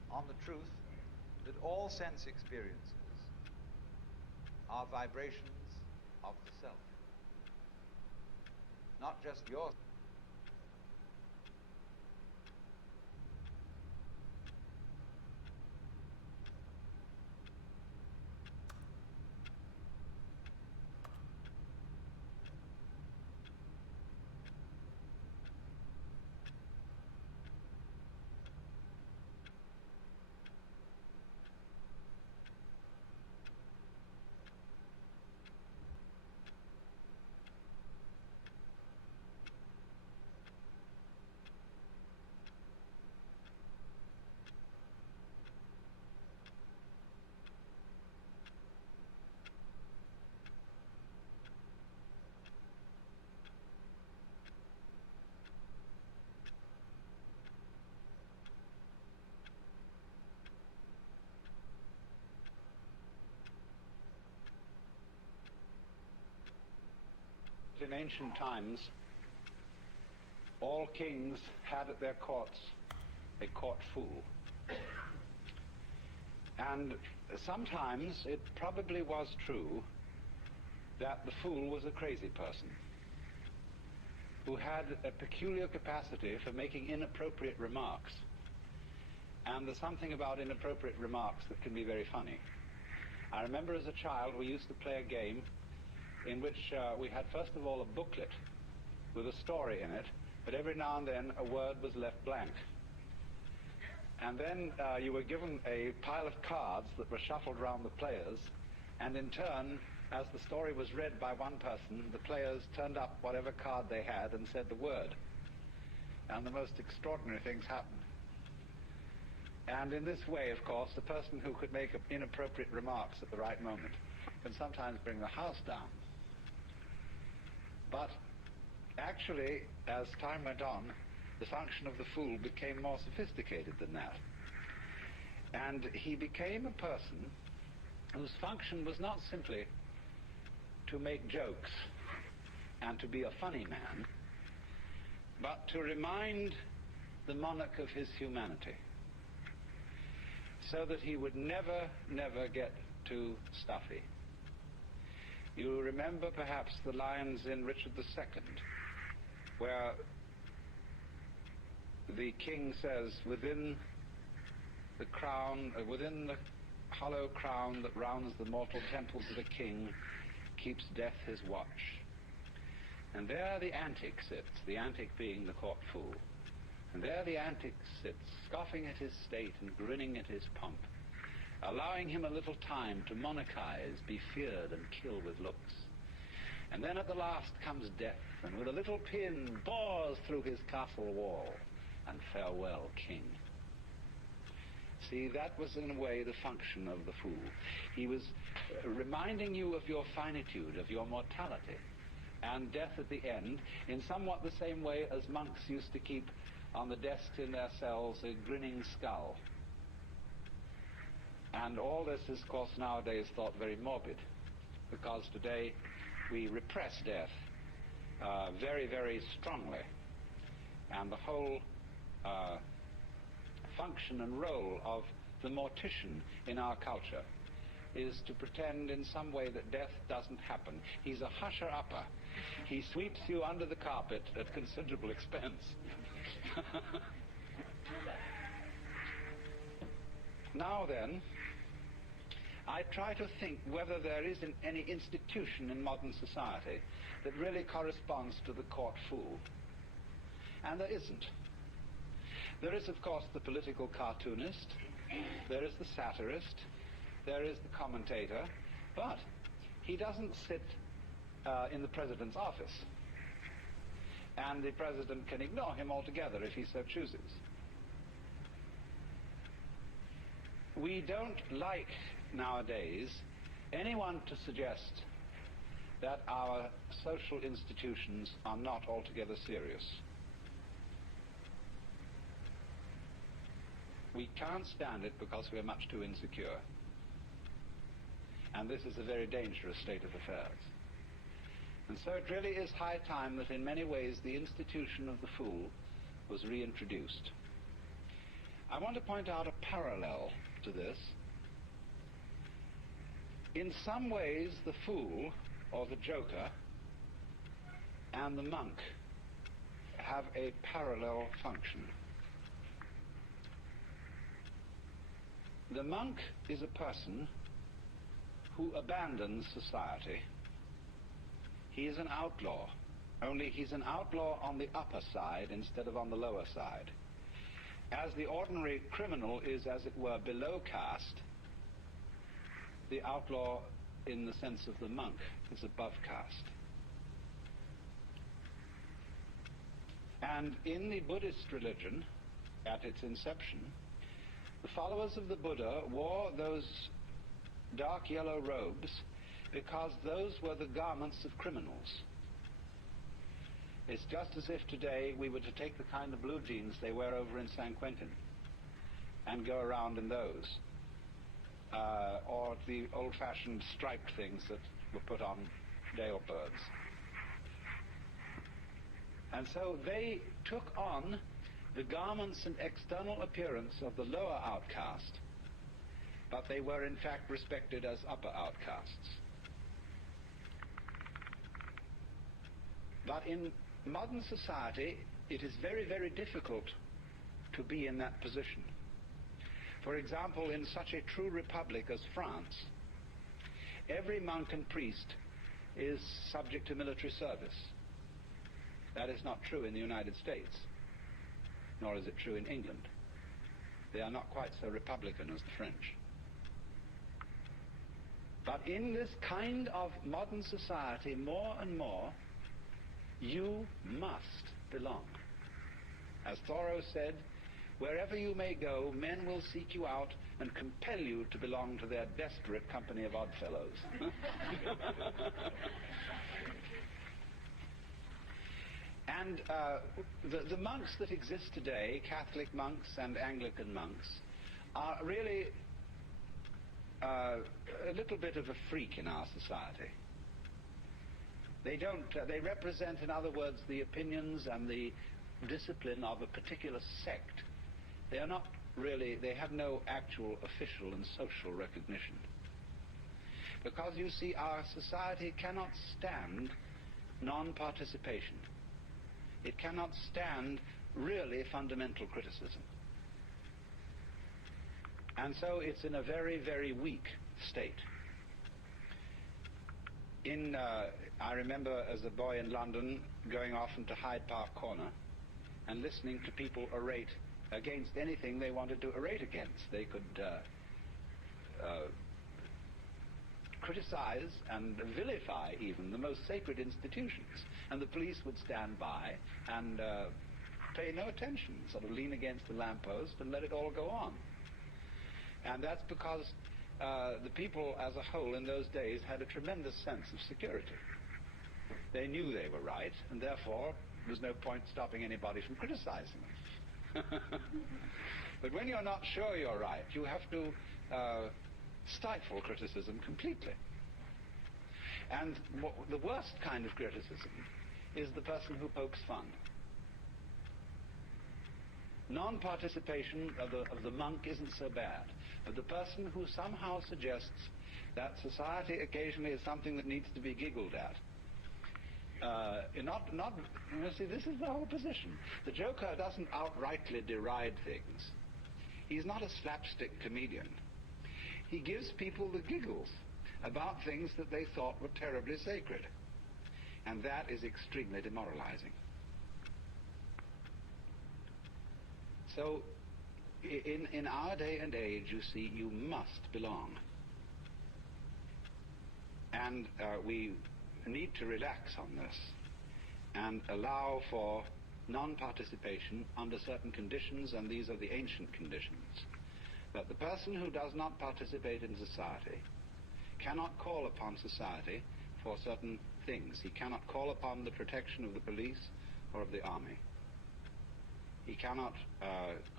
on the truth that all sense experiences are vibrations of the self. Not just yours, in ancient times all kings had at their courts a court fool. And sometimes it probably was true that the fool was a crazy person who had a peculiar capacity for making inappropriate remarks. And there's something about inappropriate remarks that can be very funny. I remember as a child we used to play a game in which we had first of all a booklet with a story in it, but every now and then a word was left blank. And then you were given a pile of cards that were shuffled around the players, and in turn, as the story was read by one person, the players turned up whatever card they had and said the word. And the most extraordinary things happened. And in this way, of course, the person who could make inappropriate remarks at the right moment can sometimes bring the house down. But actually, as time went on, the function of the fool became more sophisticated than that. And he became a person whose function was not simply to make jokes and to be a funny man, but to remind the monarch of his humanity, so that he would never, never get too stuffy. You remember perhaps the lines in Richard II, where the king says, within the hollow crown that rounds the mortal temples of a king, keeps death his watch. And there the antic sits, the antic being the court fool. And there the antic sits, scoffing at his state and grinning at his pomp, allowing him a little time to monarchize, be feared and kill with looks. And then at the last comes death, and with a little pin bores through his castle wall, and farewell, king. See, that was in a way the function of the fool. He was reminding you of your finitude, of your mortality, and death at the end, in somewhat the same way as monks used to keep on the desks in their cells a grinning skull. And all this is, of course, nowadays thought very morbid, because today we repress death very, very strongly. And the whole function and role of the mortician in our culture is to pretend in some way that death doesn't happen. He's a husher-upper. He sweeps you under the carpet at considerable expense. Now then, I try to think whether there is any institution in modern society that really corresponds to the court fool. And there isn't. There is, of course, the political cartoonist, there is the satirist, there is the commentator, but he doesn't sit in the president's office. And the president can ignore him altogether if he so chooses. We don't like, nowadays, anyone to suggest that our social institutions are not altogether serious. We can't stand it because we are much too insecure. And this is a very dangerous state of affairs. And so it really is high time that in many ways the institution of the fool was reintroduced. I want to point out a parallel to this. In some ways, the fool, or the joker, and the monk have a parallel function. The monk is a person who abandons society. He is an outlaw, only he's an outlaw on the upper side instead of on the lower side. As the ordinary criminal is, as it were, below caste, the outlaw, in the sense of the monk, is above caste. And in the Buddhist religion, at its inception, the followers of the Buddha wore those dark yellow robes because those were the garments of criminals. It's just as if today we were to take the kind of blue jeans they wear over in San Quentin and go around in those, or the old-fashioned striped things that were put on jailbirds. And so they took on the garments and external appearance of the lower outcast, but they were in fact respected as upper outcasts. But in modern society, it is very, very difficult to be in that position. For example, in such a true republic as France, every monk and priest is subject to military service. That is not true in the United States, nor is it true in England. They are not quite so republican as the French. But in this kind of modern society, more and more, you must belong. As Thoreau said, wherever you may go, men will seek you out and compel you to belong to their desperate company of oddfellows. And the monks that exist today, Catholic monks and Anglican monks, are really a little bit of a freak in our society. They represent, in other words, the opinions and the discipline of a particular sect. They are not really, they have no actual official and social recognition. Because, you see, our society cannot stand non-participation. It cannot stand really fundamental criticism. And so it's in a very, very weak state. I remember as a boy in London going often to Hyde Park Corner and listening to people orate against anything they wanted to orate against. They could criticize and vilify even the most sacred institutions, and the police would stand by and pay no attention, sort of lean against the lamppost and let it all go on. And that's because the people as a whole in those days had a tremendous sense of security. They knew they were right, and therefore there was no point stopping anybody from criticizing them. But when you're not sure you're right, you have to stifle criticism completely. And the worst kind of criticism is the person who pokes fun. Non-participation of the monk isn't so bad, but the person who somehow suggests that society occasionally is something that needs to be giggled at. You see, this is the whole position. The joker doesn't outrightly deride things. He's not a slapstick comedian. He gives people the giggles about things that they thought were terribly sacred. And that is extremely demoralizing. So, in our day and age, you see, you must belong. And we need to relax on this and allow for non-participation under certain conditions, and these are the ancient conditions. That the person who does not participate in society cannot call upon society for certain things. He cannot call upon the protection of the police or of the army. He cannot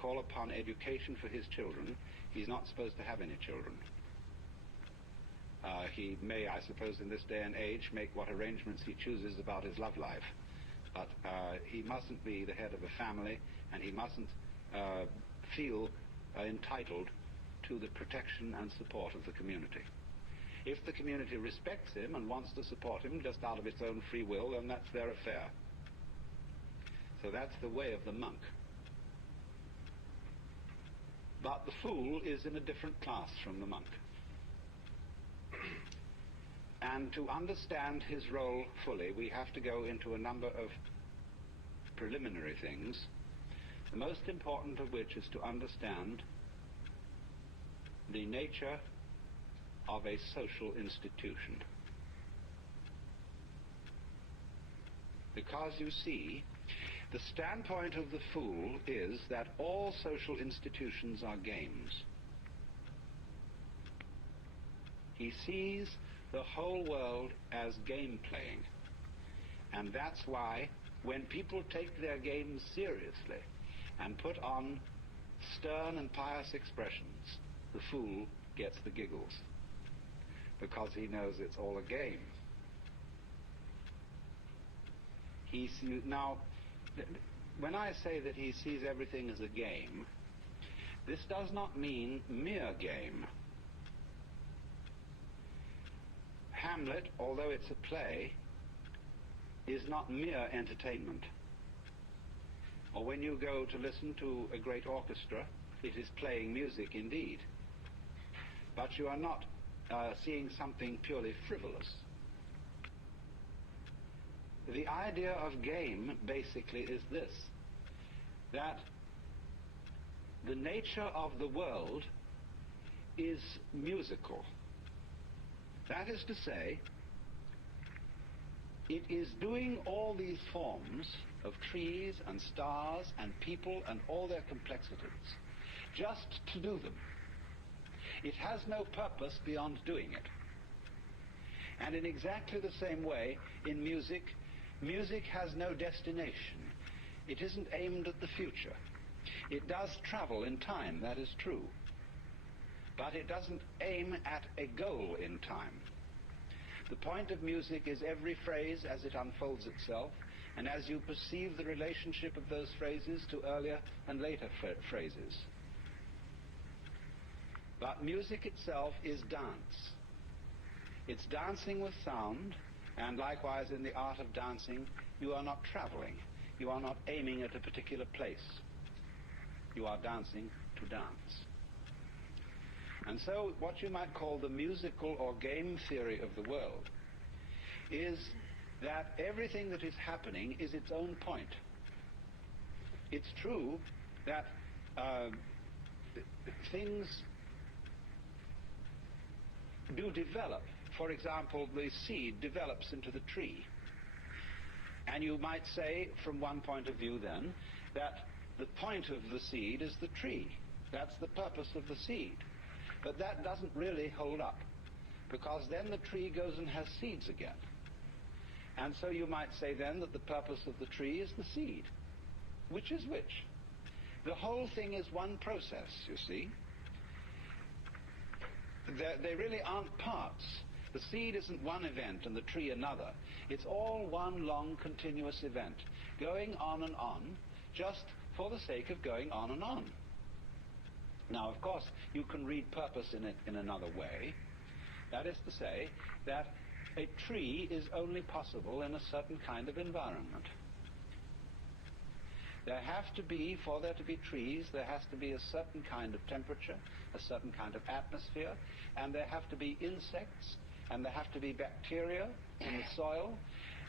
call upon education for his children. He's not supposed to have any children. He may, I suppose, in this day and age, make what arrangements he chooses about his love life. But he mustn't be the head of a family, and he mustn't feel entitled to the protection and support of the community. If the community respects him and wants to support him just out of its own free will, then that's their affair. So that's the way of the monk. But the fool is in a different class from the monk. And to understand his role fully, we have to go into a number of preliminary things, the most important of which is to understand the nature of a social institution. Because, you see, the standpoint of the fool is that all social institutions are games. He sees the whole world as game playing. And that's why when people take their games seriously and put on stern and pious expressions, the fool gets the giggles, because he knows it's all a game. Now, when I say that he sees everything as a game, this does not mean mere game. Hamlet, although it's a play, is not mere entertainment. Or when you go to listen to a great orchestra, it is playing music indeed. But you are not seeing something purely frivolous. The idea of game basically is this, that the nature of the world is musical. That is to say, it is doing all these forms of trees and stars and people and all their complexities just to do them. It has no purpose beyond doing it. And in exactly the same way, in music, music has no destination. It isn't aimed at the future. It does travel in time, that is true. But it doesn't aim at a goal in time. The point of music is every phrase as it unfolds itself, and as you perceive the relationship of those phrases to earlier and later phrases. But music itself is dance. It's dancing with sound, and likewise in the art of dancing, you are not traveling. You are not aiming at a particular place. You are dancing to dance. And so what you might call the musical or game theory of the world is that everything that is happening is its own point. It's true that things do develop. For example, the seed develops into the tree. And you might say, from one point of view then, that the point of the seed is the tree. That's the purpose of the seed. But that doesn't really hold up, because then the tree goes and has seeds again. And so you might say then that the purpose of the tree is the seed. Which is which? The whole thing is one process, you see. They really aren't parts. The seed isn't one event and the tree another. It's all one long continuous event, going on and on, just for the sake of going on and on. Now, of course, you can read purpose in it in another way. That is to say that a tree is only possible in a certain kind of environment. There have to be, for there to be trees, there has to be a certain kind of temperature, a certain kind of atmosphere, and there have to be insects, and there have to be bacteria in the soil,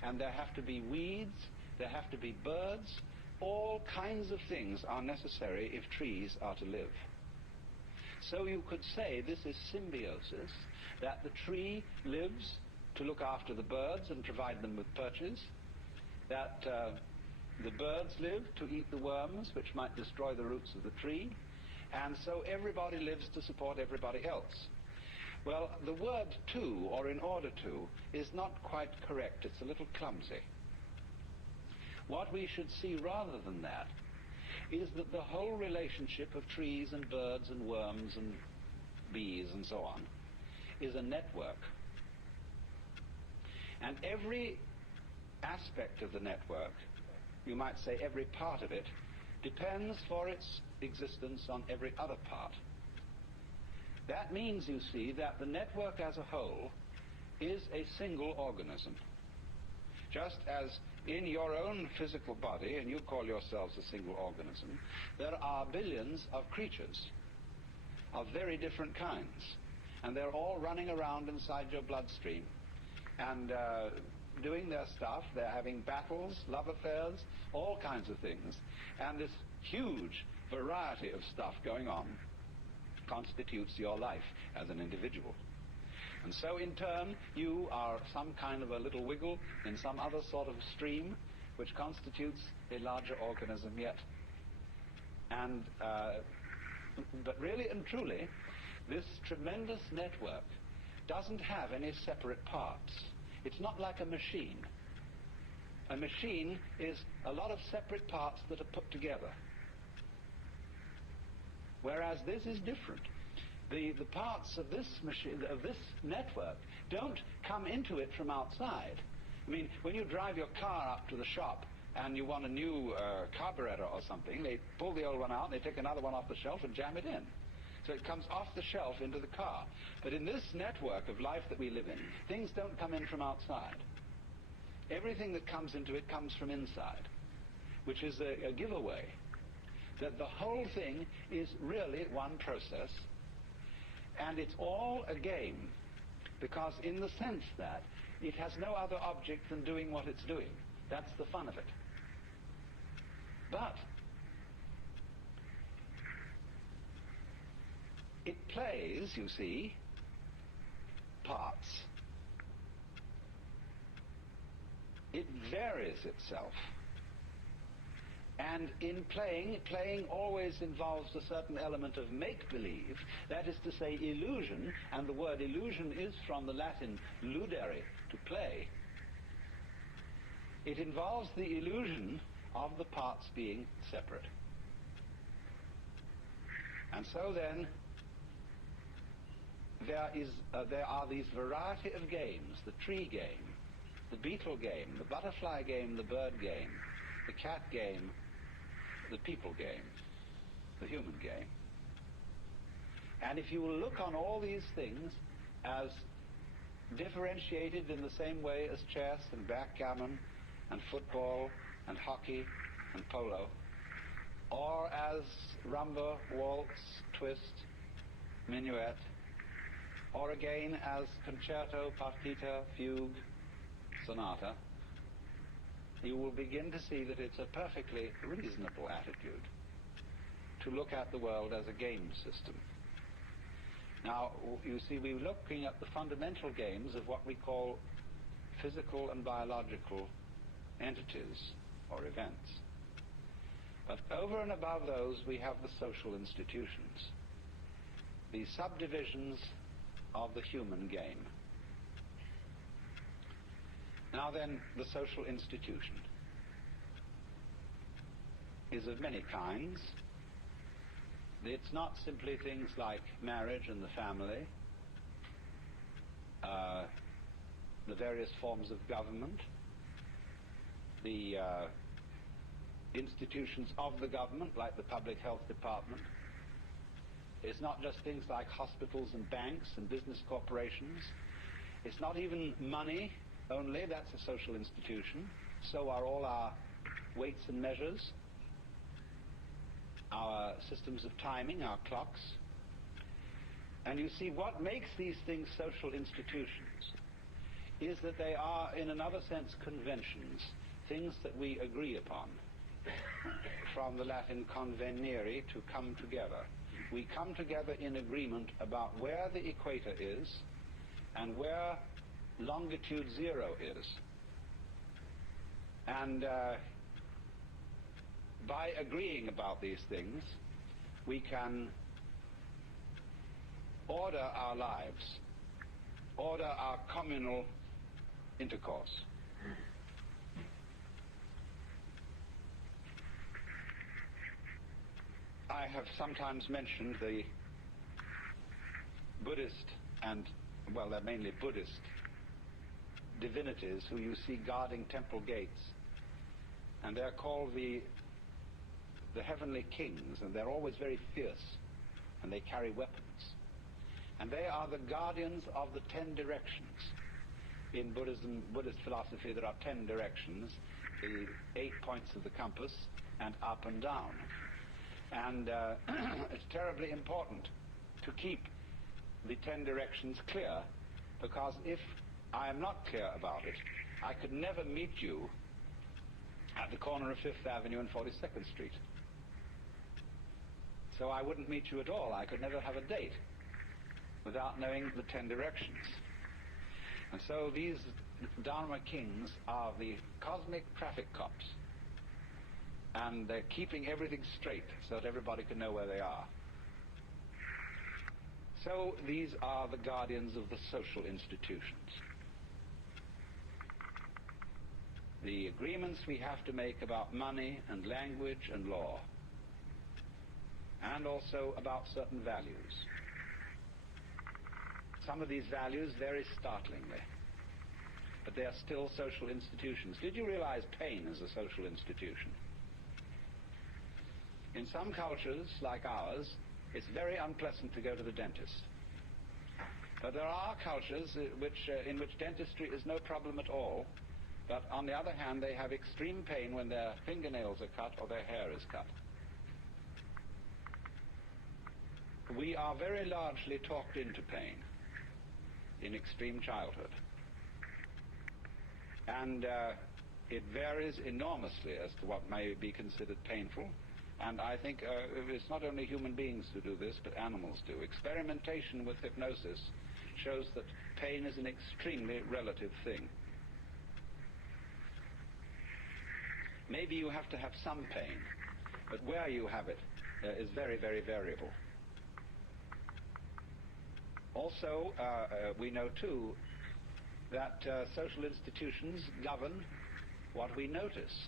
and there have to be weeds, there have to be birds. All kinds of things are necessary if trees are to live. So you could say this is symbiosis, that the tree lives to look after the birds and provide them with perches, that the birds live to eat the worms which might destroy the roots of the tree, and so everybody lives to support everybody else. Well, the word to, or in order to, is not quite correct. It's a little clumsy. What we should see rather than that is that the whole relationship of trees and birds and worms and bees and so on is a network. And every aspect of the network, you might say every part of it, depends for its existence on every other part. That means, you see, that the network as a whole is a single organism. Just as in your own physical body, and you call yourselves a single organism, there are billions of creatures of very different kinds, and they're all running around inside your bloodstream and doing their stuff. They're having battles, love affairs, all kinds of things, and this huge variety of stuff going on constitutes your life as an individual. And so in turn you are some kind of a little wiggle in some other sort of stream which constitutes a larger organism yet. And but really and truly, this tremendous network doesn't have any separate parts. It's not like a machine. A machine is a lot of separate parts that are put together. Whereas this is different. The parts of this machine, of this network, don't come into it from outside. I mean, when you drive your car up to the shop and you want a new carburetor or something, they pull the old one out and they take another one off the shelf and jam it in. So it comes off the shelf into the car. But in this network of life that we live in, things don't come in from outside. Everything that comes into it comes from inside, which is a giveaway that the whole thing is really one process, and it's all a game, because in the sense that it has no other object than doing what it's doing. That's the fun of it. But it plays, you see, parts. It varies itself. And in playing always involves a certain element of make-believe, that is to say illusion, and the word illusion is from the Latin ludere, to play. It involves the illusion of the parts being separate. And so then, there are these variety of games: the tree game, the beetle game, the butterfly game, the bird game, the cat game, the people game, the human game. And if you will look on all these things as differentiated in the same way as chess and backgammon and football and hockey and polo, or as rumba, waltz, twist, minuet, or again as concerto, partita, fugue, sonata, you will begin to see that it's a perfectly reasonable attitude to look at the world as a game system. Now, you see, we're looking at the fundamental games of what we call physical and biological entities or events. But over and above those, we have the social institutions, the subdivisions of the human game. Now then, the social institution is of many kinds. It's not simply things like marriage and the family, the various forms of government, the institutions of the government, like the public health department. It's not just things like hospitals and banks and business corporations. It's not even money only. That's a social institution. So are all our weights and measures, our systems of timing, our clocks. And you see, what makes these things social institutions is that they are, in another sense, conventions, things that we agree upon. From the Latin convenire, to come together. We come together in agreement about where the equator is and where longitude 0 is. And by agreeing about these things, we can order our lives, order our communal intercourse. I have sometimes mentioned the Buddhist and, well, they're mainly Buddhist divinities who you see guarding temple gates. And they're called the heavenly kings, and they're always very fierce, and they carry weapons. And they are the guardians of the 10 directions. In Buddhism, Buddhist philosophy, there are 10 directions, the 8 points of the compass, and up and down. And it's terribly important to keep the 10 directions clear, because if I am not clear about it, I could never meet you at the corner of 5th Avenue and 42nd Street. So I wouldn't meet you at all. I could never have a date without knowing the 10 directions. And so these Dharma kings are the cosmic traffic cops. And they're keeping everything straight so that everybody can know where they are. So these are the guardians of the social institutions. The agreements we have to make about money and language and law, and also about certain values. Some of these values very startlingly. but they are still social institutions. Did you realize pain is a social institution? In some cultures, like ours, it's very unpleasant to go to the dentist. But there are cultures in which dentistry is no problem at all, but on the other hand, they have extreme pain when their fingernails are cut or their hair is cut. We are very largely talked into pain in extreme childhood. And it varies enormously as to what may be considered painful. And I think it's not only human beings who do this, but animals do. Experimentation with hypnosis shows that pain is an extremely relative thing. Maybe you have to have some pain, but where you have it is very, very variable. Also, we know too that social institutions govern what we notice.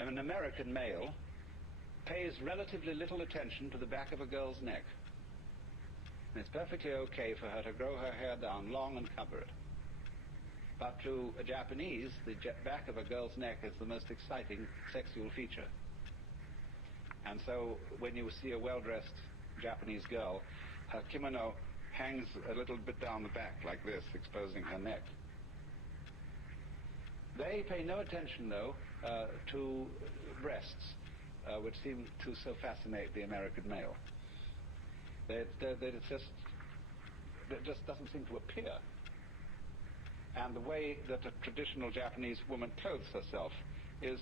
An American male pays relatively little attention to the back of a girl's neck. And it's perfectly okay for her to grow her hair down long and cover it. But to a Japanese, the back of a girl's neck is the most exciting sexual feature. And so when you see a well-dressed Japanese girl, her kimono hangs a little bit down the back like this, exposing her neck. They pay no attention, though, to breasts, which seem to so fascinate the American male. It just doesn't seem to appear. And the way that a traditional Japanese woman clothes herself is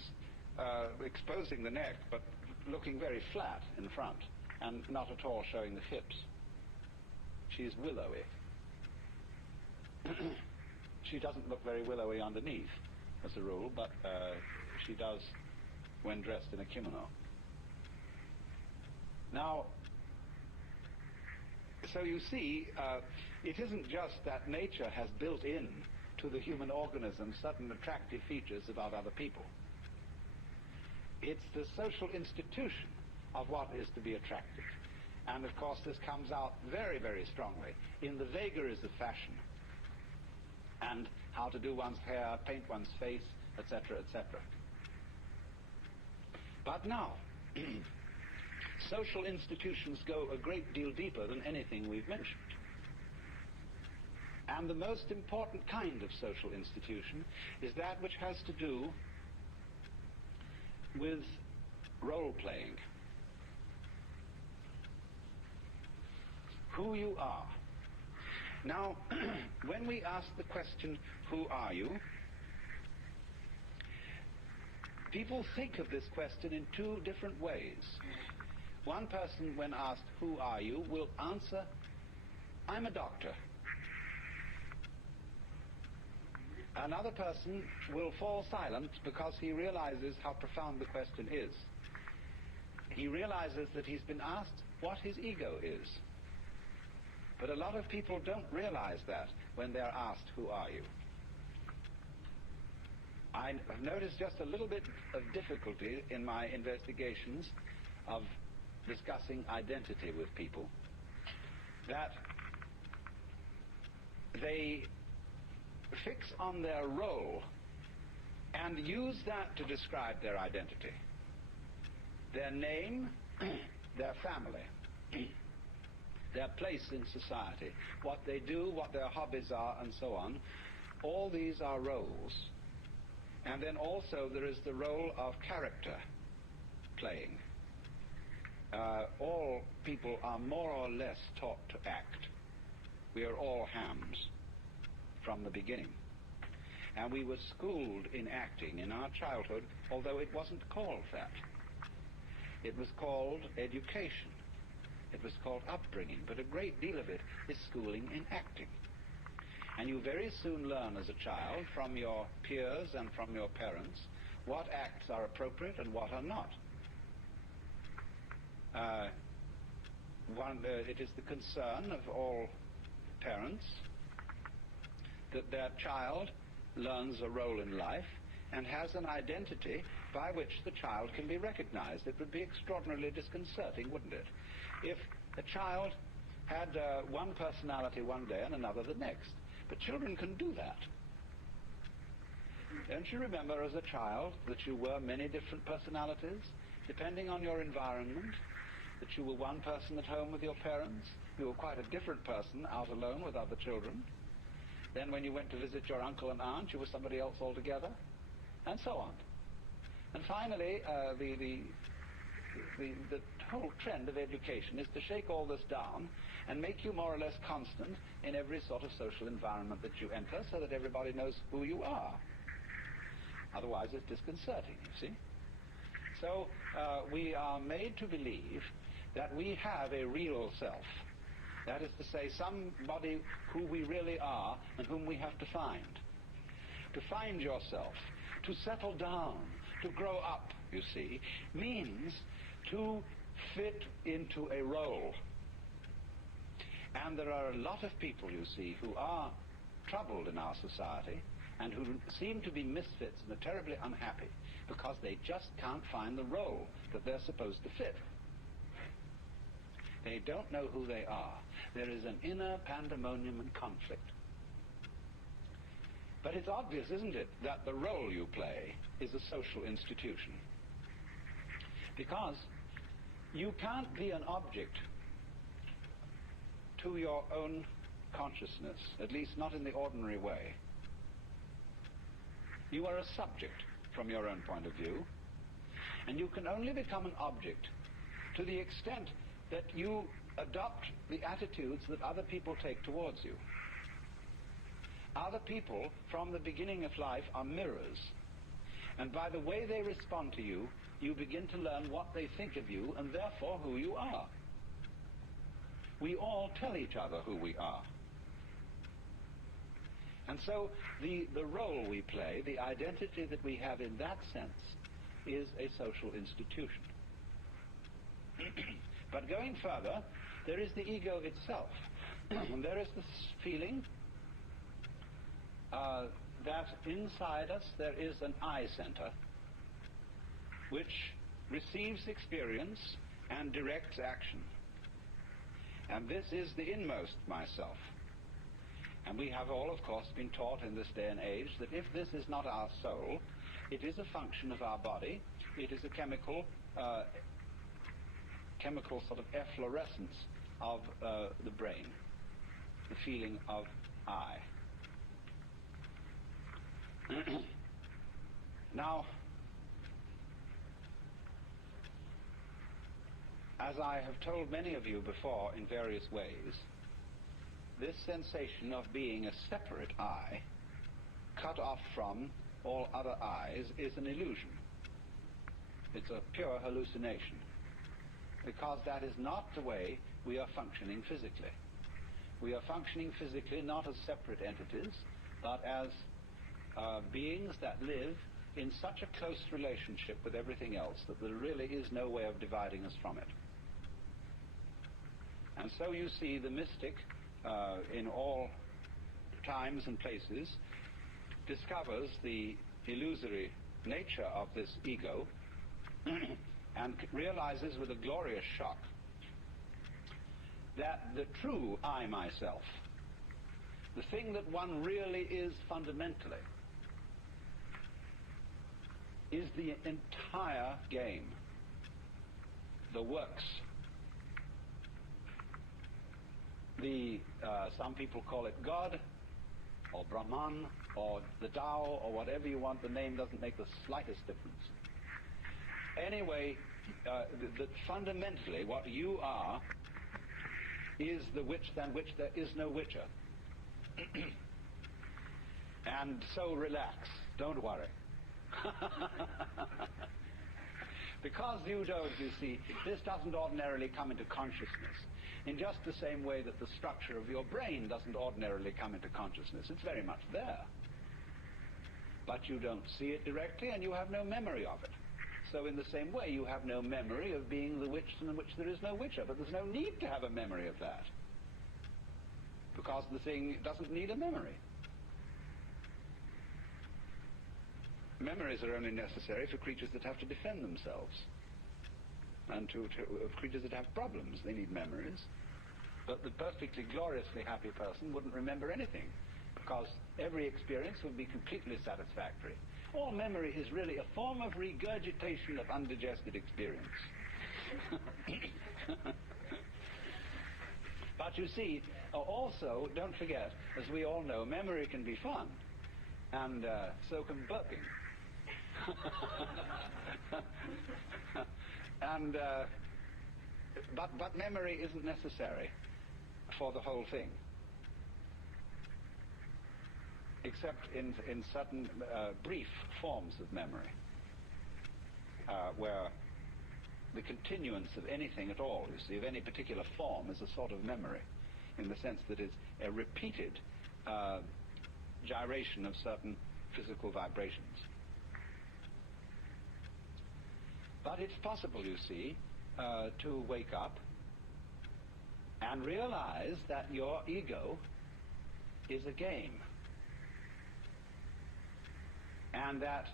exposing the neck, but looking very flat in front, and not at all showing the hips. She's willowy. She doesn't look very willowy underneath, as a rule, but she does when dressed in a kimono. Now, so you see, it isn't just that nature has built in to the human organism certain attractive features about other people. It's the social institution of what is to be attractive. And of course this comes out very, very strongly in the vagaries of fashion and how to do one's hair, paint one's face, etc., etc. But now, social institutions go a great deal deeper than anything we've mentioned. And the most important kind of social institution is that which has to do with role-playing. Who you are. Now, when we ask the question, who are you? People think of this question in two different ways. One person, when asked, who are you, will answer, I'm a doctor. Another person will fall silent because he realizes how profound the question is. He realizes that he's been asked what his ego is. But a lot of people don't realize that when they're asked, who are you? I have noticed just a little bit of difficulty in my investigations of discussing identity with people, that they fix on their role and use that to describe their identity. Their name, their family, their place in society, what they do, what their hobbies are, and so on. All these are roles. And then also there is the role of character playing. All people are more or less taught to act. We are all hams from the beginning. And we were schooled in acting in our childhood, although it wasn't called that. It was called education. It was called upbringing, but a great deal of it is schooling in acting. And you very soon learn as a child from your peers and from your parents what acts are appropriate and what are not. It is the concern of all parents that their child learns a role in life and has an identity by which the child can be recognized. It would be extraordinarily disconcerting, wouldn't it, if a child had one personality one day and another the next. But children can do that. Don't you remember as a child that you were many different personalities, depending on your environment? That you were one person at home with your parents, you were quite a different person out alone with other children. Then when you went to visit your uncle and aunt, you were somebody else altogether, and so on. And finally, the whole trend of education is to shake all this down and make you more or less constant in every sort of social environment that you enter, so that everybody knows who you are. Otherwise it's disconcerting, you see. So we are made to believe that we have a real self. That is to say, somebody who we really are and whom we have to find. To find yourself, to settle down, to grow up, you see, means to fit into a role. And there are a lot of people, you see, who are troubled in our society and who seem to be misfits and are terribly unhappy because they just can't find the role that they're supposed to fit. They don't know who they are. There is an inner pandemonium and conflict. But it's obvious, isn't it, that the role you play is a social institution. Because you can't be an object to your own consciousness, at least not in the ordinary way. You are a subject from your own point of view, and you can only become an object to the extent that you adopt the attitudes that other people take towards you. Other people, from the beginning of life, are mirrors, and by the way they respond to you, you begin to learn what they think of you, and therefore who you are. We all tell each other who we are. And so the role we play, the identity that we have in that sense, is a social institution. But going further, there is the ego itself. And there is this feeling that inside us there is an I center which receives experience and directs action. And this is the inmost myself. And we have all, of course, been taught in this day and age that if this is not our soul, it is a function of our body, it is a chemical sort of efflorescence of the brain, the feeling of I. Now, as I have told many of you before in various ways, this sensation of being a separate I, cut off from all other I's, is an illusion. It's a pure hallucination, because that is not the way we are functioning physically. We are functioning physically not as separate entities, but as beings that live in such a close relationship with everything else that there really is no way of dividing us from it. And so you see the mystic in all times and places discovers the illusory nature of this ego and realizes with a glorious shock that the true I myself, the thing that one really is fundamentally, is the entire game, the works. Some people call it God, or Brahman, or the Tao, or whatever you want. The name doesn't make the slightest difference. Anyway, that fundamentally what you are is the witch than which there is no witcher. And so relax, don't worry. Because you don't, you see, this doesn't ordinarily come into consciousness in just the same way that the structure of your brain doesn't ordinarily come into consciousness. It's very much there. But you don't see it directly, and you have no memory of it. So in the same way, you have no memory of being the witch in which there is no witcher. But there's no need to have a memory of that, because the thing doesn't need a memory. Memories are only necessary for creatures that have to defend themselves. And to creatures that have problems, they need memories. But the perfectly gloriously happy person wouldn't remember anything, because every experience would be completely satisfactory. All memory is really a form of regurgitation of undigested experience. But you see, also, don't forget, as we all know, memory can be fun, and so can burping. And but memory isn't necessary for the whole thing, except in certain brief forms of memory, where the continuance of anything at all, you see, of any particular form, is a sort of memory, in the sense that it's a repeated gyration of certain physical vibrations. But it's possible, you see, to wake up and realize that your ego is a game, and that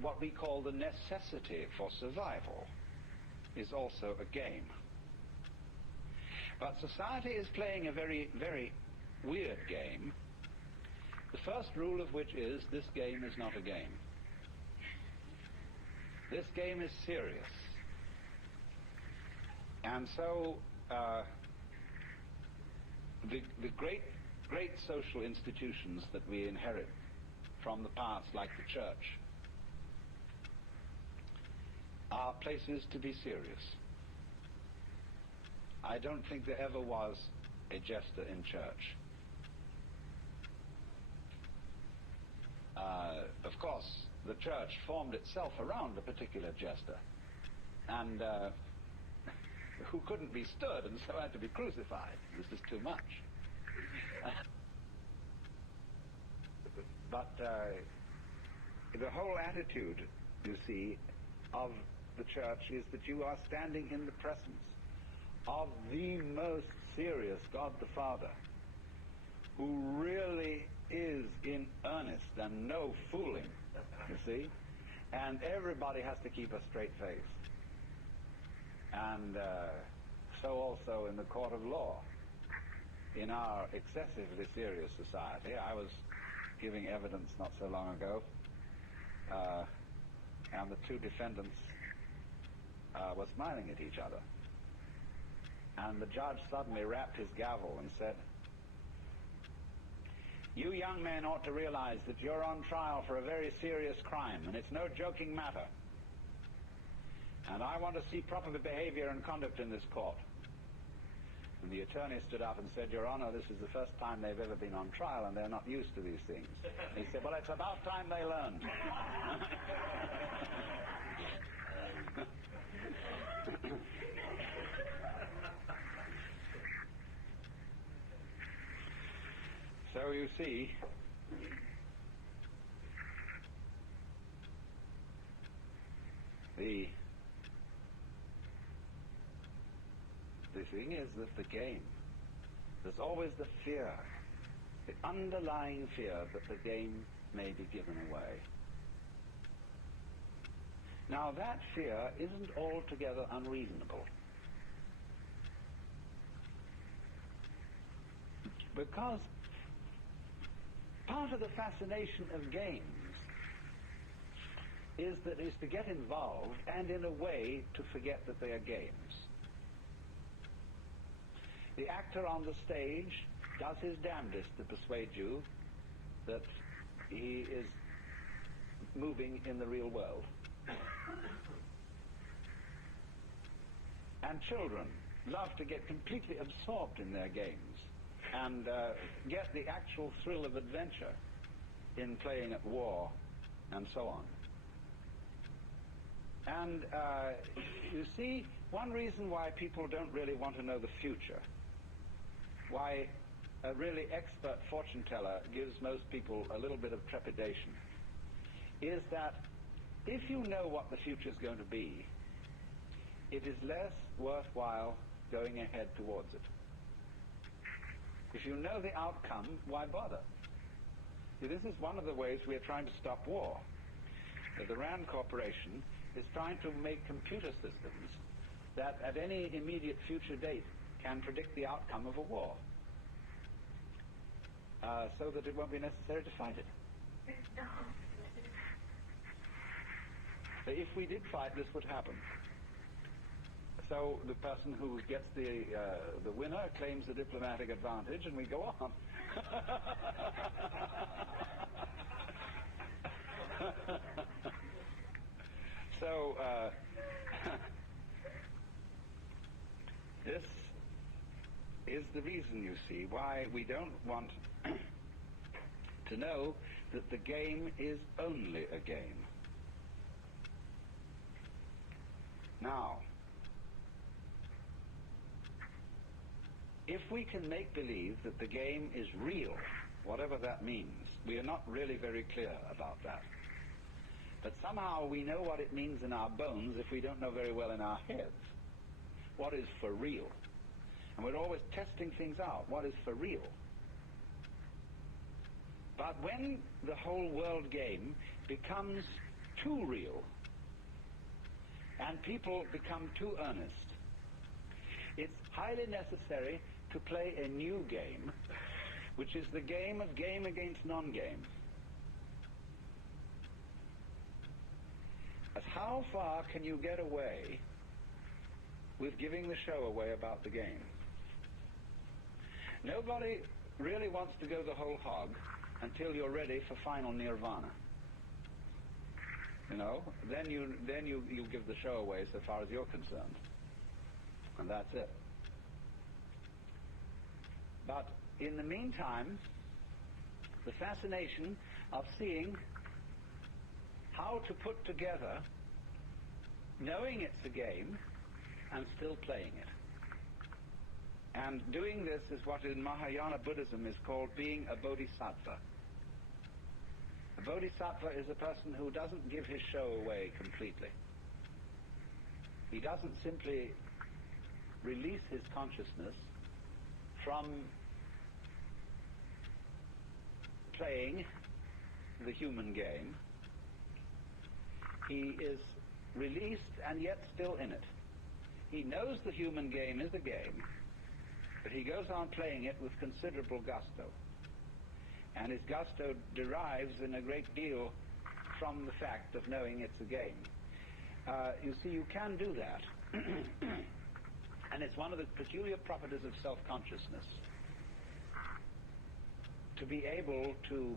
what we call the necessity for survival is also a game. But society is playing a very, very weird game, the first rule of which is this game is not a game. This game is serious. And so the great social institutions that we inherit from the past, like the church, are places to be serious. I don't think there ever was a jester in church. Of course, the church formed itself around a particular jester, and who couldn't be stood and so had to be crucified. This is too much. But the whole attitude, you see, of the church is that you are standing in the presence of the most serious God the Father, who really is in earnest and no fooling, you see, and everybody has to keep a straight face. And so also in the court of law, in our excessively serious society. I was giving evidence not so long ago, and the two defendants were smiling at each other. And the judge suddenly rapped his gavel and said, "You young men ought to realize that you're on trial for a very serious crime, and it's no joking matter. And I want to see proper behavior and conduct in this court." And the attorney stood up and said, "Your Honor, this is the first time they've ever been on trial, and they're not used to these things." And he said, "Well, it's about time they learned." So you see, the thing is that the game, there's always the fear, the underlying fear that the game may be given away. Now that fear isn't altogether unreasonable, because part of the fascination of games is to get involved and in a way to forget that they are games. The actor on the stage does his damnedest to persuade you that he is moving in the real world. And children love to get completely absorbed in their games and get the actual thrill of adventure in playing at war and so on. And you see, one reason why people don't really want to know the future, why a really expert fortune teller gives most people a little bit of trepidation, is that if you know what the future is going to be, it is less worthwhile going ahead towards it. If you know the outcome, why bother? See, this is one of the ways we are trying to stop war. The RAND Corporation is trying to make computer systems that at any immediate future date can predict the outcome of a war. so that it won't be necessary to fight it. So if we did fight, this would happen. So the person who gets the winner claims the diplomatic advantage, and we go on. So this is the reason, you see, why we don't want to know that the game is only a game. Now, if we can make believe that the game is real, whatever that means, we are not really very clear about that. But somehow we know what it means in our bones if we don't know very well in our heads. What is for real? And we're always testing things out. What is for real? But when the whole world game becomes too real and people become too earnest, it's highly necessary to play a new game, which is the game of game against non-game. As how far can you get away with giving the show away about the game? Nobody really wants to go the whole hog until you're ready for final nirvana. You know, then you give the show away so far as you're concerned. And that's it. But in the meantime, the fascination of seeing how to put together knowing it's a game and still playing it. And doing this is what in Mahayana Buddhism is called being a bodhisattva. A bodhisattva is a person who doesn't give his show away completely. He doesn't simply release his consciousness from playing the human game. He is released and yet still in it. He knows the human game is a game, but he goes on playing it with considerable gusto. And his gusto derives in a great deal from the fact of knowing it's a game. You see, you can do that. And it's one of the peculiar properties of self-consciousness to be able to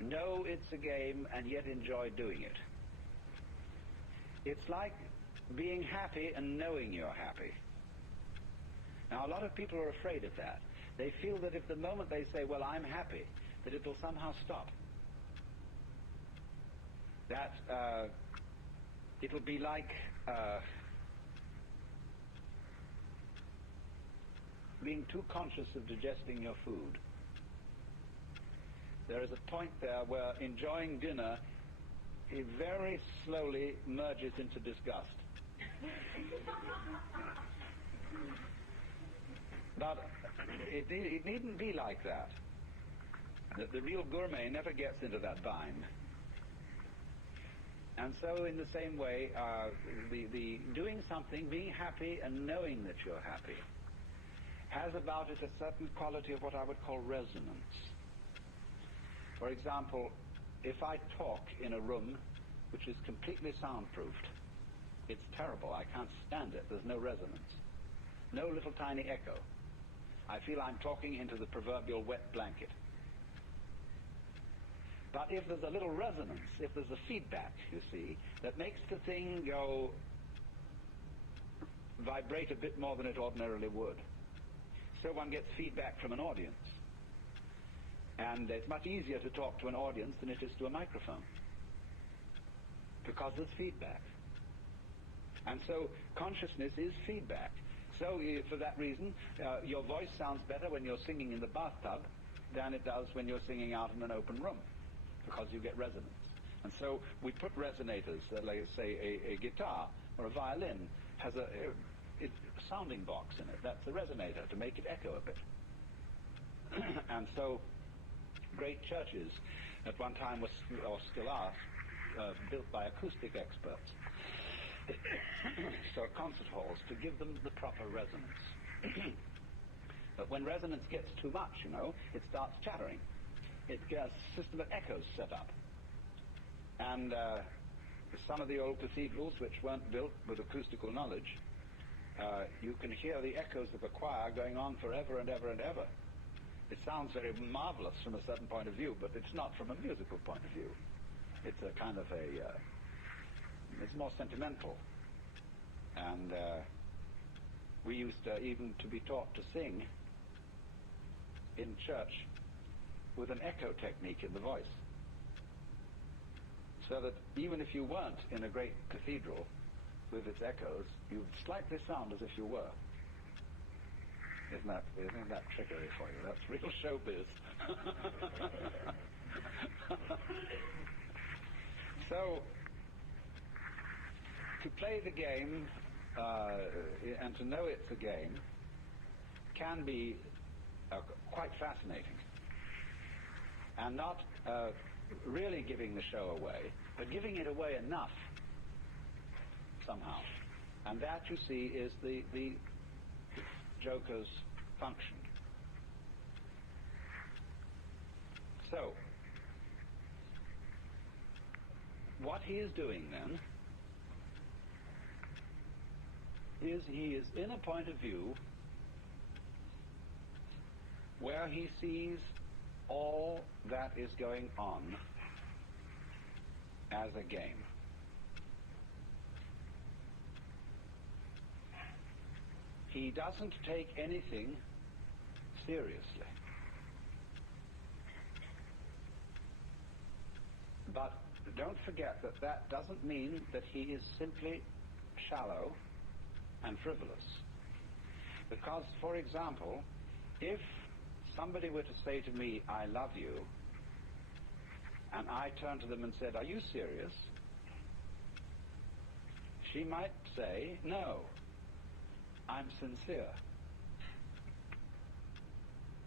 know it's a game and yet enjoy doing it. It's like being happy and knowing you're happy. Now, a lot of people are afraid of that. They feel that if the moment they say, well, I'm happy, that it will somehow stop. That it'll be like being too conscious of digesting your food. There is a point there where enjoying dinner, it very slowly merges into disgust. But it needn't be like that. The real gourmet never gets into that bind. And so in the same way, the doing something, being happy and knowing that you're happy, has about it a certain quality of what I would call resonance. For example, if I talk in a room which is completely soundproofed, it's terrible. I can't stand it. There's no resonance. No little tiny echo. I feel I'm talking into the proverbial wet blanket. But if there's a little resonance, if there's a feedback, you see, that makes the thing go vibrate a bit more than it ordinarily would. So one gets feedback from an audience. And it's much easier to talk to an audience than it is to a microphone, because there's feedback. And so consciousness is feedback. So for that reason, your voice sounds better when you're singing in the bathtub than it does when you're singing out in an open room, because you get resonance. And so we put resonators, like say a guitar or a violin has a sounding box in it. That's a resonator to make it echo a bit. And so great churches at one time was, or still are, built by acoustic experts. So concert halls, to give them the proper resonance. But when resonance gets too much, you know, it starts chattering. It gets a system of echoes set up. And some of the old cathedrals, which weren't built with acoustical knowledge, you can hear the echoes of a choir going on forever and ever and ever. It sounds very marvelous from a certain point of view, but it's not from a musical point of view. It's a kind of it's more sentimental. And we used even to be taught to sing in church with an echo technique in the voice. So that even if you weren't in a great cathedral with its echoes, you'd slightly sound as if you were. Isn't that trickery for you? That's real showbiz. So, to play the game and to know it's a game can be quite fascinating. And not really giving the show away, but giving it away enough somehow. And that, you see, is the Joker's function. So, what he is doing then is he is in a point of view where he sees all that is going on as a game. He doesn't take anything seriously. But don't forget that that doesn't mean that he is simply shallow and frivolous. Because, for example, if somebody were to say to me, "I love you," and I turned to them and said, "Are you serious?" she might say, "No, I'm sincere."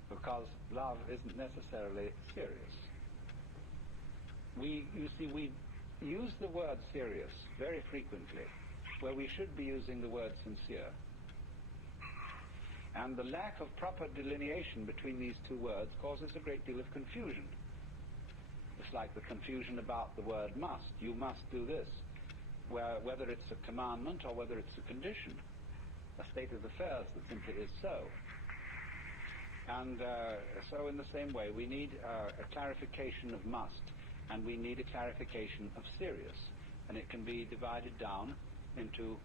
Because love isn't necessarily serious. You see, we use the word serious very frequently, where we should be using the word sincere. And the lack of proper delineation between these two words causes a great deal of confusion. It's like the confusion about the word must. You must do this, whether it's a commandment or whether it's a condition, a state of affairs that simply is so. And so in the same way, we need a clarification of must, and we need a clarification of serious. And it can be divided down into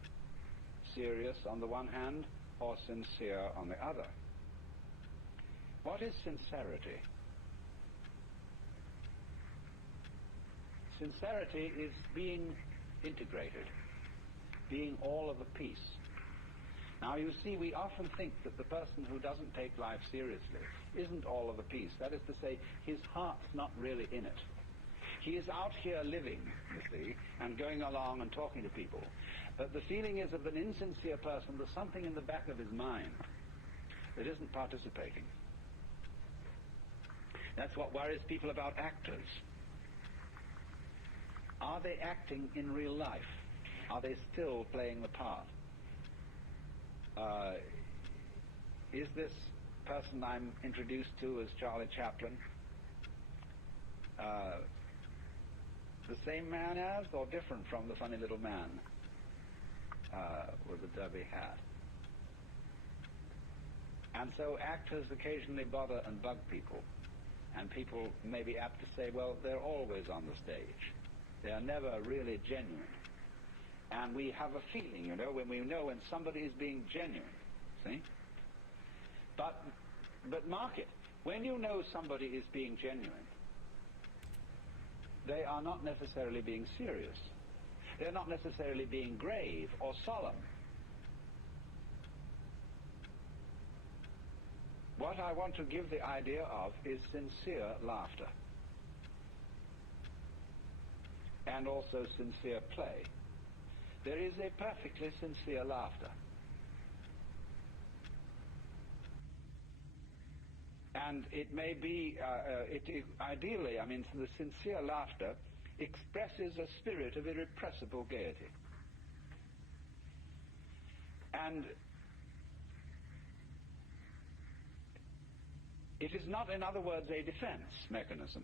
serious on the one hand, or sincere on the other. What is sincerity? Sincerity is being integrated, being all of a piece. Now, you see, we often think that the person who doesn't take life seriously isn't all of a piece. That is to say, his heart's not really in it. He is out here living, you see, and going along and talking to people. But the feeling is of an insincere person, there's something in the back of his mind that isn't participating. That's what worries people about actors. Are they acting in real life? Are they still playing the part? Is this person I'm introduced to as Charlie Chaplin the same man as, or different from the funny little man with the derby hat? And so actors occasionally bother and bug people, and people may be apt to say, well, they're always on the stage. They are never really genuine. And we have a feeling, you know, when we know when somebody is being genuine, see? But mark it, when you know somebody is being genuine, they are not necessarily being serious. They're not necessarily being grave or solemn. What I want to give the idea of is sincere laughter. And also sincere play. There is a perfectly sincere laughter. And it may be, ideally, I mean, the sincere laughter expresses a spirit of irrepressible gaiety. And It is not, in other words, a defense mechanism.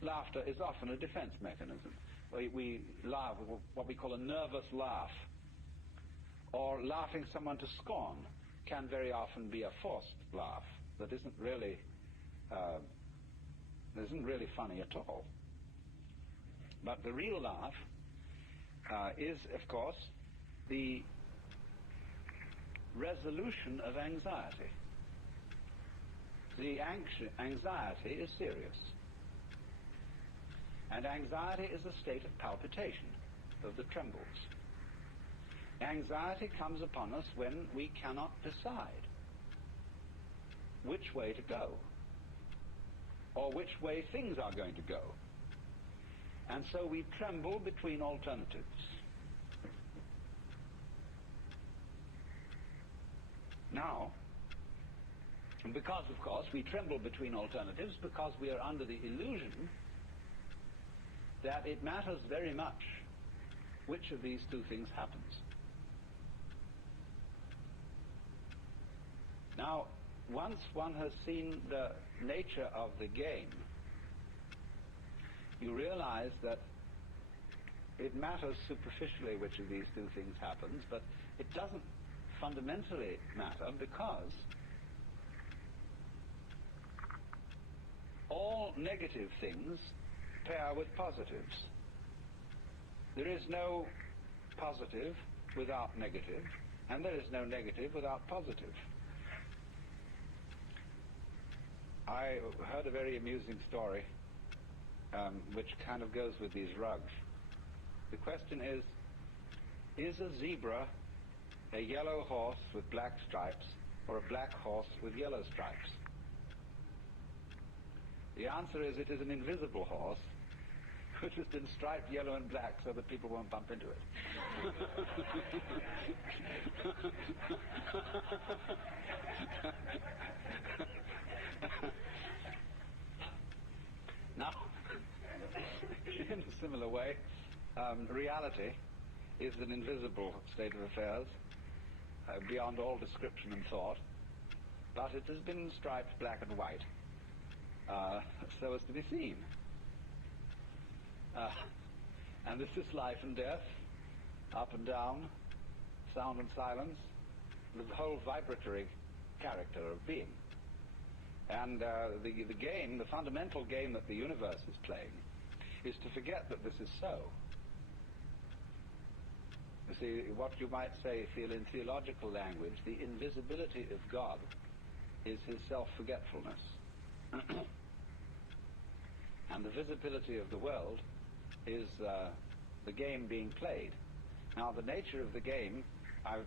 Laughter is often a defense mechanism. We laugh, what we call a nervous laugh, or laughing someone to scorn can very often be a forced laugh that isn't really funny at all. But the real laugh is, of course, the resolution of anxiety. The anxiety is serious. And anxiety is a state of palpitation, of the trembles. Anxiety comes upon us when we cannot decide which way to go, or which way things are going to go. And so we tremble between alternatives. Now, because, of course, we tremble between alternatives because we are under the illusion that it matters very much which of these two things happens. Now, once one has seen the nature of the game, you realize that it matters superficially which of these two things happens, but it doesn't fundamentally matter because all negative things pair with positives. There is no positive without negative, and there is no negative without positive. I heard a very amusing story which kind of goes with these rugs. The question is a zebra a yellow horse with black stripes or a black horse with yellow stripes? The answer is it is an invisible horse which has been striped yellow and black so that people won't bump into it. Now, in a similar way, reality is an invisible state of affairs, beyond all description and thought, but it has been striped black and white, so as to be seen. And this is life and death, up and down, sound and silence, the whole vibratory character of being. And the game, the fundamental game that the universe is playing, is to forget that this is so. You see, what you might say, feel in theological language, the invisibility of God is his self-forgetfulness. And the visibility of the world is the game being played. Now, the nature of the game, I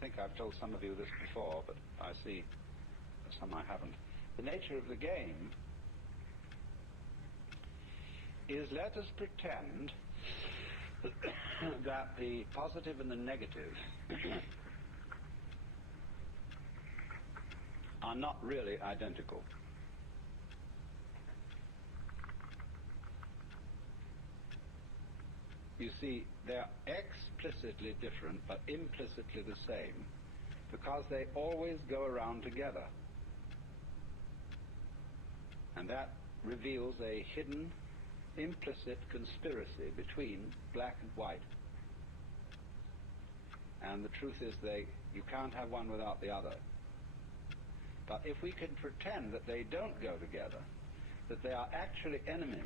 think I've told some of you this before, but I see some I haven't. The nature of the game is, let us pretend that the positive and the negative are not really identical. You see, they're explicitly different but implicitly the same because they always go around together. And that reveals a hidden, implicit conspiracy between black and white. And the truth is you can't have one without the other. But if we can pretend that they don't go together, that they are actually enemies,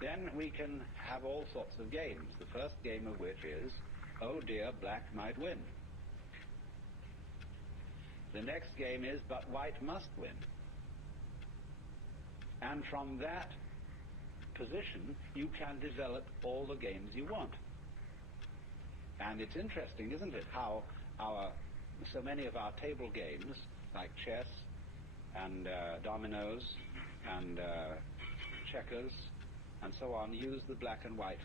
then we can have all sorts of games. The first game of which is, oh dear, black might win. The next game is, but white must win. And from that position, you can develop all the games you want. And it's interesting, isn't it, how so many of our table games, like chess and dominoes and checkers and so on, use the black and white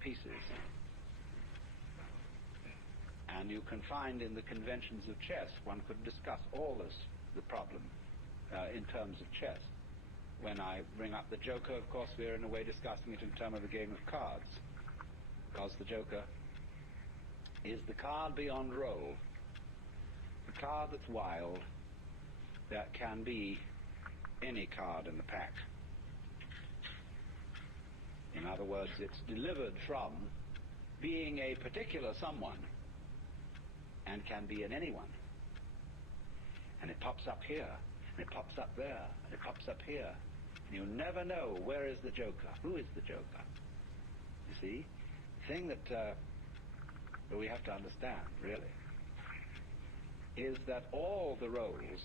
pieces. And you can find in the conventions of chess, one could discuss all the problem in terms of chess. When I bring up the Joker, of course, we're in a way discussing it in terms of the game of cards, because the Joker is the card beyond roll, the card that's wild, that can be any card in the pack. In other words, it's delivered from being a particular someone and can be in anyone. And it pops up here, and it pops up there, and it pops up here. And you never know, where is the joker? Who is the joker? You see? The thing that we have to understand, really, is that all the roles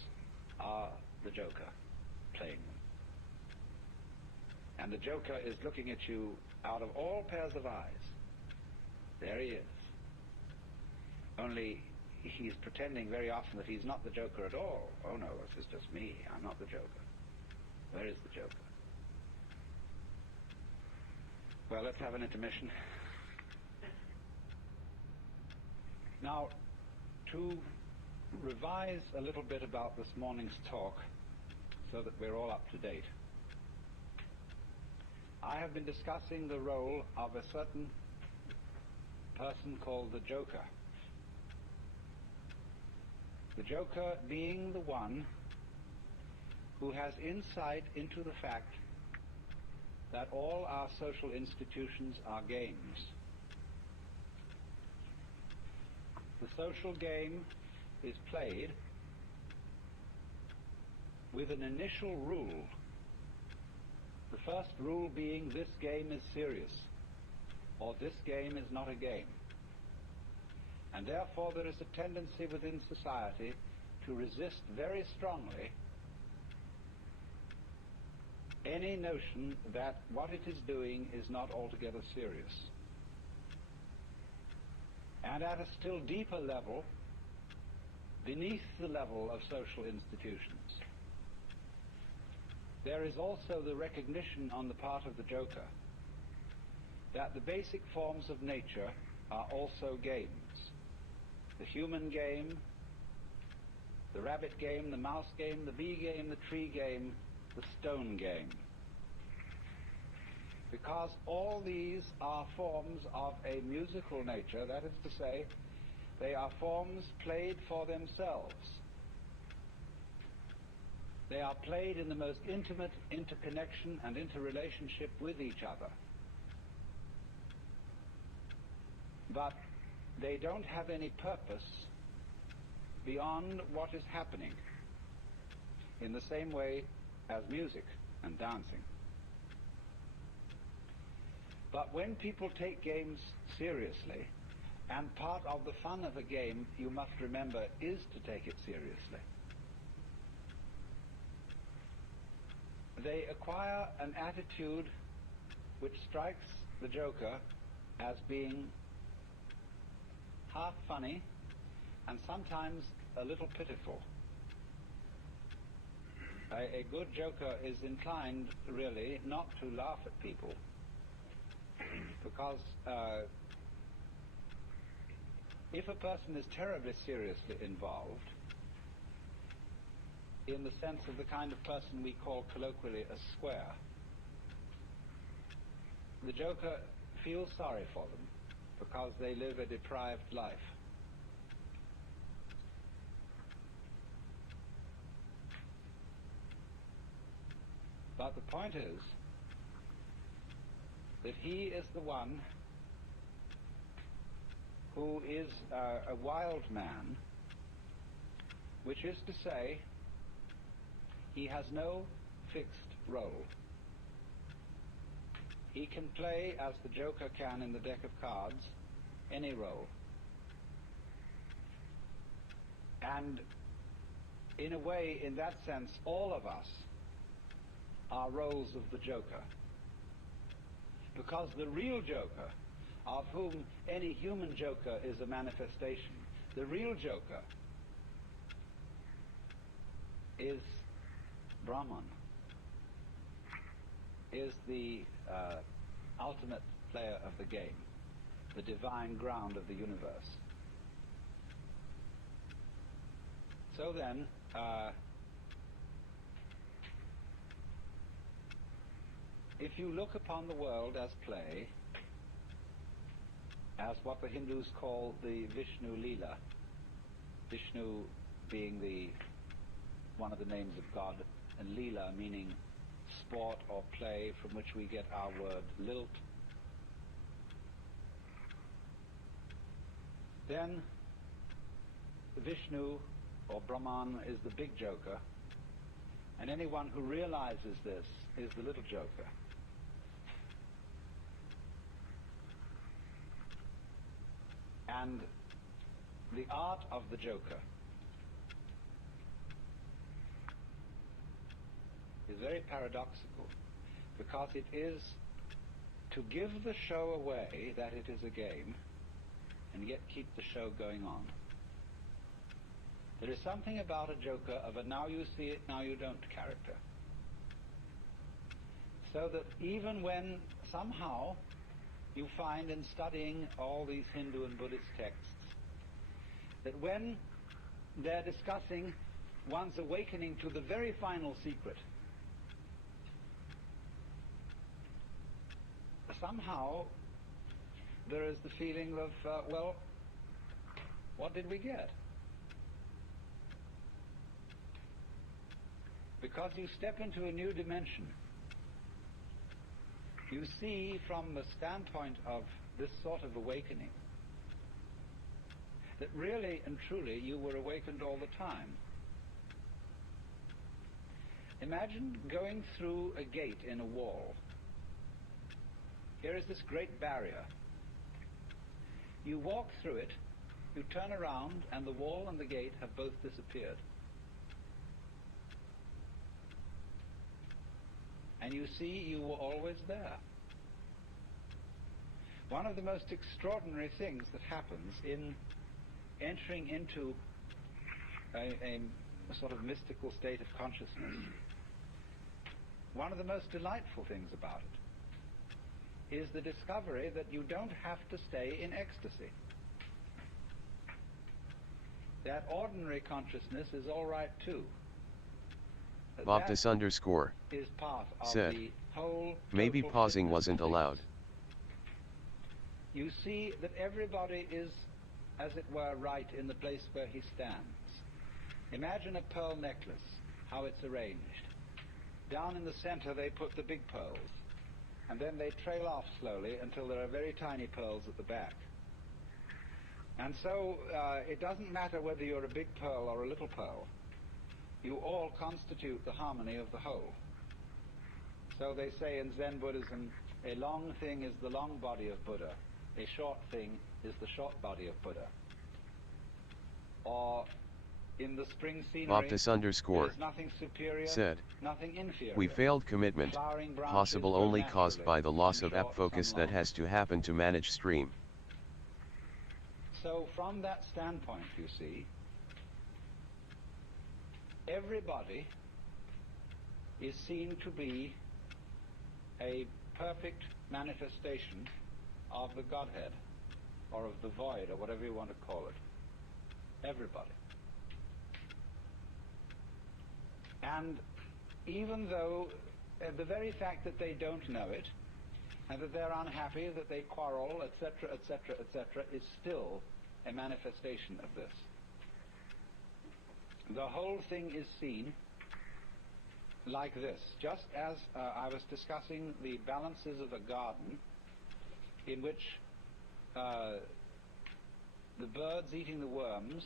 are the joker playing them. And the joker is looking at you out of all pairs of eyes. There he is. Only he's pretending very often that he's not the joker at all. Oh no, this is just me. I'm not the joker. Where is the joker? Well, let's have an intermission. Now, to revise a little bit about this morning's talk so that we're all up to date, I have been discussing the role of a certain person called the Joker. The Joker being the one who has insight into the fact that all our social institutions are games. The social game is played with an initial rule. The first rule being, this game is serious, or this game is not a game. And therefore there is a tendency within society to resist very strongly any notion that what it is doing is not altogether serious. And at a still deeper level, beneath the level of social institutions, there is also the recognition on the part of the Joker that the basic forms of nature are also games. The human game, the rabbit game, the mouse game, the bee game, the tree game, the stone game. Because all these are forms of a musical nature, that is to say, they are forms played for themselves. They are played in the most intimate interconnection and interrelationship with each other. But they don't have any purpose beyond what is happening, in the same way as music and dancing. But when people take games seriously, and part of the fun of a game, you must remember, is to take it seriously, they acquire an attitude which strikes the Joker as being half funny and sometimes a little pitiful. A good Joker is inclined, really, not to laugh at people, because if a person is terribly seriously involved, in the sense of the kind of person we call colloquially a square, the Joker feels sorry for them because they live a deprived life. But the point is that he is the one who is a wild man, which is to say, he has no fixed role. He can play, as the Joker can in the deck of cards, any role. And in a way, in that sense, all of us are roles of the Joker. Because the real Joker, of whom any human Joker is a manifestation, the real Joker is Brahman, is the ultimate player of the game, the divine ground of the universe. So then, if you look upon the world as play, as what the Hindus call the Vishnu Leela, Vishnu being the one of the names of God, and Leela meaning sport or play, from which we get our word lilt. Then Vishnu, or Brahman, is the big joker, and anyone who realizes this is the little joker. And the art of the joker is very paradoxical, because it is to give the show away that it is a game and yet keep the show going on. There is something about a joker of a now you see it, now you don't character. So that even when somehow you find in studying all these Hindu and Buddhist texts that when they're discussing one's awakening to the very final secret, somehow there is the feeling of, well, what did we get? Because you step into a new dimension. You see from the standpoint of this sort of awakening that really and truly you were awakened all the time. Imagine going through a gate in a wall. Here is this great barrier. You walk through it, you turn around, and the wall and the gate have both disappeared. And you see you were always there. One of the most extraordinary things that happens in entering into a sort of mystical state of consciousness, one of the most delightful things about it is the discovery that you don't have to stay in ecstasy. That ordinary consciousness is all right too. Boptis underscore Is part of said, the whole maybe total pausing fitness wasn't of things. allowed. You see that everybody is, as it were, right in the place where he stands. Imagine a pearl necklace, how it's arranged. Down in the center they put the big pearls, and then they trail off slowly until there are very tiny pearls at the back. And so it doesn't matter whether you're a big pearl or a little pearl. You all constitute the harmony of the whole. So they say in Zen Buddhism, a long thing is the long body of Buddha. A short thing is the short body of Buddha. Or in the spring scenery, Boptis underscore there's nothing superior, said, nothing inferior. we failed commitment, Flowering branches possible grow only caused naturally, by the loss some of app short, focus some that long. has to happen to manage stream. So from that standpoint, you see, everybody is seen to be a perfect manifestation of the Godhead, or of the void, or whatever you want to call it. Everybody. And even though the very fact that they don't know it, and that they're unhappy, that they quarrel, etc., etc., etc., is still a manifestation of this. The whole thing is seen like this. Just as I was discussing the balances of a garden in which the birds eating the worms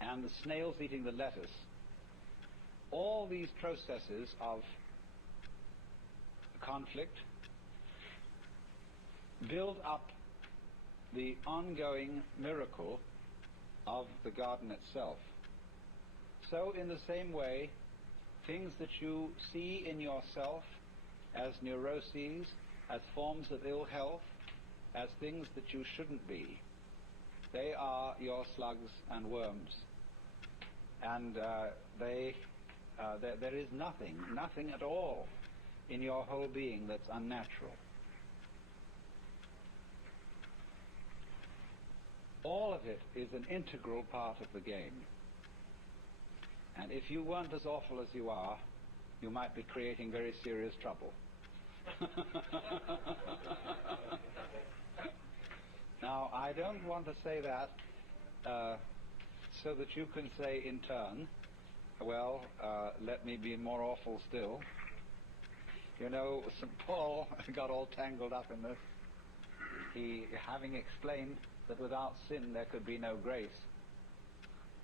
and the snails eating the lettuce, all these processes of conflict build up the ongoing miracle of the garden itself. So in the same way, things that you see in yourself as neuroses, as forms of ill health, as things that you shouldn't be, they are your slugs and worms. And there is nothing at all in your whole being that's unnatural. All of it is an integral part of the game. And if you weren't as awful as you are, you might be creating very serious trouble. Now, I don't want to say that so that you can say in turn, Well, let me be more awful still. You know, St. Paul got all tangled up in this. He, having explained that without sin there could be no grace,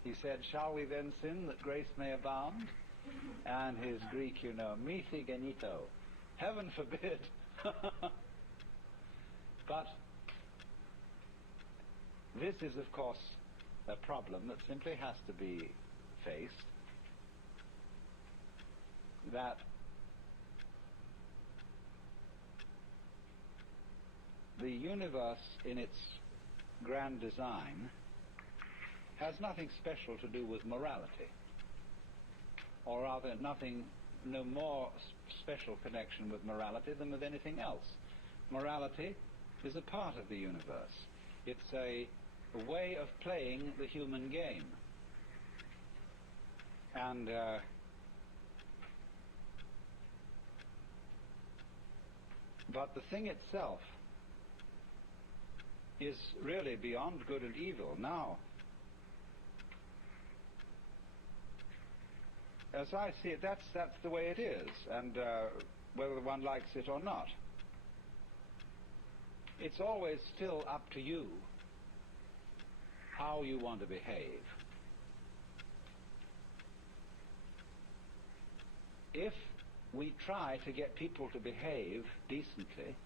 he said, shall we then sin that grace may abound? And his Greek, you know, mithi genito, heaven forbid. But this is, of course, a problem that simply has to be faced, that the universe in its grand design has nothing special to do with morality, or rather no more special connection with morality than with anything else. Morality is a part of the universe. It's a way of playing the human game. And but the thing itself is really beyond good and evil. Now, as I see it, that's the way it is, and whether one likes it or not, it's always still up to you how you want to behave. If we try to get people to behave decently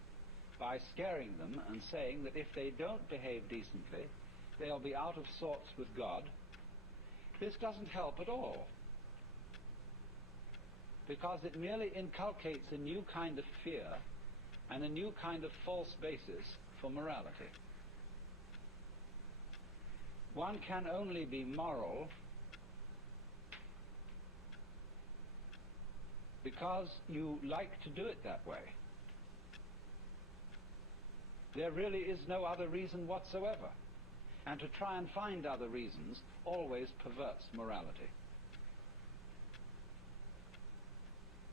by scaring them and saying that if they don't behave decently, they'll be out of sorts with God, this doesn't help at all, because it merely inculcates a new kind of fear and a new kind of false basis for morality. One can only be moral because you like to do it that way. There really is no other reason whatsoever. And to try and find other reasons always perverts morality.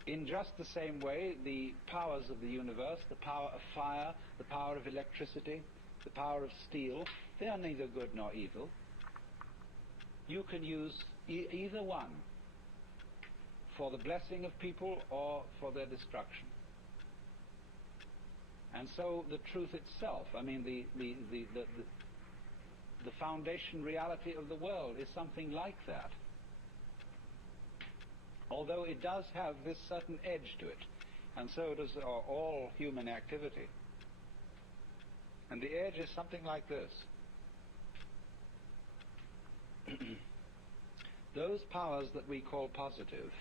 In just the same way, the powers of the universe, the power of fire, the power of electricity, the power of steel, they are neither good nor evil. You can use either one for the blessing of people or for their destruction. And so the truth itself, I mean, the foundation reality of the world is something like that. Although it does have this certain edge to it, and so does all human activity. And the edge is something like this. Those powers that we call positive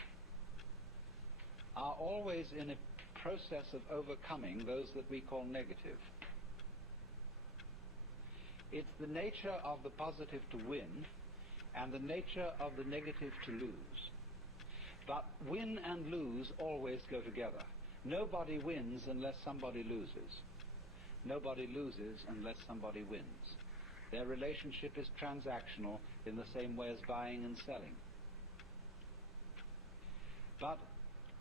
are always in a process of overcoming those that we call negative. It's the nature of the positive to win and the nature of the negative to lose. But win and lose always go together. Nobody wins unless somebody loses. Nobody loses unless somebody wins. Their relationship is transactional in the same way as buying and selling. But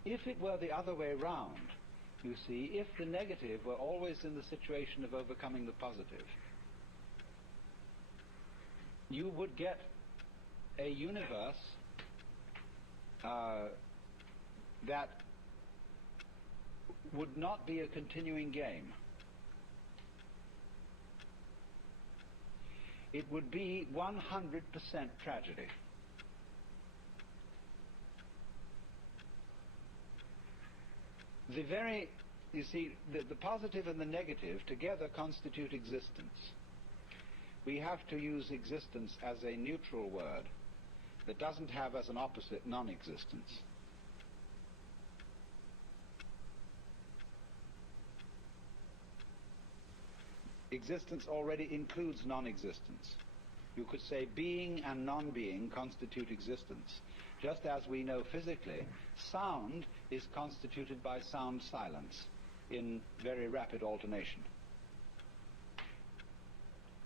if it were the other way round, you see, if the negative were always in the situation of overcoming the positive, you would get a universe that would not be a continuing game. It would be 100% tragedy. You see, the positive and the negative together constitute existence. We have to use existence as a neutral word that doesn't have as an opposite non-existence. Existence already includes non-existence. You could say being and non-being constitute existence, just as we know physically sound is constituted by sound silence in very rapid alternation.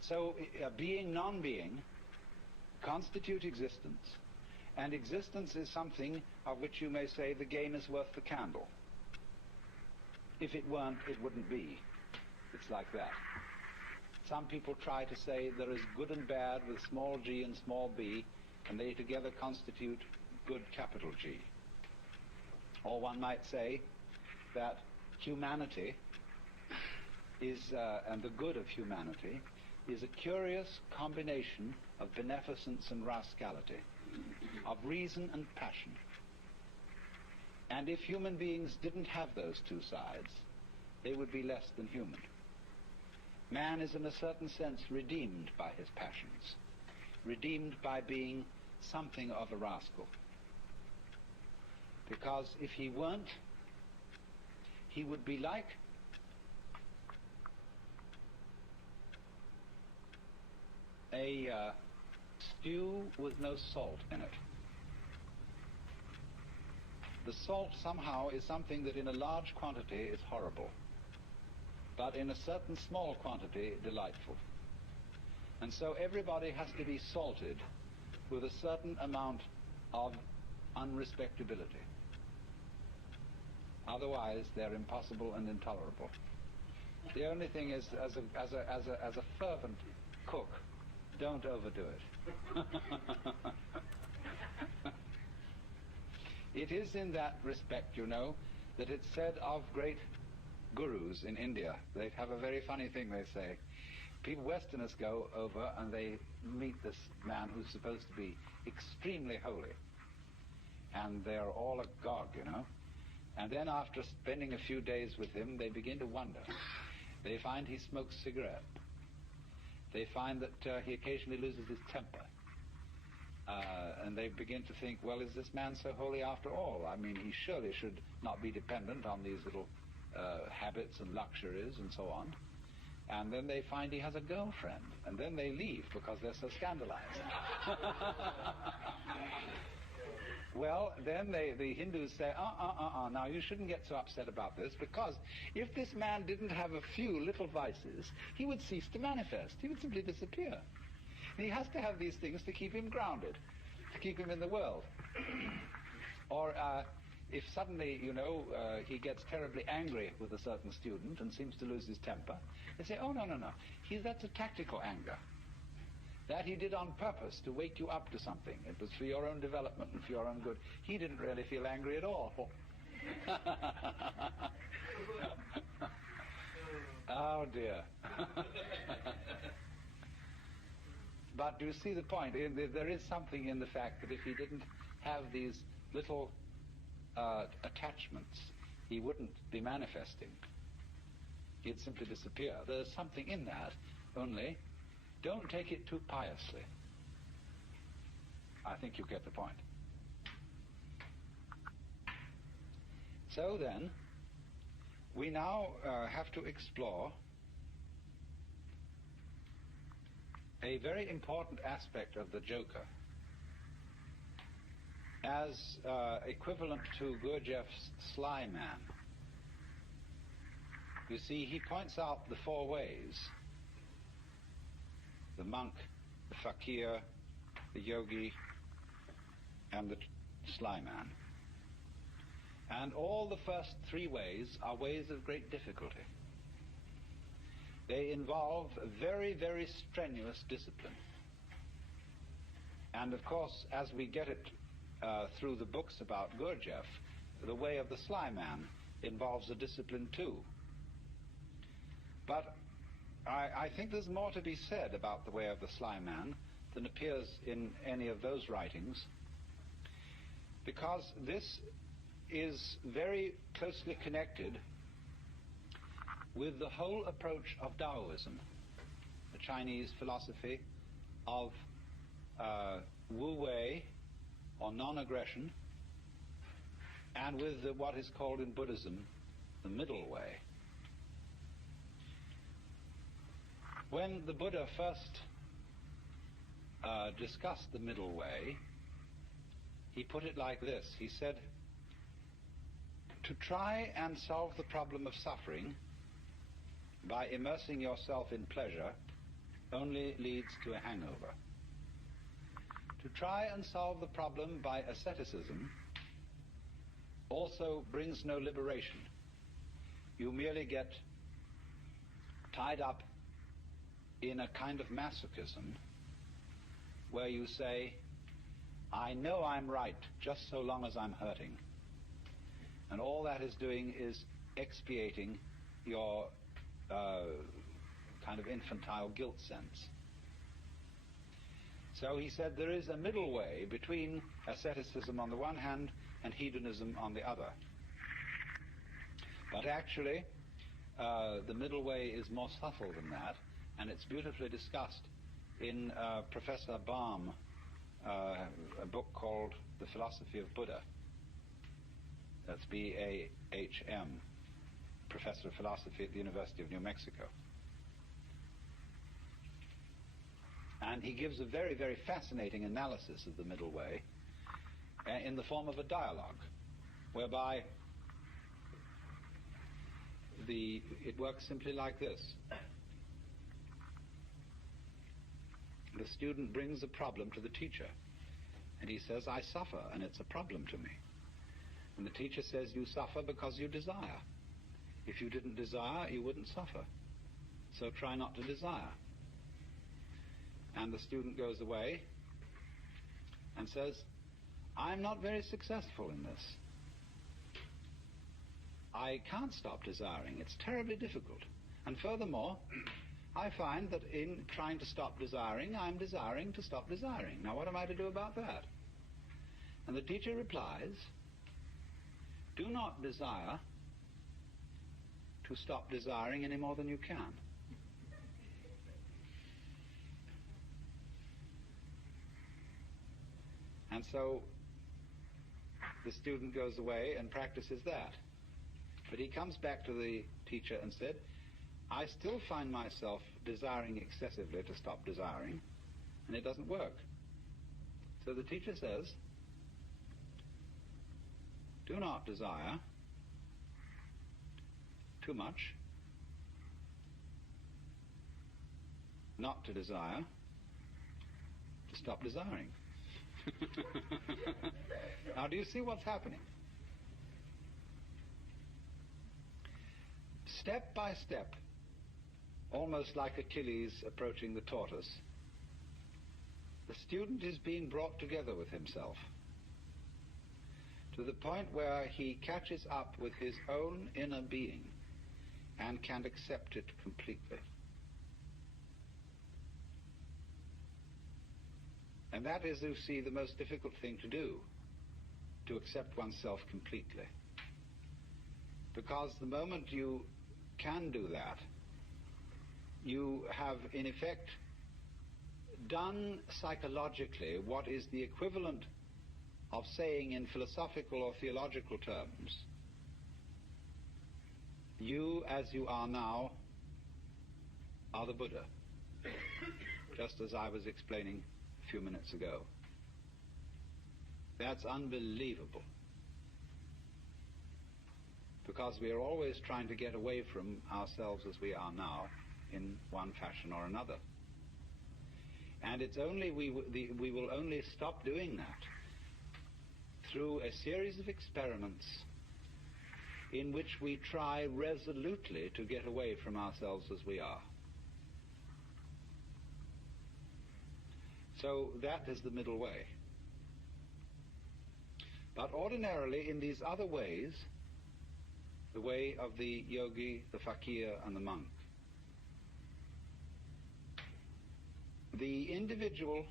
So being, non-being constitute existence, and existence is something of which you may say the game is worth the candle. If it weren't, it wouldn't be. It's like that. Some people try to say there is good and bad with small g and small b, and they together constitute good capital G. Or one might say that humanity is, and the good of humanity, is a curious combination of beneficence and rascality, of reason and passion. And if human beings didn't have those two sides, they would be less than human. Man is in a certain sense redeemed by his passions, redeemed by being something of a rascal. Because if he weren't, he would be like a stew with no salt in it. The salt somehow is something that in a large quantity is horrible, but in a certain small quantity delightful. And so everybody has to be salted with a certain amount of unrespectability. Otherwise they're impossible and intolerable. The only thing is, as a fervent cook, don't overdo it. It is in that respect, you know, that it's said of great gurus in India. They have a very funny thing they say. People, Westerners, go over and they meet this man who's supposed to be extremely holy. And they're all agog, you know. And then after spending a few days with him, they begin to wonder. They find he smokes cigarette. They find that he occasionally loses his temper. And they begin to think, well, is this man so holy after all? I mean, he surely should not be dependent on these little habits and luxuries and so on. And then they find he has a girlfriend. And then they leave because they're so scandalized. Well, then the Hindus say, now you shouldn't get so upset about this, because if this man didn't have a few little vices, he would cease to manifest. He would simply disappear. And he has to have these things to keep him grounded, to keep him in the world. Or if suddenly, you know, he gets terribly angry with a certain student and seems to lose his temper, they say, oh, no, that's a tactical anger. That he did on purpose to wake you up to something. It was for your own development and for your own good. He didn't really feel angry at all. Oh dear. But do you see the point? There is something in the fact that if he didn't have these little attachments, he wouldn't be manifesting. He'd simply disappear. There's something in that, only don't take it too piously. I think you get the point. So then, we now have to explore a very important aspect of the Joker as equivalent to Gurdjieff's Sly Man. You see, he points out the four ways: the monk, the fakir, the yogi, and the sly man. And all the first three ways are ways of great difficulty. They involve a very, very strenuous discipline. And of course, as we get it through the books about Gurdjieff, the way of the sly man involves a discipline too. But I think there's more to be said about the way of the sly man than appears in any of those writings, because this is very closely connected with the whole approach of Taoism, the Chinese philosophy of Wu Wei, or non-aggression, and with what is called in Buddhism the middle way. When the Buddha first discussed the middle way, he put it like this. He said, to try and solve the problem of suffering by immersing yourself in pleasure only leads to a hangover. To try and solve the problem by asceticism also brings no liberation. You merely get tied up in a kind of masochism where you say, I know I'm right just so long as I'm hurting. And all that is doing is expiating your kind of infantile guilt sense. So he said there is a middle way between asceticism on the one hand and hedonism on the other. But actually, the middle way is more subtle than that, and it's beautifully discussed in Professor Baum, a book called The Philosophy of Buddha. That's B-A-H-M, Professor of Philosophy at the University of New Mexico. And he gives a very, very fascinating analysis of the middle way in the form of a dialogue, whereby it works simply like this. The student brings a problem to the teacher, and he says, I suffer, and it's a problem to me. And the teacher says, you suffer because you desire. If you didn't desire, you wouldn't suffer. So try not to desire. And the student goes away and says, I'm not very successful in this. I can't stop desiring. It's terribly difficult. And furthermore, I find that in trying to stop desiring, I'm desiring to stop desiring. Now, what am I to do about that? And the teacher replies, do not desire to stop desiring any more than you can. And so the student goes away and practices that. But he comes back to the teacher and said, I still find myself desiring excessively to stop desiring, and it doesn't work. So the teacher says, do not desire too much, not to desire, to stop desiring. Now, do you see what's happening? Step by step, almost like Achilles approaching the tortoise, the student is being brought together with himself to the point where he catches up with his own inner being and can accept it completely. And that is, you see, the most difficult thing to do, to accept oneself completely. Because the moment you can do that, you have, in effect, done psychologically what is the equivalent of saying in philosophical or theological terms, you as you are now are the Buddha, just as I was explaining a few minutes ago. That's unbelievable, because we are always trying to get away from ourselves as we are now in one fashion or another. And it's only we will only stop doing that through a series of experiments in which we try resolutely to get away from ourselves as we are. So that is the middle way. But ordinarily, in these other ways, the way of the yogi, the fakir, and the monk, the individual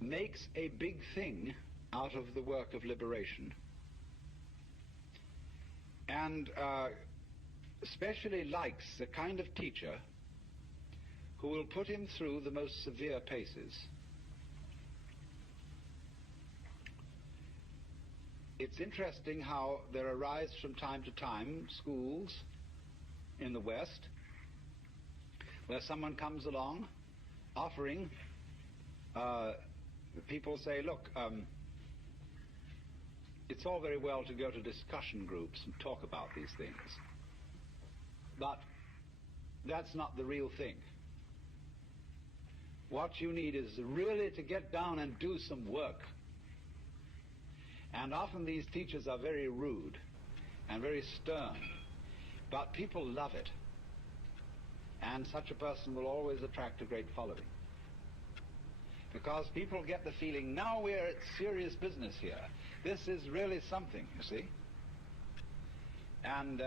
makes a big thing out of the work of liberation, and especially likes the kind of teacher who will put him through the most severe paces. It's interesting how there arise from time to time schools in the West where someone comes along offering, people say, look, it's all very well to go to discussion groups and talk about these things, but that's not the real thing. What you need is really to get down and do some work. And often these teachers are very rude and very stern, but people love it. And such a person will always attract a great following. Because people get the feeling, now we're at serious business here. This is really something, you see. And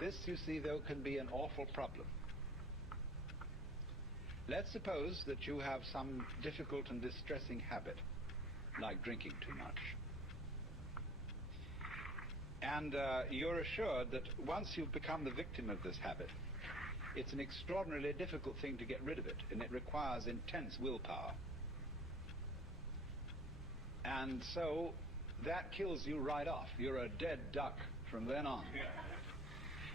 this, you see, though, can be an awful problem. Let's suppose that you have some difficult and distressing habit, like drinking too much. And you're assured that once you've become the victim of this habit, it's an extraordinarily difficult thing to get rid of it, and it requires intense willpower. And so that kills you right off. You're a dead duck from then on.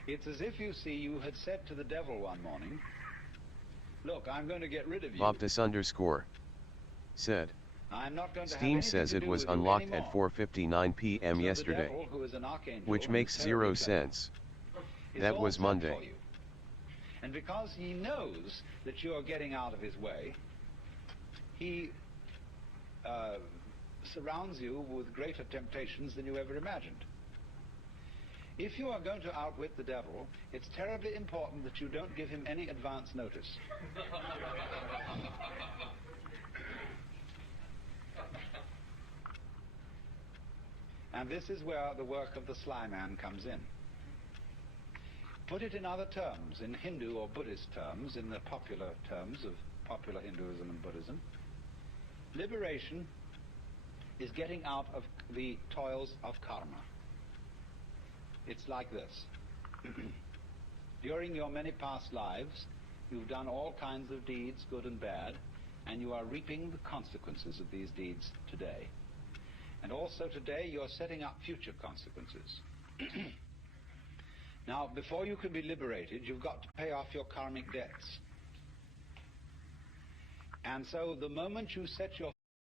It's as if, you see, you had said to the devil one morning, look, I'm going to get rid of you. Bobtus_ said. I'm not going to Steam have says anything it to was do with you unlocked anymore. at 4:59 p.m. So yesterday, the devil, who is an archangel which and makes terribly zero clever, sense. is That all was set Monday. for you. And because he knows that you are getting out of his way, he surrounds you with greater temptations than you ever imagined. If you are going to outwit the devil, it's terribly important that you don't give him any advance notice. And this is where the work of the sly man comes in. Put it in other terms, in Hindu or Buddhist terms, in the popular terms of popular Hinduism and Buddhism, liberation is getting out of the toils of karma. It's like this. During your many past lives, you've done all kinds of deeds, good and bad, and you are reaping the consequences of these deeds today. And also today, you're setting up future consequences. Now, before you can be liberated, you've got to pay off your karmic debts. And so the moment you set your